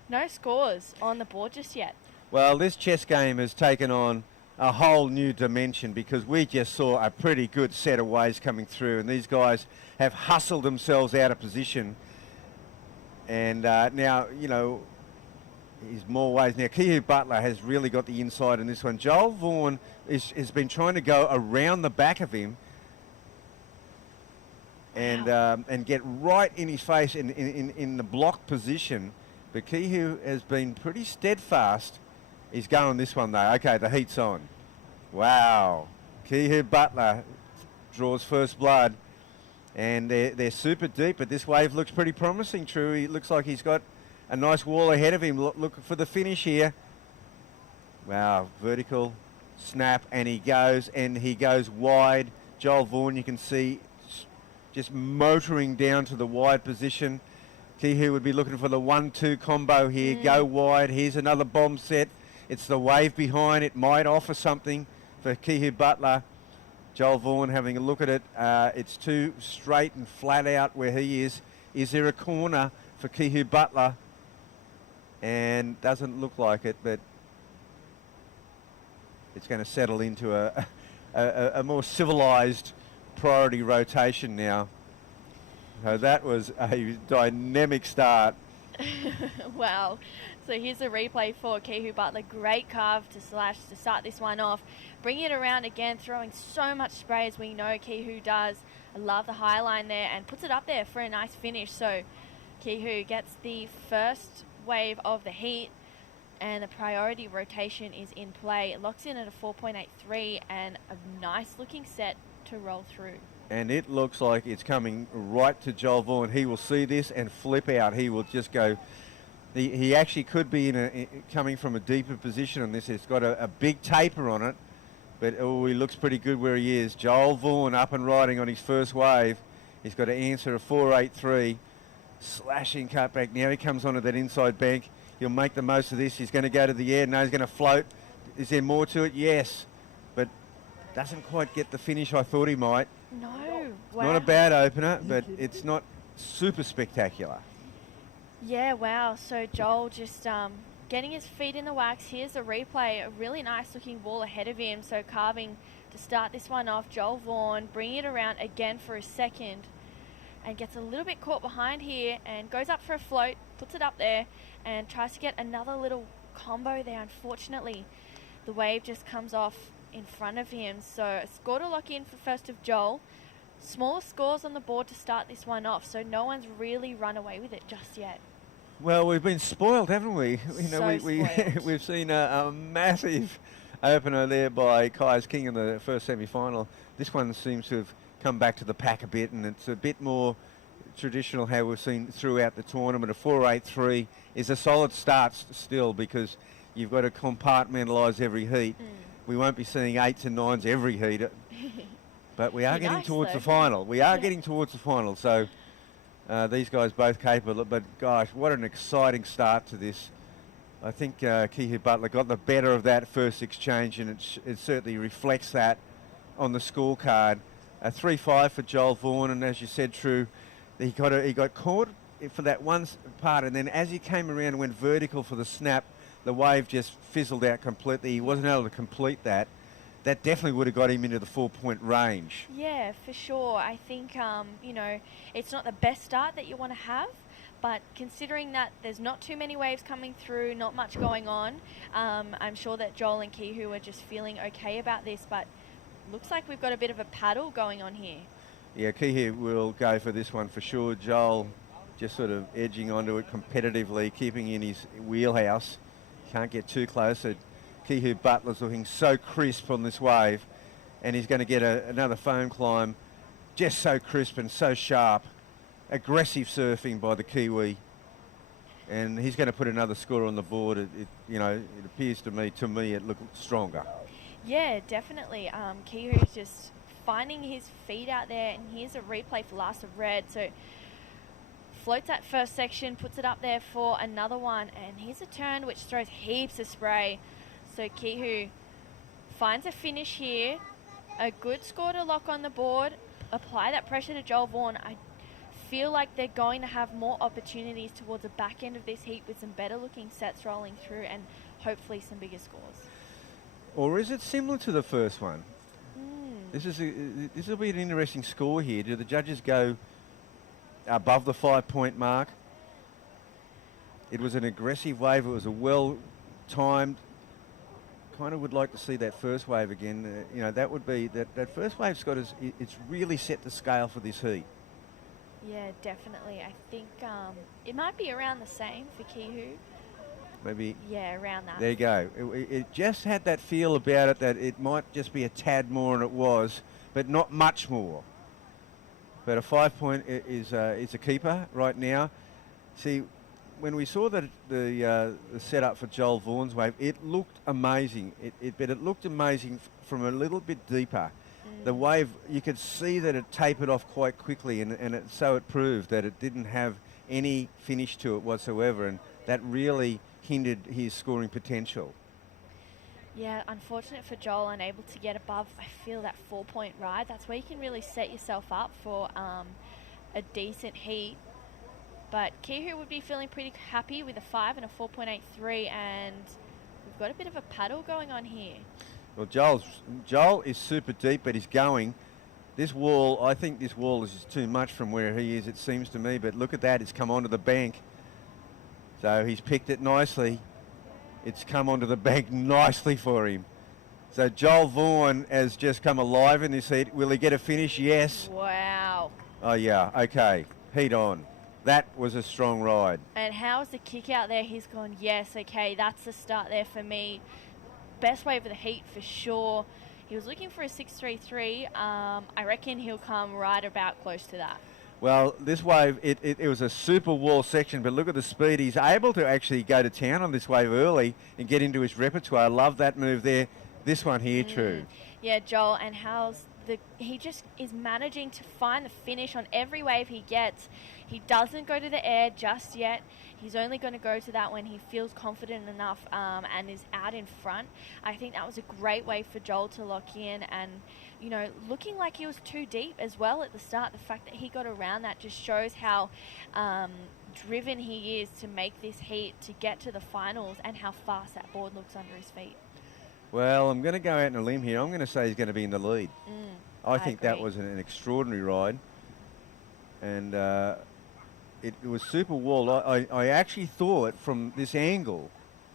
No scores on the board just yet. Well, this chess game has taken on a whole new dimension because we just saw a pretty good set of waves coming through, and these guys have hustled themselves out of position. And now, you know, there's more waves. Now, Kehu Butler has really got the inside in this one. Joel Vaughan has been trying to go around the back of him and get right in his face in the block position. But Kehu has been pretty steadfast. He's going this one, though. Okay, the heat's on. Wow. Kehu Butler draws first blood. And they're super deep, but this wave looks pretty promising, True. He looks like he's got a nice wall ahead of him. Look for the finish here. Wow, vertical snap, and he goes wide. Joel Vaughan, you can see, just motoring down to the wide position. Kehu would be looking for the 1-2 combo here. Go wide. Here's another bomb set. It's the wave behind. It might offer something for Kehu Butler. Joel Vaughan having a look at it. It's too straight and flat out where he is. Is there a corner for Kehu Butler? And doesn't look like it, but it's going to settle into a more civilized priority rotation now. So that was a dynamic start. Wow. So here's a replay for Kehu Butler. Great carve to slash to start this one off. Bringing it around again, throwing so much spray as we know Kehu does. I love the high line there and puts it up there for a nice finish. So Kehu gets the first wave of the heat and the priority rotation is in play. It locks in at a 4.83 and a nice looking set to roll through. And it looks like it's coming right to Joel Vaughan. He will see this and flip out. He will just go. He actually could be coming from a deeper position on this. It's got a big taper on it, but he looks pretty good where he is. Joel Vaughan up and riding on his first wave. He's got to answer a 4.83. Slashing cutback. Now he comes onto that inside bank. He'll make the most of this. He's going to go to the air. No, he's going to float. Is there more to it? Yes. But doesn't quite get the finish I thought he might. No. Wow. Not a bad opener, but it's not super spectacular. Yeah, wow. So Joel just getting his feet in the wax. Here's the replay. A really nice looking wall ahead of him. So carving to start this one off. Joel Vaughan bringing it around again for a second and gets a little bit caught behind here and goes up for a float. puts it up there and tries to get another little combo there. Unfortunately, the wave just comes off in front of him. So a score to lock in for first of Joel. Smaller scores on the board to start this one off, so no one's really run away with it just yet. Well, we've been spoiled, haven't we? Spoiled. We've seen a massive opener there by Kyuss King in the first semi-final. This one seems to have come back to the pack a bit, and it's a bit more traditional how we've seen throughout the tournament. A 4-8-3 is a solid start still, because you've got to compartmentalise every heat. We won't be seeing 8s and 9s every heat, but we are getting towards the final. We are getting towards the final, so these guys both capable. But gosh, what an exciting start to this. I think Kehu Butler got the better of that first exchange, and it certainly reflects that on the scorecard. A 3-5 for Joel Vaughan, and as you said, True, he got caught for that one part, and then as he came around and went vertical for the snap, the wave just fizzled out completely. He wasn't able to complete that. That definitely would have got him into the 4-point range. Yeah, for sure. I think, it's not the best start that you want to have, but considering that there's not too many waves coming through, not much going on, I'm sure that Joel and Kehu are just feeling okay about this, but looks like we've got a bit of a paddle going on here. Yeah, Kehu will go for this one for sure. Joel just sort of edging onto it competitively, keeping in his wheelhouse. Can't get too close. So Kehu Butler's looking so crisp on this wave, and he's going to get another foam climb, just so crisp and so sharp. Aggressive surfing by the Kiwi, and he's going to put another score on the board. It appears to me it looked stronger. Yeah, definitely. Kehu's just finding his feet out there, and here's a replay for Last of Red. So floats that first section, puts it up there for another one, and here's a turn which throws heaps of spray. So Kehu finds a finish here, a good score to lock on the board, apply that pressure to Joel Vaughan. I feel like they're going to have more opportunities towards the back end of this heat with some better looking sets rolling through and hopefully some bigger scores. Or is it similar to the first one? This will be an interesting score here. Do the judges go above the 5-point mark? It was an aggressive wave. It was a well-timed. Kind of would like to see that first wave again. That would be that first wave, Scott, it's really set the scale for this heat. Yeah, definitely. I think it might be around the same for Kehu. Maybe. Yeah, around that. There you go. It just had that feel about it that it might just be a tad more, and it was, but not much more. But a 5-point is a keeper right now. See, when we saw the setup for Joel Vaughan's wave, it looked amazing. But it looked amazing from a little bit deeper. The wave, you could see that it tapered off quite quickly, and so it proved that it didn't have any finish to it whatsoever, and that really hindered his scoring potential. Yeah, unfortunate for Joel, unable to get above, I feel, that 4-point ride. That's where you can really set yourself up for a decent heat. But Kehu would be feeling pretty happy with a 5 and a 4.83, and we've got a bit of a paddle going on here. Well, Joel is super deep, but he's going. This wall, I think this wall is just too much from where he is, it seems to me. But look at that, it's come onto the bank. So he's picked it nicely. It's come onto the bank nicely for him. So Joel Vaughan has just come alive in this heat. Will he get a finish? Yes. Wow. Oh, yeah. Okay. Heat on. That was a strong ride. And how's the kick out there? He's gone, yes, okay, that's the start there for me. Best wave of the heat for sure. He was looking for a 6.33. I reckon he'll come right about close to that. Well, this wave, it was a super wall section, but look at the speed. He's able to actually go to town on this wave early and get into his repertoire. Love that move there. This one here, True. Yeah, Joel, and he just is managing to find the finish on every wave he gets. He doesn't go to the air just yet. He's only going to go to that when he feels confident enough and is out in front. I think that was a great way for Joel to lock in, and looking like he was too deep as well at the start. The fact that he got around that just shows how driven he is to make this heat, to get to the finals, and how fast that board looks under his feet. Well, I'm going to go out on a limb here. I'm going to say he's going to be in the lead. I think agree. that was an extraordinary ride. And it was super walled. I actually thought from this angle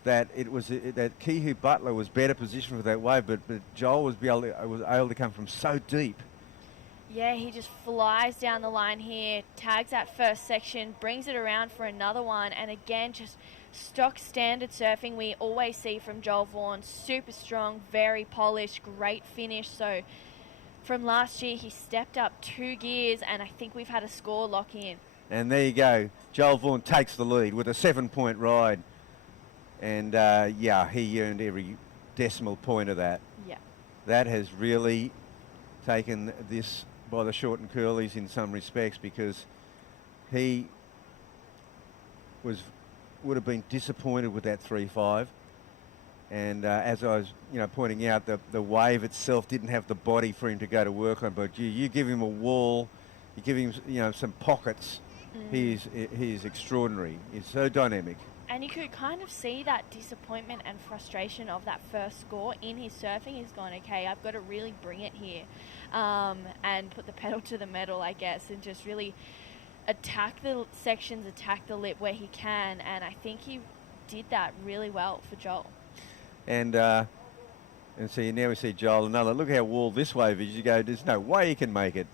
that it was that Kehu Butler was better positioned for that wave, but Joel was able to come from so deep. Yeah, he just flies down the line here, tags that first section, brings it around for another one, and again, just stock standard surfing we always see from Joel Vaughan. Super strong, very polished, great finish. So from last year, he stepped up 2 gears, and I think we've had a score lock in. And there you go. Joel Vaughan takes the lead with a 7-point ride. And, yeah, he earned every decimal point of that. Yeah. That has really taken this by the short and curlies in some respects, because he would have been disappointed with that 3.5. And as I was, pointing out, the wave itself didn't have the body for him to go to work on. But you give him a wall, you give him, some pockets. He's extraordinary. He's so dynamic. And you could kind of see that disappointment and frustration of that first score in his surfing. He's gone, okay, I've got to really bring it here, and put the pedal to the metal, I guess, and just really attack the sections, attack the lip where he can. And I think he did that really well for Joel. And so now we see Joel another. Look how walled this wave is. You go, there's no way he can make it.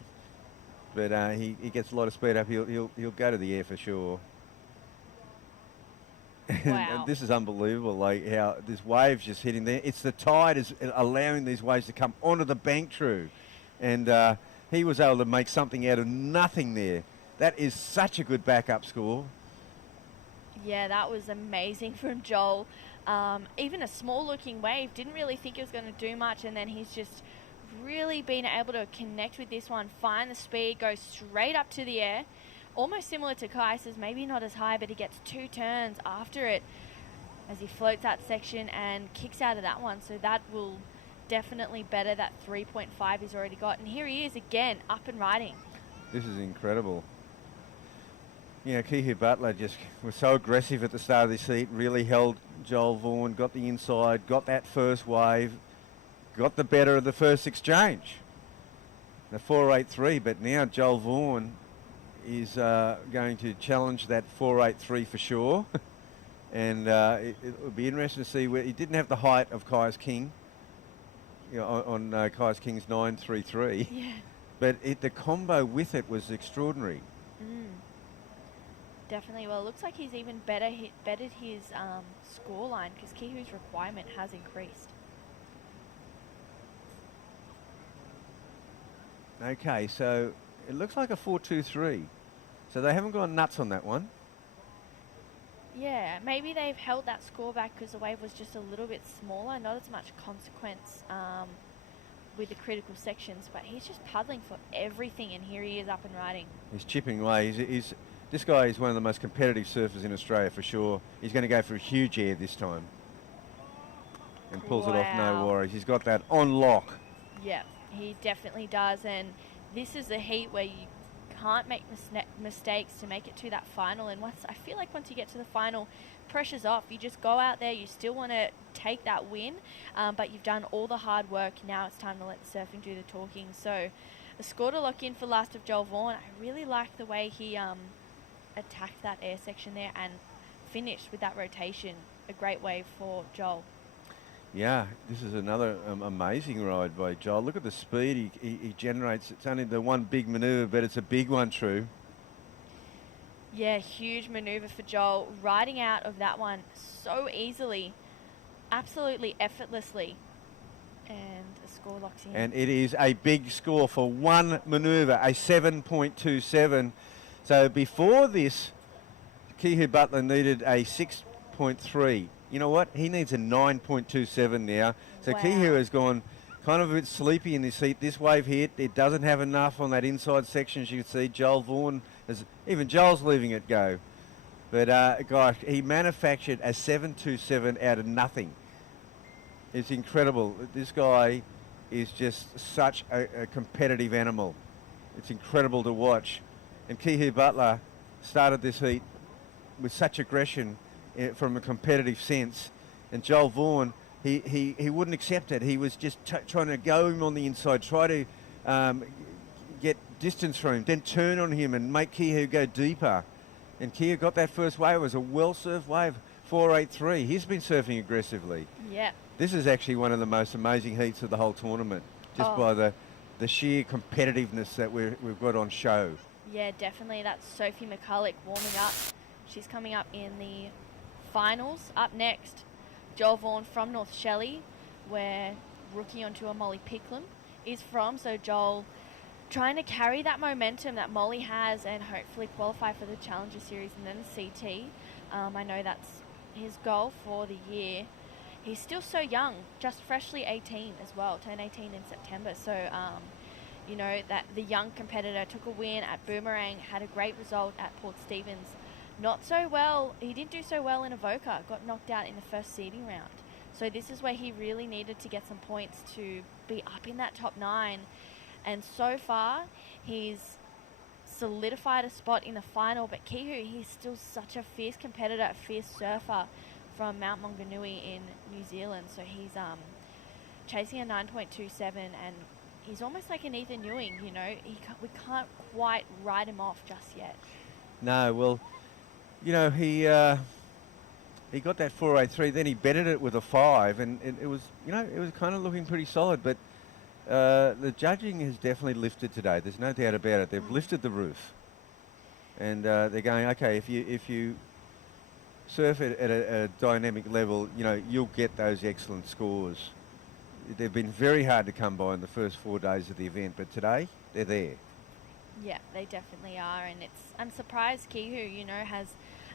But he gets a lot of speed up. He'll go to the air for sure. Wow. And this is unbelievable, like how this wave's just hitting there. It's the tide is allowing these waves to come onto the bank, True. And he was able to make something out of nothing there. That is such a good backup score. Yeah, that was amazing from Joel. Even a small-looking wave, didn't really think it was going to do much, and then he's just really been able to connect with this one, find the speed, go straight up to the air. Almost similar to Kyuss's, maybe not as high, but he gets 2 turns after it as he floats that section and kicks out of that one. So that will definitely better that 3.5 he's already got. And here he is again, up and riding. This is incredible. Kehu Butler just was so aggressive at the start of this heat, really held Joel Vaughan, got the inside, got that first wave, got the better of the first exchange. The 4.83, but now Joel Vaughan is going to challenge that 4.83 for sure. And it will be interesting to see where he didn't have the height of Kyuss King, on Kyuss King's 9.33. Yeah. But the combo with it was extraordinary. Definitely. Well, it looks like he's even bettered his score line, because Kehu's requirement has increased. Okay, so it looks like a 4.23. So they haven't gone nuts on that one. Yeah, maybe they've held that score back because the wave was just a little bit smaller, not as much consequence with the critical sections, but he's just paddling for everything, and here he is up and riding. He's chipping away. This guy is one of the most competitive surfers in Australia for sure. He's going to go for a huge air this time. And pulls it off, no worries. He's got that on lock. Yeah, he definitely does, and this is a heat where you can't make mistakes to make it to that final. And I feel like once you get to the final, pressure's off. You just go out there, you still want to take that win, but you've done all the hard work. Now it's time to let the surfing do the talking. So the score to lock in for last of Joel Vaughan. I really like the way he attacked that air section there and finished with that rotation. A great wave for Joel. Yeah, this is another amazing ride by Joel. Look at the speed he generates. It's only the one big manoeuvre, but it's a big one, True. Yeah, huge manoeuvre for Joel. Riding out of that one so easily, absolutely effortlessly. And the score locks in. And it is a big score for one manoeuvre, a 7.27. So before this, Kehu Butler needed a 6.3. You know what? He needs a 9.27 now. So Wow. Kehu has gone kind of a bit sleepy in this heat. This wave hit, it doesn't have enough on that inside section, as you can see. Joel Vaughan, even Joel's leaving it go. But gosh, he manufactured a 7.27 out of nothing. It's incredible. This guy is just such a competitive animal. It's incredible to watch. And Kehu Butler started this heat with such aggression from a competitive sense, and Joel Vaughan, he wouldn't accept it. He was just trying to go him on the inside, try to get distance from him, then turn on him and make Kehu go deeper. And Kehu got that first wave. It was a well-served wave, 4.83. He's been surfing aggressively. Yeah. This is actually one of the most amazing heats of the whole tournament, just by the sheer competitiveness that we've got on show. Yeah, definitely. That's Sophie McCulloch warming up. She's coming up in the finals. Up next, Joel Vaughan from North Shelley, where rookie on tour Molly Picklum is from. So Joel trying to carry that momentum that Molly has and hopefully qualify for the Challenger Series and then the CT. I know that's his goal for the year. He's still so young, just freshly 18 as well, turned 18 in September. So, you know, that the young competitor took a win at Boomerang, had a great result at Port Stephens. Not so well, he didn't do so well in Avoca, got knocked out in the first seeding round. So this is where he really needed to get some points to be up in that top 9. And so far, he's solidified a spot in the final, but Kehu, he's still such a fierce competitor, a fierce surfer from Mount Maunganui in New Zealand. So he's chasing a 9.27, and he's almost like an Ethan Ewing, you know. We can't quite write him off just yet. No, well, you know, he got that 4.83, then he betted it with a 5, and it was, you know, it was kind of looking pretty solid, but the judging has definitely lifted today. There's no doubt about it. They've lifted the roof, and they're going, okay, if you surf it at a dynamic level, you know, you'll get those excellent scores. They've been very hard to come by in the first 4 days of the event, but today they're there. Yeah, they definitely are, and I'm surprised Kehu, you know, has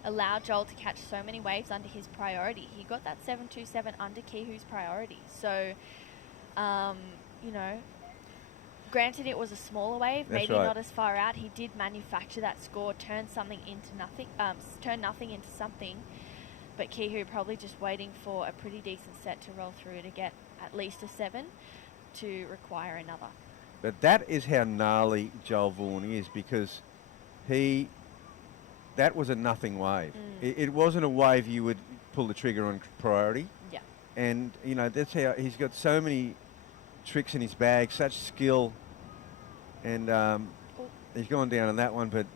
allowed Joel to catch so many waves under his priority. He got that 7.27 under Kehu's priority. So, you know, granted it was a smaller wave, That's maybe right. not as far out. He did manufacture that score, turn nothing into something. But Kehu probably just waiting for a pretty decent set to roll through to get at least a 7 to require another. But that is how gnarly Joel Vaughan is, because that was a nothing wave. It wasn't a wave you would pull the trigger on priority. Yeah. And, you know, that's how he's got so many tricks in his bag, such skill. And he's gone down on that one, but,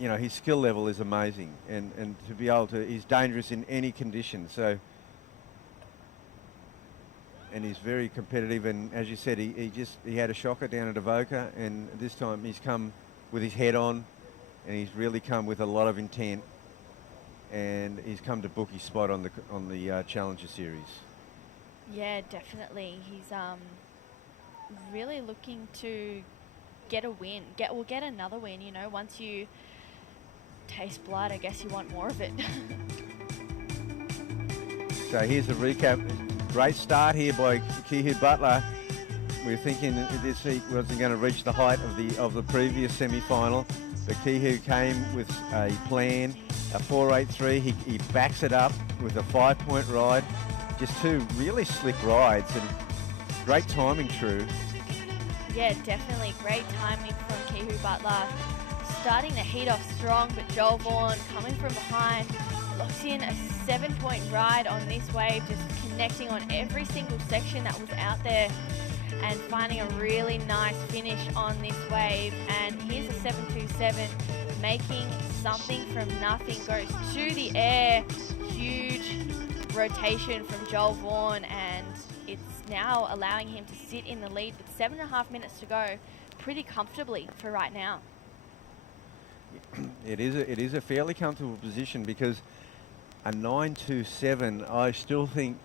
you know, his skill level is amazing. And to be able to, he's dangerous in any condition. So, and he's very competitive, and as you said, he had a shocker down at Avoca, and this time he's come with his head on, and he's really come with a lot of intent, and he's come to book his spot on the Challenger Series. Yeah, definitely. He's really looking to get a win, get another win. You know, once you taste blood, I guess you want more of it. So here's a recap. Great start here by Kehu Butler. We were thinking that this heat wasn't going to reach the height of the previous semi-final, but Kehu came with a plan, a 4.83. He backs it up with a 5-point ride. Just 2 really slick rides, and great timing, True. Yeah, definitely great timing from Kehu Butler. Starting the heat off strong, but Joel Vaughan coming from behind locks in a 7-point ride on this wave, just connecting on every single section that was out there and finding a really nice finish on this wave. And here's a 7.27, making something from nothing, goes to the air. Huge rotation from Joel Vaughan, and it's now allowing him to sit in the lead with 7.5 minutes to go pretty comfortably for right now. It is a fairly comfortable position, because a 9.27, I still think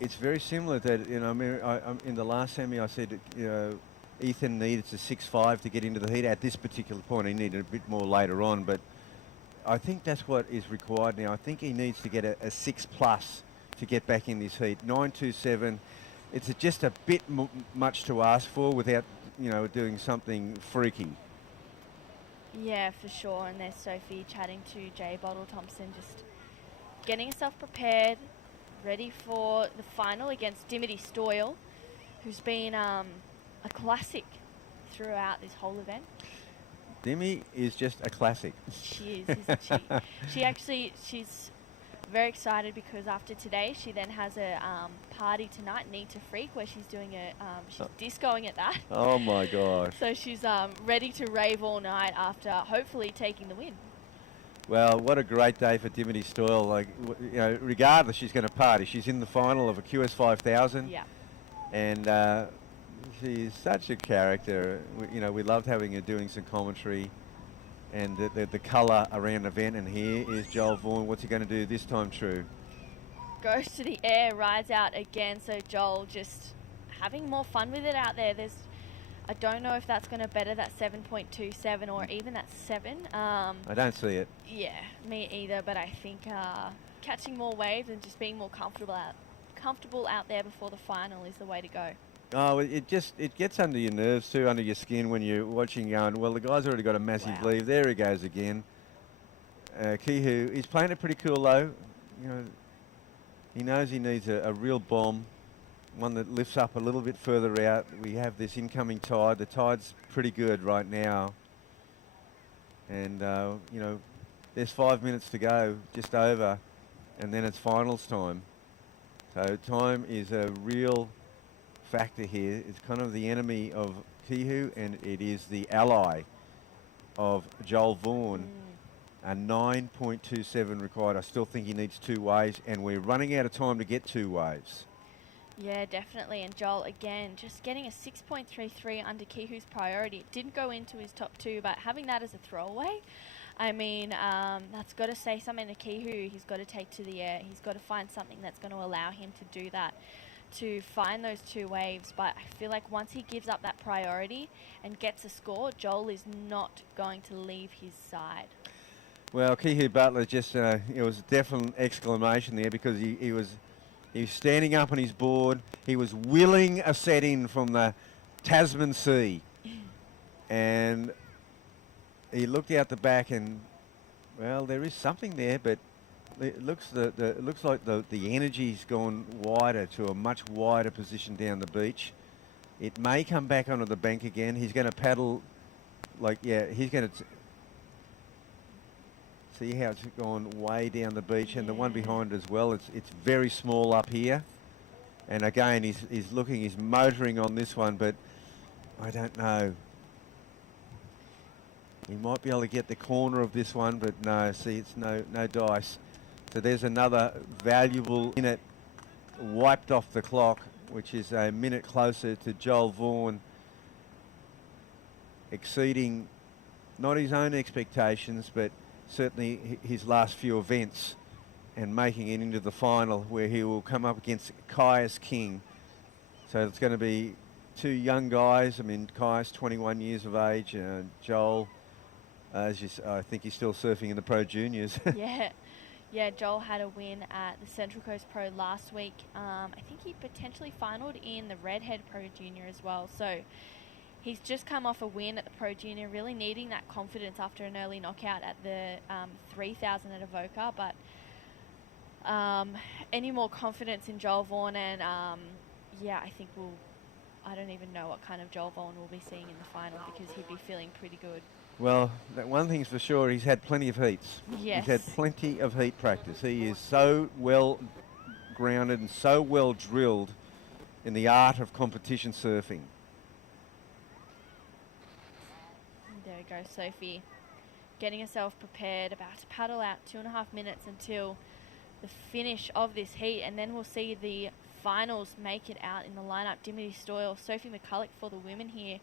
it's very similar that, you know, I mean, in the last semi I said that, you know, Ethan needed a 6.5 to get into the heat at this particular point. He needed a bit more later on, but I think that's what is required now. I think he needs to get a 6+ to get back in this heat. 9.27, it's just a bit much to ask for without, you know, doing something freaky. Yeah, for sure. And there's Sophie chatting to Jay Bottle Thompson, just getting herself prepared, ready for the final against Dimity Stoyle, who's been a classic throughout this whole event. Dimmy is just a classic. She is, isn't she? She's very excited because after today, she then has a party tonight, Need to Freak, where she's doing she's discoing at that. Oh my gosh. So she's ready to rave all night after hopefully taking the win. Well, what a great day for Dimity Stoyle. Like, you know, regardless, she's going to party. She's in the final of a QS 5000. Yeah. And she's such a character. You know, we loved having her doing some commentary and the colour around the event. And here is Joel Vaughan. What's he going to do this time, True? Goes to the air, rides out again. So Joel just having more fun with it out there. I don't know if that's going to better that 7.27 or even that 7. I don't see it. Yeah, me either. But I think catching more waves and just being more comfortable out there before the final is the way to go. Oh, it gets under your nerves too, under your skin when you're watching going, well, the guy's already got a massive lead. There he goes again. Kehu, he's playing it pretty cool though. You know, he knows he needs a real bomb, one that lifts up a little bit further out. We have this incoming tide. The tide's pretty good right now. And, you know, there's 5 minutes to go, just over, and then it's finals time. So time is a real factor here. It's kind of the enemy of Kehu, and it is the ally of Joel Vaughan. A 9.27 required. I still think he needs 2 waves, and we're running out of time to get 2 waves. Yeah, definitely. And Joel, again, just getting a 6.33 under Kehu's priority. It didn't go into his top 2, but having that as a throwaway, I mean, that's got to say something to Kehu. He's got to take to the air. He's got to find something that's going to allow him to do that, to find those 2 waves. But I feel like once he gives up that priority and gets a score, Joel is not going to leave his side. Well, Kehu Butler just, it was a definite exclamation there because he was standing up on his board. He was willing a set in from the Tasman Sea. And he looked out the back and, well, there is something there, but it looks like the energy's gone wider to a much wider position down the beach. It may come back onto the bank again. He's going to paddle, like, yeah, he's going to see how it's gone way down the beach, and the one behind as well. It's very small up here, and again he's motoring on this one, but I don't know. He might be able to get the corner of this one, but no. See, it's no dice. So there's another valuable minute wiped off the clock, which is a minute closer to Joel Vaughan exceeding not his own expectations, but certainly his last few events, and making it into the final where he will come up against Kyuss King. So it's going to be 2 young guys. I mean, Kyuss, 21 years of age, Joel, I think he's still surfing in the Pro Juniors. Yeah, Joel had a win at the Central Coast Pro last week. I think he potentially finaled in the Redhead Pro Junior as well. So he's just come off a win at the Pro Junior, really needing that confidence after an early knockout at the 3000 at Avoca. But any more confidence in Joel Vaughan, and yeah, I think I don't even know what kind of Joel Vaughan we'll be seeing in the final, because he'd be feeling pretty good. Well, that one thing's for sure, he's had plenty of heats. Yes. He's had plenty of heat practice. He is so well grounded and so well drilled in the art of competition surfing. There we go, Sophie. Getting herself prepared, about to paddle out 2.5 minutes until the finish of this heat, and then we'll see the finals make it out in the lineup. Dimity Stoyle, Sophie McCulloch for the women here.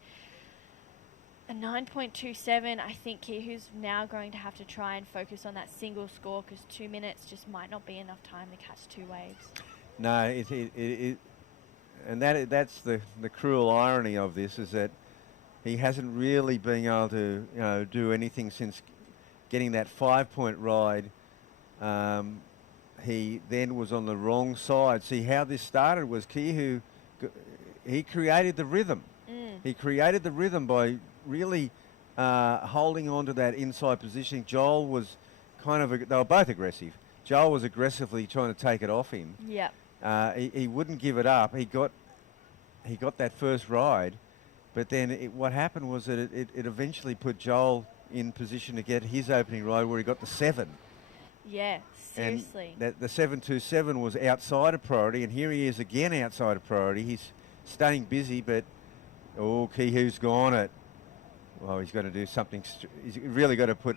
A 9.27. I think Kehu's now going to have to try and focus on that single score, because 2 minutes just might not be enough time to catch 2 waves. No, and that's the cruel irony of this, is that he hasn't really been able to do anything since getting that 5-point ride. He then was on the wrong side. See, how this started was Kehu, he created the rhythm. He created the rhythm by really holding on to that inside positioning. Joel was they were both aggressive. Joel was aggressively trying to take it off him. Yep. He wouldn't give it up. He got that first ride, but then what happened was that it eventually put Joel in position to get his opening ride, where he got the 7. Yeah, seriously. And the 727 was outside of priority, and here he is again outside of priority. He's staying busy, but Kehu's gone it. Well, he's got to do something. He's really got to put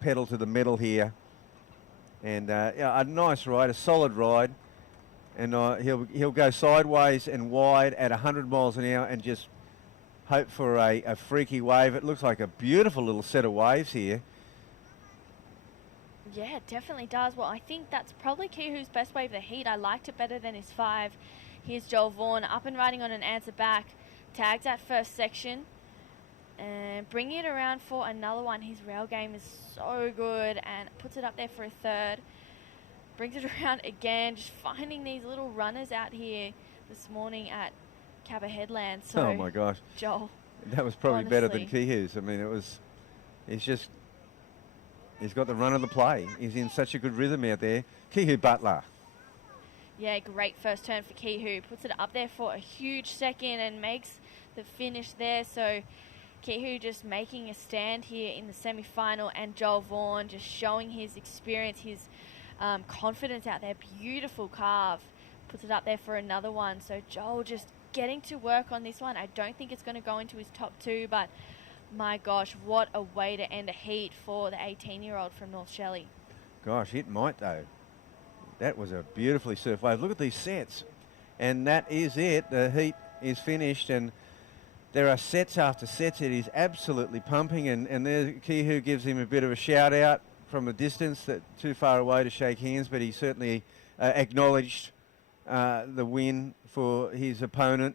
pedal to the metal here. And a nice ride, a solid ride. And he'll go sideways and wide at 100 miles an hour and just hope for a freaky wave. It looks like a beautiful little set of waves here. Yeah, it definitely does. Well, I think that's probably Kehu's best wave of the heat. I liked it better than his 5. Here's Joel Vaughan up and riding on an answer back. Tags that first section. And bringing it around for another one. His rail game is so good and puts it up there for a 3rd. Brings it around again, just finding these little runners out here this morning at Cabba Headland. So, oh my gosh. Joel. That was probably better than honestly. Kehu's. I mean, he's got the run of the play. He's in such a good rhythm out there. Kehu Butler. Yeah, great first turn for Kehu. Puts it up there for a huge second and makes the finish there. So Kehu just making a stand here in the semi-final, and Joel Vaughan just showing his experience, his confidence out there. Beautiful carve. Puts it up there for another one. So Joel just getting to work on this one. I don't think it's going to go into his top 2, but my gosh, what a way to end a heat for the 18-year-old from North Shelley. Gosh, it might though. That was a beautifully surfed wave. Look at these sets. And that is it. The heat is finished, and there are sets after sets. It is absolutely pumping, and there Kehu gives him a bit of a shout out from a distance, that too far away to shake hands, but he certainly acknowledged the win for his opponent.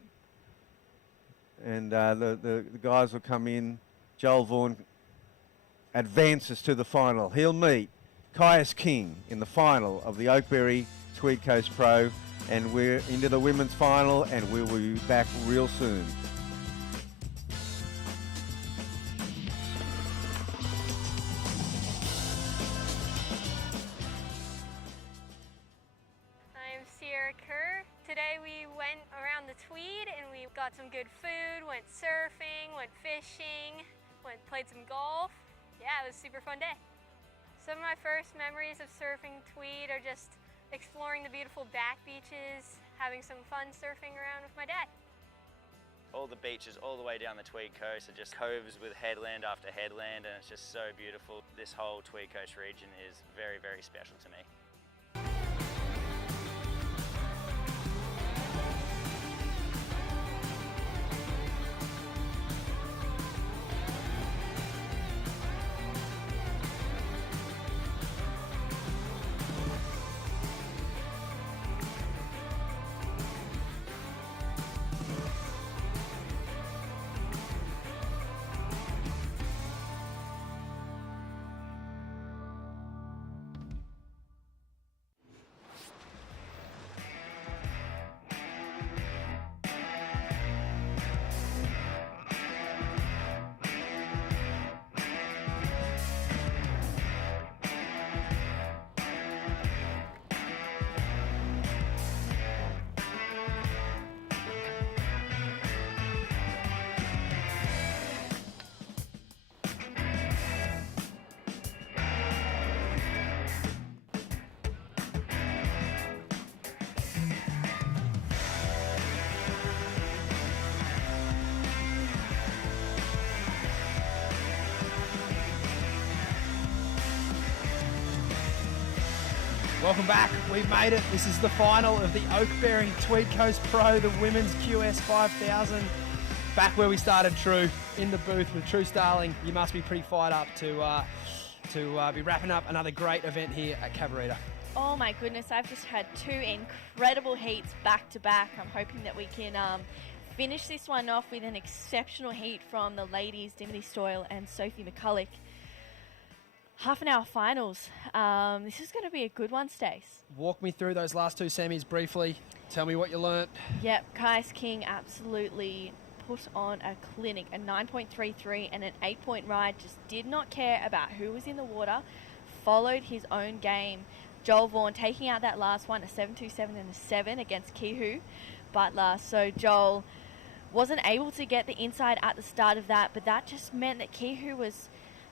And the guys will come in. Joel Vaughan advances to the final. He'll meet Kyuss King in the final of the Oakberry Tweed Coast Pro, and we're into the women's final, and we will be back real soon. I'm Sierra Kerr. Today we went around the Tweed and we got some good food, went surfing, went fishing, played some golf. Yeah, it was a super fun day. Some of my first memories of surfing Tweed are just exploring the beautiful back beaches, having some fun surfing around with my dad. All the beaches all the way down the Tweed Coast are just coves with headland after headland, and it's just so beautiful. This whole Tweed Coast region is very, very special to me. Welcome back. We've made it. This is the final of the Oakberry Tweed Coast Pro, the women's QS 5000. Back where we started, True, in the booth with True Starling. You must be pretty fired up to be wrapping up another great event here at Cabarita. Oh my goodness, I've just had 2 incredible heats back to back. I'm hoping that we can finish this one off with an exceptional heat from the ladies, Dimity Stoyle and Sophie McCulloch. Half an hour finals. This is going to be a good one, Stace. Walk me through those last 2 semis briefly. Tell me what you learnt. Yep, Kyuss King absolutely put on a clinic, a 9.33 and an 8-point ride. Just did not care about who was in the water. Followed his own game. Joel Vaughan taking out that last one, a 7.27 and a 7 against Kehu Butler. So Joel wasn't able to get the inside at the start of that, but that just meant that Kehu was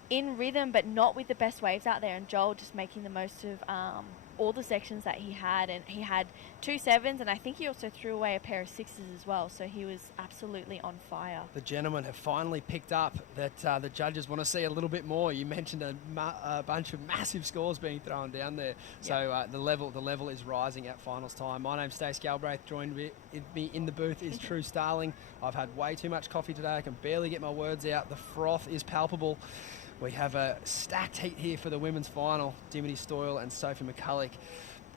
in rhythm, but not with the best waves out there. And Joel just making the most of all the sections that he had. And he had 2 7s, and I think he also threw away a pair of 6s as well. So he was absolutely on fire. The gentlemen have finally picked up that the judges want to see a little bit more. You mentioned a bunch of massive scores being thrown down there. So the level is rising at finals time. My name's Stace Galbraith. Joined me in the booth is True Starling. I've had way too much coffee today. I can barely get my words out. The froth is palpable. We have a stacked heat here for the women's final. Dimity Stoyle and Sophie McCulloch.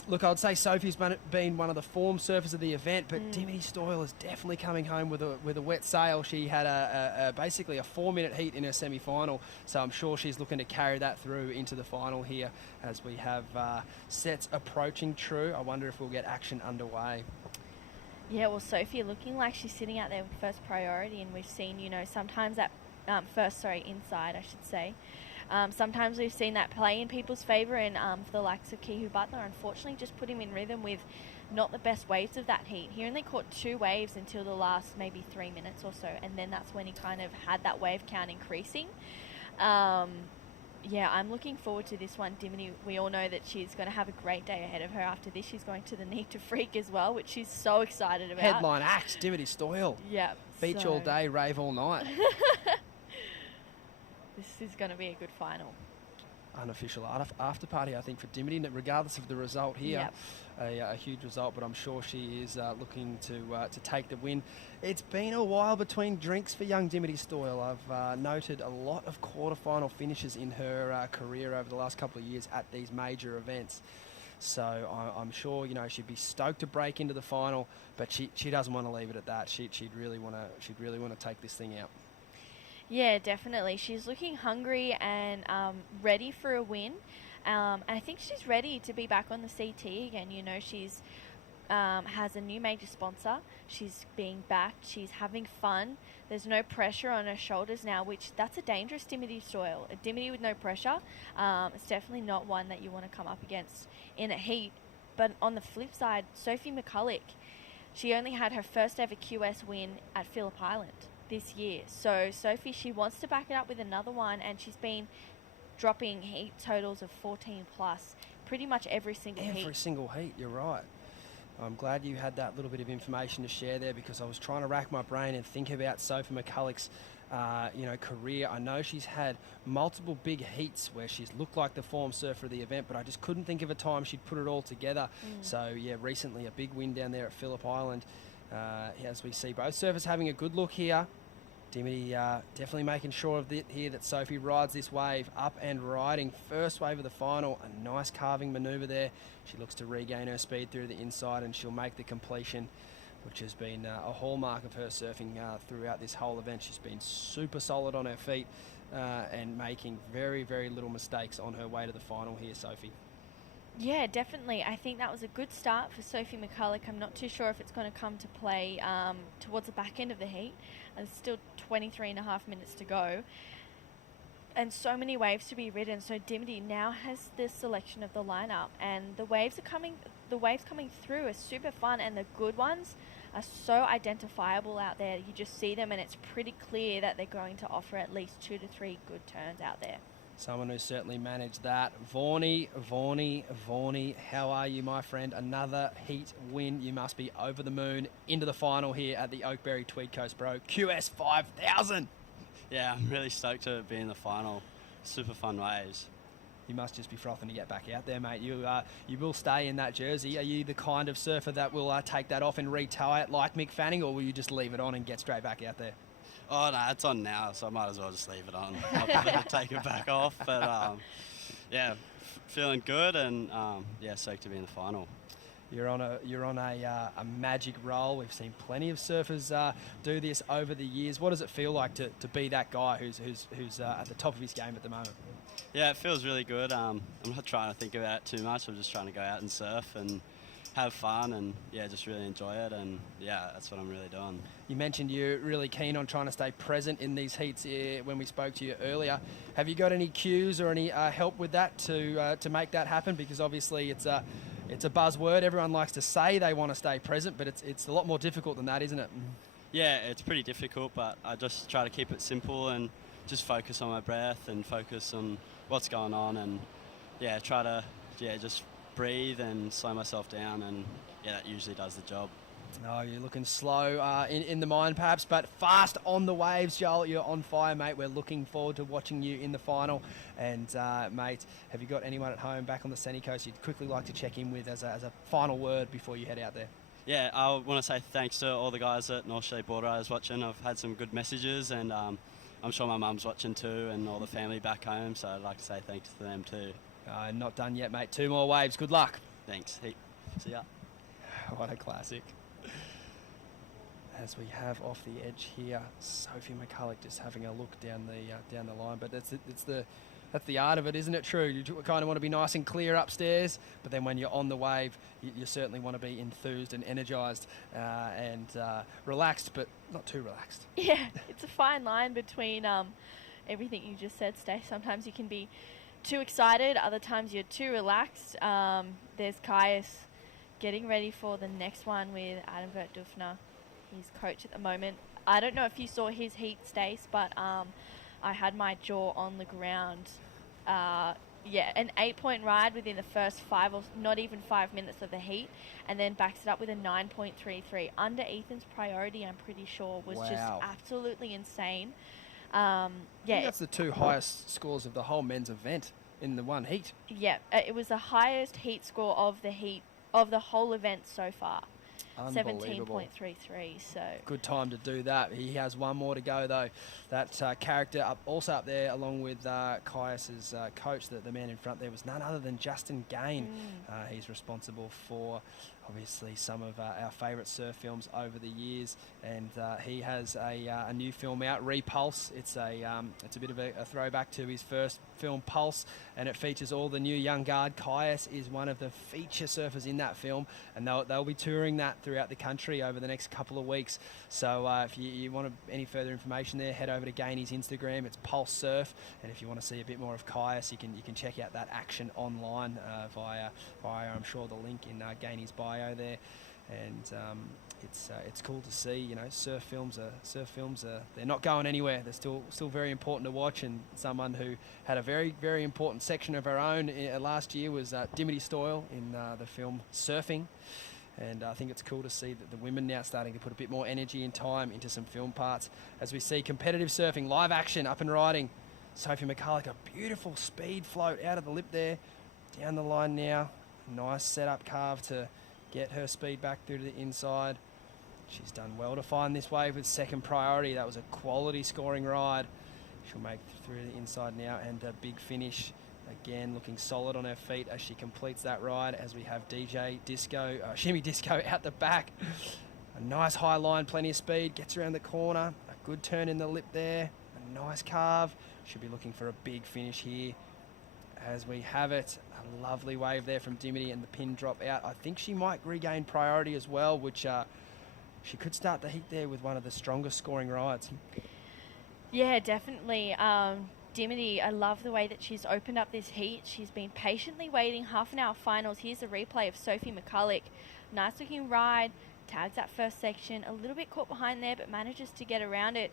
Look, I would say Sophie's been one of the form surfers of the event, but Dimity Stoyle is definitely coming home with a wet sail. She had basically a 4-minute heat in her semi-final, so I'm sure she's looking to carry that through into the final here as we have sets approaching. True, I wonder if we'll get action underway. Yeah, well, Sophie looking like she's sitting out there with first priority, and we've seen, sometimes that inside, I should say. Sometimes we've seen that play in people's favour, and for the likes of Kehu Butler, unfortunately, just put him in rhythm with not the best waves of that heat. He only caught 2 waves until the last maybe 3 minutes or so, and then that's when he kind of had that wave count increasing. I'm looking forward to this one. Dimity, we all know that she's going to have a great day ahead of her. After this, she's going to the Need to Freak as well, which she's so excited about. Headline act, Dimity Stoyle. Yeah. Beach all day, rave all night. This is going to be a good final. Unofficial after party, I think, for Dimity, regardless of the result here. A huge result, but I'm sure she is looking to take the win. It's been a while between drinks for young Dimity Stoyle. I've noted a lot of quarterfinal finishes in her career over the last couple of years at these major events. So I'm sure she'd be stoked to break into the final, but she doesn't want to leave it at that. She'd really want to take this thing out. Yeah, definitely. She's looking hungry and ready for a win. And I think she's ready to be back on the CT again. She's has a new major sponsor. She's being backed. She's having fun. There's no pressure on her shoulders now, that's a dangerous Dimity Stoyle. A Dimity with no pressure, it's definitely not one that you want to come up against in a heat. But on the flip side, Sophie McCulloch, she only had her first ever QS win at Phillip Island this year. So Sophie, she wants to back it up with another one, and she's been dropping heat totals of 14 plus pretty much every single heat. Every single heat, you're right. I'm glad you had that little bit of information to share there, because I was trying to rack my brain and think about Sophie McCulloch's career. I know she's had multiple big heats where she's looked like the form surfer of the event, but I just couldn't think of a time she'd put it all together. So recently a big win down there at Phillip Island. As we see both surfers having a good look here. Dimity definitely making sure of it here that Sophie rides this wave up and riding. First wave of the final, a nice carving manoeuvre there. She looks to regain her speed through the inside, and she'll make the completion, which has been a hallmark of her surfing throughout this whole event. She's been super solid on her feet and making very, very little mistakes on her way to the final here, Sophie. Yeah, definitely. I think that was a good start for Sophie McCulloch. I'm not too sure if it's going to come to play towards the back end of the heat. There's still 23 and a half minutes to go. And so many waves to be ridden. So Dimity now has this selection of the lineup, and the waves coming through are super fun, and the good ones are so identifiable out there. You just see them, and it's pretty clear that they're going to offer at least 2 to 3 good turns out there. Someone who certainly managed that. Vaughnie, how are you, my friend? Another heat win. You must be over the moon into the final here at the Oakberry Tweed Coast Pro QS 5000. Yeah, I'm really stoked to be in the final. Super fun waves. You must just be frothing to get back out there, mate. You will stay in that jersey. Are you the kind of surfer that will take that off and re-tow it like Mick Fanning, or will you just leave it on and get straight back out there? Oh, no, it's on now, so I might as well just leave it on. I'll probably take it back off. But, feeling good and, stoked to be in the final. You're on a magic roll. We've seen plenty of surfers do this over the years. What does it feel like to be that guy who's at the top of his game at the moment? Yeah, it feels really good. I'm not trying to think about it too much. I'm just trying to go out and surf and have fun and, just really enjoy it. And, that's what I'm really doing. You mentioned you're really keen on trying to stay present in these heats when we spoke to you earlier. Have you got any cues or any help with that to make that happen? Because obviously it's a buzzword. Everyone likes to say they want to stay present, but it's a lot more difficult than that, isn't it? Yeah, it's pretty difficult, but I just try to keep it simple and just focus on my breath and focus on what's going on, and try to just breathe and slow myself down, and that usually does the job. Oh, you're looking slow in the mind perhaps, but fast on the waves, Joel. You're on fire, mate. We're looking forward to watching you in the final. And, mate, have you got anyone at home back on the sunny coast you'd quickly like to check in with as a final word before you head out there? Yeah, I want to say thanks to all the guys at North Shore Border Eyes watching. I've had some good messages, and I'm sure my mum's watching too, and all the family back home, so I'd like to say thanks to them too. Not done yet, mate. 2 more waves. Good luck. Thanks. See ya. What a classic. As we have off the edge here, Sophie McCulloch just having a look down the line, but that's the art of it, isn't it? True, you kind of want to be nice and clear upstairs, but then when you're on the wave, you certainly want to be enthused and energised and relaxed, but not too relaxed. Yeah, it's a fine line between everything you just said, Stacey. Sometimes you can be too excited, other times you're too relaxed. There's Kyuss getting ready for the next one with Adam Dufner. He's coach at the moment. I don't know if you saw his heat, Stace, but I had my jaw on the ground. An 8-point ride within the first 5 or not even 5 minutes of the heat, and then backs it up with a 9.33. Under Ethan's priority, I'm pretty sure, was just absolutely insane. I think that's the 2 highest scores of the whole men's event in the one heat. Yeah, it was the highest heat score of the whole event so far. 17.33, so good time to do that. He has one more to go though. That character also up there along with Kyuss's coach, the man in front there, was none other than Justin Gain. He's responsible for obviously some of our favourite surf films over the years, and he has a new film out, Repulse. It's a bit of a throwback to his first film, Pulse, and it features all the new young guard. Kyuss is one of the feature surfers in that film, and they'll be touring that throughout the country over the next couple of weeks. So if you want any further information there, head over to Gainey's Instagram. It's Pulse Surf, and if you want to see a bit more of Kyuss, you can check out that action online via I'm sure the link in Gainey's bio there. And it's cool to see, surf films are they're not going anywhere. They're still very important to watch, and someone who had a very, very important section of her own last year was Dimity Stoyle in the film Surfing. And I think it's cool to see that the women now starting to put a bit more energy and time into some film parts as we see competitive surfing, live action, up and riding. Sophie McCulloch, a beautiful speed float out of the lip there, down the line now. Nice setup carve to get her speed back through to the inside. She's done well to find this wave with second priority. That was a quality scoring ride. She'll make through the inside now, and a big finish. Again, looking solid on her feet as she completes that ride, as we have Shimmy Disco out the back. A nice high line, plenty of speed, gets around the corner. A good turn in the lip there. A nice carve. Should be looking for a big finish here. As we have it, a lovely wave there from Dimity, and the pin drop out. I think she might regain priority as well, which she could start the heat there with one of the strongest scoring rides. Yeah, definitely. Dimity, I love the way that she's opened up this heat. She's been patiently waiting half an hour finals. Here's a replay of Sophie McCulloch. Nice looking ride, tags that first section, a little bit caught behind there, but manages to get around it,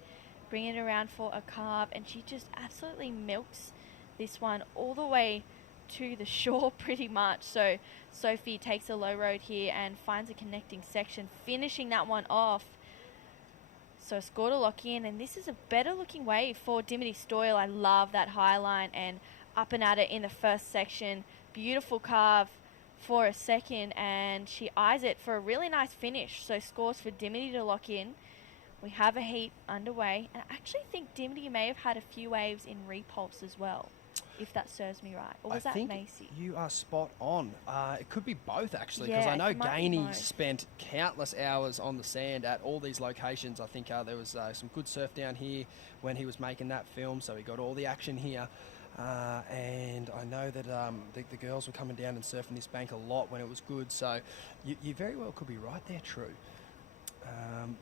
bring it around for a carve, and she just absolutely milks this one all the way to the shore pretty much. So Sophie takes a low road here and finds a connecting section, finishing that one off. So score to lock in, and this is a better looking wave for Dimity Stoyle. I love that high line and up and at it in the first section. Beautiful carve for a second, and she eyes it for a really nice finish. So scores for Dimity to lock in. We have a heat underway, and I actually think Dimity may have had a few waves in Repulse as well, if that serves me right. Or was that Macy? You are spot on. It could be both, actually, because I know Gainey spent countless hours on the sand at all these locations. I think there was some good surf down here when he was making that film, so he got all the action here. And I know that the girls were coming down and surfing this bank a lot when it was good, so you very well could be right there, True.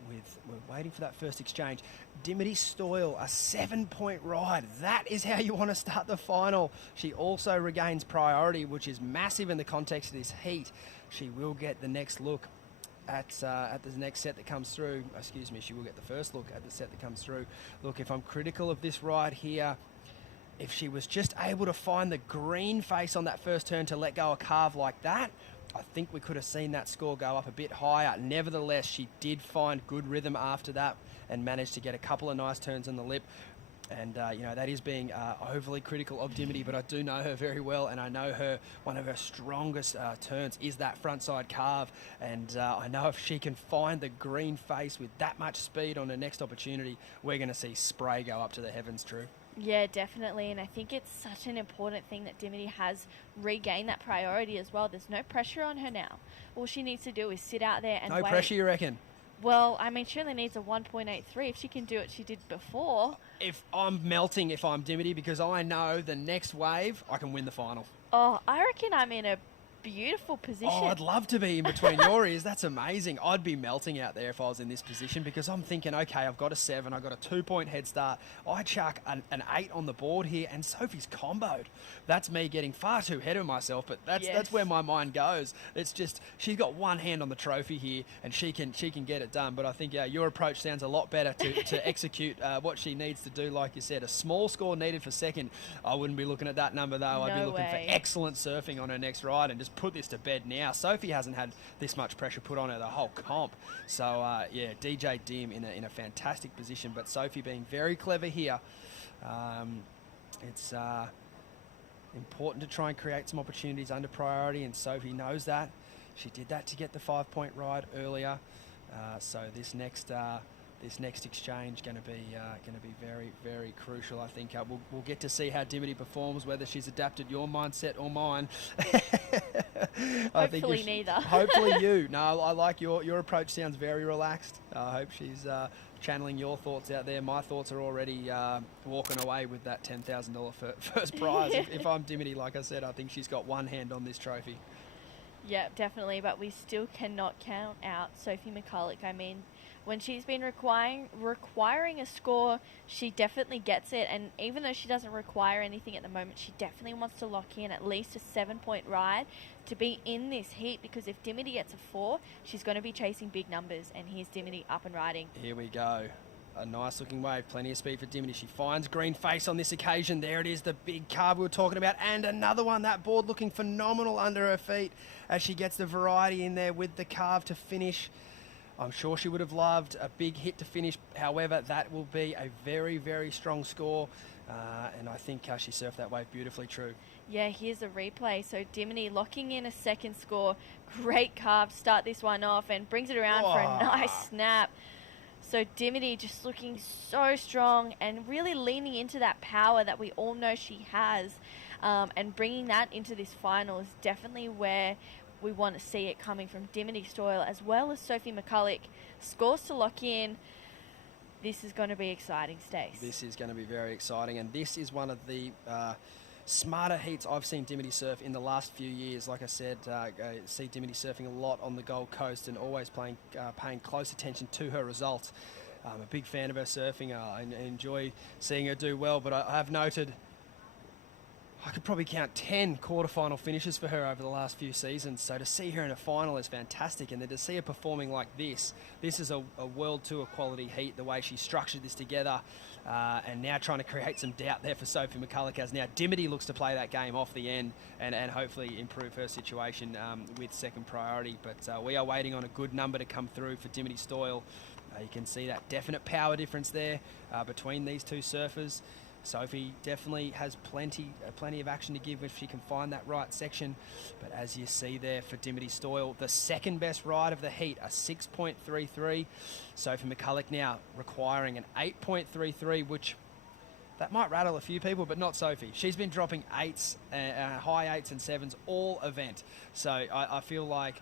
We're waiting for that first exchange. Dimity Stoyle, a 7-point ride. That is how you want to start the final. She also regains priority, which is massive in the context of this heat. She will get the next look. at the next set that comes through. Excuse me, she will get the first look at the set that comes through. Look, if I'm critical of this ride here, if she was just able to find the green face on that first turn to let go a carve like that, I think we could have seen that score go up a bit higher. Nevertheless, she did find good rhythm after that and managed to get a couple of nice turns on the lip. And, that is being overly critical of Dimity, but I do know her very well, and I know one of her strongest turns is that frontside carve. And I know if she can find the green face with that much speed on her next opportunity, we're going to see spray go up to the heavens, Drew. Yeah, definitely, and I think it's such an important thing that Dimity has regained that priority as well. There's no pressure on her now. All she needs to do is sit out there and wait. No pressure, you reckon? Well, I mean, she only needs a 1.83. If she can do what she did before... If I'm melting if I'm Dimity, because I know the next wave, I can win the final. Oh, I reckon I'm in a beautiful position. Oh, I'd love to be in between your ears. That's amazing. I'd be melting out there if I was in this position, because I'm thinking, okay, I've got a 7, I've got a 2-point head start. I chuck an 8 on the board here, and Sophie's comboed. That's me getting far too ahead of myself, but that's where my mind goes. It's just, she's got one hand on the trophy here, and she can get it done. But I think your approach sounds a lot better to execute what she needs to do. Like you said, a small score needed for second. I wouldn't be looking at that number, though. I'd be looking for excellent surfing on her next ride and just put this to bed now. Sophie hasn't had this much pressure put on her the whole comp. So, DJ Dim in a fantastic position, but Sophie being very clever here. It's important to try and create some opportunities under priority, and Sophie knows that. She did that to get the 5-point ride earlier. So this next exchange going to be very, very crucial. I think we'll get to see how Dimity performs, whether she's adapted your mindset or mine. Hopefully neither. Hopefully you. No, I like your approach. Sounds very relaxed. I hope she's channeling your thoughts out there. My thoughts are already walking away with that $10,000 first prize. If I'm Dimity, like I said, I think she's got one hand on this trophy. Yeah, definitely, but we still cannot count out Sophie McCulloch. I mean, when she's been requiring a score, she definitely gets it. And even though she doesn't require anything at the moment, she definitely wants to lock in at least a 7-point ride to be in this heat, because if Dimity gets a 4, she's going to be chasing big numbers. And here's Dimity up and riding. Here we go. A nice looking wave, plenty of speed for Dimity. She finds green face on this occasion. There it is, the big carve we were talking about, and another one. That board looking phenomenal under her feet as she gets the variety in there with the carve to finish. I'm sure she would have loved a big hit to finish. However, that will be a very, very strong score. And I think she surfed that wave beautifully, True. Yeah, here's the replay. So Dimity locking in a second score. Great carve to start this one off and brings it around for a nice snap. So Dimity just looking so strong and really leaning into that power that we all know she has. And bringing that into this final is definitely where we want to see it coming from Dimity Stoyle as well as Sophie McCulloch. Scores to lock in. This is going to be exciting, Stace. This is going to be very exciting, and this is one of the smarter heats I've seen Dimity surf in the last few years. Like I said, I see Dimity surfing a lot on the Gold Coast and always paying close attention to her results. I'm a big fan of her surfing. I enjoy seeing her do well, but I have noted I could probably count 10 quarterfinal finishes for her over the last few seasons. So to see her in a final is fantastic. And then to see her performing like this is a World Tour quality heat, the way she structured this together. And now trying to create some doubt there for Sophie McCulloch, as now Dimity looks to play that game off the end and hopefully improve her situation with second priority. But we are waiting on a good number to come through for Dimity Stoyle. You can see that definite power difference there between these two surfers. Sophie definitely has plenty of action to give if she can find that right section. But as you see there for Dimity Stoyle, the second best ride of the heat, a 6.33. Sophie McCulloch now requiring an 8.33, which that might rattle a few people, but not Sophie. She's been dropping 8s, high 8s and 7s all event. So I feel like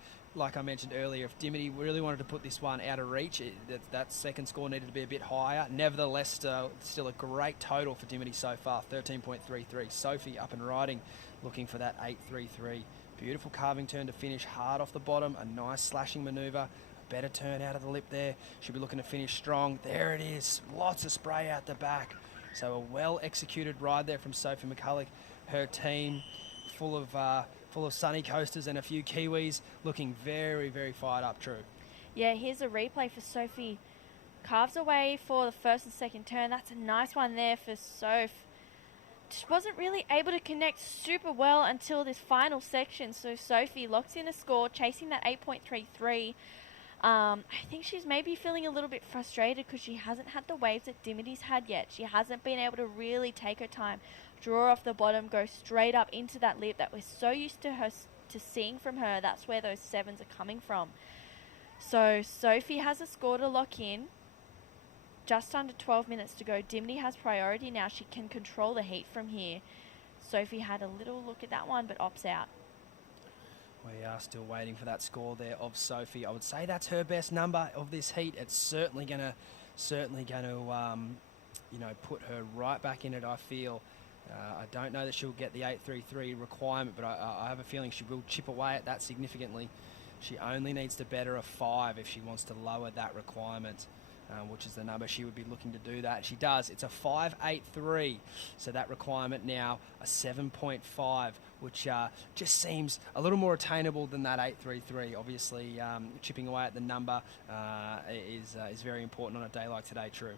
I mentioned earlier, if Dimity really wanted to put this one out of reach, that second score needed to be a bit higher. Nevertheless, still a great total for Dimity so far, 13.33. Sophie up and riding, looking for that 8.33. Beautiful carving turn to finish, hard off the bottom, a nice slashing manoeuvre, a better turn out of the lip there. She'll be looking to finish strong. There it is, lots of spray out the back. So a well-executed ride there from Sophie McCulloch. Her team full of sunny coasters and a few Kiwis, looking very, very fired up, True. Yeah, here's a replay for Sophie. Carves away for the first and second turn. That's a nice one there for Soph. Just wasn't really able to connect super well until this final section. So Sophie locks in a score, chasing that 8.33. I think she's maybe feeling a little bit frustrated because she hasn't had the waves that Dimity's had yet. She hasn't been able to really take her time, draw off the bottom, go straight up into that lip that we're so used to her to seeing from her. That's where those sevens are coming from. So Sophie has a score to lock in. Just under 12 minutes to go. Dimity has priority now. She can control the heat from here. Sophie had a little look at that one, but opts out. We are still waiting for that score there of Sophie. I would say that's her best number of this heat. It's certainly going to, put her right back in it. I feel. I don't know that she'll get the 8.33 requirement, but I have a feeling she will chip away at that significantly. She only needs to better a 5 if she wants to lower that requirement. Which is the number she would be looking to do that. She does. It's a 5.83, so that requirement now a 7.5, which just seems a little more attainable than that 8.33. Obviously, chipping away at the number is very important on a day like today, True.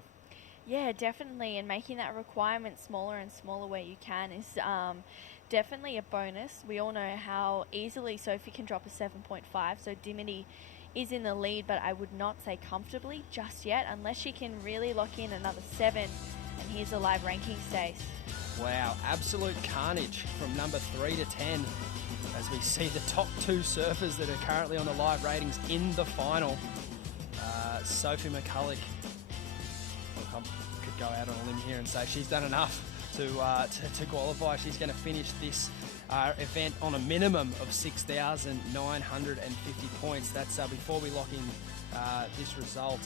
Yeah, definitely, and making that requirement smaller and smaller where you can is definitely a bonus. We all know how easily Sophie can drop a 7.5, so Dimity is in the lead, but I would not say comfortably just yet, unless she can really lock in another 7. And here's a live ranking, Stace. Wow, absolute carnage from number 3 to 10 as we see the top 2 surfers that are currently on the live ratings in the final. Sophie McCulloch, look, I could go out on a limb here and say she's done enough to qualify. She's going to finish this event on a minimum of 6,950 points. That's before we lock in this result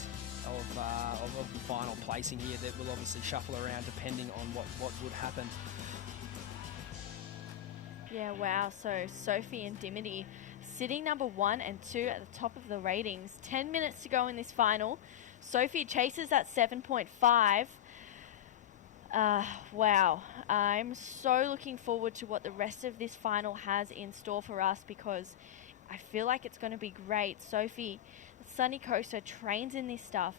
of the final placing here. That will obviously shuffle around depending on what would happen. Yeah, wow. So Sophie and Dimity sitting number 1 and 2 at the top of the ratings. 10 minutes to go in this final. Sophie chases that 7.5. Wow. I'm so looking forward to what the rest of this final has in store for us, because I feel like it's going to be great. Sophie, Sunny Coaster, trains in this stuff.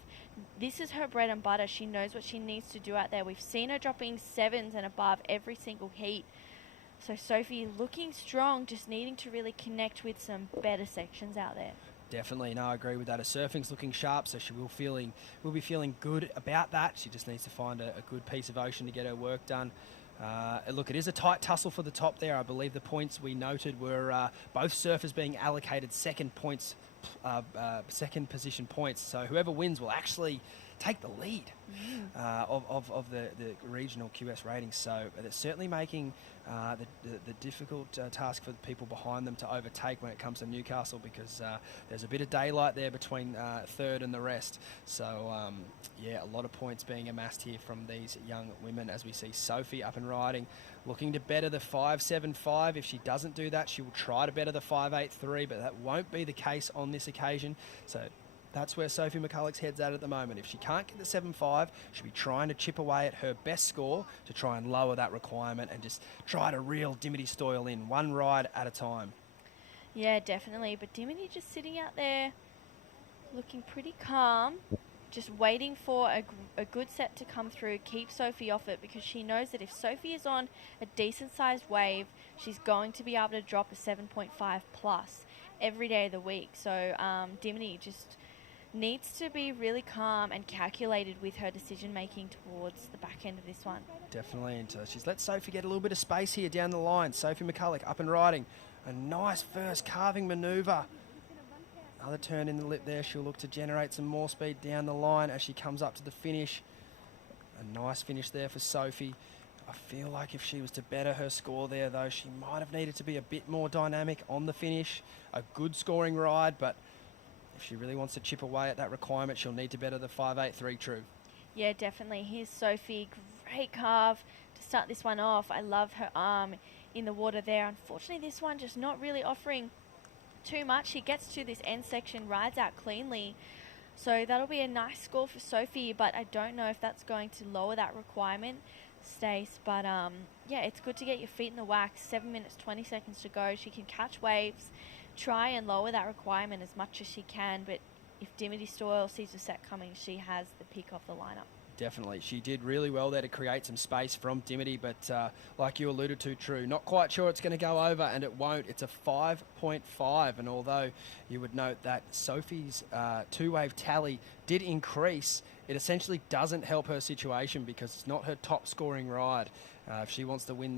This is her bread and butter. She knows what she needs to do out there. We've seen her dropping 7s and above every single heat. So Sophie looking strong, just needing to really connect with some better sections out there. Definitely, no, I agree with that. Her surfing's looking sharp, so she will be feeling good about that. She just needs to find a good piece of ocean to get her work done. Look, it is a tight tussle for the top there. I believe the points we noted were both surfers being allocated second position points. So whoever wins will actually take the lead of the regional QS ratings. So they're certainly making the difficult task for the people behind them to overtake when it comes to Newcastle, because there's a bit of daylight there between third and the rest. So a lot of points being amassed here from these young women as we see Sophie up and riding, looking to better the 5.75. If she doesn't do that, she will try to better the 5.83, but that won't be the case on this occasion. So that's where Sophie McCulloch's head's at the moment. If she can't get the 7.5, she'll be trying to chip away at her best score to try and lower that requirement and just try to reel Dimity Stoyle in one ride at a time. Yeah, definitely. But Dimity just sitting out there looking pretty calm, just waiting for a good set to come through, keep Sophie off it, because she knows that if Sophie is on a decent-sized wave, she's going to be able to drop a 7.5 plus every day of the week. So Dimity just needs to be really calm and calculated with her decision making towards the back end of this one. Definitely, and she's let Sophie get a little bit of space here down the line. Sophie McCulloch up and riding. A nice first carving manoeuvre. Another turn in the lip there. She'll look to generate some more speed down the line as she comes up to the finish. A nice finish there for Sophie. I feel like if she was to better her score there, though, she might have needed to be a bit more dynamic on the finish. A good scoring ride, but if she really wants to chip away at that requirement, she'll need to better the 5.83 True. Yeah, definitely. Here's Sophie. Great carve to start this one off. I love her arm in the water there. Unfortunately, this one just not really offering too much. She gets to this end section, rides out cleanly. So that'll be a nice score for Sophie, but I don't know if that's going to lower that requirement, Stace. But it's good to get your feet in the wax. 7 minutes, 20 seconds to go. She can catch waves, try and lower that requirement as much as she can, but if Dimity Stoyle sees the set coming, she has the pick off the lineup. Definitely. She did really well there to create some space from Dimity, but like you alluded to, True, not quite sure it's going to go over, and it won't. It's a 5.5, and although you would note that Sophie's two-wave tally did increase, it essentially doesn't help her situation because it's not her top-scoring ride. If she wants to win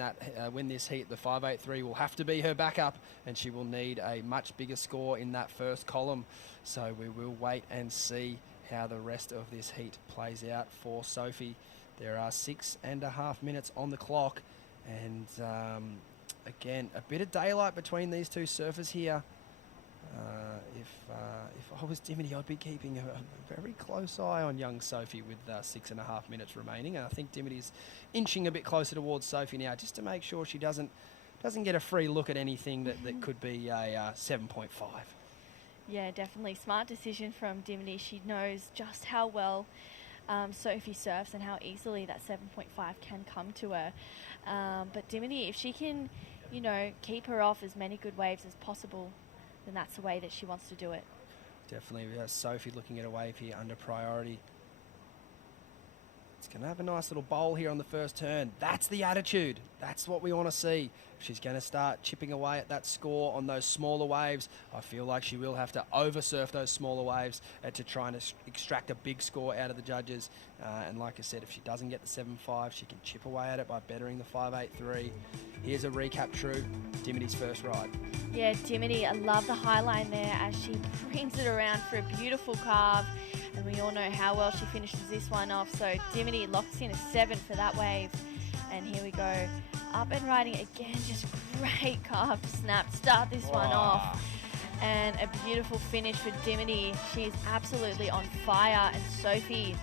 this heat, the 5.83 will have to be her backup, and she will need a much bigger score in that first column. So we will wait and see how the rest of this heat plays out for Sophie. There are 6.5 minutes on the clock, and again, a bit of daylight between these two surfers here. If I was Dimity, I'd be keeping a very close eye on young Sophie with 6.5 minutes remaining. And I think Dimity's inching a bit closer towards Sophie now, just to make sure she doesn't get a free look at anything that could be a 7.5. Yeah, definitely. Smart decision from Dimity. She knows just how well Sophie surfs and how easily that 7.5 can come to her. But Dimity, if she can, keep her off as many good waves as possible, then that's the way that she wants to do it. Definitely. Sophie looking at a wave here under priority. It's going to have a nice little bowl here on the first turn. That's the attitude. That's what we want to see. If she's going to start chipping away at that score on those smaller waves, I feel like she will have to oversurf those smaller waves to try and extract a big score out of the judges. And like I said, if she doesn't get the 7.5, she can chip away at it by bettering the 5.83. Here's a recap, True. Dimity's first ride. Yeah, Dimity, I love the high line there as she brings it around for a beautiful carve. And we all know how well she finishes this one off. So Dimity locks in a 7 for that wave. And here we go. Up and riding again, just great carve snap. Start this one off. And a beautiful finish for Dimity. She's absolutely on fire. And Sophie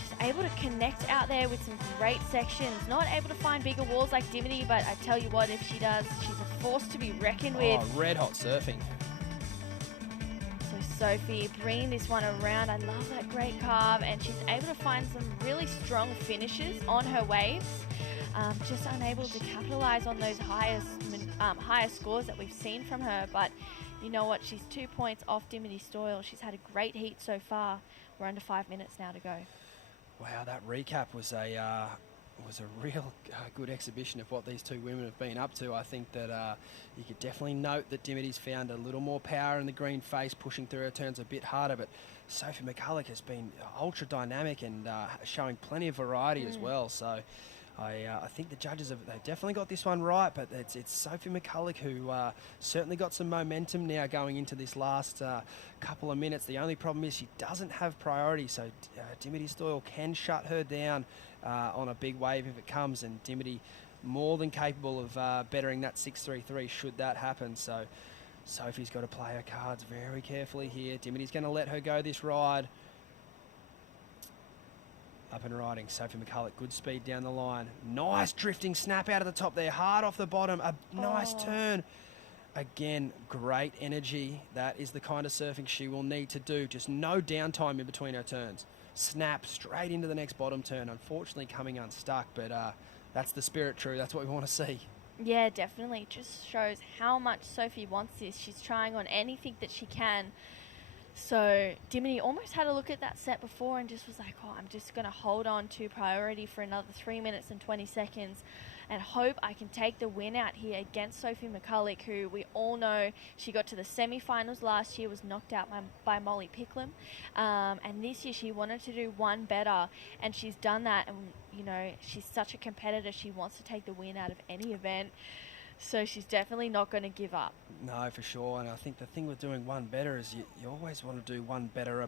just able to connect out there with some great sections. Not able to find bigger walls like Dimity, but I tell you what, if she does, she's a force to be reckoned with. Red hot surfing. Sophie bringing this one around. I love that great carve, and she's able to find some really strong finishes on her waves. Just unable to capitalize on those higher scores that we've seen from her. But you know what? She's 2 points off Dimity Stoyle. She's had a great heat so far. We're under 5 minutes now to go. Wow, that recap was a real good exhibition of what these two women have been up to. I think that you could definitely note that Dimity's found a little more power in the green face, pushing through her turns a bit harder, but Sophie McCulloch has been ultra dynamic and showing plenty of variety as well. So I think the judges they've definitely got this one right, but it's Sophie McCulloch who certainly got some momentum now going into this last couple of minutes. The only problem is she doesn't have priority, so Dimity Stoyle can shut her down on a big wave if it comes, and Dimity more than capable of bettering that 6.33 should that happen. So Sophie's got to play her cards very carefully here. Dimity's going to let her go this ride. Up and riding, Sophie McCulloch, good speed down the line. Nice drifting snap out of the top there, hard off the bottom, a nice turn. Again, great energy. That is the kind of surfing she will need to do. Just no downtime in between her turns. Snap straight into the next bottom turn. Unfortunately coming unstuck, but that's the spirit, True. That's what we want to see. Yeah, definitely. Just shows how much Sophie wants this. She's trying on anything that she can. So Dimity almost had a look at that set before and just was like, I'm just going to hold on to priority for another 3 minutes and 20 seconds and hope I can take the win out here against Sophie McCulloch, who we all know she got to the semi-finals last year, was knocked out by Molly Picklum. And this year she wanted to do one better, and she's done that. And, she's such a competitor. She wants to take the win out of any event. So she's definitely not going to give up. No, for sure. And I think the thing with doing one better is you always want to do one better.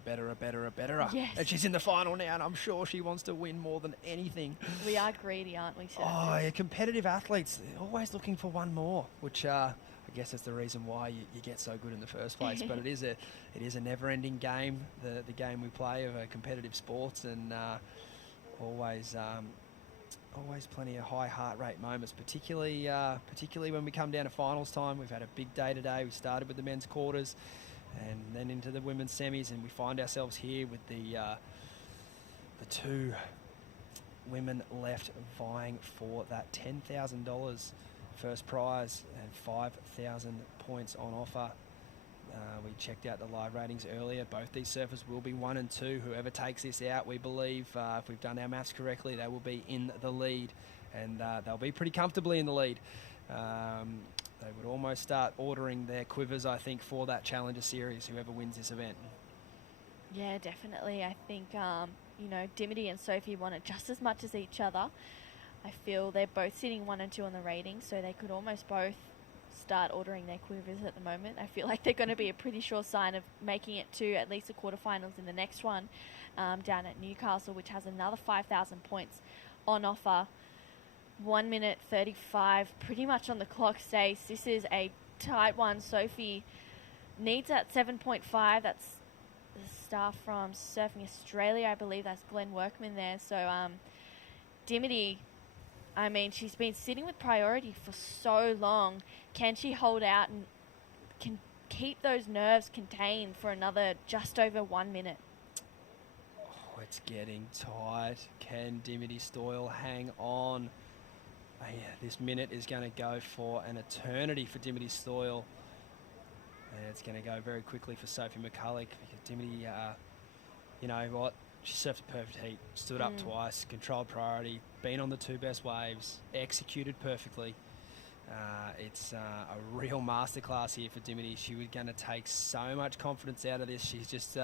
Yes. And she's in the final now, and I'm sure she wants to win more than anything. We are greedy, aren't we, Seth? Yeah, competitive athletes, always looking for one more, which I guess is the reason why you get so good in the first place. But it is a never-ending game, the game we play of competitive sports, and always plenty of high heart rate moments, particularly when we come down to finals time. We've had a big day today. We started with the men's quarters and then into the women's semis, and we find ourselves here with the two women left vying for that $10,000 first prize and 5,000 points on offer. We checked out the live ratings earlier. Both these surfers will be 1 and 2. Whoever takes this out, we believe, if we've done our maths correctly, they will be in the lead, and they'll be pretty comfortably in the lead. They would almost start ordering their quivers, I think, for that Challenger Series, whoever wins this event. Yeah, definitely. I think, you know, Dimity and Sophie want it just as much as each other. I feel they're both sitting 1 and 2 on the rating, so they could almost both start ordering their quivers at the moment. I feel like they're going to be a pretty sure sign of making it to at least the quarterfinals in the next one down at Newcastle, which has another 5,000 points on offer. 1 minute 35 pretty much on the clock, Stace. This is a tight one. Sophie needs that 7.5. That's the staff from Surfing Australia, I believe. That's Glenn Workman there. So Dimity, I mean, she's been sitting with priority for so long. Can she hold out and can keep those nerves contained for another just over 1 minute? Oh, it's getting tight. Can Dimity Stoyle hang on? Yeah, this minute is going to go for an eternity for Dimity Stoyle. And it's going to go very quickly for Sophie McCulloch, because Dimity, you know what, she surfed a perfect heat, stood up twice, controlled priority, been on the 2 best waves, executed perfectly. It's a real masterclass here for Dimity. She was going to take so much confidence out of this. She's just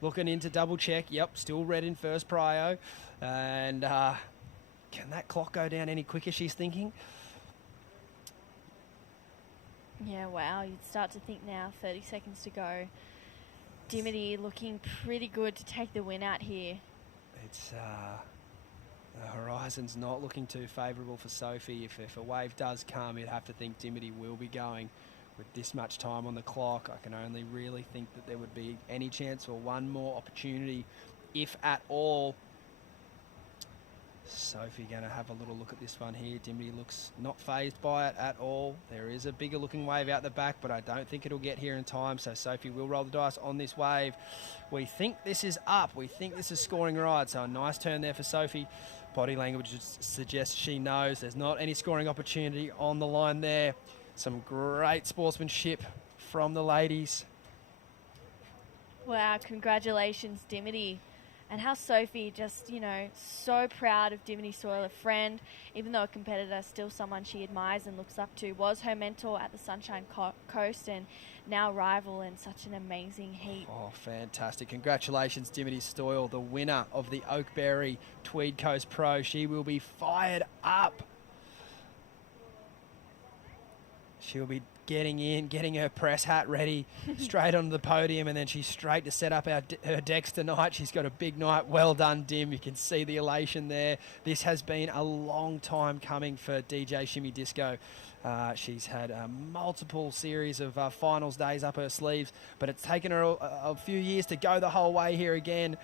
looking in to double check. Yep, still red in first prio. And can that clock go down any quicker, she's thinking? Yeah, wow, you'd start to think now, 30 seconds to go. Dimity looking pretty good to take the win out here. It's the horizon's not looking too favourable for Sophie. If a wave does come, you'd have to think Dimity will be going. With this much time on the clock, I can only really think that there would be any chance for one more opportunity, if at all. Sophie going to have a little look at this one here. Dimity looks not phased by it at all. There is a bigger looking wave out the back, but I don't think it'll get here in time, so Sophie will roll the dice on this wave. We think this is up. We think this is scoring right, so a nice turn there for Sophie. Body language suggests she knows there's not any scoring opportunity on the line there. Some great sportsmanship from the ladies. Wow, congratulations, Dimity. And how Sophie just, you know, so proud of Dimity Stoyle, a friend, even though a competitor, still someone she admires and looks up to, was her mentor at the Sunshine Coast and now rival in such an amazing heat. Oh, fantastic. Congratulations, Dimity Stoyle, the winner of the Oakberry Tweed Coast Pro. She will be fired up. She'll be getting in, getting her press hat ready, straight onto the podium, and then she's straight to set up her decks tonight. She's got a big night. Well done, Dim. You can see the elation there. This has been a long time coming for DJ Shimmy Disco. She's had multiple series of finals days up her sleeves, but it's taken her a few years to go the whole way here again.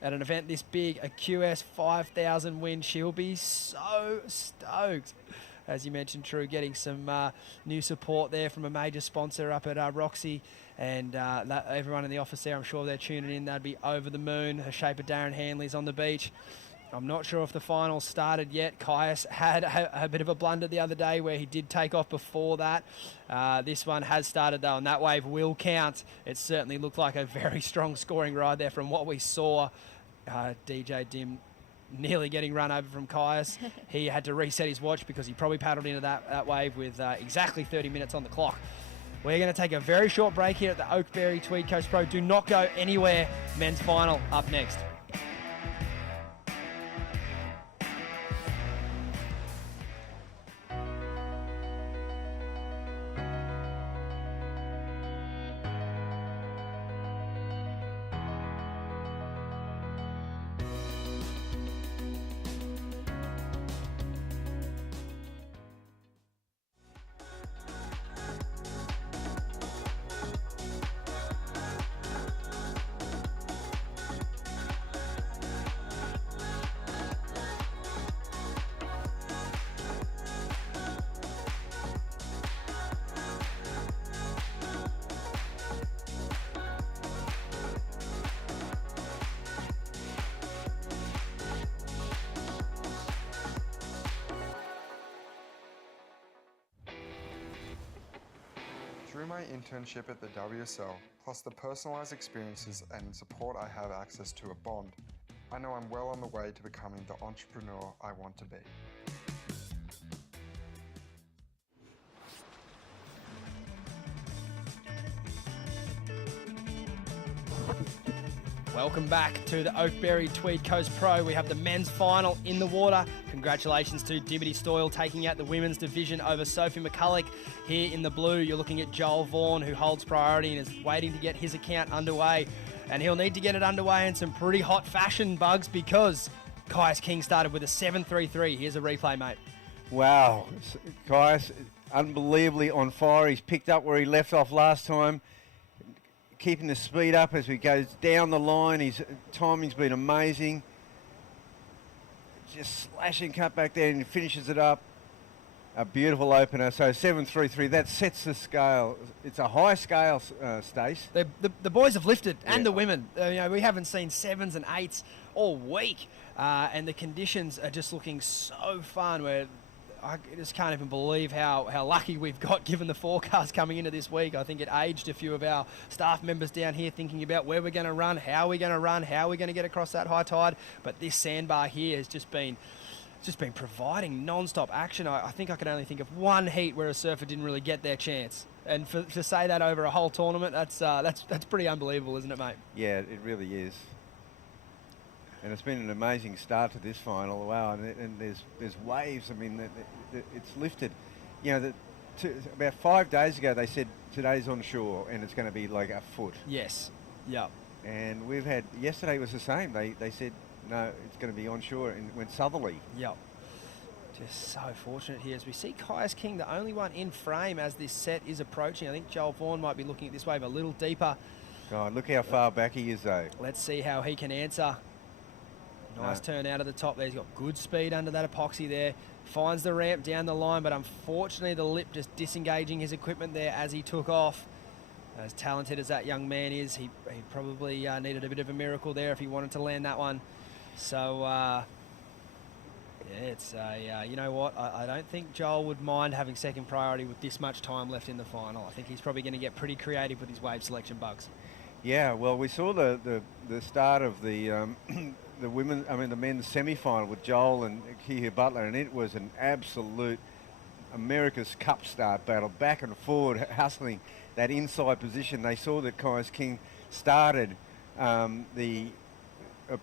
At an event this big, a QS 5000 win, she'll be so stoked. As you mentioned, True, getting some new support there from a major sponsor up at Roxy, and everyone in the office there, I'm sure they're tuning in. They'd be over the moon. Her shaper Darren Hanley's on the beach. I'm not sure if the finals started yet. Kyuss had a bit of a blunder the other day where he did take off before that. This one has started though, and that wave will count. It certainly looked like a very strong scoring ride there from what we saw. DJ Dim nearly getting run over from Kyuss. He had to reset his watch because he probably paddled into that wave with exactly 30 minutes on the clock. We're going to take a very short break here at the Oakberry Tweed Coast Pro. Do not go anywhere. Men's final up next. Through my internship at the WSL, plus the personalised experiences and support I have access to a bond, I know I'm well on the way to becoming the entrepreneur I want to be. Welcome back to the Oakberry Tweed Coast Pro. We have the men's final in the water. Congratulations to Dimity Stoyle taking out the women's division over Sophie McCulloch. Here in the blue, you're looking at Joel Vaughan, who holds priority and is waiting to get his account underway. And he'll need to get it underway in some pretty hot fashion, Bugs, because Kyuss King started with a 7.33. Here's a replay, mate. Wow, Kyuss, unbelievably on fire. He's picked up where he left off last time. Keeping the speed up as he goes down the line. His timing's been amazing. Just slashing cut back there and he finishes it up. A beautiful opener. So 7.33, that sets the scale. It's a high scale, Stace. The boys have lifted, and the women. We haven't seen 7s and 8s all week, and the conditions are just looking so fun. I just can't even believe how lucky we've got given the forecast coming into this week. I think it aged a few of our staff members down here thinking about where we're going to run, how we're going to run, how we're going to get across that high tide. But this sandbar here has just been providing non-stop action. I think I can only think of one heat where a surfer didn't really get their chance. And to say that over a whole tournament, that's pretty unbelievable, isn't it, mate? Yeah, it really is. And it's been an amazing start to this final. Wow, and there's waves. I mean, it's lifted. About 5 days ago they said today's on shore and it's going to be like a foot. Yes. Yep. And yesterday was the same. They said no, it's going to be onshore and went southerly. Yep. Just so fortunate here as we see Kyuss King, the only one in frame as this set is approaching. I think Joel Vaughan might be looking at this wave a little deeper. God, look how far back he is though. Let's see how he can answer. Nice turn out of the top there. He's got good speed under that epoxy there. Finds the ramp down the line, but unfortunately the lip just disengaging his equipment there as he took off. As talented as that young man is, he probably needed a bit of a miracle there if he wanted to land that one. So, it's you know what? I don't think Joel would mind having second priority with this much time left in the final. I think he's probably going to get pretty creative with his wave selection, Bugs. Yeah, well, we saw the start of the the men's semi-final with Joel and Kehu Butler, and it was an absolute America's Cup start battle, back and forward, hustling that inside position. They saw that Kyuss King started the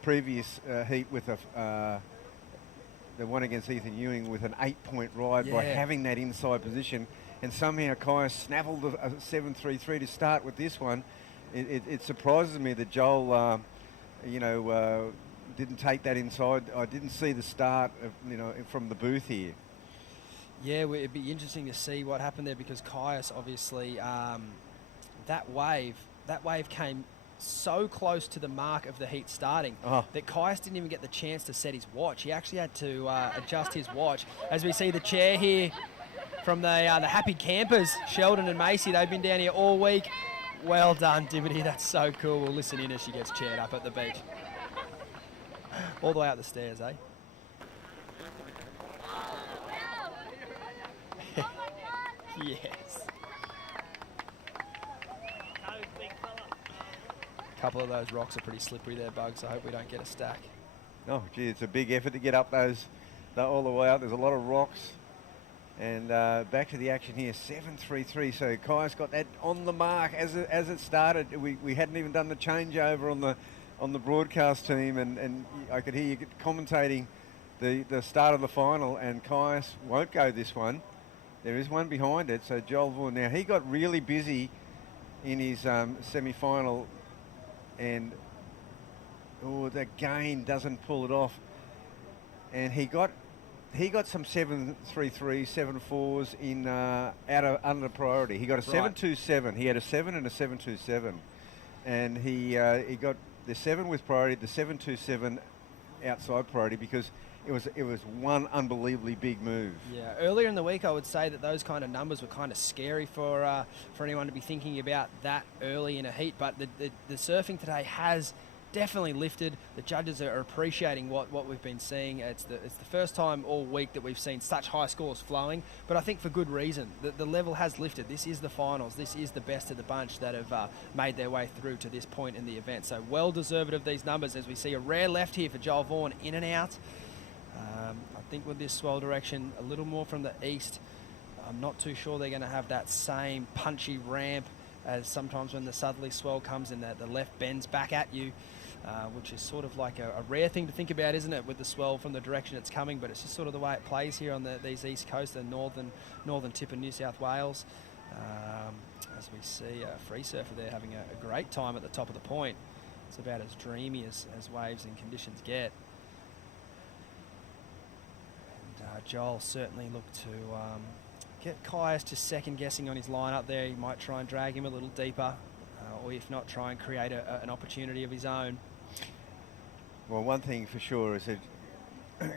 previous heat with the one against Ethan Ewing with an 8-point ride by having that inside position, and somehow Kyuss snaffled a 7.33 to start with this one. It surprises me that Joel, didn't take that inside. I didn't see the start of, from the booth here. Yeah, it'd be interesting to see what happened there because Kyuss obviously that wave came so close to the mark of the heat starting that Kyuss didn't even get the chance to set his watch. He actually had to adjust his watch. As we see the chair here from the happy campers, Sheldon and Macy, they've been down here all week. Well done, Dimity. That's so cool. We'll listen in as she gets chaired up at the beach. All the way up the stairs, eh? Yes. A couple of those rocks are pretty slippery there, Bugs. I hope we don't get a stack. Oh, gee, it's a big effort to get up all the way up. There's a lot of rocks. And back to the action here, 7.33. So Kyuss got that on the mark as it started. We hadn't even done the changeover on the broadcast team, and I could hear you commentating the start of the final. And Kyuss won't go this one. There is one behind it. So Joel Vaughan. Now he got really busy in his semi-final, and the gain doesn't pull it off. And he got some 7.33, 7.4s in under priority. He got a 7.27. He had a 7 and a 7.27, and he got the 7 with priority, the 7.27 outside priority because it was one unbelievably big move. Yeah, earlier in the week I would say that those kind of numbers were kind of scary for anyone to be thinking about that early in a heat. But the surfing today has definitely lifted. The judges are appreciating what we've been seeing. It's the first time all week that we've seen such high scores flowing, but I think for good reason. The level has lifted. This is the finals. This is the best of the bunch that have made their way through to this point in the event. So well deserved of these numbers, as we see a rare left here for Joel Vaughan, in and out. I think with this swell direction, a little more from the east, I'm not too sure they're going to have that same punchy ramp as sometimes when the southerly swell comes and the left bends back at you, which is sort of like a rare thing to think about, isn't it, with the swell from the direction it's coming, but it's just sort of the way it plays here on these east coast, the northern tip of New South Wales. As we see a free surfer there having a great time at the top of the point. It's about as dreamy as waves and conditions get. And Joel certainly looked to get Kyuss just second guessing on his line up there. He might try and drag him a little deeper, or if not, try and create an opportunity of his own. Well, one thing for sure is that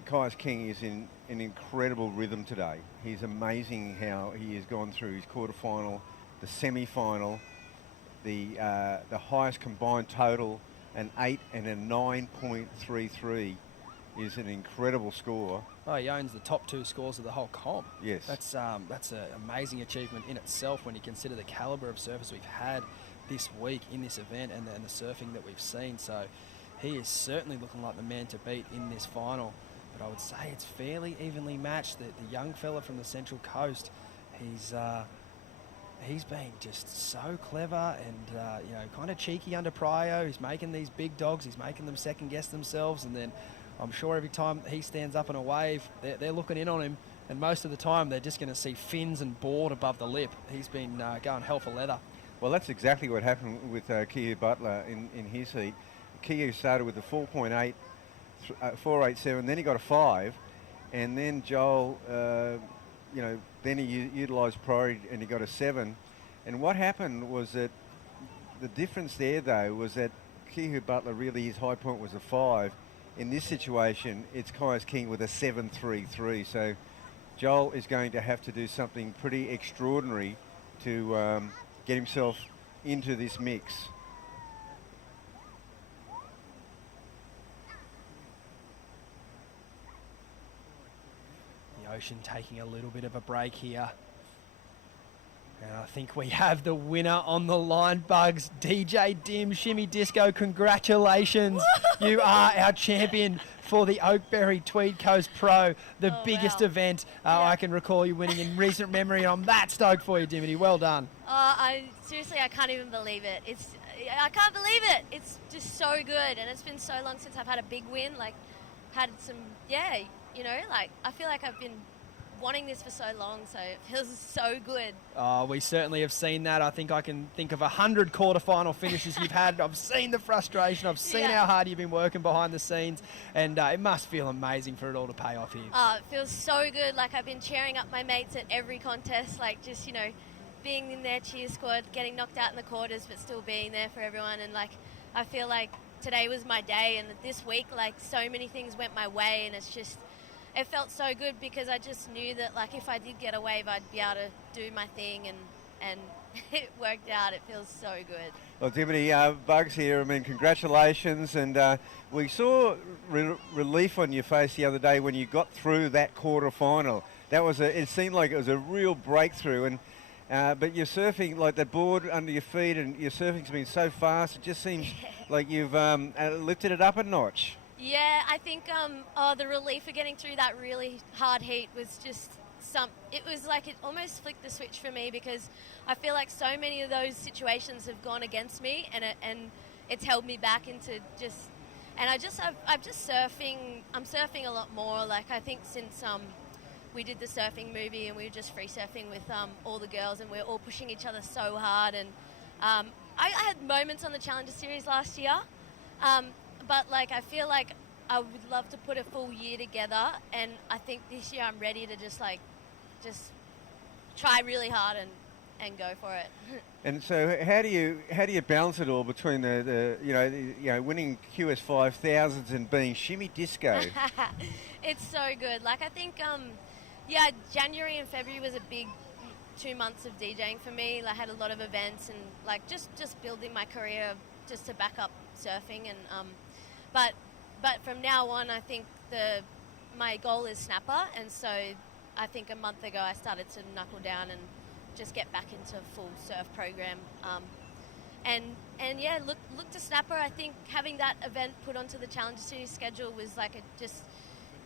Kyuss King is in an incredible rhythm today. He's amazing how he has gone through his quarterfinal, the semi-final, the highest combined total, an 8 and a 9.33 is an incredible score. Oh, he owns the top 2 scores of the whole comp. Yes. That's an amazing achievement in itself when you consider the calibre of surfers we've had this week in this event and the surfing that we've seen. So he is certainly looking like the man to beat in this final. But I would say it's fairly evenly matched. The young fella from the Central Coast, he's been just so clever and kind of cheeky under prio. He's making these big dogs, he's making them second guess themselves, and then I'm sure every time he stands up on a wave, they're looking in on him, and most of the time they're just going to see fins and board above the lip. He's been going hell for leather. Well, that's exactly what happened with Kehu Butler in his heat. Kehu started with a 4.8, 4.87, then he got a 5, and then Joel, then he utilised priority and he got a 7. And what happened was that the difference there, though, was that Kehu Butler, really his high point was a 5. In this situation, it's Kyuss King with a 7.33. So Joel is going to have to do something pretty extraordinary to get himself into this mix. The ocean taking a little bit of a break here. And I think we have the winner on the line, Bugs. DJ Dim, Shimmy Disco, congratulations. You are our champion for the Oakberry Tweed Coast Pro, the biggest event I can recall you winning in recent memory. And I'm that stoked for you, Dimity. Well done. Seriously, I can't even believe it. I can't believe it. It's just so good. And it's been so long since I've had a big win. I feel like I've been wanting this for so long, so it feels so good. We certainly have seen that. I think I can think of 100 quarterfinal finishes you've had. I've seen the frustration. I've seen how hard you've been working behind the scenes, and it must feel amazing for it all to pay off here. It feels so good. I've been cheering up my mates at every contest, being in their cheer squad, getting knocked out in the quarters, but still being there for everyone. And I feel like today was my day, and this week, so many things went my way, and it felt so good because I just knew that if I did get a wave, I'd be able to do my thing, and it worked out. It feels so good. Well, Dimity, Bugs here, I mean, congratulations. And we saw relief on your face the other day when you got through that quarter-final. It seemed like it was a real breakthrough. And but you're surfing, that board under your feet, and your surfing's been so fast, it just seems like you've lifted it up a notch. Yeah, I think the relief of getting through that really hard heat was just it was it almost flicked the switch for me, because I feel like so many of those situations have gone against me, and it's held me back into I'm surfing a lot more. I think since we did the surfing movie and we were just free surfing with all the girls, and we were all pushing each other so hard, and I had moments on the Challenger Series last year, but I feel like I would love to put a full year together, and I think this year I'm ready to just try really hard and go for it. And so how do you balance it all between the winning QS 5000s and being shimmy disco? It's so good. I think January and February was a big 2 months of DJing for me. I had a lot of events and just building my career just to back up surfing, and but from now on, I think my goal is snapper, and so I think a month ago I started to knuckle down and just get back into full surf program. And yeah, look to snapper. I think having that event put onto the Challenger Series schedule was like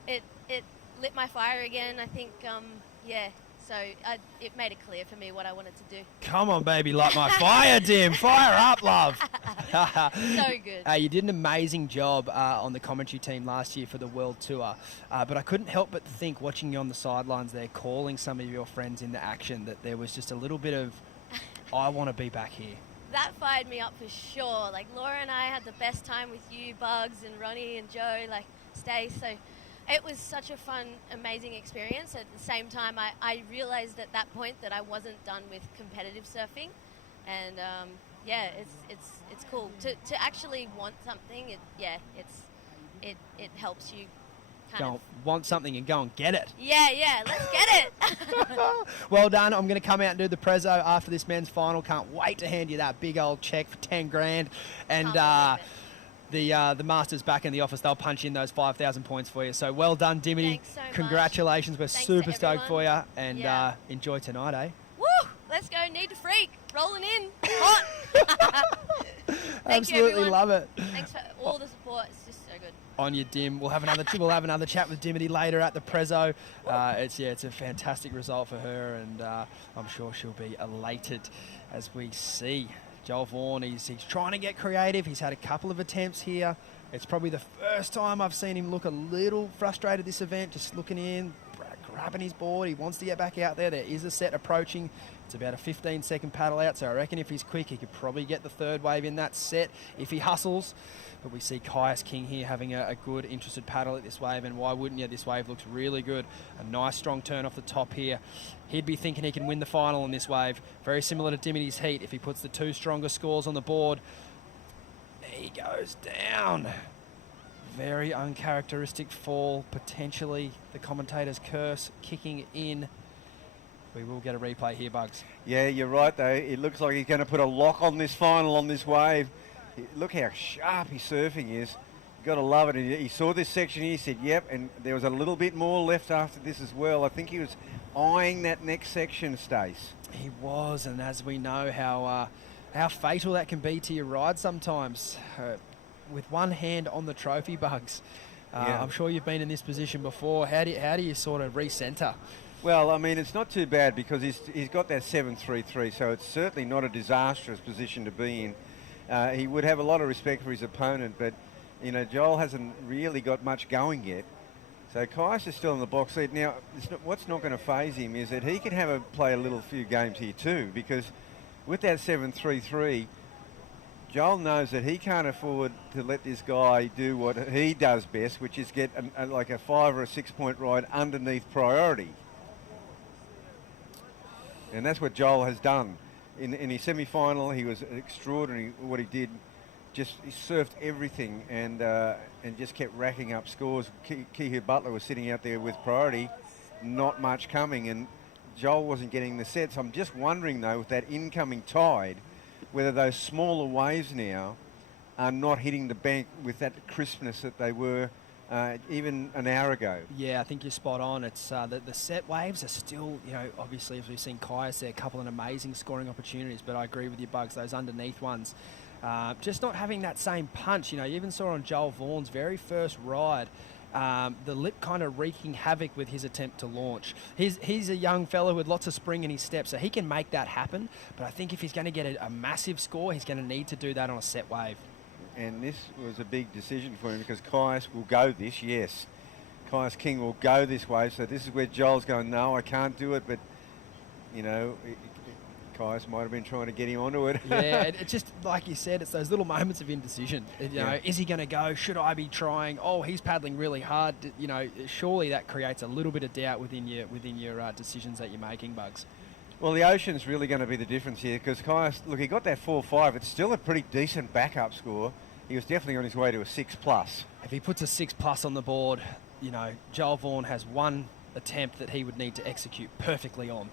it lit my fire again. I think so it made it clear for me what I wanted to do. Come on, baby, light my fire, Dim. Fire up, love. So good. You did an amazing job on the commentary team last year for the World Tour, but I couldn't help but think, watching you on the sidelines there, calling some of your friends into action, that there was just a little bit of, I want to be back here. That fired me up for sure. Like, Laura and I had the best time with you, Bugs, and Ronnie and Joe, like Stace. So it was such a fun, amazing experience. At the same time, I realized at that point that I wasn't done with competitive surfing, and it's cool to actually want something. It helps you. Go want something and go and get it. Yeah, let's get it. Well done. I'm going to come out and do the prezzo after this men's final. Can't wait to hand you that big old check for 10 grand. And the Masters back in the office, they'll punch in those 5,000 points for you. So well done, Dimity. Thanks so Congratulations. much. We're super stoked everyone. for you. And enjoy tonight, eh? Woo! Let's go. Need to freak. Rolling in. Hot. Absolutely love it. Thanks for all the support. It's just so good. On your Dim. We'll have another chat with Dimity later at the prezzo. It's a fantastic result for her, and I'm sure she'll be elated as we see Joel Vaughan. He's trying to get creative. He's had a couple of attempts here. It's probably the first time I've seen him look a little frustrated this event, just looking in, grabbing his board. He wants to get back out there. There is a set approaching. It's about a 15-second paddle out, so I reckon if he's quick, he could probably get the third wave in that set if he hustles. But we see Kyuss King here having a good, interested paddle at this wave, and why wouldn't you? This wave looks really good. A nice, strong turn off the top here. He'd be thinking he can win the final on this wave. Very similar to Dimity's heat if he puts the two stronger scores on the board. He goes down. Very uncharacteristic fall, potentially the commentator's curse kicking in. We will get a replay here, Bugs. Yeah, you're right, though. It looks like he's going to put a lock on this final, on this wave. Look how sharp his surfing is. You've got to love it. And he saw this section here, he said, yep, and there was a little bit more left after this as well. I think he was eyeing that next section, Stace. He was, and as we know how fatal that can be to your ride sometimes. With one hand on the trophy, Bugs. Yeah. I'm sure you've been in this position before. How do you sort of recenter? Well, I mean, it's not too bad because he's got that 7.33, so it's certainly not a disastrous position to be in. He would have a lot of respect for his opponent, but, you know, Joel hasn't really got much going yet. So Kyuss is still in the box lead. Now, what's not going to faze him is that he can play a few games here too, because with that 7.33, Joel knows that he can't afford to let this guy do what he does best, which is get like a 5 or a 6 point ride underneath priority. And that's what Joel has done. In his semi-final, he was extraordinary what he did. He surfed everything and just kept racking up scores. Kehu Butler was sitting out there with priority, not much coming, and Joel wasn't getting the sets. I'm just wondering, though, with that incoming tide, whether those smaller waves now are not hitting the bank with that crispness that they were even an hour ago. Yeah, I think you're spot on. It's the set waves are still, obviously, as we've seen Kyuss there, a couple of amazing scoring opportunities, but I agree with you, Bugs, those underneath ones, just not having that same punch. You even saw on Joel Vaughan's very first ride, the lip kind of wreaking havoc with his attempt to launch. He's a young fellow with lots of spring in his step, so he can make that happen, but I think if he's going to get a massive score, he's going to need to do that on a set wave. And this was a big decision for him because Kyuss will go this, yes. Kyuss King will go this way, so this is where Joel's going, no, I can't do it, but, Kyuss might have been trying to get him onto it. Yeah, it's just, like you said, it's those little moments of indecision. Is he going to go? Should I be trying? Oh, he's paddling really hard. Surely that creates a little bit of doubt within your decisions that you're making, Bugs. Well, the ocean's really going to be the difference here because Kyuss, look, he got that 4.5. It's still a pretty decent backup score. He was definitely on his way to a 6+. If he puts a 6+ on the board, Joel Vaughan has one attempt that he would need to execute perfectly on.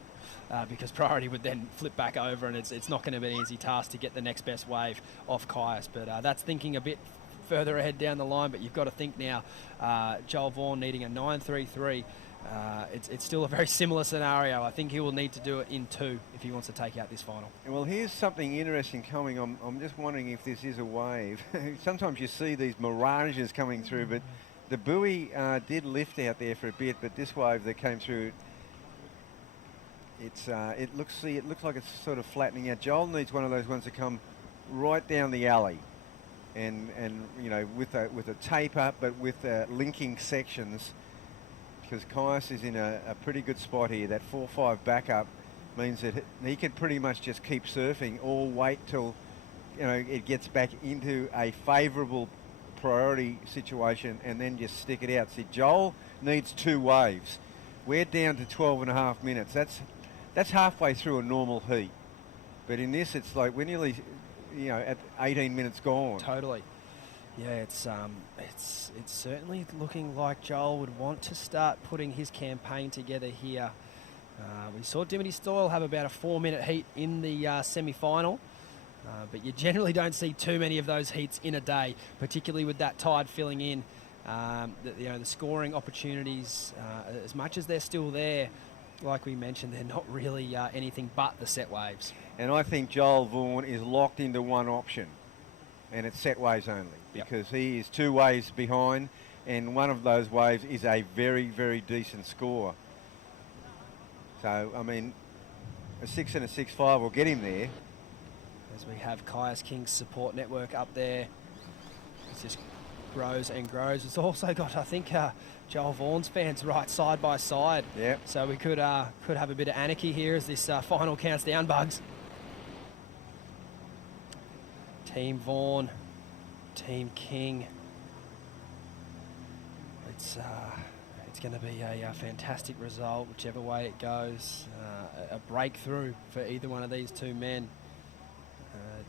because priority would then flip back over, and it's not going to be an easy task to get the next best wave off Kyuss. But that's thinking a bit further ahead down the line, but you've got to think now, Joel Vaughan needing a 9.33. It's still a very similar scenario. I think he will need to do it in 2 if he wants to take out this final. Well, here's something interesting coming. I'm just wondering if this is a wave. Sometimes you see these mirages coming through, but the buoy did lift out there for a bit, but this wave that came through, it looks like it's sort of flattening out. Joel needs one of those ones to come right down the alley, and you know, with a taper, but with linking sections, because Kyuss is in a pretty good spot here. That 4-5 backup means that he can pretty much just keep surfing or wait till, you know, it gets back into a favourable priority situation and then just stick it out. See, Joel needs 2 waves. We're down to 12.5 minutes. That's halfway through a normal heat. But in this, it's like we're nearly, you know, at 18 minutes gone. Totally. Yeah, it's certainly looking like Joel would want to start putting his campaign together here. We saw Dimity Stoyle have about a 4-minute heat in the semi-final, but you generally don't see too many of those heats in a day, particularly with that tide filling in. The scoring opportunities, as much as they're still there, like we mentioned, they're not really anything but the set waves. And I think Joel Vaughan is locked into one option, and it's set waves only, because he is 2 waves behind, and one of those waves is a very, very decent score. So, I mean, a 6 and a 6.5 will get him there. As we have Kyuss King's support network up there, it just grows and grows. It's also got, I think, Joel Vaughan's fans right side by side. Yeah. So we could have a bit of anarchy here as this final counts down, Bugs. Team Vaughan, Team King. It's going to be a fantastic result, whichever way it goes. A breakthrough for either one of these 2 men.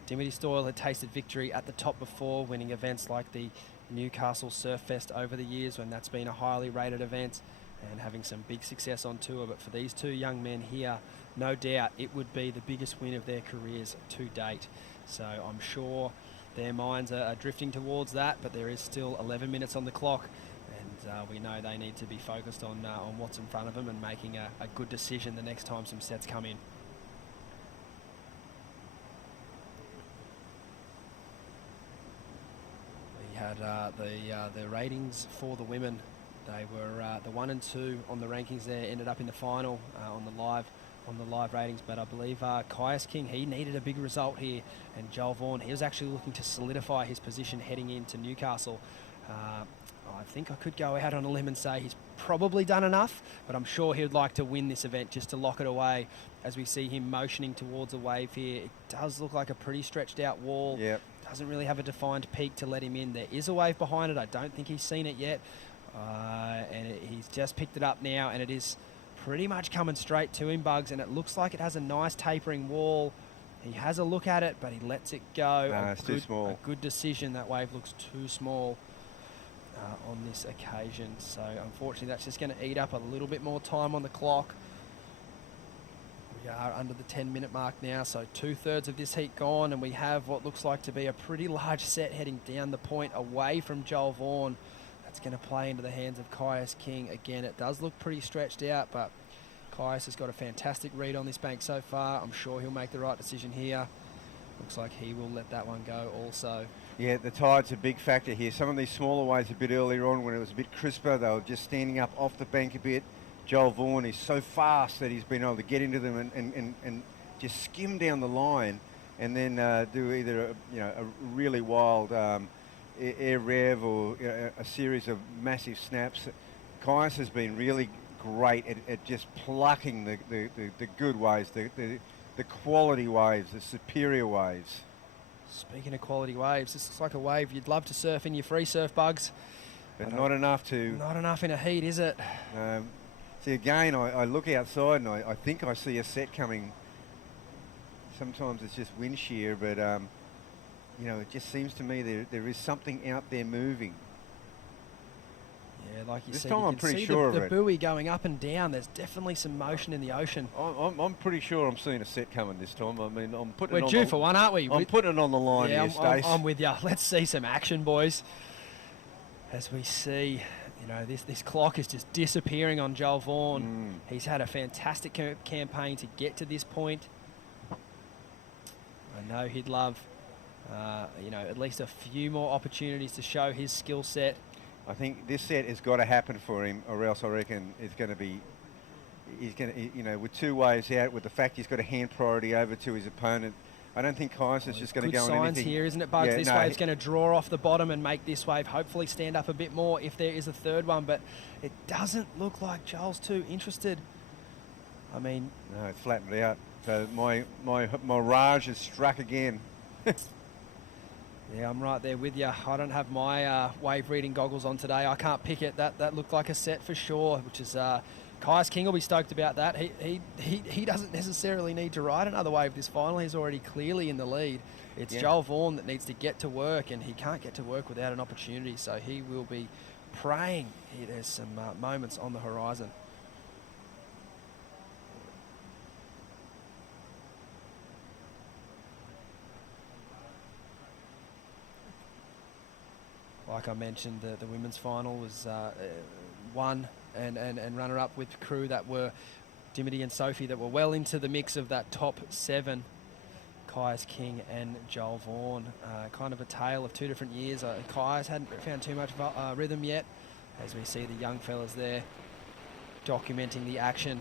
Dimity Stoyle had tasted victory at the top before, winning events like the Newcastle Surf Fest over the years when that's been a highly rated event, and having some big success on tour. But for these 2 young men here, no doubt it would be the biggest win of their careers to date. So I'm sure their minds are drifting towards that, but there is still 11 minutes on the clock, and we know they need to be focused on what's in front of them and making a good decision the next time some sets come in. We had the ratings for the women. They were the 1 and 2 on the rankings there, ended up in the final on the live ratings, but I believe Kyuss King, he needed a big result here, and Joel Vaughan, he was actually looking to solidify his position heading into Newcastle. I think I could go out on a limb and say he's probably done enough, but I'm sure he would like to win this event just to lock it away. As we see him motioning towards a wave here, it does look like a pretty stretched out wall. Yep. Doesn't really have a defined peak to let him in. There is a wave behind it. I don't think he's seen it yet, he's just picked it up now, and it is pretty much coming straight to him, Bugs, and it looks like it has a nice tapering wall. He has a look at it, but he lets it go. It's too small. A good decision. That wave looks too small on this occasion. So unfortunately, that's just going to eat up a little bit more time on the clock. We are under the 10-minute mark now, so 2/3 of this heat gone, and we have what looks like to be a pretty large set heading down the point away from Joel Vaughan. That's going to play into the hands of Kyuss King. Again, it does look pretty stretched out, but Kyuss has got a fantastic read on this bank so far. I'm sure he'll make the right decision here. Looks like he will let that one go also. Yeah, the tide's a big factor here. Some of these smaller waves a bit earlier on when it was a bit crisper, they were just standing up off the bank a bit. Joel Vaughan is so fast that he's been able to get into them and just skim down the line, and then do either a really wild air rev or a series of massive snaps. Kyuss has been really great at just plucking the good waves, the quality waves, the superior waves. Speaking of quality waves, this looks like a wave you'd love to surf in your free surf, Bugs. But not enough to... Not enough in a heat, is it? See, again, I look outside and I think I see a set coming. Sometimes it's just wind shear, but, it just seems to me there is something out there moving. Yeah, like you This said, time you I'm can pretty see sure the of it. buoy going up and down. There's definitely some motion in the ocean. I'm pretty sure I'm seeing a set coming this time. I mean, I'm putting. We're it on due the, for one, aren't we? I'm putting it on the line yeah, here, Stace. I'm with you. Let's see some action, boys. As we see, you know, this clock is just disappearing on Joel Vaughan. He's had a fantastic campaign to get to this point. I know he'd love, you know, at least a few more opportunities to show his skill set. I think this set has got to happen for him, or else I reckon it's going to be. He's going to, you know, with 2 waves out, with the fact he's got a hand priority over to his opponent. I don't think Kyuss is just going to go on anything. Good signs here, isn't it, Bugs? Yeah, this wave's going to draw off the bottom and make this wave hopefully stand up a bit more if there is a third one, but it doesn't look like Joel's too interested. I mean... No, it's flattened out. So my Raj has struck again. Yeah, I'm right there with you. I don't have my wave reading goggles on today. I can't pick it. That looked like a set for sure, which is... Kyuss King will be stoked about that. He doesn't necessarily need to ride another wave this final. He's already clearly in the lead. It's Joel Vaughan that needs to get to work, and he can't get to work without an opportunity, so he will be praying. There's some moments on the horizon. Like I mentioned, the women's final was won and runner-up with crew that were Dimity and Sophie that were well into the mix of that top 7. Kyuss King and Joel Vaughan. Kind of a tale of 2 different years. Kyuss hadn't found too much rhythm yet, as we see the young fellas there documenting the action,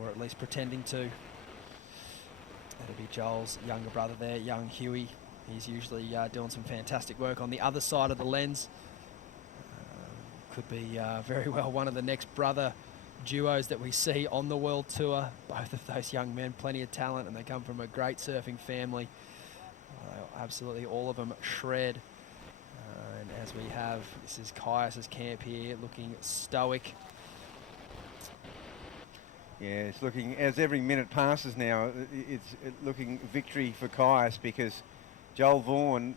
or at least pretending to. That'll be Joel's younger brother there, young Huey. He's usually doing some fantastic work on the other side of the lens. Could be very well one of the next brother duos that we see on the world tour. Both of those young men, plenty of talent, and they come from a great surfing family. Absolutely all of them shred. And as we have, this is Kyuss's camp here, looking stoic. Yeah, it's looking, as every minute passes now, it's looking victory for Kyuss, because Joel Vaughan,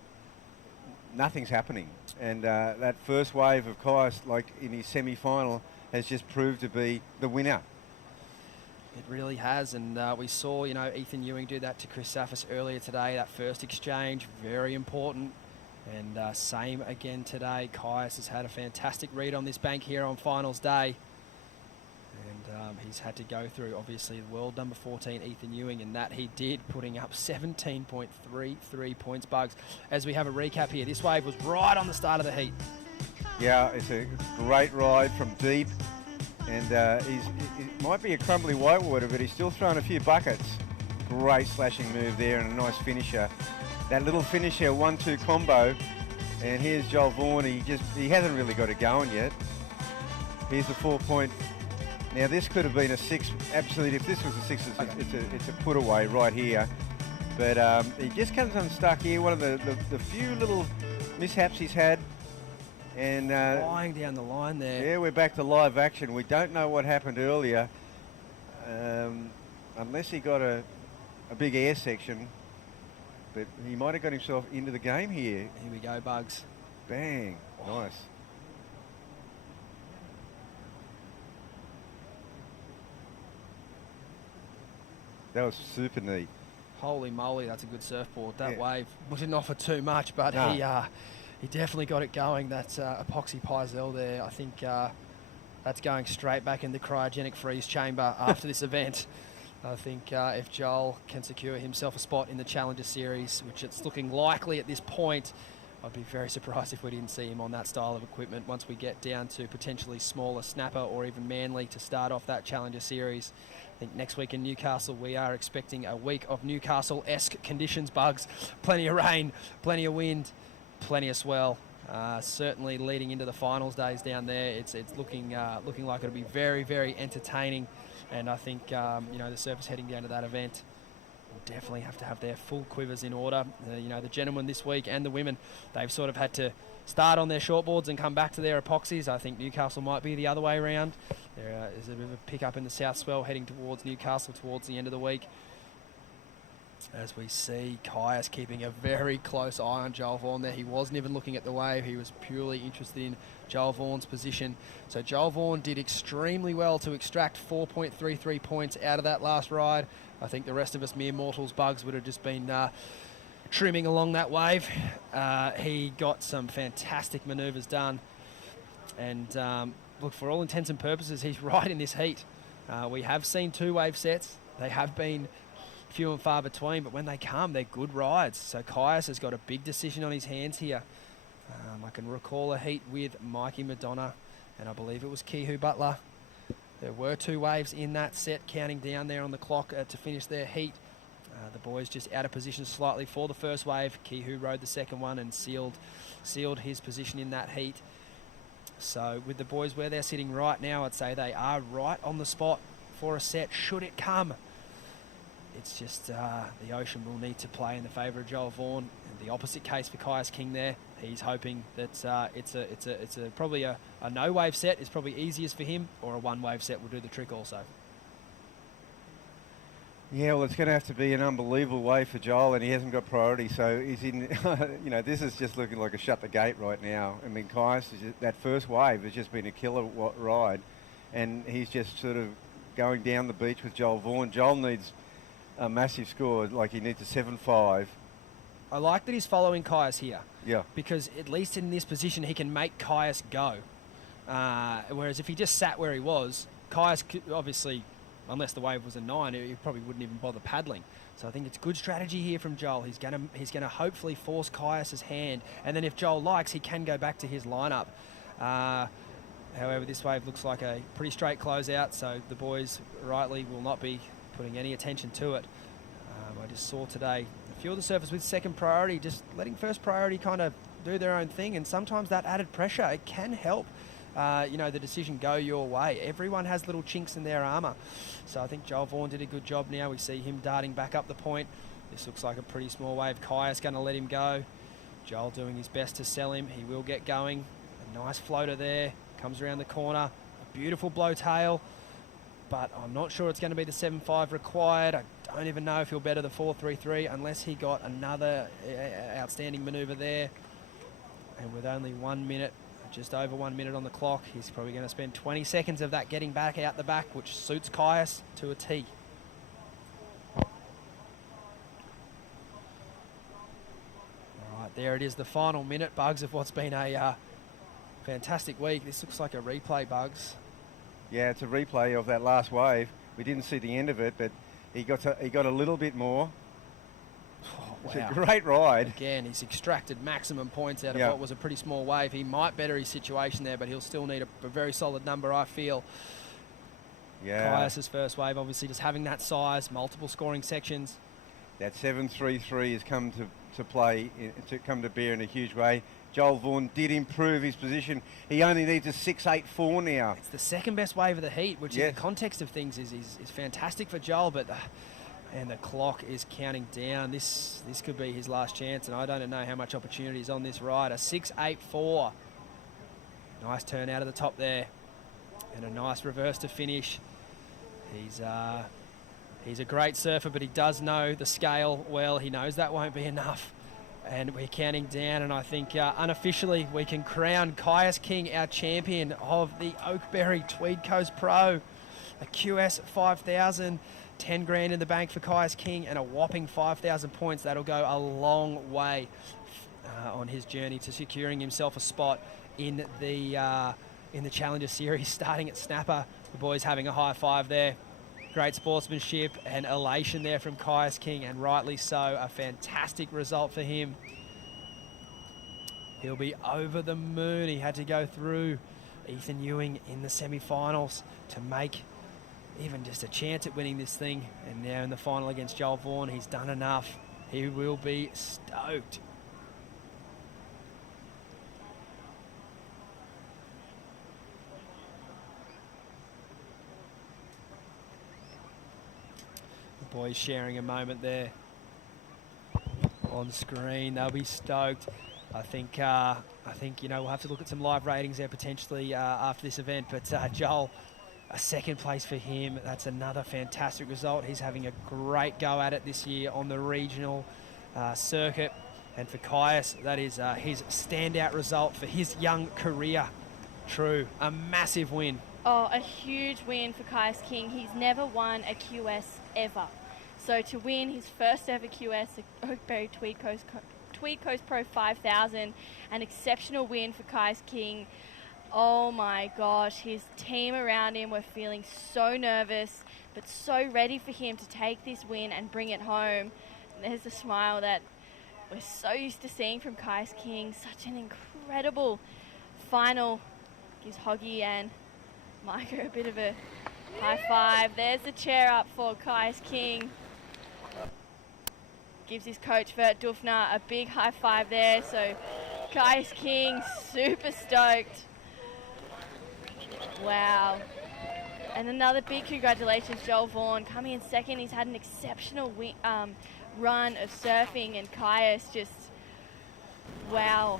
nothing's happening. And that first wave of Kyuss, like in his semi-final, has just proved to be the winner. It really has, and we saw, you know, Ethan Ewing do that to Chris Zaffis earlier today. That first exchange, very important. And same again today. Kyuss has had a fantastic read on this bank here on finals day. And he's had to go through, obviously, the world number 14, Ethan Ewing, and that he did, putting up 17.33 points, Bugs. As we have a recap here, this wave was right on the start of the heat. Yeah, it's a great ride from deep, and it might be a crumbly whitewater, but he's still throwing a few buckets. Great slashing move there and a nice finisher. That little finisher 1-2 combo, and here's Joel Vaughan. He hasn't really got it going yet. Here's the 4-point. Now this could have been a 6. Absolutely, if this was a 6, it's a put away right here. But he just comes unstuck here. One of the few little mishaps he's had. And flying down the line there. Yeah, we're back to live action. We don't know what happened earlier, unless he got a big air section. But he might have got himself into the game here. Here we go, Bugs. Bang. Oh. Nice. That was super neat. Holy moly, that's a good surfboard. That wave didn't offer too much, but he definitely got it going. That's epoxy Pizel there. I think that's going straight back in the cryogenic freeze chamber after this event. I think if Joel can secure himself a spot in the Challenger Series, which it's looking likely at this point, I'd be very surprised if we didn't see him on that style of equipment once we get down to potentially smaller Snapper or even Manly to start off that Challenger Series. I think next week in Newcastle, we are expecting a week of Newcastle-esque conditions, Bugs. Plenty of rain, plenty of wind, plenty of swell. Certainly leading into the finals days down there, it's looking like it'll be very, very entertaining. And I think you know, the surfers heading down to that event will definitely have to have their full quivers in order. You know, the gentlemen this week and the women, they've sort of had to start on their shortboards and come back to their epoxies. I think Newcastle might be the other way around. There is a bit of a pick up in the south swell heading towards Newcastle towards the end of the week. As we see Kyuss keeping a very close eye on Joel Vaughan there. He wasn't even looking at the wave. He was purely interested in Joel Vaughan's position. So Joel Vaughan did extremely well to extract 4.33 points out of that last ride. I think the rest of us mere mortals bugs would have just been trimming along that wave. He got some fantastic manoeuvres done. And look, for all intents and purposes, he's right in this heat. We have seen 2 wave sets. They have been few and far between, but when they come, they're good rides. So Kyuss has got a big decision on his hands here. I can recall a heat with Mikey, McDonagh, and I believe it was Kehu, Butler. There were 2 waves in that set, counting down there on the clock to finish their heat. The boys just out of position slightly for the first wave. Kehu rode the second one and sealed his position in that heat. So with the boys where they're sitting right now, I'd say they are right on the spot for a set, should it come. It's just the ocean will need to play in the favour of Joel Vaughan. And the opposite case for Kyuss King there. He's hoping that it's probably a no wave set is probably easiest for him, or a 1 wave set will do the trick also. Yeah, well, it's going to have to be an unbelievable wave for Joel, and he hasn't got priority. So he's in. This is just looking like a shut the gate right now. I mean, Kyuss, that first wave has just been a killer ride, and he's just sort of going down the beach with Joel Vaughan. Joel needs a massive score, like he needs a 7.5. I like that he's following Kyuss here. Yeah. Because at least in this position, he can make Kyuss go. Whereas if he just sat where he was, Kyuss could, obviously, unless the wave was a 9, he probably wouldn't even bother paddling. So I think it's good strategy here from Joel. He's gonna hopefully force Kyuss's hand, and then if Joel likes, he can go back to his lineup. However, this wave looks like a pretty straight closeout, so the boys rightly will not be putting any attention to it. I just saw today a few of the surfers with second priority, just letting first priority kind of do their own thing, and sometimes that added pressure, it can help the decision go your way. Everyone has little chinks in their armour. So I think Joel Vaughan did a good job now. We see him darting back up the point. This looks like a pretty small wave. Kyuss going to let him go. Joel doing his best to sell him. He will get going. A nice floater there. Comes around the corner. A beautiful blow tail. But I'm not sure it's going to be the 7.5 required. I don't even know if he'll better the 4.33 unless he got another outstanding manoeuvre there. And with only 1 minute, just over 1 minute on the clock, he's probably going to spend 20 seconds of that getting back out the back, which suits Kyuss to a T. All right, there it is, the final minute, Bugs, of what's been a fantastic week. This looks like a replay, Bugs. Yeah, it's a replay of that last wave. We didn't see the end of it, but he got a little bit more. It's a great ride. Again, he's extracted maximum points out of what was a pretty small wave. He might better his situation there, but he'll still need a very solid number, I feel. Yeah. Kyuss's first wave, obviously, just having that size, multiple scoring sections. That 7.33 has come to bear in a huge way. Joel Vaughan did improve his position. He only needs a 6.84 now. It's the second best wave of the heat, which in the context of things is fantastic for Joel, but and the clock is counting down. This could be his last chance, and I don't know how much opportunity is on this ride. A 6.84. Nice turn out of the top there, and a nice reverse to finish. He's a great surfer, but he does know the scale well. He knows that won't be enough. And we're counting down, and I think unofficially we can crown Kyuss King our champion of the Oakberry Tweed Coast Pro. A QS 5,000, 10 grand in the bank for Kyuss King, and a whopping 5,000 points. That'll go a long way on his journey to securing himself a spot in the Challenger Series, starting at Snapper. The boys having a high five there. Great sportsmanship and elation there from Kyuss King, and rightly so. A fantastic result for him. He'll be over the moon. He had to go through Ethan Ewing in the semi-finals to make even just a chance at winning this thing. And now in the final against Joel Vaughan, he's done enough. He will be stoked. Boys sharing a moment there on screen. They'll be stoked. I think we'll have to look at some live ratings there potentially after this event. But Joel a second place for him. That's another fantastic result. He's having a great go at it this year on the regional circuit. And for Kyuss, that is his standout result for his young career. True, a massive win. Oh, a huge win for Kyuss King. He's never won a QS ever. So to win his first ever QS, the Oakberry Tweed Coast Pro 5000, an exceptional win for Kyuss King. Oh my gosh, his team around him were feeling so nervous, but so ready for him to take this win and bring it home. And there's a smile that we're so used to seeing from Kyuss King. Such an incredible final. Gives Hoggy and Micah a bit of a high five. There's the chair up for Kyuss King. Gives his coach Vert Dufner a big high five there. So Kyuss King super stoked. Wow. And another big congratulations, Joel Vaughan, coming in second. He's had an exceptional run of surfing, and Kyuss just, wow.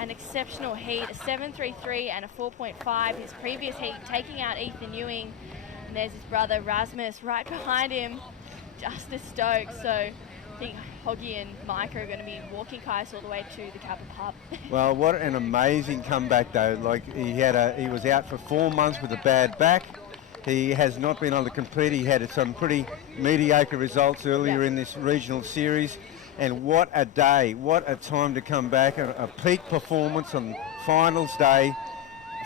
An exceptional heat, a 7.33 and a 4.5. His previous heat taking out Ethan Ewing. And there's his brother Rasmus right behind him, just as stoked. So I think Hoggy and Micah are going to be walking Kyuss all the way to the Kappa Pub. Well, what an amazing comeback though. Like he was out for 4 months with a bad back. He has not been able to compete. He had some pretty mediocre results earlier in this regional series. And what a day, what a time to come back. A peak performance on finals day,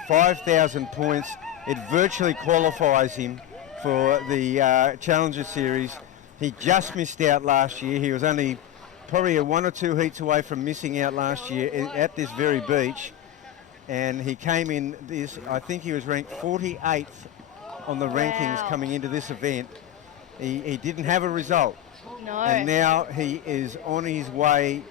5,000 points. It virtually qualifies him for the Challenger Series. He just missed out last year. He was only probably 1 or 2 heats away from missing out last year at this very beach. And he came in this, I think he was ranked 48th on the rankings coming into this event. He didn't have a result. No. And now he is on his way,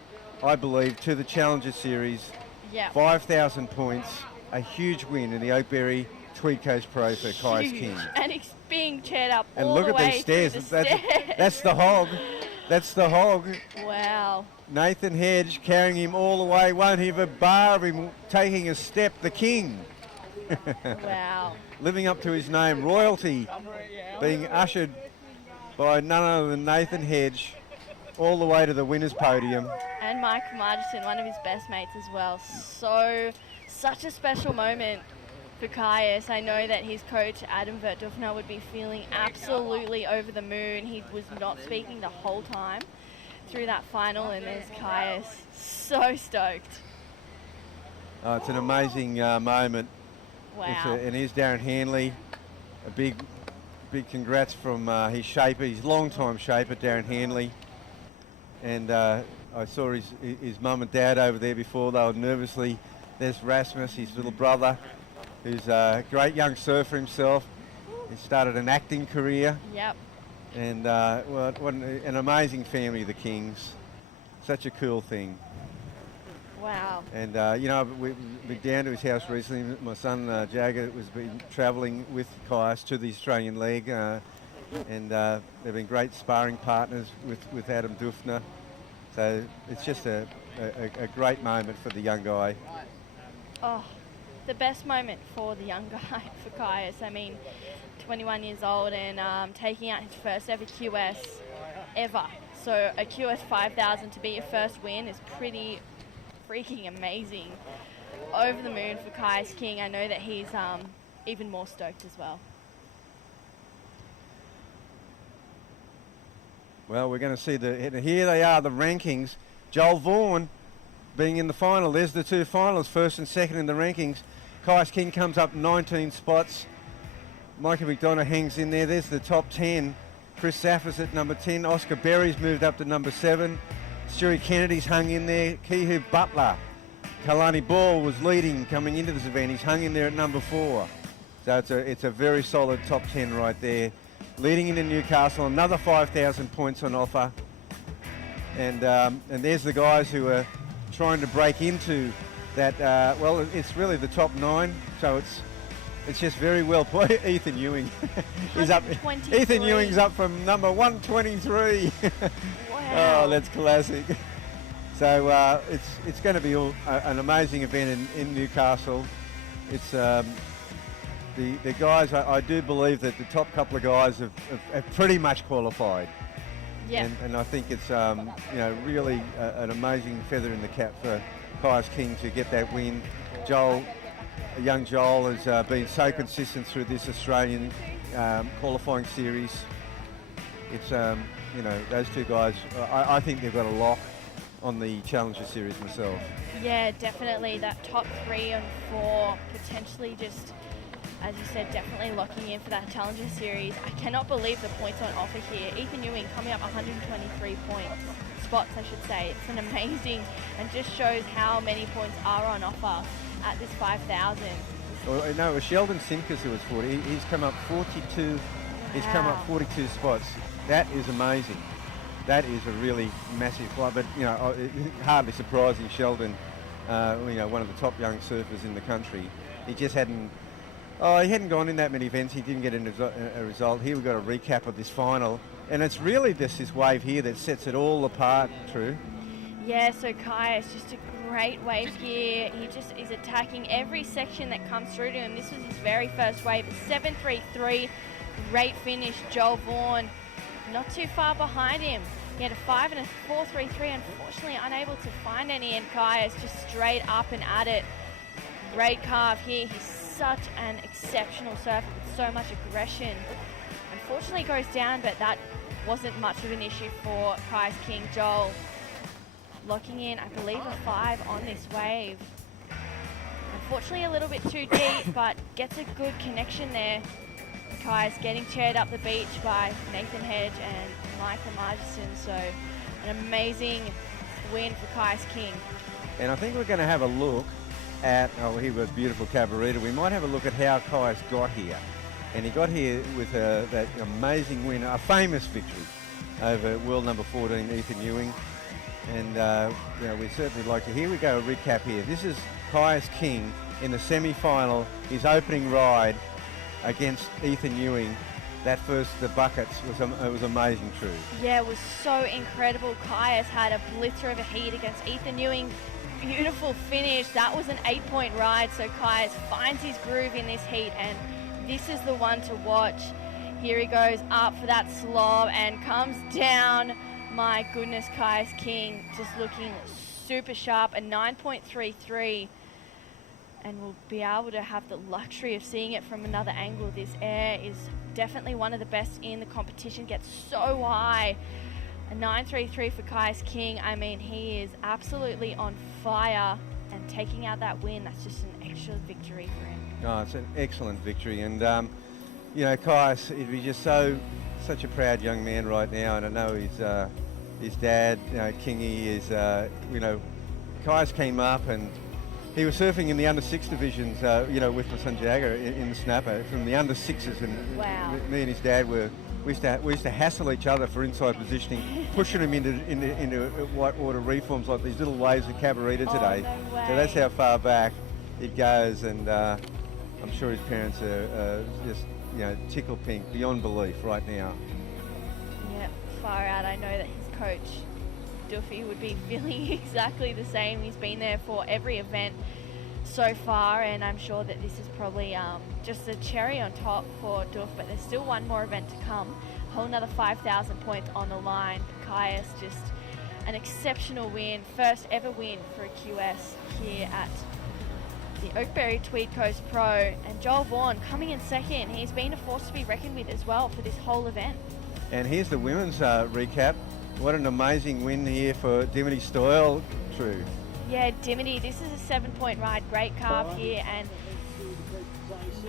I believe, to the Challenger Series. Yeah. 5,000 points, a huge win in the Oakberry Tweed Coast Pro for Kyuss King. And he's being chaired up And all look the at way these stairs. through the stairs. That's the hog. That's the hog. Wow. Nathan Hedge carrying him all the way. Won't have a bar of him taking a step. The King. Wow. Living up to his name. Royalty being ushered by none other than Nathan Hedge all the way to the winner's podium. And Mike Margerson, one of his best mates as well. Such a special moment for Kyuss. I know that his coach, Adam Vertdufner, would be feeling absolutely over the moon. He was not speaking the whole time through that final, and there's Kyuss. So stoked. Oh, it's an amazing moment. Wow. And here's Darren Hanley. A big congrats from his shaper, his long-time shaper, Darren Hanley. And I saw his mum and dad over there before. They were nervously. There's Rasmus, his little brother, who's a great young surfer himself. He started an acting career. Yep. And what an amazing family, the Kings. Such a cool thing. Wow. And, we've been down to his house recently. My son, Jagger, has been travelling with Kyuss to the Australian League. And they've been great sparring partners with Adam Dufner. So it's just a great moment for the young guy. Oh, the best moment for the young guy, for Kyuss. I mean, 21 years old and taking out his first ever QS ever. So a QS 5000 to be your first win is pretty freaking amazing. Over the moon for Kyuss King. I know that he's even more stoked as well. Well, we're going to see here they are, the rankings. Joel Vaughan being in the final. There's the two finalists, first and second in the rankings. Kyuss King comes up 19 spots. Mikey McDonagh hangs in there. There's the top 10. Chris Zaffis at number 10. Oscar Berry's moved up to number 7. Stewie Kennedy's hung in there. Kehu Butler. Kalani Ball was leading coming into this event. He's hung in there at number 4. So it's a very solid top 10 right there. Leading into Newcastle, another 5,000 points on offer. And there's the guys who are trying to break into that, well, it's really the top 9. So it's just very well played. Ethan Ewing is up. Ethan Ewing's up from number 123. Wow. Oh, that's classic. So it's going to be an amazing event in Newcastle. It's the guys, I do believe that the top couple of guys have pretty much qualified. Yeah. And I think it's really an amazing feather in the cap for Kyuss King to get that win. Young Joel has been so consistent through this Australian qualifying series. It's those two guys. I think they've got a lock on the Challenger Series myself. Yeah, definitely. That top 3 and 4 potentially just, as you said, definitely locking in for that Challenger Series. I cannot believe the points on offer here. Ethan Ewing coming up 123 spots, I should say. It's an amazing, and just shows how many points are on offer at this 5,000. Well, no, it was Sheldon Simkes who was 40. He's come up 42. He's come up 42 spots. That is amazing. That is a really massive flight. But hardly surprising. Sheldon, one of the top young surfers in the country. He just hadn't gone in that many events. He didn't get a result. Here we've got a recap of this final, and it's really this wave here that sets it all apart. True. Yeah. So Kyuss, just a great wave here. He just is attacking every section that comes through to him. This was his very first wave. 7.33. Great finish. Joel Vaughan not too far behind him. He had a 5 and a 4.33. Unfortunately, unable to find any, and Kyuss just straight up and at it. Great carve here. He's such an exceptional surfer with so much aggression. Unfortunately, goes down, but that wasn't much of an issue for Kyuss King. Joel locking in, I believe, a 5 on this wave. Unfortunately, a little bit too deep, but gets a good connection there. Kyuss getting chaired up the beach by Nathan Hedge and Michael Margison. So an amazing win for Kyuss King. And I think we're going to have a look at, here was beautiful Cabarita. We might have a look at how Kyuss got here. And he got here with that amazing win, a famous victory over world number 14, Ethan Ewing. And we certainly like to. Here we go, a recap here. This is Kyuss King in the semi-final, his opening ride against Ethan Ewing. That the buckets, was amazing, True. Yeah, it was so incredible. Kyuss had a blitzer of a heat against Ethan Ewing. Beautiful finish. That was an 8-point ride, so Kyuss finds his groove in this heat, and this is the one to watch. Here he goes up for that slob and comes down. My goodness, Kyuss King just looking super sharp, a 9.33. And we'll be able to have the luxury of seeing it from another angle. This air is definitely one of the best in the competition. Gets so high. A 9.33 for Kyuss King. I mean, he is absolutely on fire, and taking out that win, that's just an extra victory for him. Oh, it's an excellent victory. And, Kyuss, he'd be just such a proud young man right now. And I know his dad, Kingy, is, Kyuss came up and he was surfing in the under-6 divisions, with my son Jagger in the snapper from the under-6s, and wow. Me and his dad we used to hassle each other for inside positioning, pushing him into whitewater reforms like these little waves of Cabarita today. No way. So that's how far back it goes, and I'm sure his parents are just tickle pink beyond belief right now. Yeah, far out. I know that his coach Duffy would be feeling exactly the same. He's been there for every event so far, and I'm sure that this is probably just a cherry on top for Duff, but there's still one more event to come. A whole another 5,000 points on the line. Kyuss, just an exceptional win, first ever win for a QS here at the Oakberry Tweed Coast Pro. And Joel Vaughan coming in second. He's been a force to be reckoned with as well for this whole event. And here's the women's recap. What an amazing win here for Dimity Stoyle, True. Yeah, Dimity, this is a 7-point ride. Great carve here, and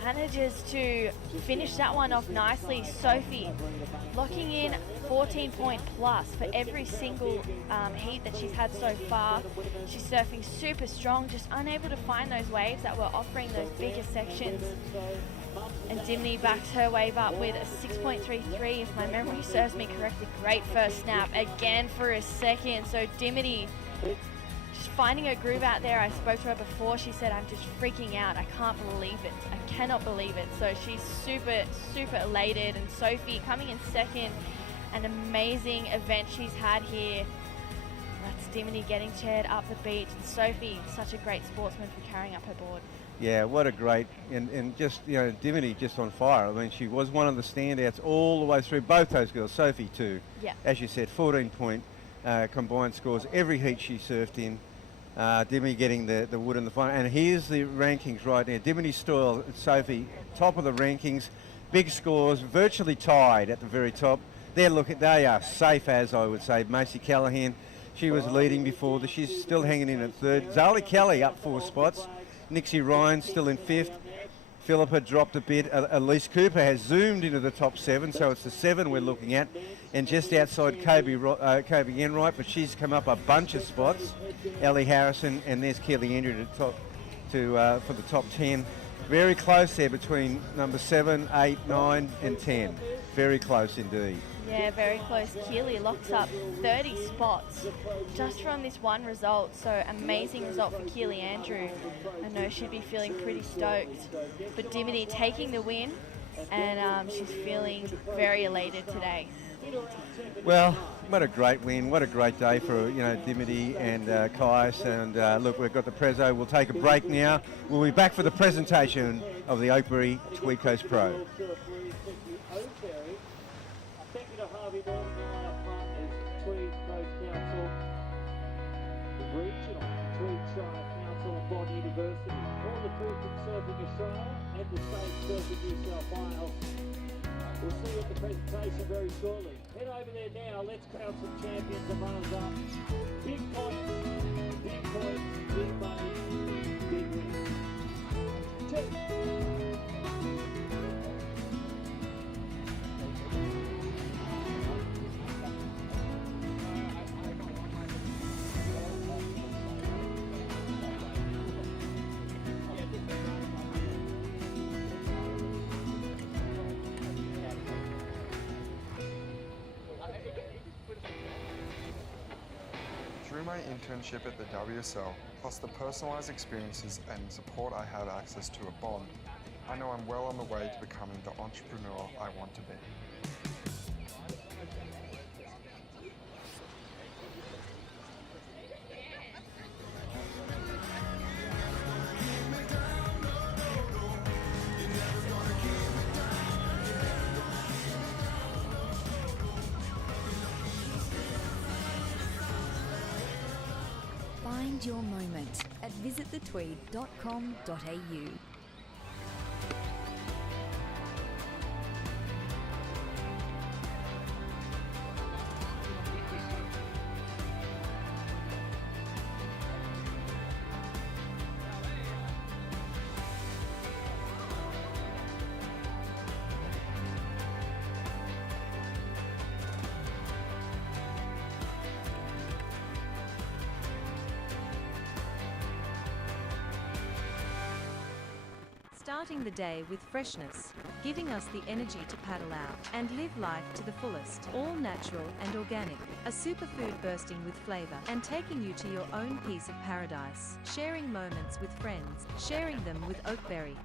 manages to finish that one off nicely. Sophie locking in 14-point plus for every single heat that she's had so far. She's surfing super strong, just unable to find those waves that were offering those bigger sections. And Dimity backs her wave up with a 6.33, if my memory serves me correctly. Great first snap again for a second. So Dimity just finding her groove out there. I spoke to her before. She said, I'm just freaking out. I can't believe it. I cannot believe it. So she's super, super elated. And Sophie coming in second. An amazing event she's had here. That's Dimity getting chaired up the beach, and Sophie, such a great sportsman for carrying up her board. Yeah, what a great, and just, you know, Dimity just on fire. I mean, she was one of the standouts all the way through. Both those girls, Sophie too. Yeah. As you said, 14-point combined scores every heat she surfed in. Dimity getting the wood in the final. And here's the rankings right now. Dimity Stoyle, Sophie, top of the rankings. Big scores, virtually tied at the very top. They are safe as, I would say. Macy Callahan, she was leading before. She's still hanging in at third. Zali Kelly up 4 spots. Nixie Ryan still in 5th. Philippa dropped a bit. Elise Cooper has zoomed into the top 7, so it's the 7 we're looking at. And just outside Kobe Enright, but she's come up a bunch of spots. Ellie Harrison, and there's Kelly Andrew for the top 10. Very close there between number 7, 8, 9 and 10. Very close indeed. Yeah, very close. Keely locks up 30 spots just from this one result. So amazing result for Keely Andrew. I know she'd be feeling pretty stoked. But Dimity taking the win, and she's feeling very elated today. Well, what a great win. What a great day for, you know, Dimity and Kyuss. And look, we've got the Prezzo. We'll take a break now. We'll be back for the presentation of the Oakberry Tweed Coast Pro. We'll see you at the presentation very shortly. Head over there now. Let's crown some champions and runners up. Big points, big money, big wins. Through my internship at the WSL, plus the personalised experiences and support I have access to a bond, I know I'm well on the way to becoming the entrepreneur I want to be. Find your moment at visitthetweed.com.au. Starting the day with freshness, giving us the energy to paddle out and live life to the fullest. All natural and organic, a superfood bursting with flavor and taking you to your own piece of paradise. Sharing moments with friends, sharing them with Oakberry.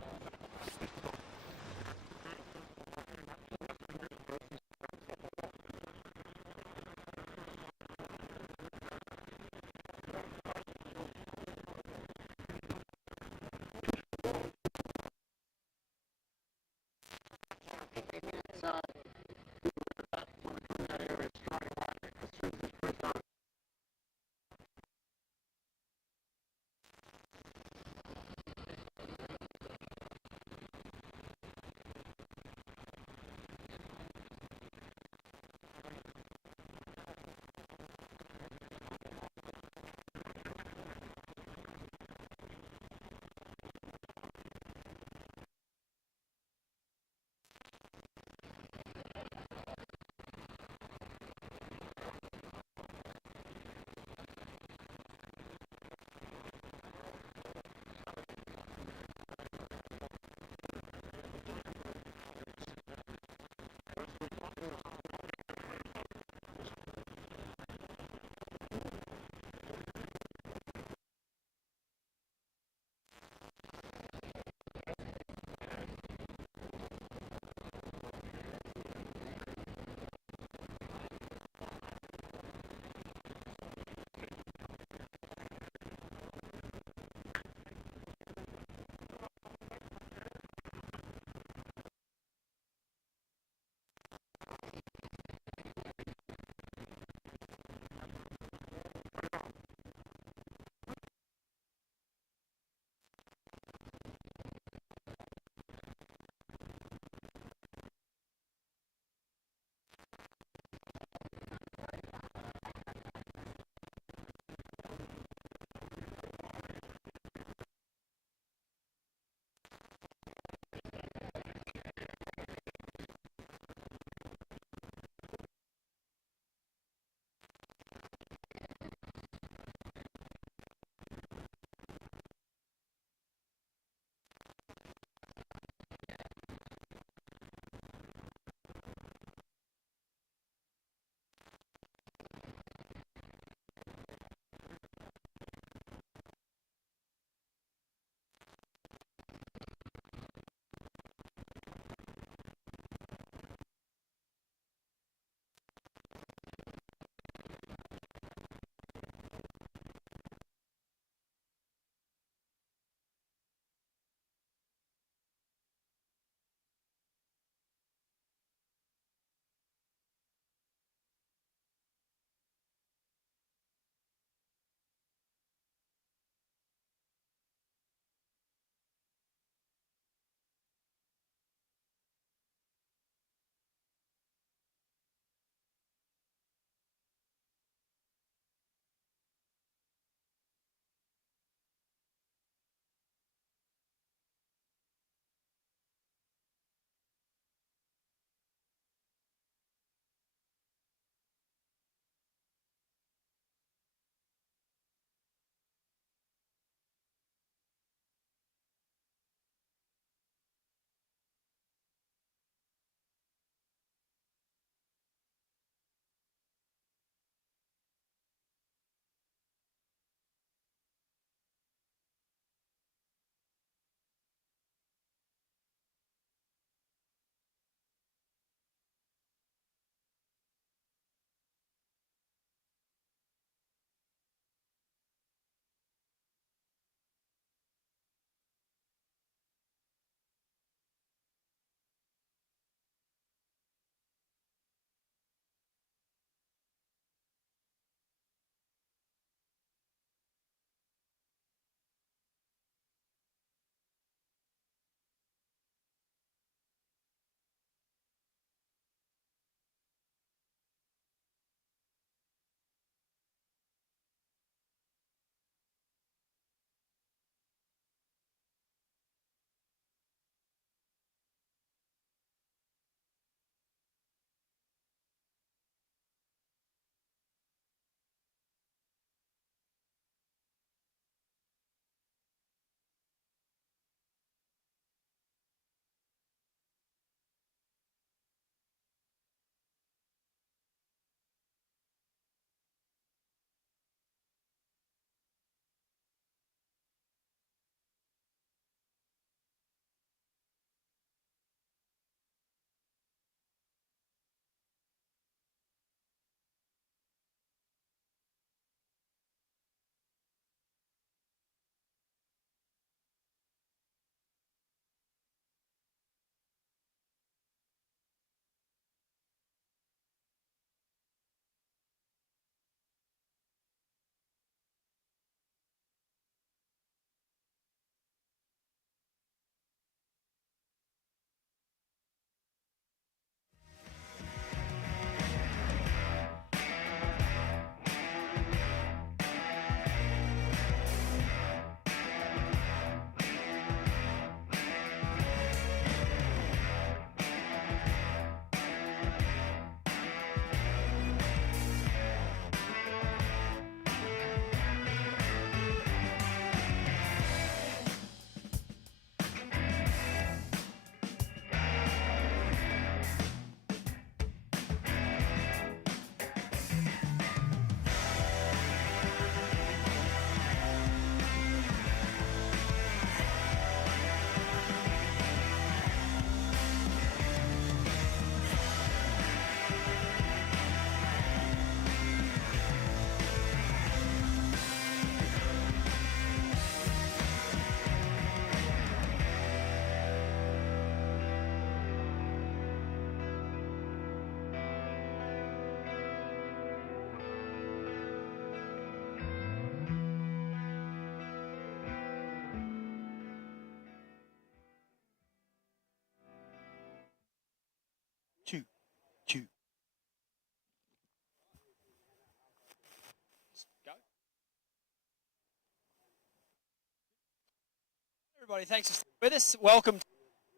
Everybody, thanks for staying with us. Welcome to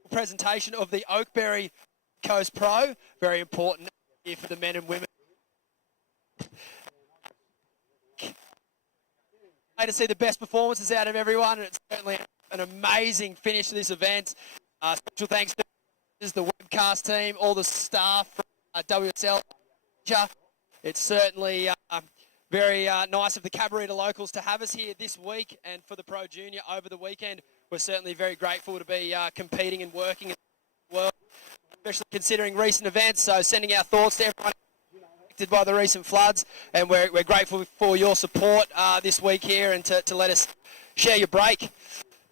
the presentation of the Oakberry Coast Pro. Very important here for the men and women. Glad to see the best performances out of everyone, and it's certainly an amazing finish to this event. Special thanks to the webcast team, all the staff from WSL. It's certainly very nice of the Cabarita locals to have us here this week, and for the Pro Junior over the weekend. We're certainly very grateful to be competing and working in the world, especially considering recent events. So sending our thoughts to everyone affected by the recent floods, and we're grateful for your support this week here and to let us share your break.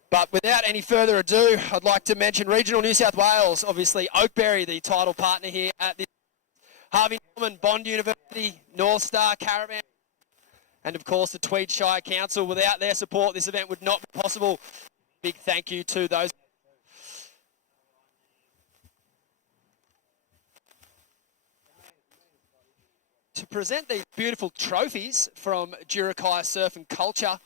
But without any further ado, I'd like to mention Regional New South Wales, obviously Oakberry, the title partner here at this Harvey Norman, Bond University, North Star, Caravan, and of course the Tweed Shire Council. Without their support, this event would not be possible. Big thank you to those. To present these beautiful trophies from Jurakai Surf and Culture.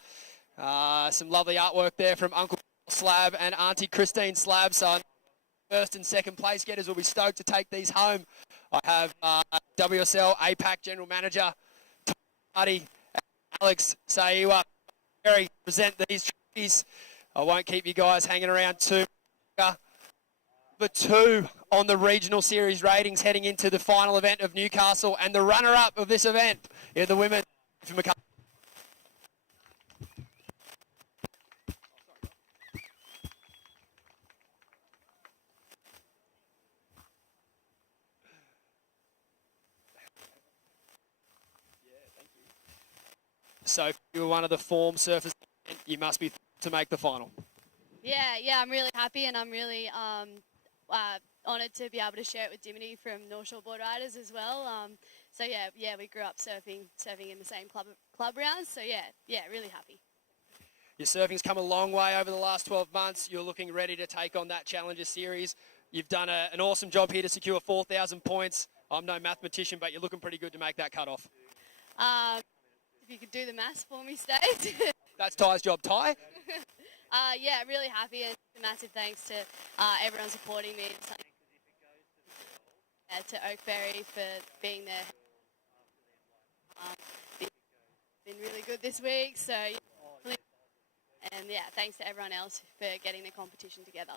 Some lovely artwork there from Uncle Slab and Auntie Christine Slab. So first and second place getters will be stoked to take these home. I have WSL APAC General Manager Tony and Alex Saiwa present these trophies. I won't keep you guys hanging around too much. Number 2 on the regional series ratings heading into the final event of Newcastle, and the runner-up of this event is the women. So if you were one of the form surfers, you must be to make the final. Yeah, I'm really happy, and I'm really honoured to be able to share it with Dimity from North Shore Board Riders as well. So yeah, we grew up surfing in the same club rounds. So yeah, really happy. Your surfing's come a long way over the last 12 months. You're looking ready to take on that Challenger Series. You've done an awesome job here to secure 4,000 points. I'm no mathematician, but you're looking pretty good to make that cut off. If you could do the maths for me, State. That's Ty's job. Ty? Yeah, really happy, and a massive thanks to everyone supporting me. To Oakberry for being there. Been really good this week, so and yeah, thanks to everyone else for getting the competition together.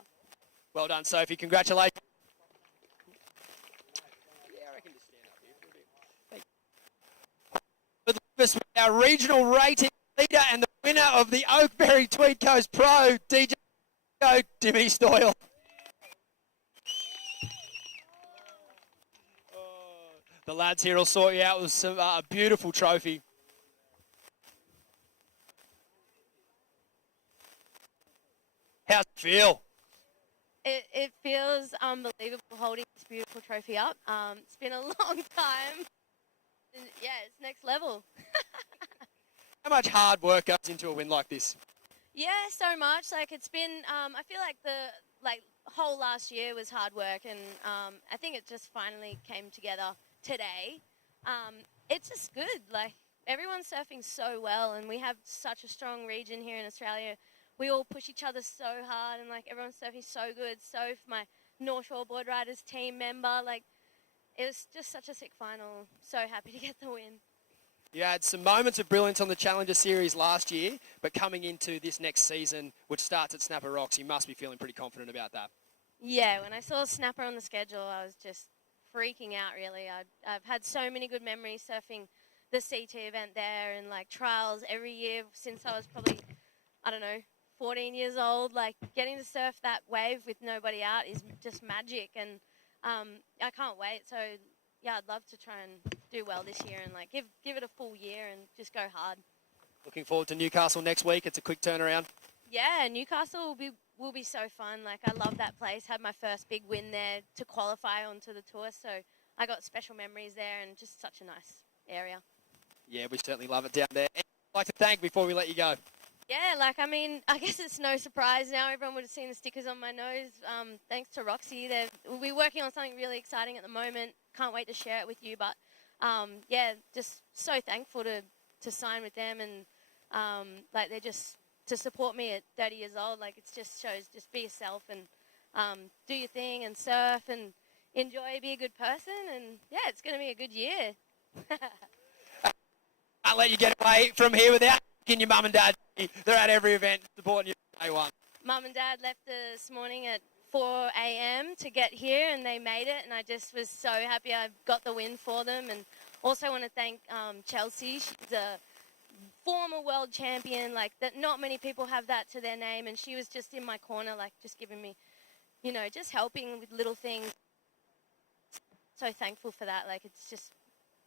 Well done, Sophie. Congratulations. Yeah, I reckon just stand up here for a bit. With our regional rating leader and the winner of the Oakberry Tweed Coast Pro, DJ Dimmy Stoyle. The lads here will sort you out with some, a beautiful trophy. How's it feel? It feels unbelievable holding this beautiful trophy up. It's been a long time. And yeah, it's next level. How much hard work goes into a win like this? Yeah, so much. Like it's been, I feel like the whole last year was hard work, and I think it just finally came together today. It's just good. Like everyone's surfing so well, and we have such a strong region here in Australia. We all push each other so hard, and like everyone's surfing so good. So for my North Shore Board Riders team member, like it was just such a sick final. So happy to get the win. You had some moments of brilliance on the Challenger Series last year, but coming into this next season, which starts at Snapper Rocks, you must be feeling pretty confident about that. Yeah, when I saw Snapper on the schedule, I was just freaking out, really. I've had so many good memories surfing the CT event there and like trials every year since I was probably, 14 years old. Like getting to surf that wave with nobody out is just magic, and I can't wait. So yeah, I'd love to try and do well this year and like give it a full year and just go hard. Looking forward to Newcastle next week. It's a quick turnaround. Yeah, Newcastle will be so fun. Like I love that place. Had my first big win there to qualify onto the tour, so I got special memories there and just such a nice area. Yeah, we certainly love it down there. And I'd like to thank before we let you go. Yeah, I guess it's no surprise now. Everyone would have seen the stickers on my nose. Thanks to Roxy. We're working on something really exciting at the moment. Can't wait to share it with you. But, yeah, just so thankful to sign with them. And, they're just to support me at 30 years old. Like, it just shows, just be yourself and do your thing and surf and enjoy, be a good person. And, yeah, it's going to be a good year. Can't let you get away from here without thanking your mum and dad. They're at every event supporting you from day one. Mum and Dad left this morning at 4 a.m. to get here, and they made it, and I just was so happy I got the win for them. And also want to thank Chelsea. She's a former world champion, like that. Not many people have that to their name, and she was just in my corner, like just giving me, you know, just helping with little things. So thankful for that. Like, it's just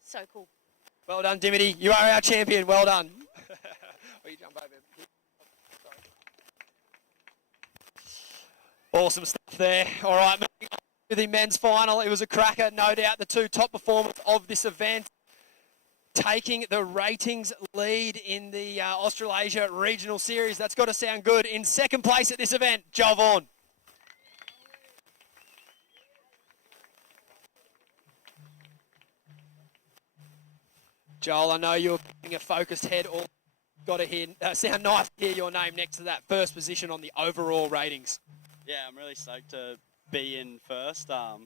so cool. Well done, Dimity. You are our champion. Well done. Will you jump over? Awesome stuff there. All right, moving on to the men's final. It was a cracker, no doubt. The two top performers of this event taking the ratings lead in the Australasia Regional Series. That's got to sound good. In second place at this event, Joel Vaughan. Joel, I know you're being a focused head. All got to hear, sound nice to hear your name next to that first position on the overall ratings. Yeah, I'm really stoked to be in first. I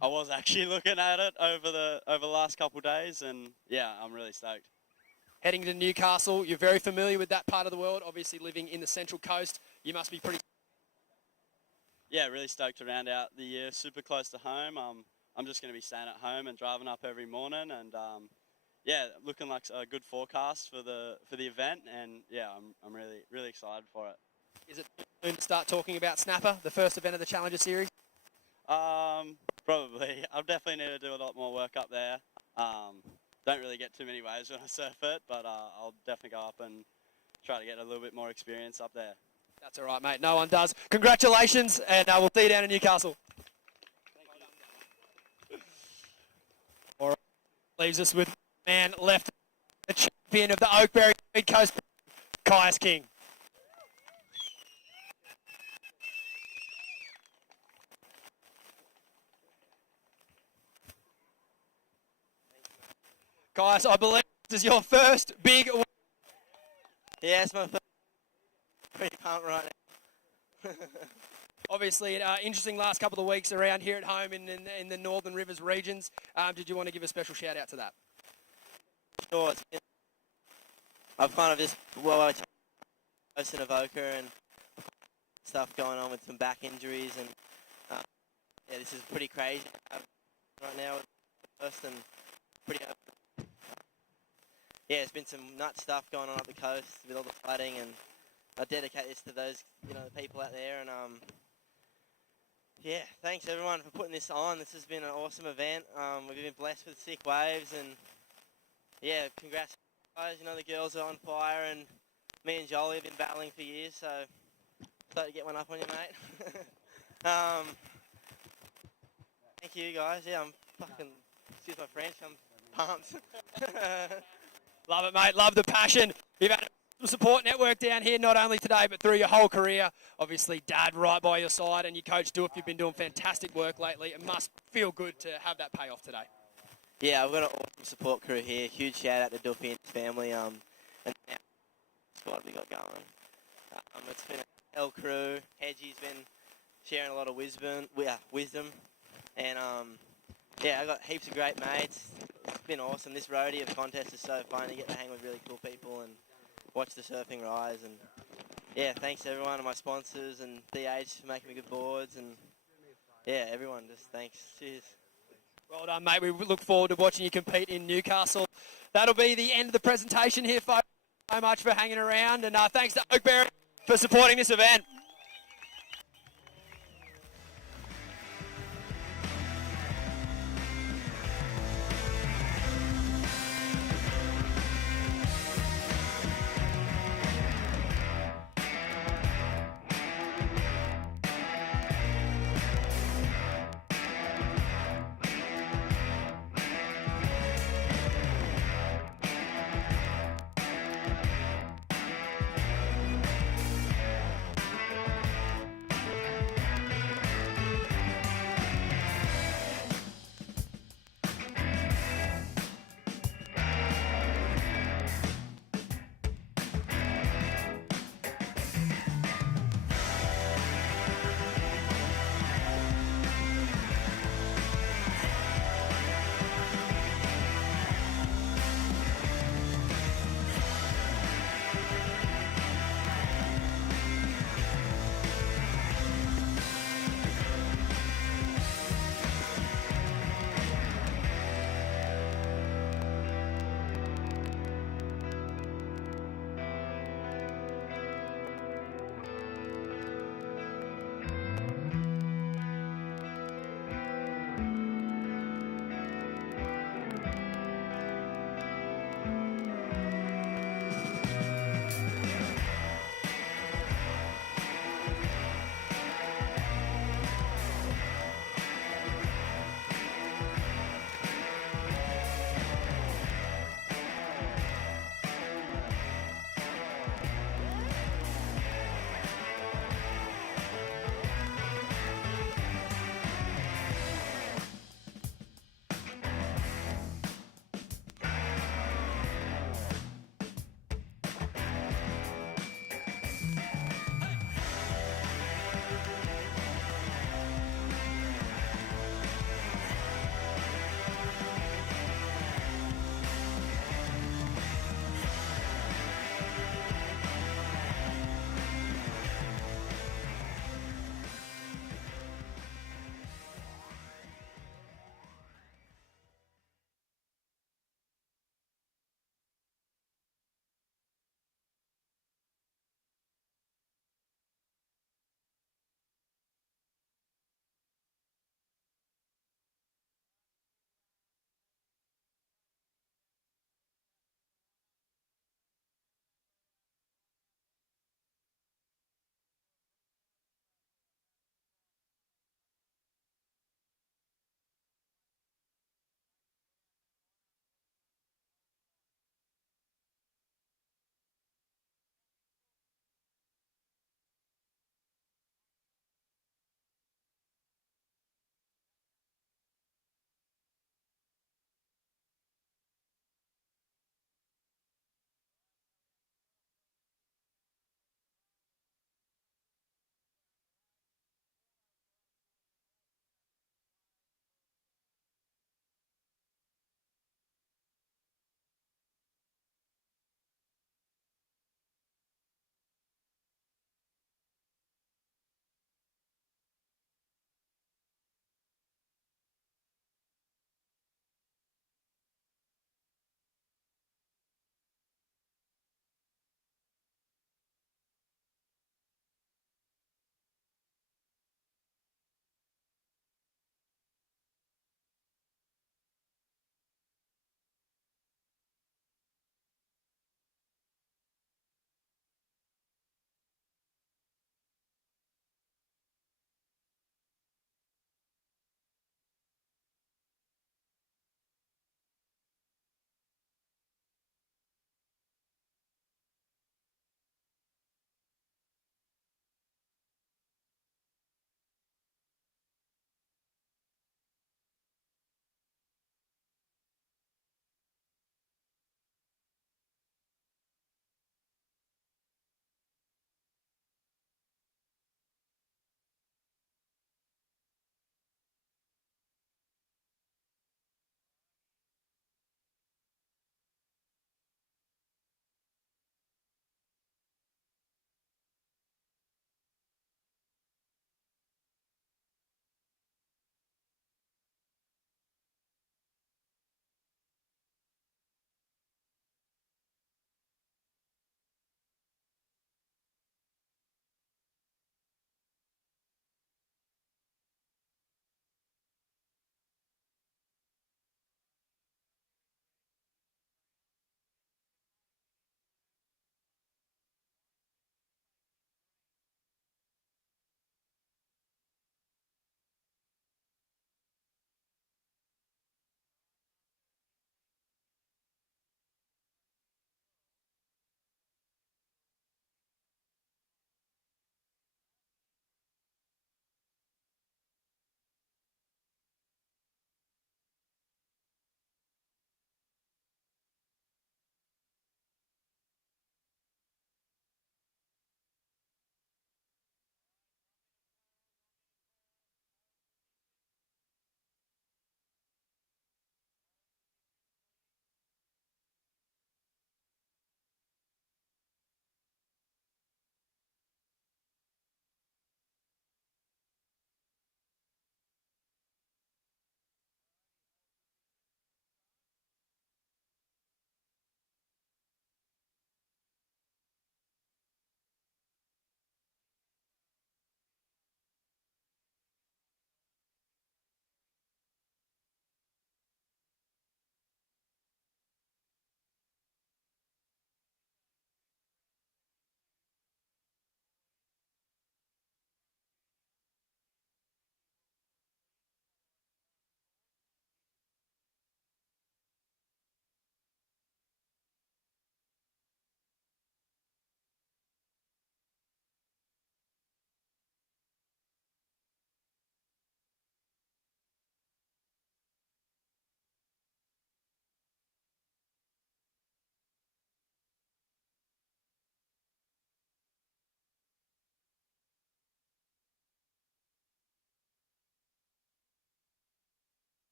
was actually looking at it over the last couple of days, and yeah, I'm really stoked. Heading to Newcastle, you're very familiar with that part of the world. Obviously, living in the Central Coast, you must be pretty. Yeah, really stoked to round out the year. Super close to home. I'm just going to be staying at home and driving up every morning, and yeah, looking like a good forecast for the event, and yeah, I'm really excited for it. Is it soon to start talking about Snapper, the first event of the Challenger Series? Probably. I'll definitely need to do a lot more work up there. Don't really get too many waves when I surf it, but I'll definitely go up and try to get a little bit more experience up there. That's all right, mate. No one does. Congratulations, and we'll see you down in Newcastle. All right. Leaves us with man left, the champion of the Oakberry Tweed Coast, Kyuss King. Guys, I believe this is your first big award. Yeah, it's my first. Pretty pumped right now. Obviously, interesting last couple of weeks around here at home in the Northern Rivers regions. Did you want to give a special shout out to that? Sure. I've kind of just, I was in Avoca and stuff going on with some back injuries, and yeah, this is pretty crazy right now. And pretty. Yeah, there's been some nut stuff going on up the coast with all the flooding, and I dedicate this to those, the people out there. And yeah, thanks everyone for putting this on. This has been an awesome event. We've been blessed with sick waves, and yeah, congrats guys. The girls are on fire, and me and Jolie have been battling for years, so start to get one up on you, mate. Thank you guys. Yeah, I'm fucking, excuse my French, I'm pumped. Love it, mate. Love the passion. You've had a support network down here, not only today, but through your whole career. Obviously, Dad right by your side, and your coach Doof, you've been doing fantastic work lately. It must feel good to have that pay off today. Yeah, I've got an awesome support crew here. Huge shout out to Duffy and his family. And now, squad we got going. It's been an L crew. Hedgie's been sharing a lot of wisdom. And yeah, I got heaps of great mates. It's been awesome. This roadie of contest is so fun. You get to hang with really cool people and watch the surfing rise. And yeah, thanks to everyone and my sponsors and DH for making me good boards. And yeah, everyone, just thanks. Cheers. Well done, mate. We look forward to watching you compete in Newcastle. That'll be the end of the presentation here, folks. Thank you so much for hanging around. And thanks to Oakberry for supporting this event.